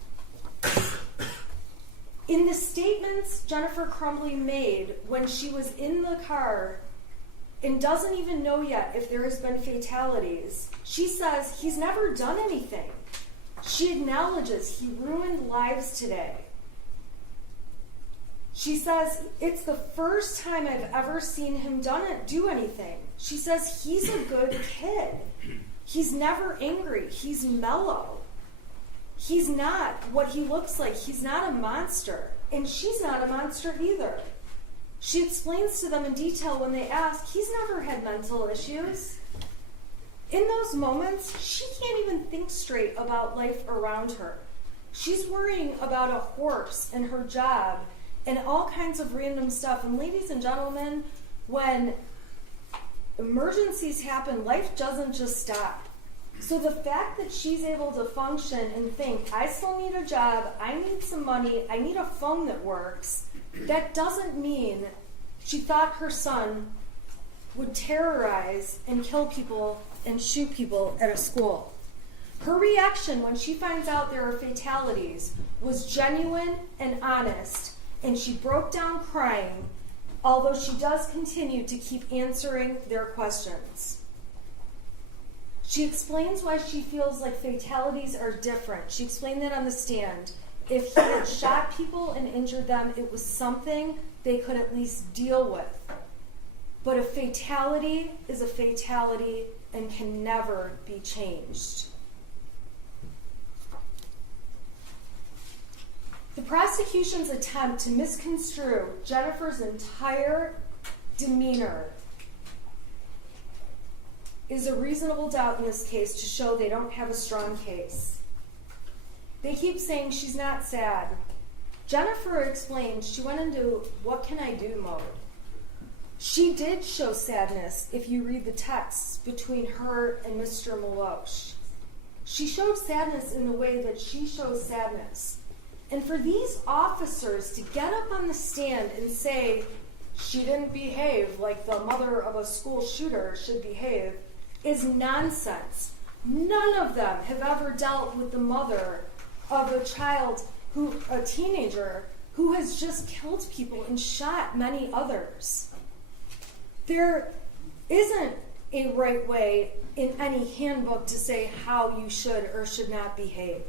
In the statements Jennifer Crumbly made when she was in the car and doesn't even know yet if there has been fatalities, she says he's never done anything. She acknowledges he ruined lives today. She says, "It's the first time I've ever seen him do anything." She says he's a good kid. He's never angry. He's mellow. He's not what he looks like. He's not a monster. And she's not a monster either. She explains to them in detail when they ask, he's never had mental issues. In those moments, she can't even think straight about life around her. She's worrying about a horse and her job and all kinds of random stuff. And ladies and gentlemen, when emergencies happen, life doesn't just stop. So the fact that she's able to function and think, I still need a job, I need some money, I need a phone that works, that doesn't mean she thought her son would terrorize and kill people and shoot people at a school. Her reaction when she finds out there are fatalities was genuine and honest, and she broke down crying, although she does continue to keep answering their questions. She explains why she feels like fatalities are different. She explained that on the stand. If he had shot people and injured them, it was something they could at least deal with. But a fatality is a fatality and can never be changed. The prosecution's attempt to misconstrue Jennifer's entire demeanor is a reasonable doubt in this case to show they don't have a strong case. They keep saying she's not sad. Jennifer explained she went into what can I do mode. She did show sadness if you read the texts between her and Mr. Milosh. She showed sadness in the way that she shows sadness. And for these officers to get up on the stand and say she didn't behave like the mother of a school shooter should behave is nonsense. None of them have ever dealt with the mother of a teenager who has just killed people and shot many others. There isn't a right way in any handbook to say how you should or should not behave.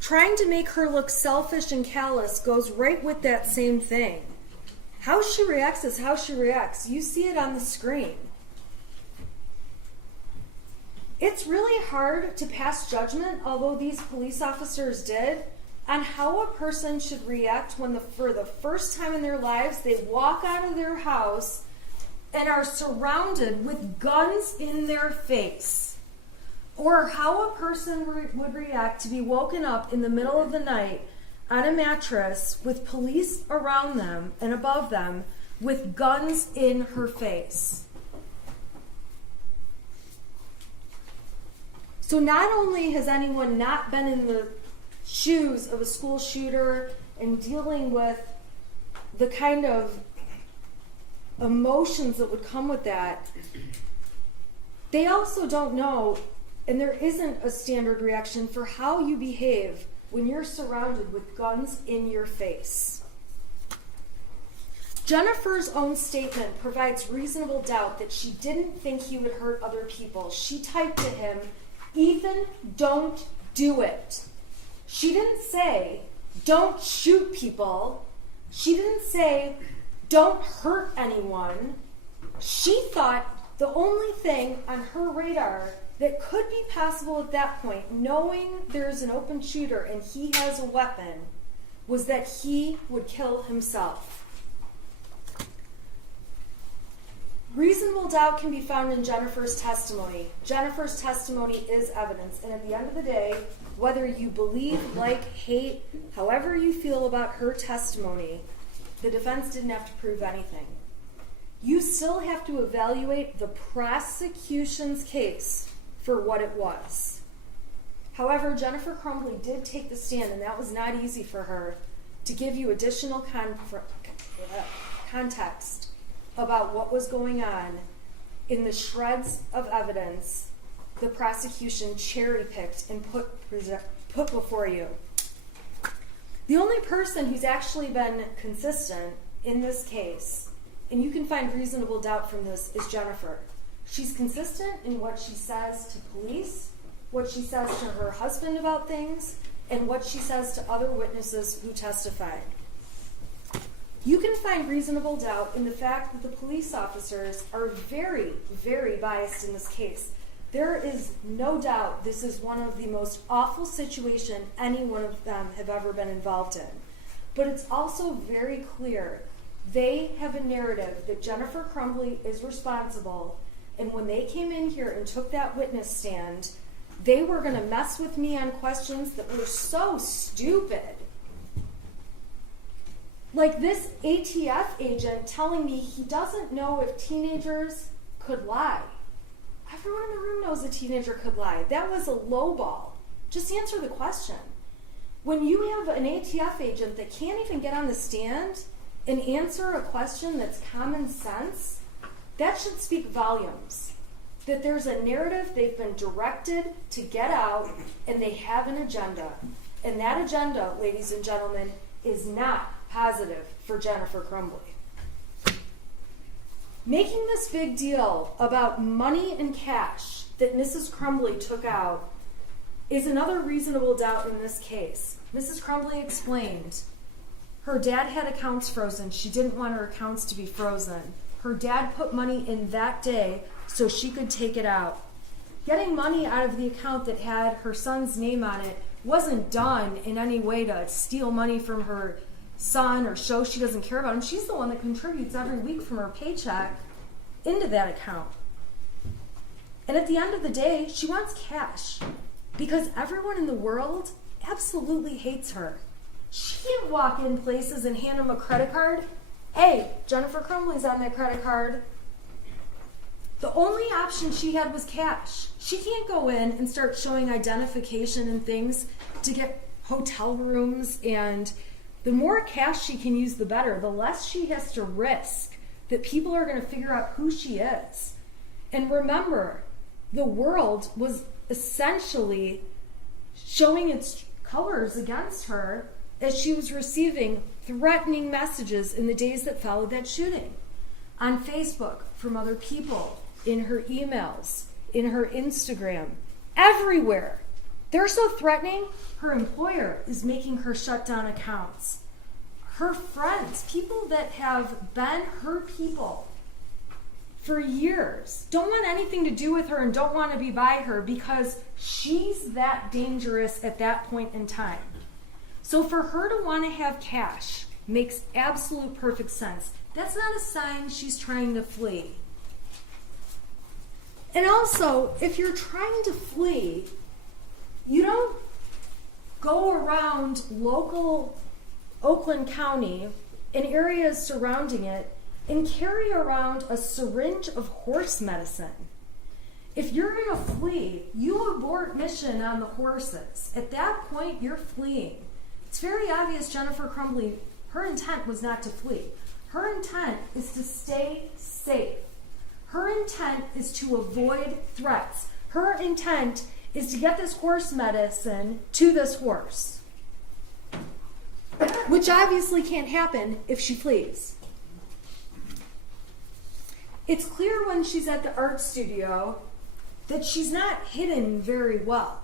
Trying to make her look selfish and callous goes right with that same thing. How she reacts is how she reacts. You see it on the screen. It's really hard to pass judgment, although these police officers did, on how a person should react when for the first time in their lives they walk out of their house and are surrounded with guns in their face. Or how a person would react to be woken up in the middle of the night on a mattress with police around them and above them with guns in her face. So not only has anyone not been in the shoes of a school shooter and dealing with the kind of emotions that would come with that, they also don't know, and there isn't a standard reaction for how you behave when you're surrounded with guns in your face? Jennifer's own statement provides reasonable doubt that she didn't think he would hurt other people. She typed to him, "Ethan, don't do it." She didn't say, "Don't shoot people." She didn't say, "Don't hurt anyone." She thought the only thing on her radar that could be possible at that point, knowing there's an open shooter and he has a weapon, was that he would kill himself. Reasonable doubt can be found in Jennifer's testimony. Jennifer's testimony is evidence, and at the end of the day, whether you believe, like, hate, however you feel about her testimony, the defense didn't have to prove anything. You still have to evaluate the prosecution's case for what it was. However, Jennifer Crumbley did take the stand, and that was not easy for her, to give you additional context about what was going on in the shreds of evidence the prosecution cherry-picked and put before you. The only person who's actually been consistent in this case, and you can find reasonable doubt from this, is Jennifer. She's consistent in what she says to police, what she says to her husband about things, and what she says to other witnesses who testified. You can find reasonable doubt in the fact that the police officers are very, very biased in this case. There is no doubt this is one of the most awful situations any one of them have ever been involved in. But it's also very clear they have a narrative that Jennifer Crumbley is responsible, and when they came in here and took that witness stand, they were going to mess with me on questions that were so stupid. Like this ATF agent telling me he doesn't know if teenagers could lie. Everyone in the room knows a teenager could lie. That was a low ball. Just answer the question. When you have an ATF agent that can't even get on the stand and answer a question that's common sense, that should speak volumes. That there's a narrative they've been directed to get out, and they have an agenda. And that agenda, ladies and gentlemen, is not positive for Jennifer Crumbley. Making this big deal about money and cash that Mrs. Crumbley took out is another reasonable doubt in this case. Mrs. Crumbley explained her dad had accounts frozen. She didn't want her accounts to be frozen. Her dad put money in that day so she could take it out. Getting money out of the account that had her son's name on it wasn't done in any way to steal money from her son or show she doesn't care about him. She's the one that contributes every week from her paycheck into that account. And at the end of the day, she wants cash because everyone in the world absolutely hates her. She can't walk in places and hand them a credit card. Hey, Jennifer Crumbley's on that credit card. The only option she had was cash. She can't go in and start showing identification and things to get hotel rooms, and the more cash she can use, the better. The less she has to risk that people are going to figure out who she is. And remember, the world was essentially showing its colors against her as she was receiving threatening messages in the days that followed that shooting. On Facebook, from other people, in her emails, in her Instagram, everywhere. They're so threatening, her employer is making her shut down accounts. Her friends, people that have been her people for years, don't want anything to do with her and don't want to be by her because she's that dangerous at that point in time. So for her to want to have cash makes absolute perfect sense. That's not a sign she's trying to flee. And also, if you're trying to flee, you don't go around local Oakland County and areas surrounding it and carry around a syringe of horse medicine. If you're going to flee, you abort mission on the horses. At that point, you're fleeing. It's very obvious Jennifer Crumbley, her intent was not to flee. Her intent is to stay safe. Her intent is to avoid threats. Her intent is to get this horse medicine to this horse. which obviously can't happen if she flees. It's clear when she's at the art studio that she's not hidden very well.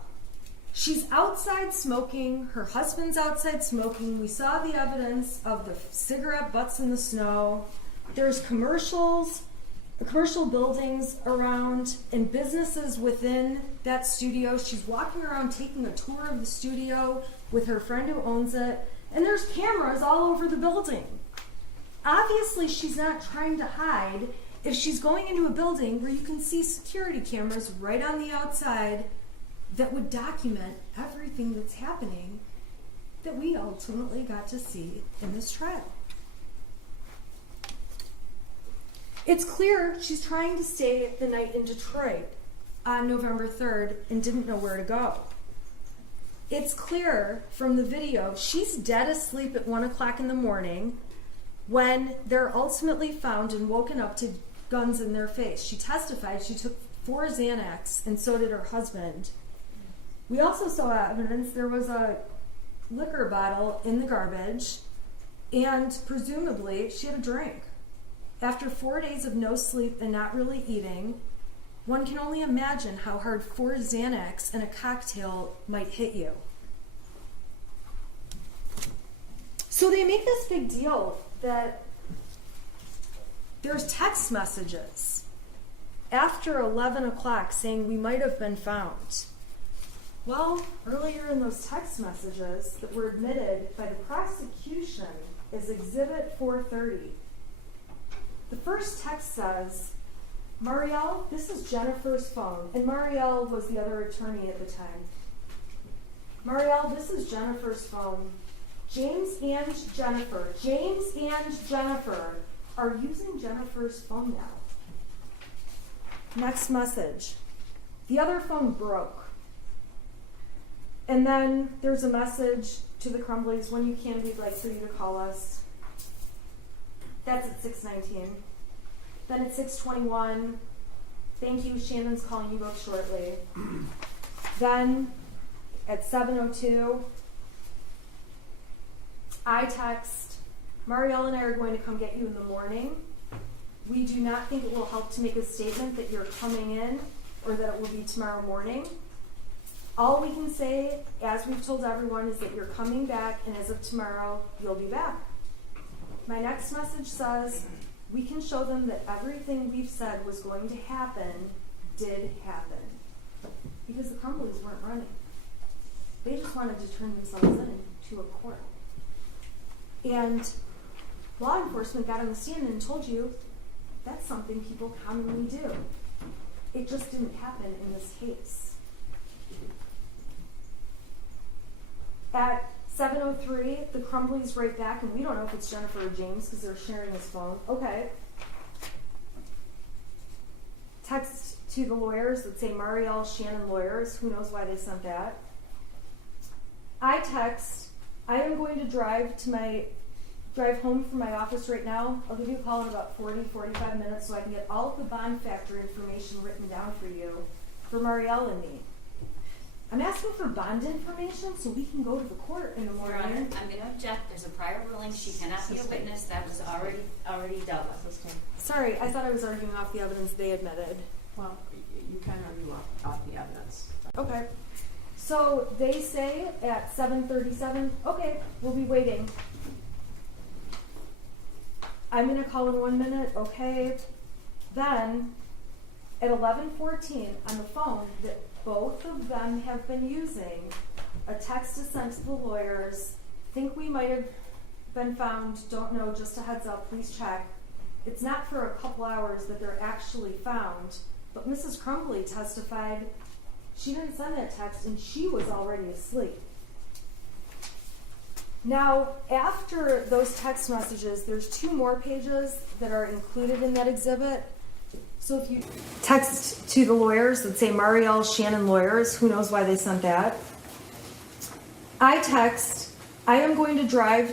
She's outside smoking, her husband's outside smoking. We saw the evidence of the cigarette butts in the snow. There's commercial buildings around and businesses within that studio. She's walking around taking a tour of the studio with her friend who owns it, and there's cameras all over the building. Obviously, she's not trying to hide if she's going into a building where you can see security cameras right on the outside that would document everything that's happening that we ultimately got to see in this trial. It's clear she's trying to stay the night in Detroit on November 3rd and didn't know where to go. It's clear from the video she's dead asleep at 1 o'clock in the morning when they're ultimately found and woken up to guns in their face. She testified she took 4 Xanax, and so did her husband. We also saw evidence there was a liquor bottle in the garbage, and presumably she had a drink. After 4 days of no sleep and not really eating, one can only imagine how hard 4 Xanax and a cocktail might hit you. So they make this big deal that there's text messages after 11 o'clock saying we might have been found. Well, earlier in those text messages that were admitted by the prosecution as Exhibit 430, the first text says, Marielle, this is Jennifer's phone. And Marielle was the other attorney at the time. Marielle, this is Jennifer's phone. James and Jennifer are using Jennifer's phone now. Next message. The other phone broke. And then there's a message to the Crumbleys, when you can, we'd like for you to call us. That's at 6:19. Then at 6:21, thank you, Shannon's calling you both shortly. Then at 7:02, I text, Marielle and I are going to come get you in the morning. We do not think it will help to make a statement that you're coming in or that it will be tomorrow morning. All we can say, as we've told everyone, is that you're coming back, and as of tomorrow, you'll be back. My next message says, we can show them that everything we've said was going to happen did happen. Because the Crumbleys weren't running. They just wanted to turn themselves in to a court. And law enforcement got on the stand and told you that's something people commonly do. It just didn't happen in this case. At 7:03, the Crumbleys write back, and we don't know if it's Jennifer or James because they're sharing his phone. Okay. Text to the lawyers that say Marielle, Shannon lawyers. Who knows why they sent that? I text, I am going to drive home from my office right now. I'll give you a call in about 45 minutes so I can get all of the bond factor information written down for you for Marielle and me. I'm asking for bond information so we can go to the court in the morning. Your Honor, I'm going to object. There's a prior ruling. She cannot be a witness. That was already dealt with. Sorry, I thought I was arguing off the evidence they admitted. Well, you can argue off the evidence. Okay. So they say at 7:37, okay, we'll be waiting. I'm going to call in 1 minute, okay. Then at 11:14 on the phone that both of them have been using, a text is sent to the lawyers, think we might have been found, don't know, just a heads up, please check. It's not for a couple hours that they're actually found, but Mrs. Crumbly testified she didn't send that text and she was already asleep. Now, after those text messages, there's 2 more pages that are included in that exhibit. So if you text to the lawyers that say Marielle, Shannon lawyers, who knows why they sent that? I text, I am going to drive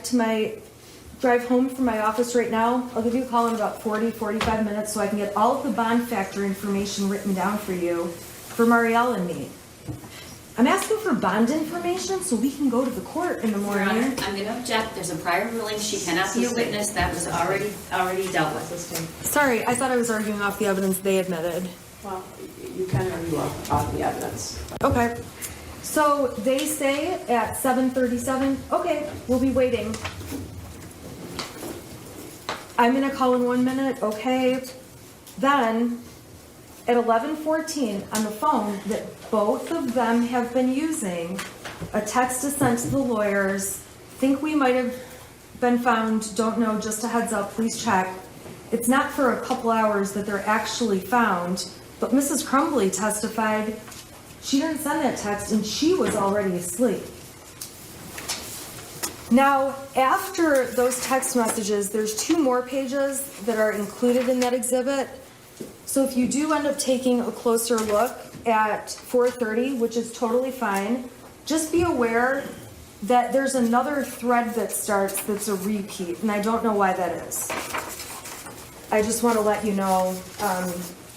home from my office right now. I'll give you a call in about 45 minutes so I can get all of the bond factor information written down for you for Marielle and me. I'm asking for bond information so we can go to the court in the Your morning. Honor, I'm going to object. There's a prior ruling. She cannot be a witness. That was already dealt with. Sorry, I thought I was arguing off the evidence they admitted. Well, you can argue off the evidence. Okay. So they say at 7:37, okay, we'll be waiting. I'm gonna call in 1 minute, okay. Then at 11:14 on the phone that both of them have been using, a text is sent to the lawyers. Think we might have been found, don't know, just a heads up, please check. It's not for a couple hours that they're actually found, but Mrs. Crumbly testified she didn't send that text and she was already asleep. Now, after those text messages, there's 2 more pages that are included in that exhibit. So if you do end up taking a closer look at 4:30, which is totally fine, just be aware that there's another thread that starts that's a repeat, and I don't know why that is. I just want to let you know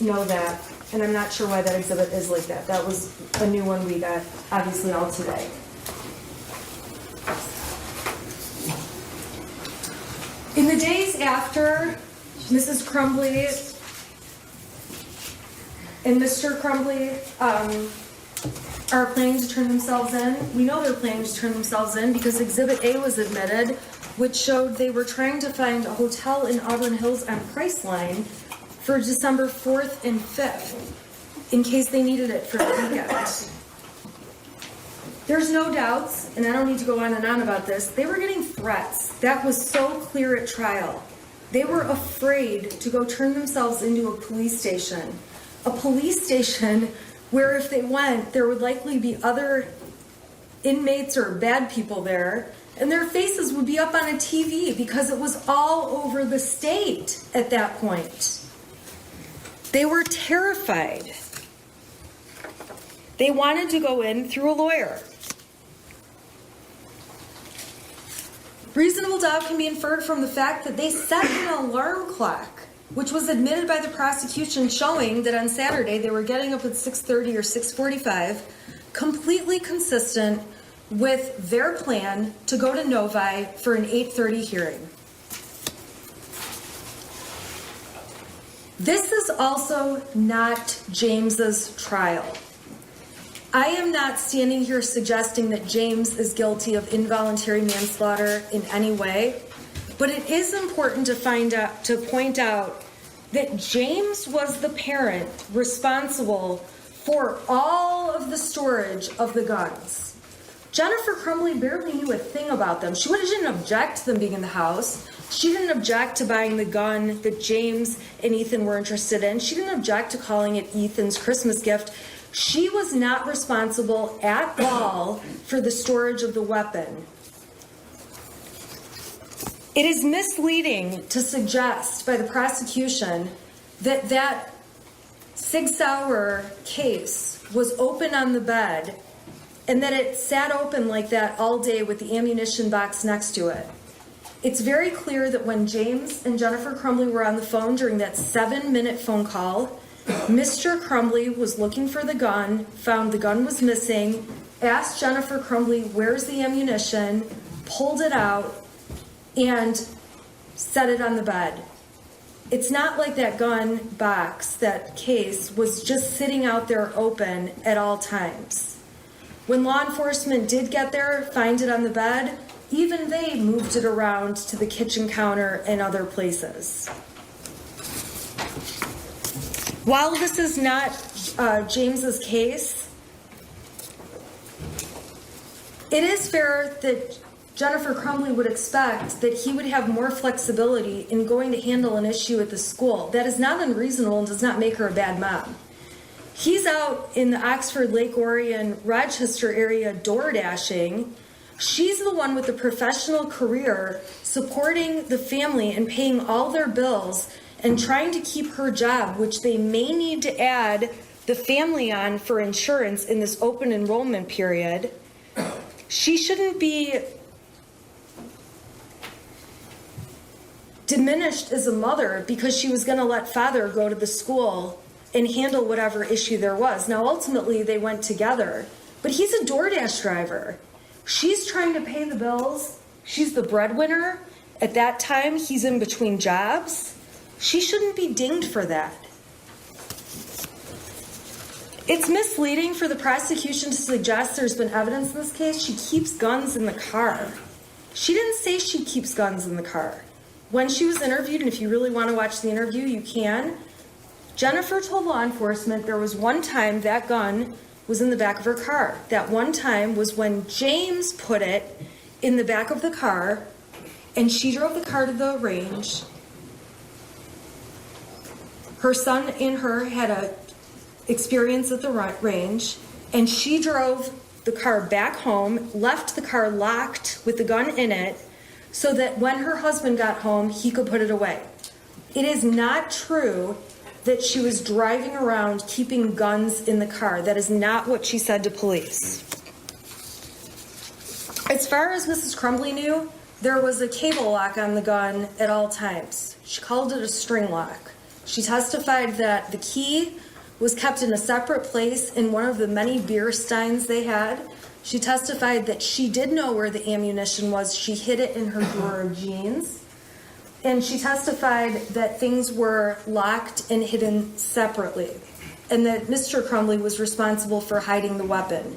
that, and I'm not sure why that exhibit is like that. That was a new one we got, obviously, all today. In the days after Mrs. Crumbly and Mr. Crumbly are planning to turn themselves in, we know they're planning to turn themselves in because Exhibit A was admitted, which showed they were trying to find a hotel in Auburn Hills on Priceline for December 4th and 5th, in case they needed it for the weekend. There's no doubts, and I don't need to go on and on about this, they were getting threats. That was so clear at trial. They were afraid to go turn themselves into a police station. A police station where if they went, there would likely be other inmates or bad people there, and their faces would be up on a TV because it was all over the state at that point. They were terrified. They wanted to go in through a lawyer. Reasonable doubt can be inferred from the fact that they set an alarm clock, which was admitted by the prosecution, showing that on Saturday they were getting up at 6:30 or 6:45, completely consistent with their plan to go to Novi for an 8:30 hearing. This is also not James's trial. I am not standing here suggesting that James is guilty of involuntary manslaughter in any way, but it is important to point out that James was the parent responsible for all of the storage of the guns. Jennifer Crumbly barely knew a thing about them. She didn't object to them being in the house. She didn't object to buying the gun that James and Ethan were interested in. She didn't object to calling it Ethan's Christmas gift. She was not responsible at all for the storage of the weapon. It is misleading to suggest by the prosecution that that 6-hour case was open on the bed and that it sat open like that all day with the ammunition box next to it. It's very clear that when James and Jennifer Crumbly were on the phone during that 7-minute phone call, Mr. Crumbly was looking for the gun, found the gun was missing, asked Jennifer Crumbly, where's the ammunition, pulled it out, and set it on the bed. It's not like that gun box, that case, was just sitting out there open at all times. When law enforcement did get there, find it on the bed, even they moved it around to the kitchen counter and other places. While this is not James's case, it is fair that Jennifer Crumbly would expect that he would have more flexibility in going to handle an issue at the school. That is not unreasonable and does not make her a bad mom. He's out in the Oxford, Lake Orion, Rochester area door dashing. She's the one with the professional career supporting the family and paying all their bills and trying to keep her job, which they may need to add the family on for insurance in this open enrollment period. She shouldn't be diminished as a mother because she was going to let father go to the school and handle whatever issue there was. Now, ultimately, they went together, But he's a DoorDash driver. She's trying to pay the bills. She's the breadwinner. At that time, he's in between jobs. She shouldn't be dinged for that. It's misleading for the prosecution to suggest there's been evidence in this case. She keeps guns in the car. She didn't say she keeps guns in the car. When she was interviewed, and if you really want to watch the interview, you can, Jennifer told law enforcement there was one time that gun was in the back of her car. That one time was when James put it in the back of the car, and she drove the car to the range. Her son and her had a experience at the range, and she drove the car back home, left the car locked with the gun in it, so that when her husband got home, he could put it away. It is not true that she was driving around keeping guns in the car. That is not what she said to police. As far as Mrs. Crumbly knew, there was a cable lock on the gun at all times. She called it a string lock. She testified that the key was kept in a separate place in one of the many beer steins they had. She testified that she did know where the ammunition was. She hid it in her drawer of jeans. And she testified that things were locked and hidden separately, and that Mr. Crumbly was responsible for hiding the weapon.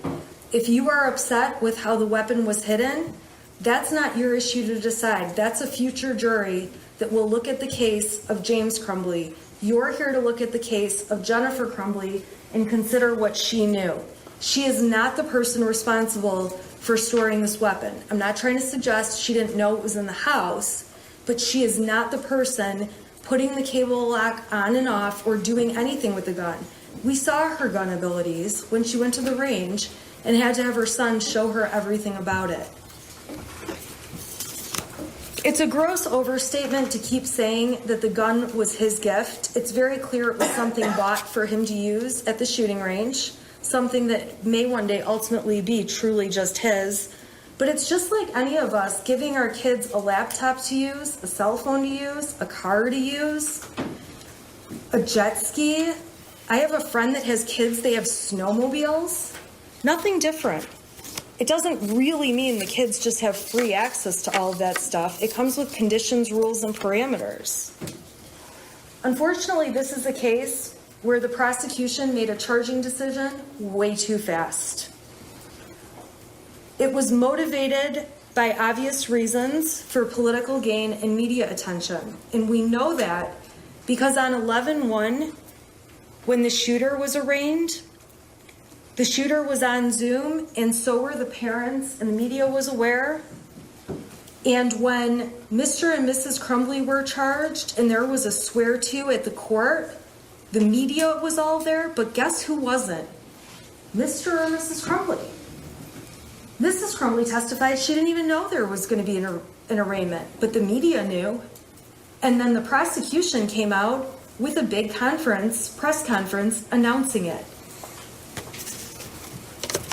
If you are upset with how the weapon was hidden, that's not your issue to decide. That's a future jury that will look at the case of James Crumbly. You're here to look at the case of Jennifer Crumbly and consider what she knew. She is not the person responsible for storing this weapon. I'm not trying to suggest she didn't know it was in the house, but she is not the person putting the cable lock on and off or doing anything with the gun. We saw her gun abilities when she went to the range and had to have her son show her everything about it. It's a gross overstatement to keep saying that the gun was his gift. It's very clear it was something bought for him to use at the shooting range, something that may one day ultimately be truly just his. But it's just like any of us giving our kids a laptop to use, a cell phone to use, a car to use, a jet ski. I have a friend that has kids, they have snowmobiles. Nothing different. It doesn't really mean the kids just have free access to all of that stuff. It comes with conditions, rules, and parameters. Unfortunately, this is a case where the prosecution made a charging decision way too fast. It was motivated by obvious reasons for political gain and media attention. And we know that because on 11/1, when the shooter was arraigned, the shooter was on Zoom, and so were the parents, and the media was aware. And when Mr. and Mrs. Crumbly were charged, and there was a swear-to at the court, the media was all there, but guess who wasn't? Mr. or Mrs. Crumbly. Mrs. Crumbly testified she didn't even know there was going to be an arraignment, but the media knew. And then the prosecution came out with a big press conference, announcing it.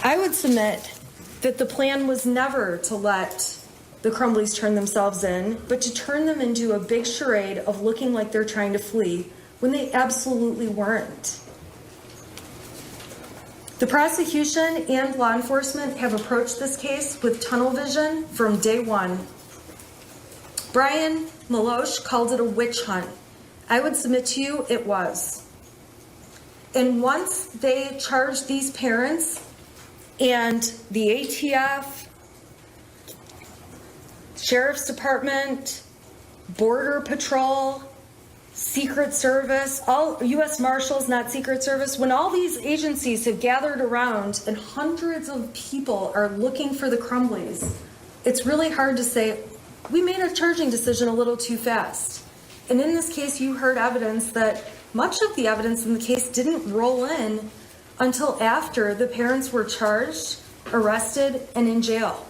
I would submit that the plan was never to let the Crumbleys turn themselves in, but to turn them into a big charade of looking like they're trying to flee when they absolutely weren't. The prosecution and law enforcement have approached this case with tunnel vision from day one. Brian Maloche called it a witch hunt. I would submit to you it was. And once they charged these parents and the ATF, Sheriff's Department, Border Patrol, Secret Service, all U.S. Marshals, not Secret Service, when all these agencies have gathered around and hundreds of people are looking for the Crumbleys, it's really hard to say, we made a charging decision a little too fast. And in this case, you heard evidence that much of the evidence in the case didn't roll in until after the parents were charged, arrested, and in jail.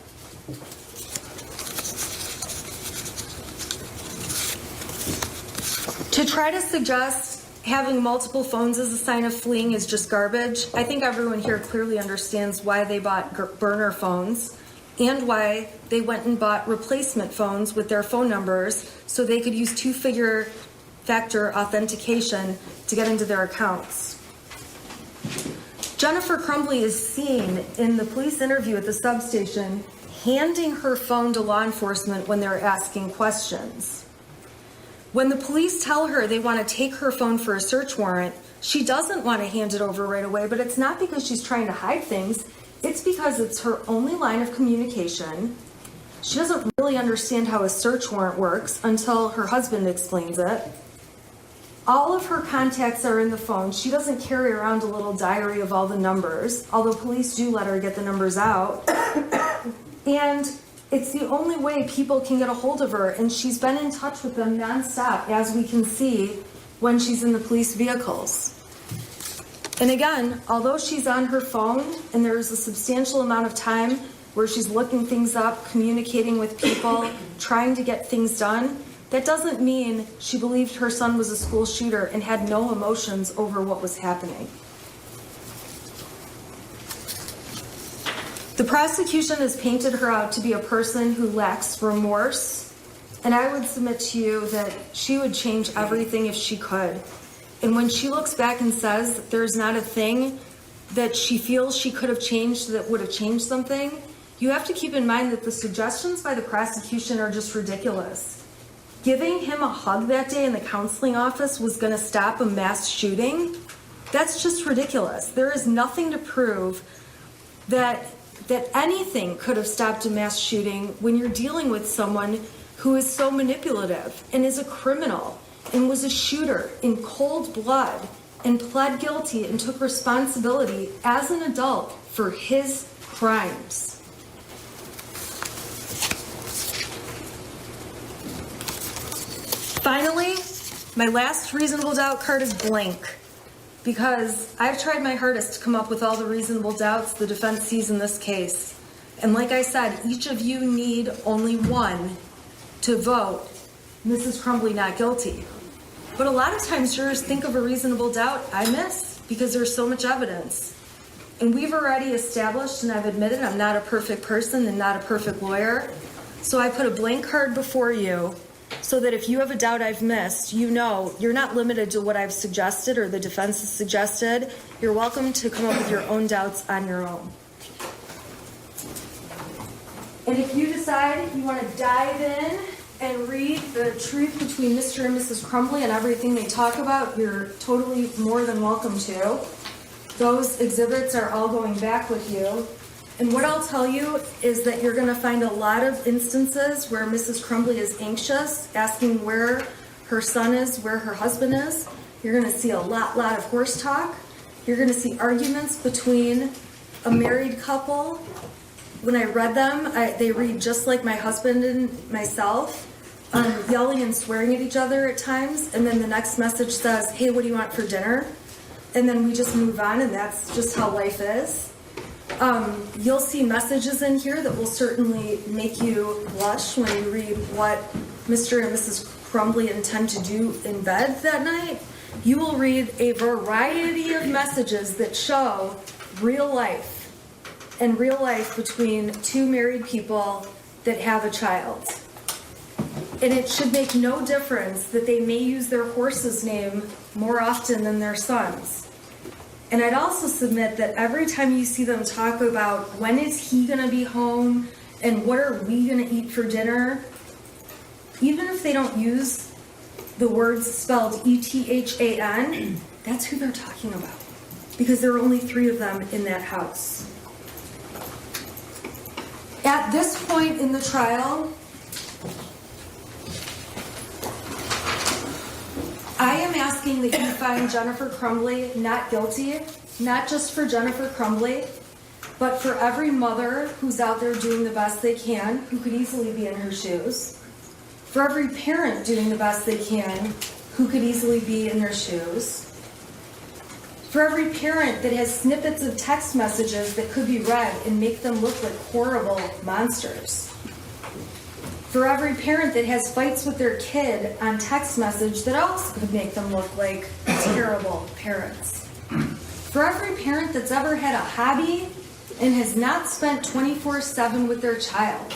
To try to suggest having multiple phones as a sign of fleeing is just garbage. I think everyone here clearly understands why they bought burner phones and why they went and bought replacement phones with their phone numbers so they could use factor authentication to get into their accounts. Jennifer Crumbly is seen in the police interview at the substation handing her phone to law enforcement when they're asking questions. When the police tell her they want to take her phone for a search warrant, she doesn't want to hand it over right away, but it's not because she's trying to hide things. It's because it's her only line of communication. She doesn't really understand how a search warrant works until her husband explains it. All of her contacts are in the phone. She doesn't carry around a little diary of all the numbers, although police do let her get the numbers out. And it's the only way people can get a hold of her, and she's been in touch with them nonstop, as we can see when she's in the police vehicles. And again, although she's on her phone and there's a substantial amount of time where she's looking things up, communicating with people, trying to get things done, that doesn't mean she believed her son was a school shooter and had no emotions over what was happening. The prosecution has painted her out to be a person who lacks remorse, and I would submit to you that she would change everything if she could. And when she looks back and says there's not a thing that she feels she could have changed that would have changed something, you have to keep in mind that the suggestions by the prosecution are just ridiculous. Giving him a hug that day in the counseling office was going to stop a mass shooting? That's just ridiculous. There is nothing to prove that anything could have stopped a mass shooting when you're dealing with someone who is so manipulative and is a criminal and was a shooter in cold blood and pled guilty and took responsibility as an adult for his crimes. Finally, my last reasonable doubt card is blank, because I've tried my hardest to come up with all the reasonable doubts the defense sees in this case. And like I said, each of you need only one to vote Mrs. Crumbly not guilty. But a lot of times jurors think of a reasonable doubt I miss because there's so much evidence. And we've already established, and I've admitted I'm not a perfect person and not a perfect lawyer, so I put a blank card before you so that if you have a doubt I've missed, you know you're not limited to what I've suggested or the defense has suggested. You're welcome to come up with your own doubts on your own. And if you decide you want to dive in and read the truth between Mr. and Mrs. Crumbly and everything they talk about, you're totally more than welcome to. Those exhibits are all going back with you. And what I'll tell you is that you're going to find a lot of instances where Mrs. Crumbly is anxious, asking where her son is, where her husband is. You're going to see a lot of horse talk. You're going to see arguments between a married couple. When I read them, they read just like my husband and myself, yelling and swearing at each other at times. And then the next message says, hey, what do you want for dinner? And then we just move on, and that's just how life is. You'll see messages in here that will certainly make you blush when you read what Mr. and Mrs. Crumbly intend to do in bed that night. You will read a variety of messages that show real life, and real life between two married people that have a child. And it should make no difference that they may use their horse's name more often than their son's. And I'd also submit that every time you see them talk about when is he going to be home and what are we going to eat for dinner, even if they don't use the words spelled E-T-H-A-N, that's who they're talking about, because there are only 3 of them in that house. At this point in the trial, I am asking that you find Jennifer Crumbly not guilty, not just for Jennifer Crumbly, but for every mother who's out there doing the best they can, who could easily be in her shoes, for every parent doing the best they can, who could easily be in their shoes, for every parent that has snippets of text messages that could be read and make them look like horrible monsters, for every parent that has fights with their kid on text message that also could make them look like terrible parents. For every parent that's ever had a hobby and has not spent 24/7 with their child.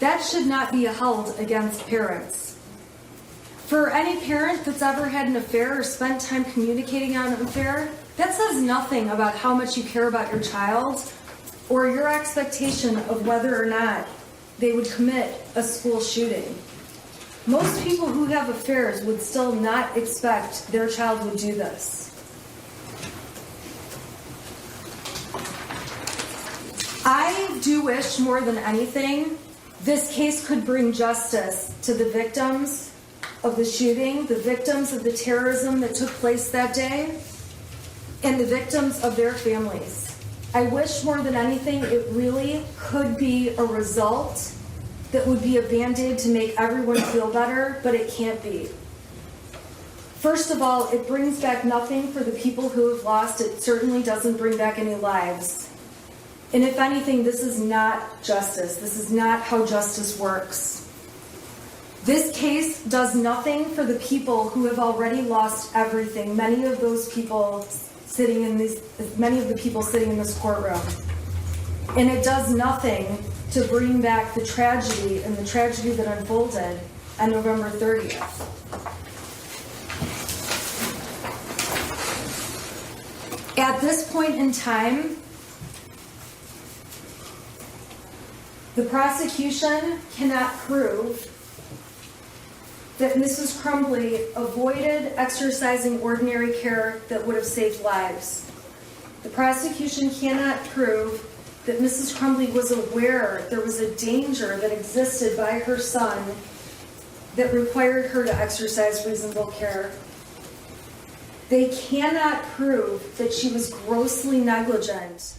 That should not be held against parents. For any parent that's ever had an affair or spent time communicating on an affair, that says nothing about how much you care about your child or your expectation of whether or not they would commit a school shooting. Most people who have affairs would still not expect their child would do this. I do wish more than anything this case could bring justice to the victims of the shooting, the victims of the terrorism that took place that day, and the victims of their families. I wish more than anything it really could be a result that would be a Band-Aid to make everyone feel better, but it can't be. First of all, it brings back nothing for the people who have lost. It certainly doesn't bring back any lives. And if anything, this is not justice. This is not how justice works. This case does nothing for the people who have already lost everything. Many of the people sitting in this courtroom. And it does nothing to bring back the tragedy and the tragedy that unfolded on November 30th. At this point in time, the prosecution cannot prove that Mrs. Crumbly avoided exercising ordinary care that would have saved lives. The prosecution cannot prove that Mrs. Crumbly was aware there was a danger that existed by her son that required her to exercise reasonable care. They cannot prove that she was grossly negligent.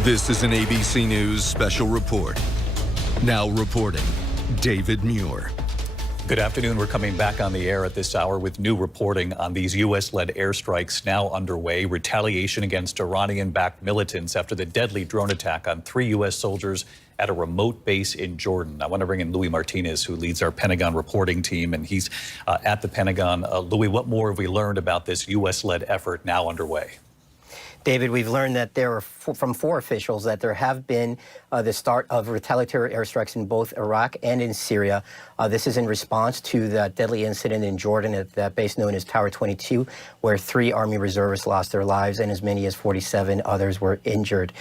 This is an ABC News special report. Now reporting, David Muir. Good afternoon. We're coming back on the air at this hour with new reporting on these U.S.-led airstrikes now underway, retaliation against Iranian-backed militants after the deadly drone attack on 3 U.S. soldiers at a remote base in Jordan. I want to bring in Louis Martinez, who leads our Pentagon reporting team, and he's at the Pentagon. Louis, what more have we learned about this U.S.-led effort now underway? David, we've learned that there are from 4 officials that there have been the start of retaliatory airstrikes in both Iraq and in Syria. This is in response to the deadly incident in Jordan at that base known as Tower 22, where 3 Army reservists lost their lives and as many as 47 others were injured.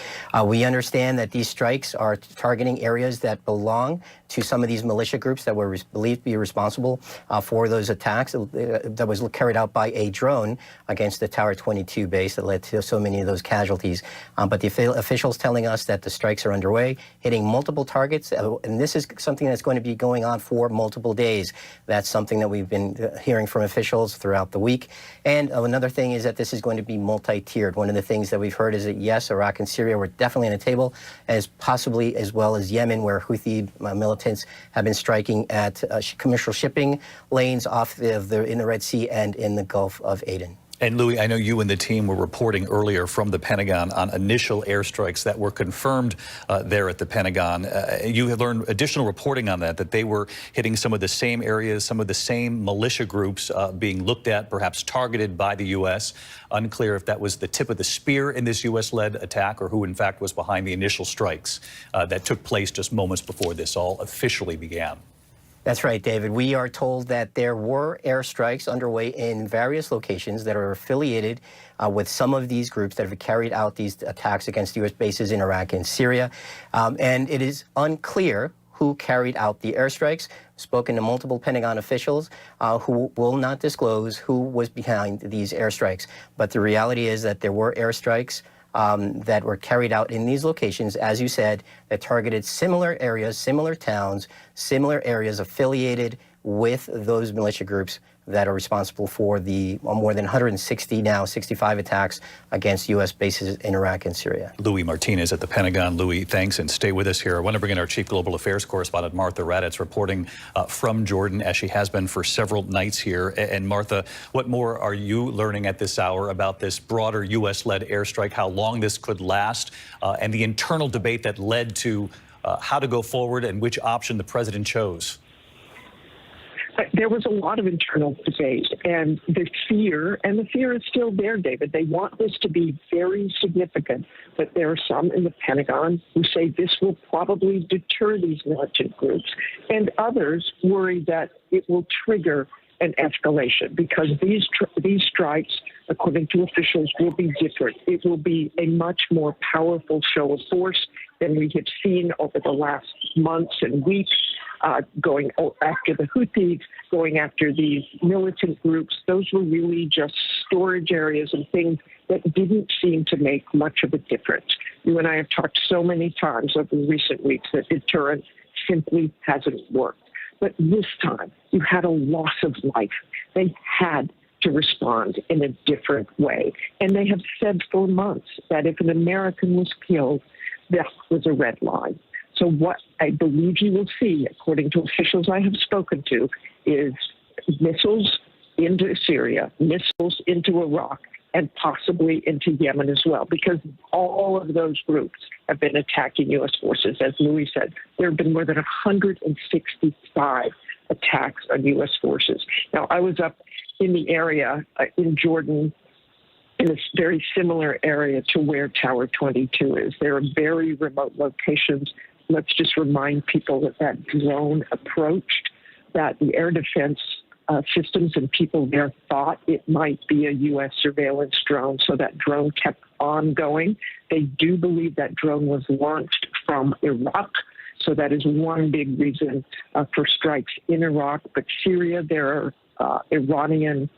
We understand that these strikes are targeting areas that belong to some of these militia groups that were believed to be responsible for those attacks that was carried out by a drone against the Tower 22 base that led to so many of those casualties. But the officials telling us that the strikes are underway, hitting multiple targets, and this is something that's going to be going on for multiple days. That's something that we've been hearing from officials throughout the week. And another thing is that this is going to be multi-tiered. One of the things that we've heard is that, yes, Iraq and Syria were definitely on the table, as possibly as well as Yemen, where Houthi militants have been striking at commercial shipping lanes in the Red Sea and in the Gulf of Aden. And Louis, I know you and the team were reporting earlier from the Pentagon on initial airstrikes that were confirmed there at the Pentagon. You have learned additional reporting on that they were hitting some of the same areas, some of the same militia groups being looked at, perhaps targeted by the U.S. Unclear if that was the tip of the spear in this U.S.-led attack or who, in fact, was behind the initial strikes that took place just moments before this all officially began. That's right, David. We are told that there were airstrikes underway in various locations that are affiliated with some of these groups that have carried out these attacks against U.S. bases in Iraq and Syria. And it is unclear who carried out the airstrikes. Spoken to multiple Pentagon officials who will not disclose who was behind these airstrikes. But the reality is that there were airstrikes that were carried out in these locations, as you said, that targeted similar areas, similar towns, similar areas affiliated with those militia groups that are responsible for the more than 160, now 65 attacks against U.S. bases in Iraq and Syria. Louis Martinez at the Pentagon. Louis, thanks, and stay with us here. I want to bring in our Chief Global Affairs Correspondent, Martha Raddatz, reporting from Jordan, as she has been for several nights here. And Martha, what more are you learning at this hour about this broader U.S.-led airstrike, how long this could last, and the internal debate that led to how to go forward and which option the president chose? There was a lot of internal debate, and the fear is still there, David. They want this to be very significant, but there are some in the Pentagon who say this will probably deter these militant groups, and others worry that it will trigger an escalation because these strikes, according to officials, will be different. It will be a much more powerful show of force than we have seen over the last months and weeks, going after the Houthis, going after these militant groups. Those were really just storage areas and things that didn't seem to make much of a difference. You and I have talked so many times over recent weeks that deterrence simply hasn't worked. But this time, you had a loss of life. They had to respond in a different way. And they have said for months that if an American was killed, that was a red line. So what I believe you will see, according to officials I have spoken to, is missiles into Syria, missiles into Iraq, and possibly into Yemen as well, because all of those groups have been attacking U.S. forces. As Louis said, there have been more than 165 attacks on U.S. forces. Now, I was up in the area in Jordan, in a very similar area to where Tower 22 is. There are very remote locations. Let's just remind people that that drone approached, that the air defense systems and people there thought it might be a U.S. surveillance drone, so that drone kept on going. They do believe that drone was launched from Iraq, so that is one big reason for strikes in Iraq. But Syria, there are Iranian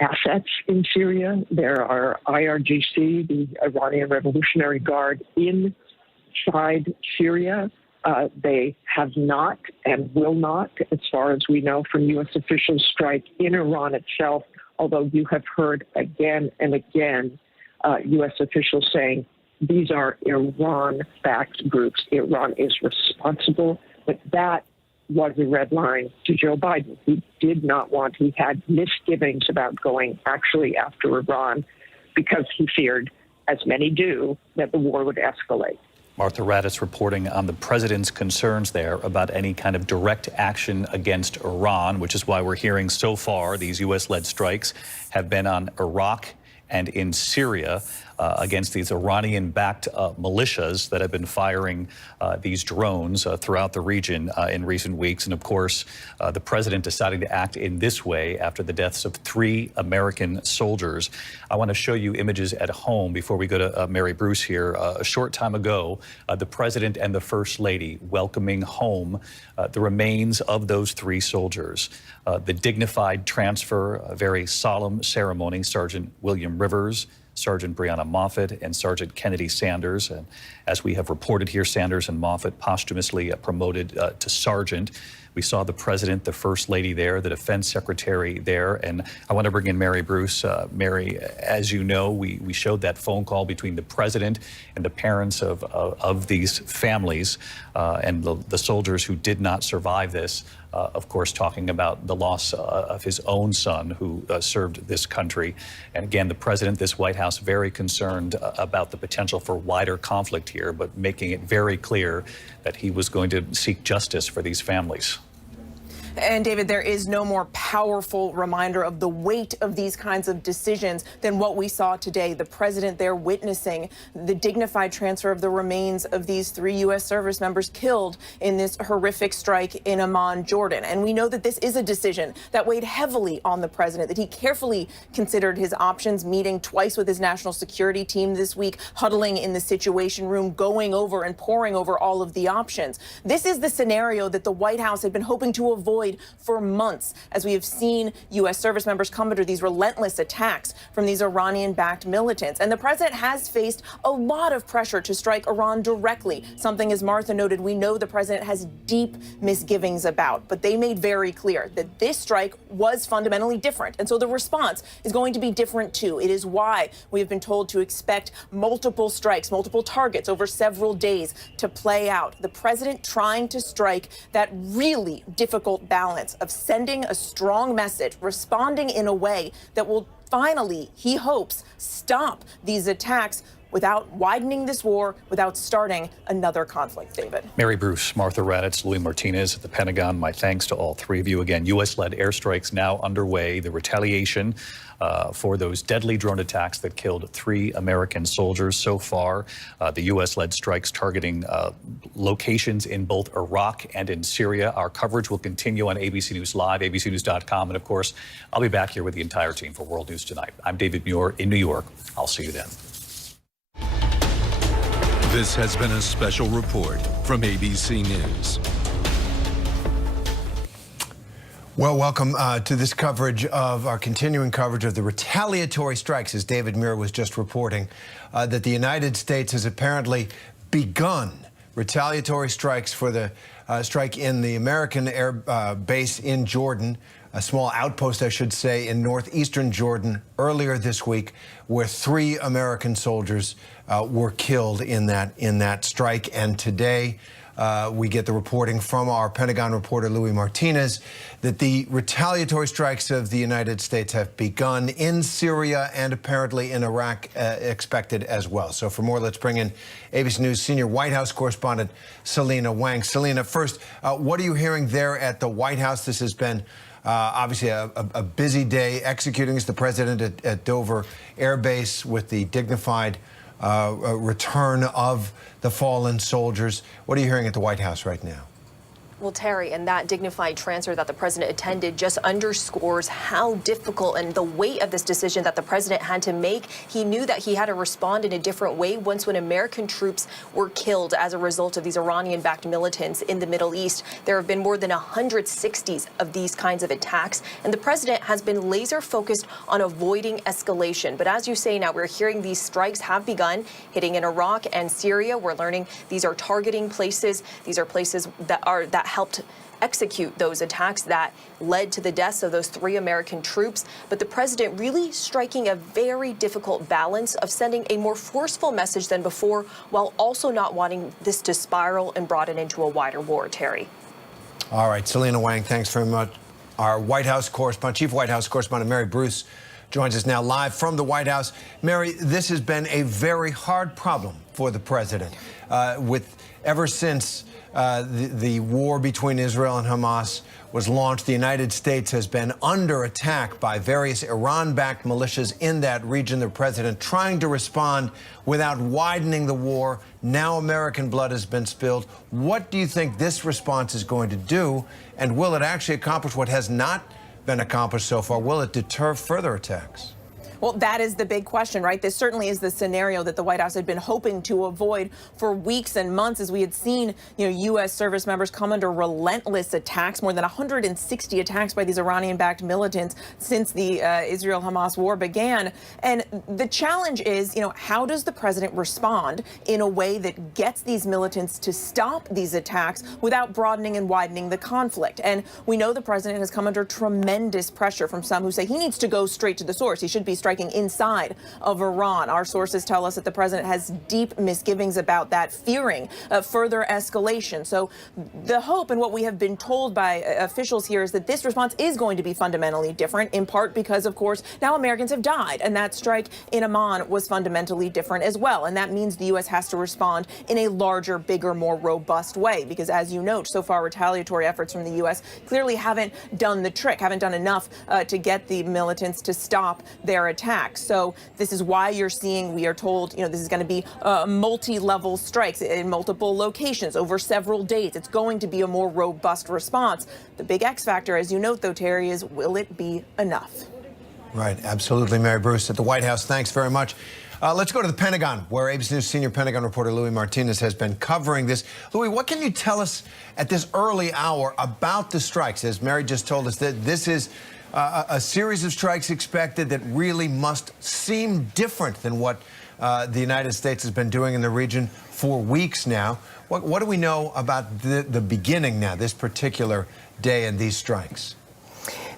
assets in Syria. There are IRGC, the Iranian Revolutionary Guard, inside Syria. They have not and will not, as far as we know from U.S. officials, strike in Iran itself, although you have heard again and again U.S. officials saying these are Iran-backed groups. Iran is responsible, but that was a red line to Joe Biden. He did not want, he had misgivings about going actually after Iran because he feared, as many do, that the war would escalate. Martha Raddatz reporting on the president's concerns there about any kind of direct action against Iran, which is why we're hearing so far these U.S.-led strikes have been on Iraq and in Syria against these Iranian-backed militias that have been firing these drones throughout the region in recent weeks. And of course, the president deciding to act in this way after the deaths of 3 American soldiers. I want to show you images at home before we go to Mary Bruce here. A short time ago, the president and the first lady welcoming home the remains of those 3 soldiers. The dignified transfer, a very solemn ceremony. Sergeant William Rivers, Sergeant Breonna Moffett, and Sergeant Kennedy Sanders. And as we have reported here, Sanders and Moffett posthumously promoted to sergeant. We saw the president, the first lady there, the defense secretary there. And I want to bring in Mary Bruce. Mary, as you know, we showed that phone call between the president and the parents of these families and the soldiers who did not survive this. Of course, talking about the loss of his own son who served this country. And again, the president, this White House, very concerned about the potential for wider conflict here, but making it very clear that he was going to seek justice for these families. And David, there is no more powerful reminder of the weight of these kinds of decisions than what we saw today. The president there witnessing the dignified transfer of the remains of these 3 U.S. service members killed in this horrific strike in Amman, Jordan. And we know that this is a decision that weighed heavily on the president, that he carefully considered his options, meeting twice with his national security team this week, huddling in the Situation Room, going over and poring over all of the options. This is the scenario that the White House had been hoping to avoid for months, as we have seen U.S. service members come under these relentless attacks from these Iranian-backed militants. And the president has faced a lot of pressure to strike Iran directly, something, as Martha noted, we know the president has deep misgivings about. But they made very clear that this strike was fundamentally different. And so the response is going to be different, too. It is why we have been told to expect multiple strikes, multiple targets over several days to play out. The president trying to strike that really difficult balance of sending a strong message, responding in a way that will finally, he hopes, stop these attacks, without widening this war, without starting another conflict, David. Mary Bruce, Martha Raddatz, Louis Martinez at the Pentagon. My thanks to all three of you. Again, U.S.-led airstrikes now underway. The retaliation for those deadly drone attacks that killed 3 American soldiers so far. The U.S.-led strikes targeting locations in both Iraq and in Syria. Our coverage will continue on ABC News Live, abcnews.com. And, of course, I'll be back here with the entire team for World News Tonight. I'm David Muir in New York. I'll see you then. This has been a special report from ABC News. Well, welcome to this coverage of our continuing coverage of the retaliatory strikes, as David Muir was just reporting, that the United States has apparently begun retaliatory strikes for the strike in the American air base in Jordan, a small outpost, I should say, in northeastern Jordan earlier this week, where 3 American soldiers were killed in that strike. And today, we get the reporting from our Pentagon reporter, Louis Martinez, that the retaliatory strikes of the United States have begun in Syria and apparently in Iraq, expected as well. So for more, let's bring in ABC News senior White House correspondent Selena Wang. Selena, first, what are you hearing there at the White House? This has been obviously a busy day executing as the president at Dover Air Base with the dignified return of the fallen soldiers. What are you hearing at the White House right now? Well, Terry, and that dignified transfer that the president attended just underscores how difficult and the weight of this decision that the president had to make. He knew that he had to respond in a different way once when American troops were killed as a result of these Iranian-backed militants in the Middle East. There have been more than 160 of these kinds of attacks, and the president has been laser focused on avoiding escalation. But as you say now, we're hearing these strikes have begun hitting in Iraq and Syria. We're learning these are targeting places. These are places that helped execute those attacks that led to the deaths of those 3 American troops. But the president really striking a very difficult balance of sending a more forceful message than before, while also not wanting this to spiral and broaden into a wider war, Terry. All right, Selena Wang, thanks very much. Our White House correspondent, Chief White House correspondent Mary Bruce joins us now live from the White House. Mary, this has been a very hard problem for the president. Ever since the war between Israel and Hamas was launched, the United States has been under attack by various Iran-backed militias in that region. The president trying to respond without widening the war. Now American blood has been spilled. What do you think this response is going to do? And will it actually accomplish what has not been accomplished so far? Will it deter further attacks? Well, that is the big question, right? This certainly is the scenario that the White House had been hoping to avoid for weeks and months, as we had seen, U.S. service members come under relentless attacks, more than 160 attacks by these Iranian-backed militants since the Israel-Hamas war began. And the challenge is, how does the president respond in a way that gets these militants to stop these attacks without broadening and widening the conflict? And we know the president has come under tremendous pressure from some who say he needs to go straight to the source. He should be striking inside of Iran. Our sources tell us that the president has deep misgivings about that, fearing further escalation. So the hope and what we have been told by officials here is that this response is going to be fundamentally different, in part because, of course, now Americans have died, and that strike in Amman was fundamentally different as well. And that means the U.S. has to respond in a larger, bigger, more robust way, because, as you note, so far retaliatory efforts from the U.S. clearly haven't done the trick, haven't done enough to get the militants to stop their attacks. So this is why you're seeing, we are told, this is going to be multi-level strikes in multiple locations over several days. It's going to be a more robust response. The big X factor, as you note, though, Terry, is will it be enough? Right, absolutely. Mary Bruce at the White House, thanks very much. Let's go to the Pentagon, where ABC News senior Pentagon reporter Louis Martinez has been covering this. Louis, what can you tell us at this early hour about the strikes? As Mary just told us, that this is a series of strikes expected that really must seem different than what the United States has been doing in the region for weeks now. What do we know about the beginning now, this particular day and these strikes?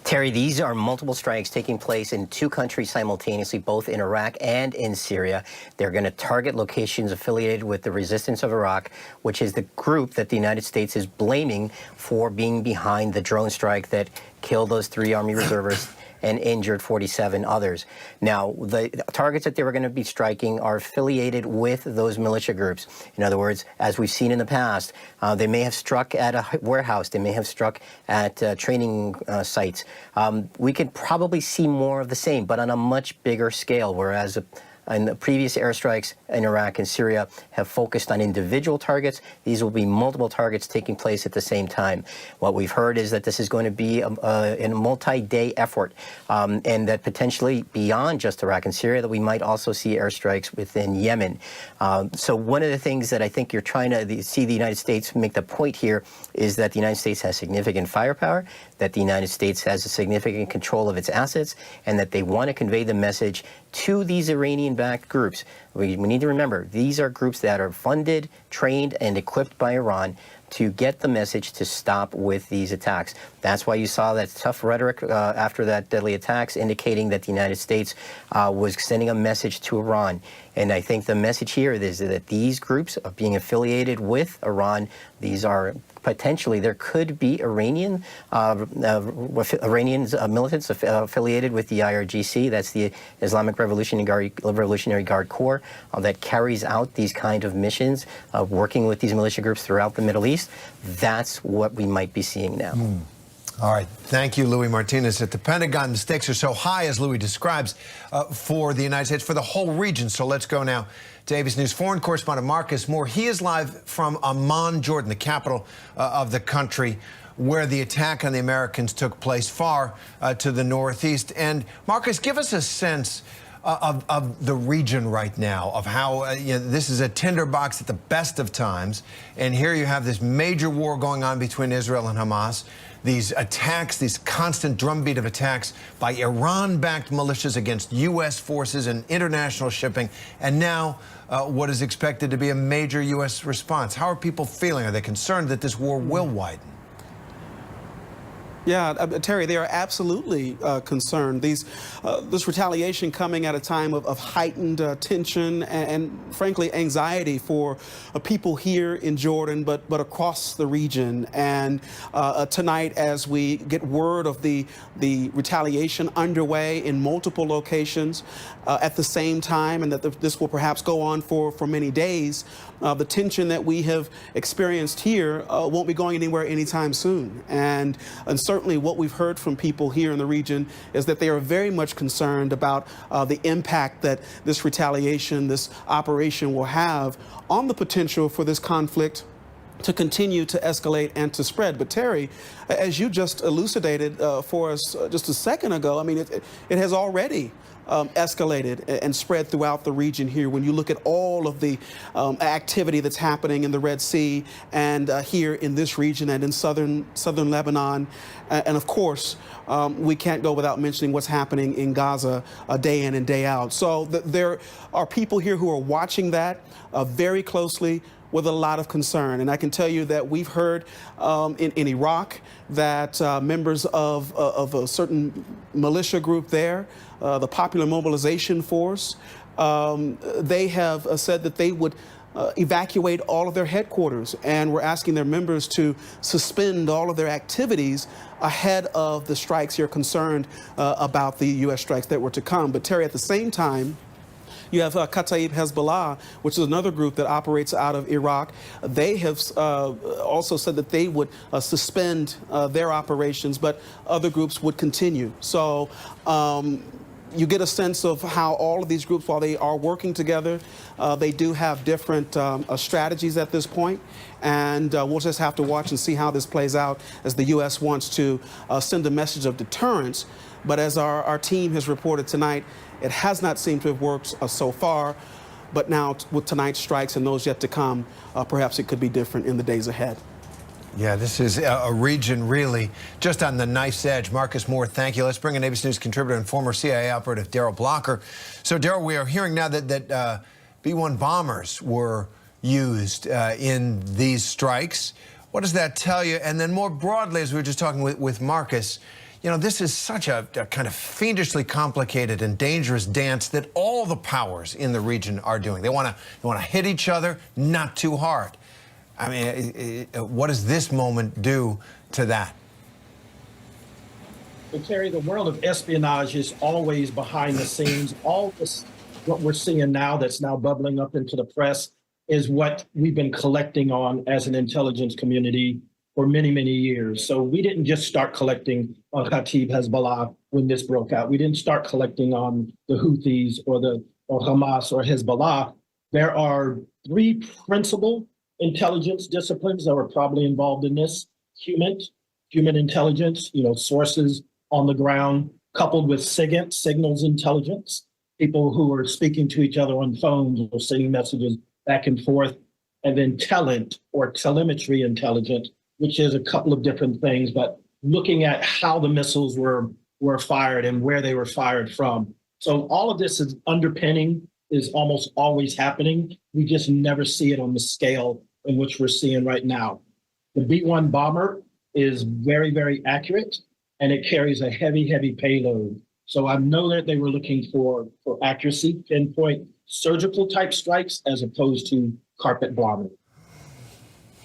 Terry, these are multiple strikes taking place in 2 countries simultaneously, both in Iraq and in Syria. They're going to target locations affiliated with the resistance of Iraq, which is the group that the United States is blaming for being behind the drone strike that killed those 3 Army reservists and injured 47 others. Now, the targets that they were going to be striking are affiliated with those militia groups. In other words, as we've seen in the past, they may have struck at a warehouse, they may have struck at training sites. We could probably see more of the same, but on a much bigger scale, whereas and the previous airstrikes in Iraq and Syria have focused on individual targets. These will be multiple targets taking place at the same time. What we've heard is that this is going to be a multi-day effort, and that potentially beyond just Iraq and Syria, that we might also see airstrikes within Yemen. So one of the things that I think you're trying to see the United States make the point here is that the United States has significant firepower, that the United States has a significant control of its assets, and that they want to convey the message to these Iranian-backed groups. We need to remember, these are groups that are funded, trained, and equipped by Iran to get the message to stop with these attacks. That's why you saw that tough rhetoric after that deadly attacks indicating that the United States was sending a message to Iran. And I think the message here is that these groups are being affiliated with Iran. These are potentially, there could be Iranians militants affiliated with the IRGC. That's the Islamic Revolutionary Guard Corps that carries out these kind of missions, working with these militia groups throughout the Middle East. That's what we might be seeing now. All right. Thank you, Louis Martinez. At the Pentagon, the stakes are so high, as Louis describes, for the United States, for the whole region. So let's go now to ABC News foreign correspondent Marcus Moore. He is live from Amman, Jordan, the capital of the country, where the attack on the Americans took place, far to the northeast. And Marcus, give us a sense of the region right now, of how this is a tinderbox at the best of times. And here you have this major war going on between Israel and Hamas. These attacks, these constant drumbeat of attacks by Iran-backed militias against U.S. forces and international shipping, and now what is expected to be a major U.S. response. How are people feeling? Are they concerned that this war will widen? Yeah, Terry, they are absolutely concerned. This retaliation coming at a time of heightened tension and, frankly, anxiety for people here in Jordan, but across the region. And tonight, as we get word of the retaliation underway in multiple locations at the same time, and that this will perhaps go on for many days, the tension that we have experienced here won't be going anywhere anytime soon. And certainly what we've heard from people here in the region is that they are very much concerned about the impact that this retaliation, this operation will have on the potential for this conflict to continue to escalate and to spread. But Terry, as you just elucidated for us just a second ago, I mean, it has already escalated and spread throughout the region here. When you look at all of the activity that's happening in the Red Sea and here in this region and in southern Lebanon, and of course, we can't go without mentioning what's happening in Gaza day in and day out. So there are people here who are watching that very closely with a lot of concern. And I can tell you that we've heard in Iraq that members of a certain militia group there, the Popular Mobilization Force, they have said that they would evacuate all of their headquarters, and we're asking their members to suspend all of their activities ahead of the strikes. You're concerned about the U.S. strikes that were to come. But Terry, at the same time, you have Kataib Hezbollah, which is another group that operates out of Iraq. They have also said that they would suspend their operations, but other groups would continue. So you get a sense of how all of these groups, while they are working together, they do have different strategies at this point. And we'll just have to watch and see how this plays out as the U.S. wants to send a message of deterrence. But as our team has reported tonight, it has not seemed to have worked so far. But now with tonight's strikes and those yet to come, perhaps it could be different in the days ahead. Yeah, this is a region really just on the knife's edge. Marcus Moore, thank you. Let's bring in ABC News contributor and former CIA operative Daryl Blocker. So, Daryl, we are hearing now that B-1 bombers were used in these strikes. What does that tell you? And then more broadly, as we were just talking with Marcus, you know, this is such a kind of fiendishly complicated and dangerous dance that all the powers in the region are doing. They want to hit each other, not too hard. I mean, what does this moment do to that? But Terry, the world of espionage is always behind the scenes. All this, what we're seeing now that's now bubbling up into the press is what we've been collecting on as an intelligence community for many, many years. So we didn't just start collecting on Khatib Hezbollah when this broke out. We didn't start collecting on the Houthis or Hamas or Hezbollah. There are three principal intelligence disciplines that were probably involved in this: human intelligence, sources on the ground, coupled with SIGINT, signals intelligence, people who are speaking to each other on phones or sending messages back and forth, and then telent or telemetry intelligence, which is a couple of different things, but looking at how the missiles were fired and where they were fired from. So all of this is underpinning, is almost always happening. We just never see it on the scale in which we're seeing right now. The B-1 bomber is very, very accurate, and it carries a heavy, heavy payload. So I know that they were looking for accuracy, pinpoint surgical type strikes as opposed to carpet bombing.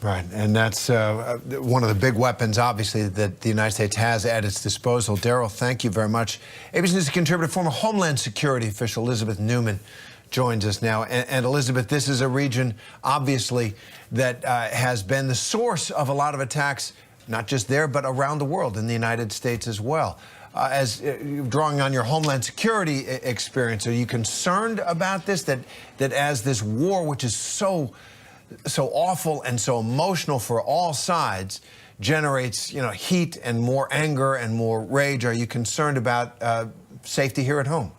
Right, and that's one of the big weapons, obviously, that the United States has at its disposal. Daryl, thank you very much. ABC News contributor, former Homeland Security official Elizabeth Newman joins us now. And Elizabeth, this is a region, obviously, that has been the source of a lot of attacks, not just there, but around the world, in the United States as well. Drawing on your Homeland Security experience, are you concerned about this, that as this war, which is so awful and so emotional for all sides, generates heat and more anger and more rage? Are you concerned about safety here at home?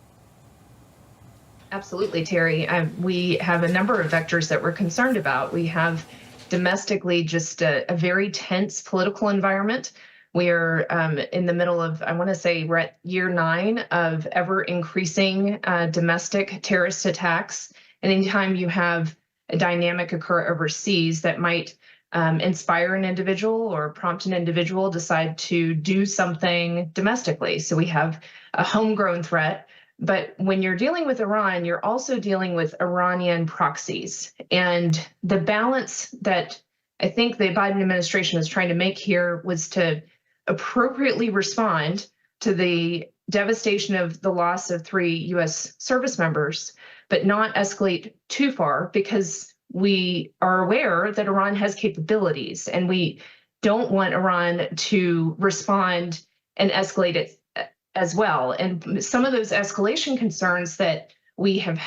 Absolutely, Terry. We have a number of vectors that we're concerned about. We have domestically just a very tense political environment. We are in the middle of, I want to say we're at year 9 of ever increasing domestic terrorist attacks. And anytime you have a dynamic occur overseas that might inspire an individual or prompt an individual decide to do something domestically. So we have a homegrown threat. But when you're dealing with Iran, you're also dealing with Iranian proxies. And the balance that I think the Biden administration was trying to make here was to appropriately respond to the devastation of the loss of 3 U.S. service members, but not escalate too far, because we are aware that Iran has capabilities, and we don't want Iran to respond and escalate it as well. And some of those escalation concerns that we have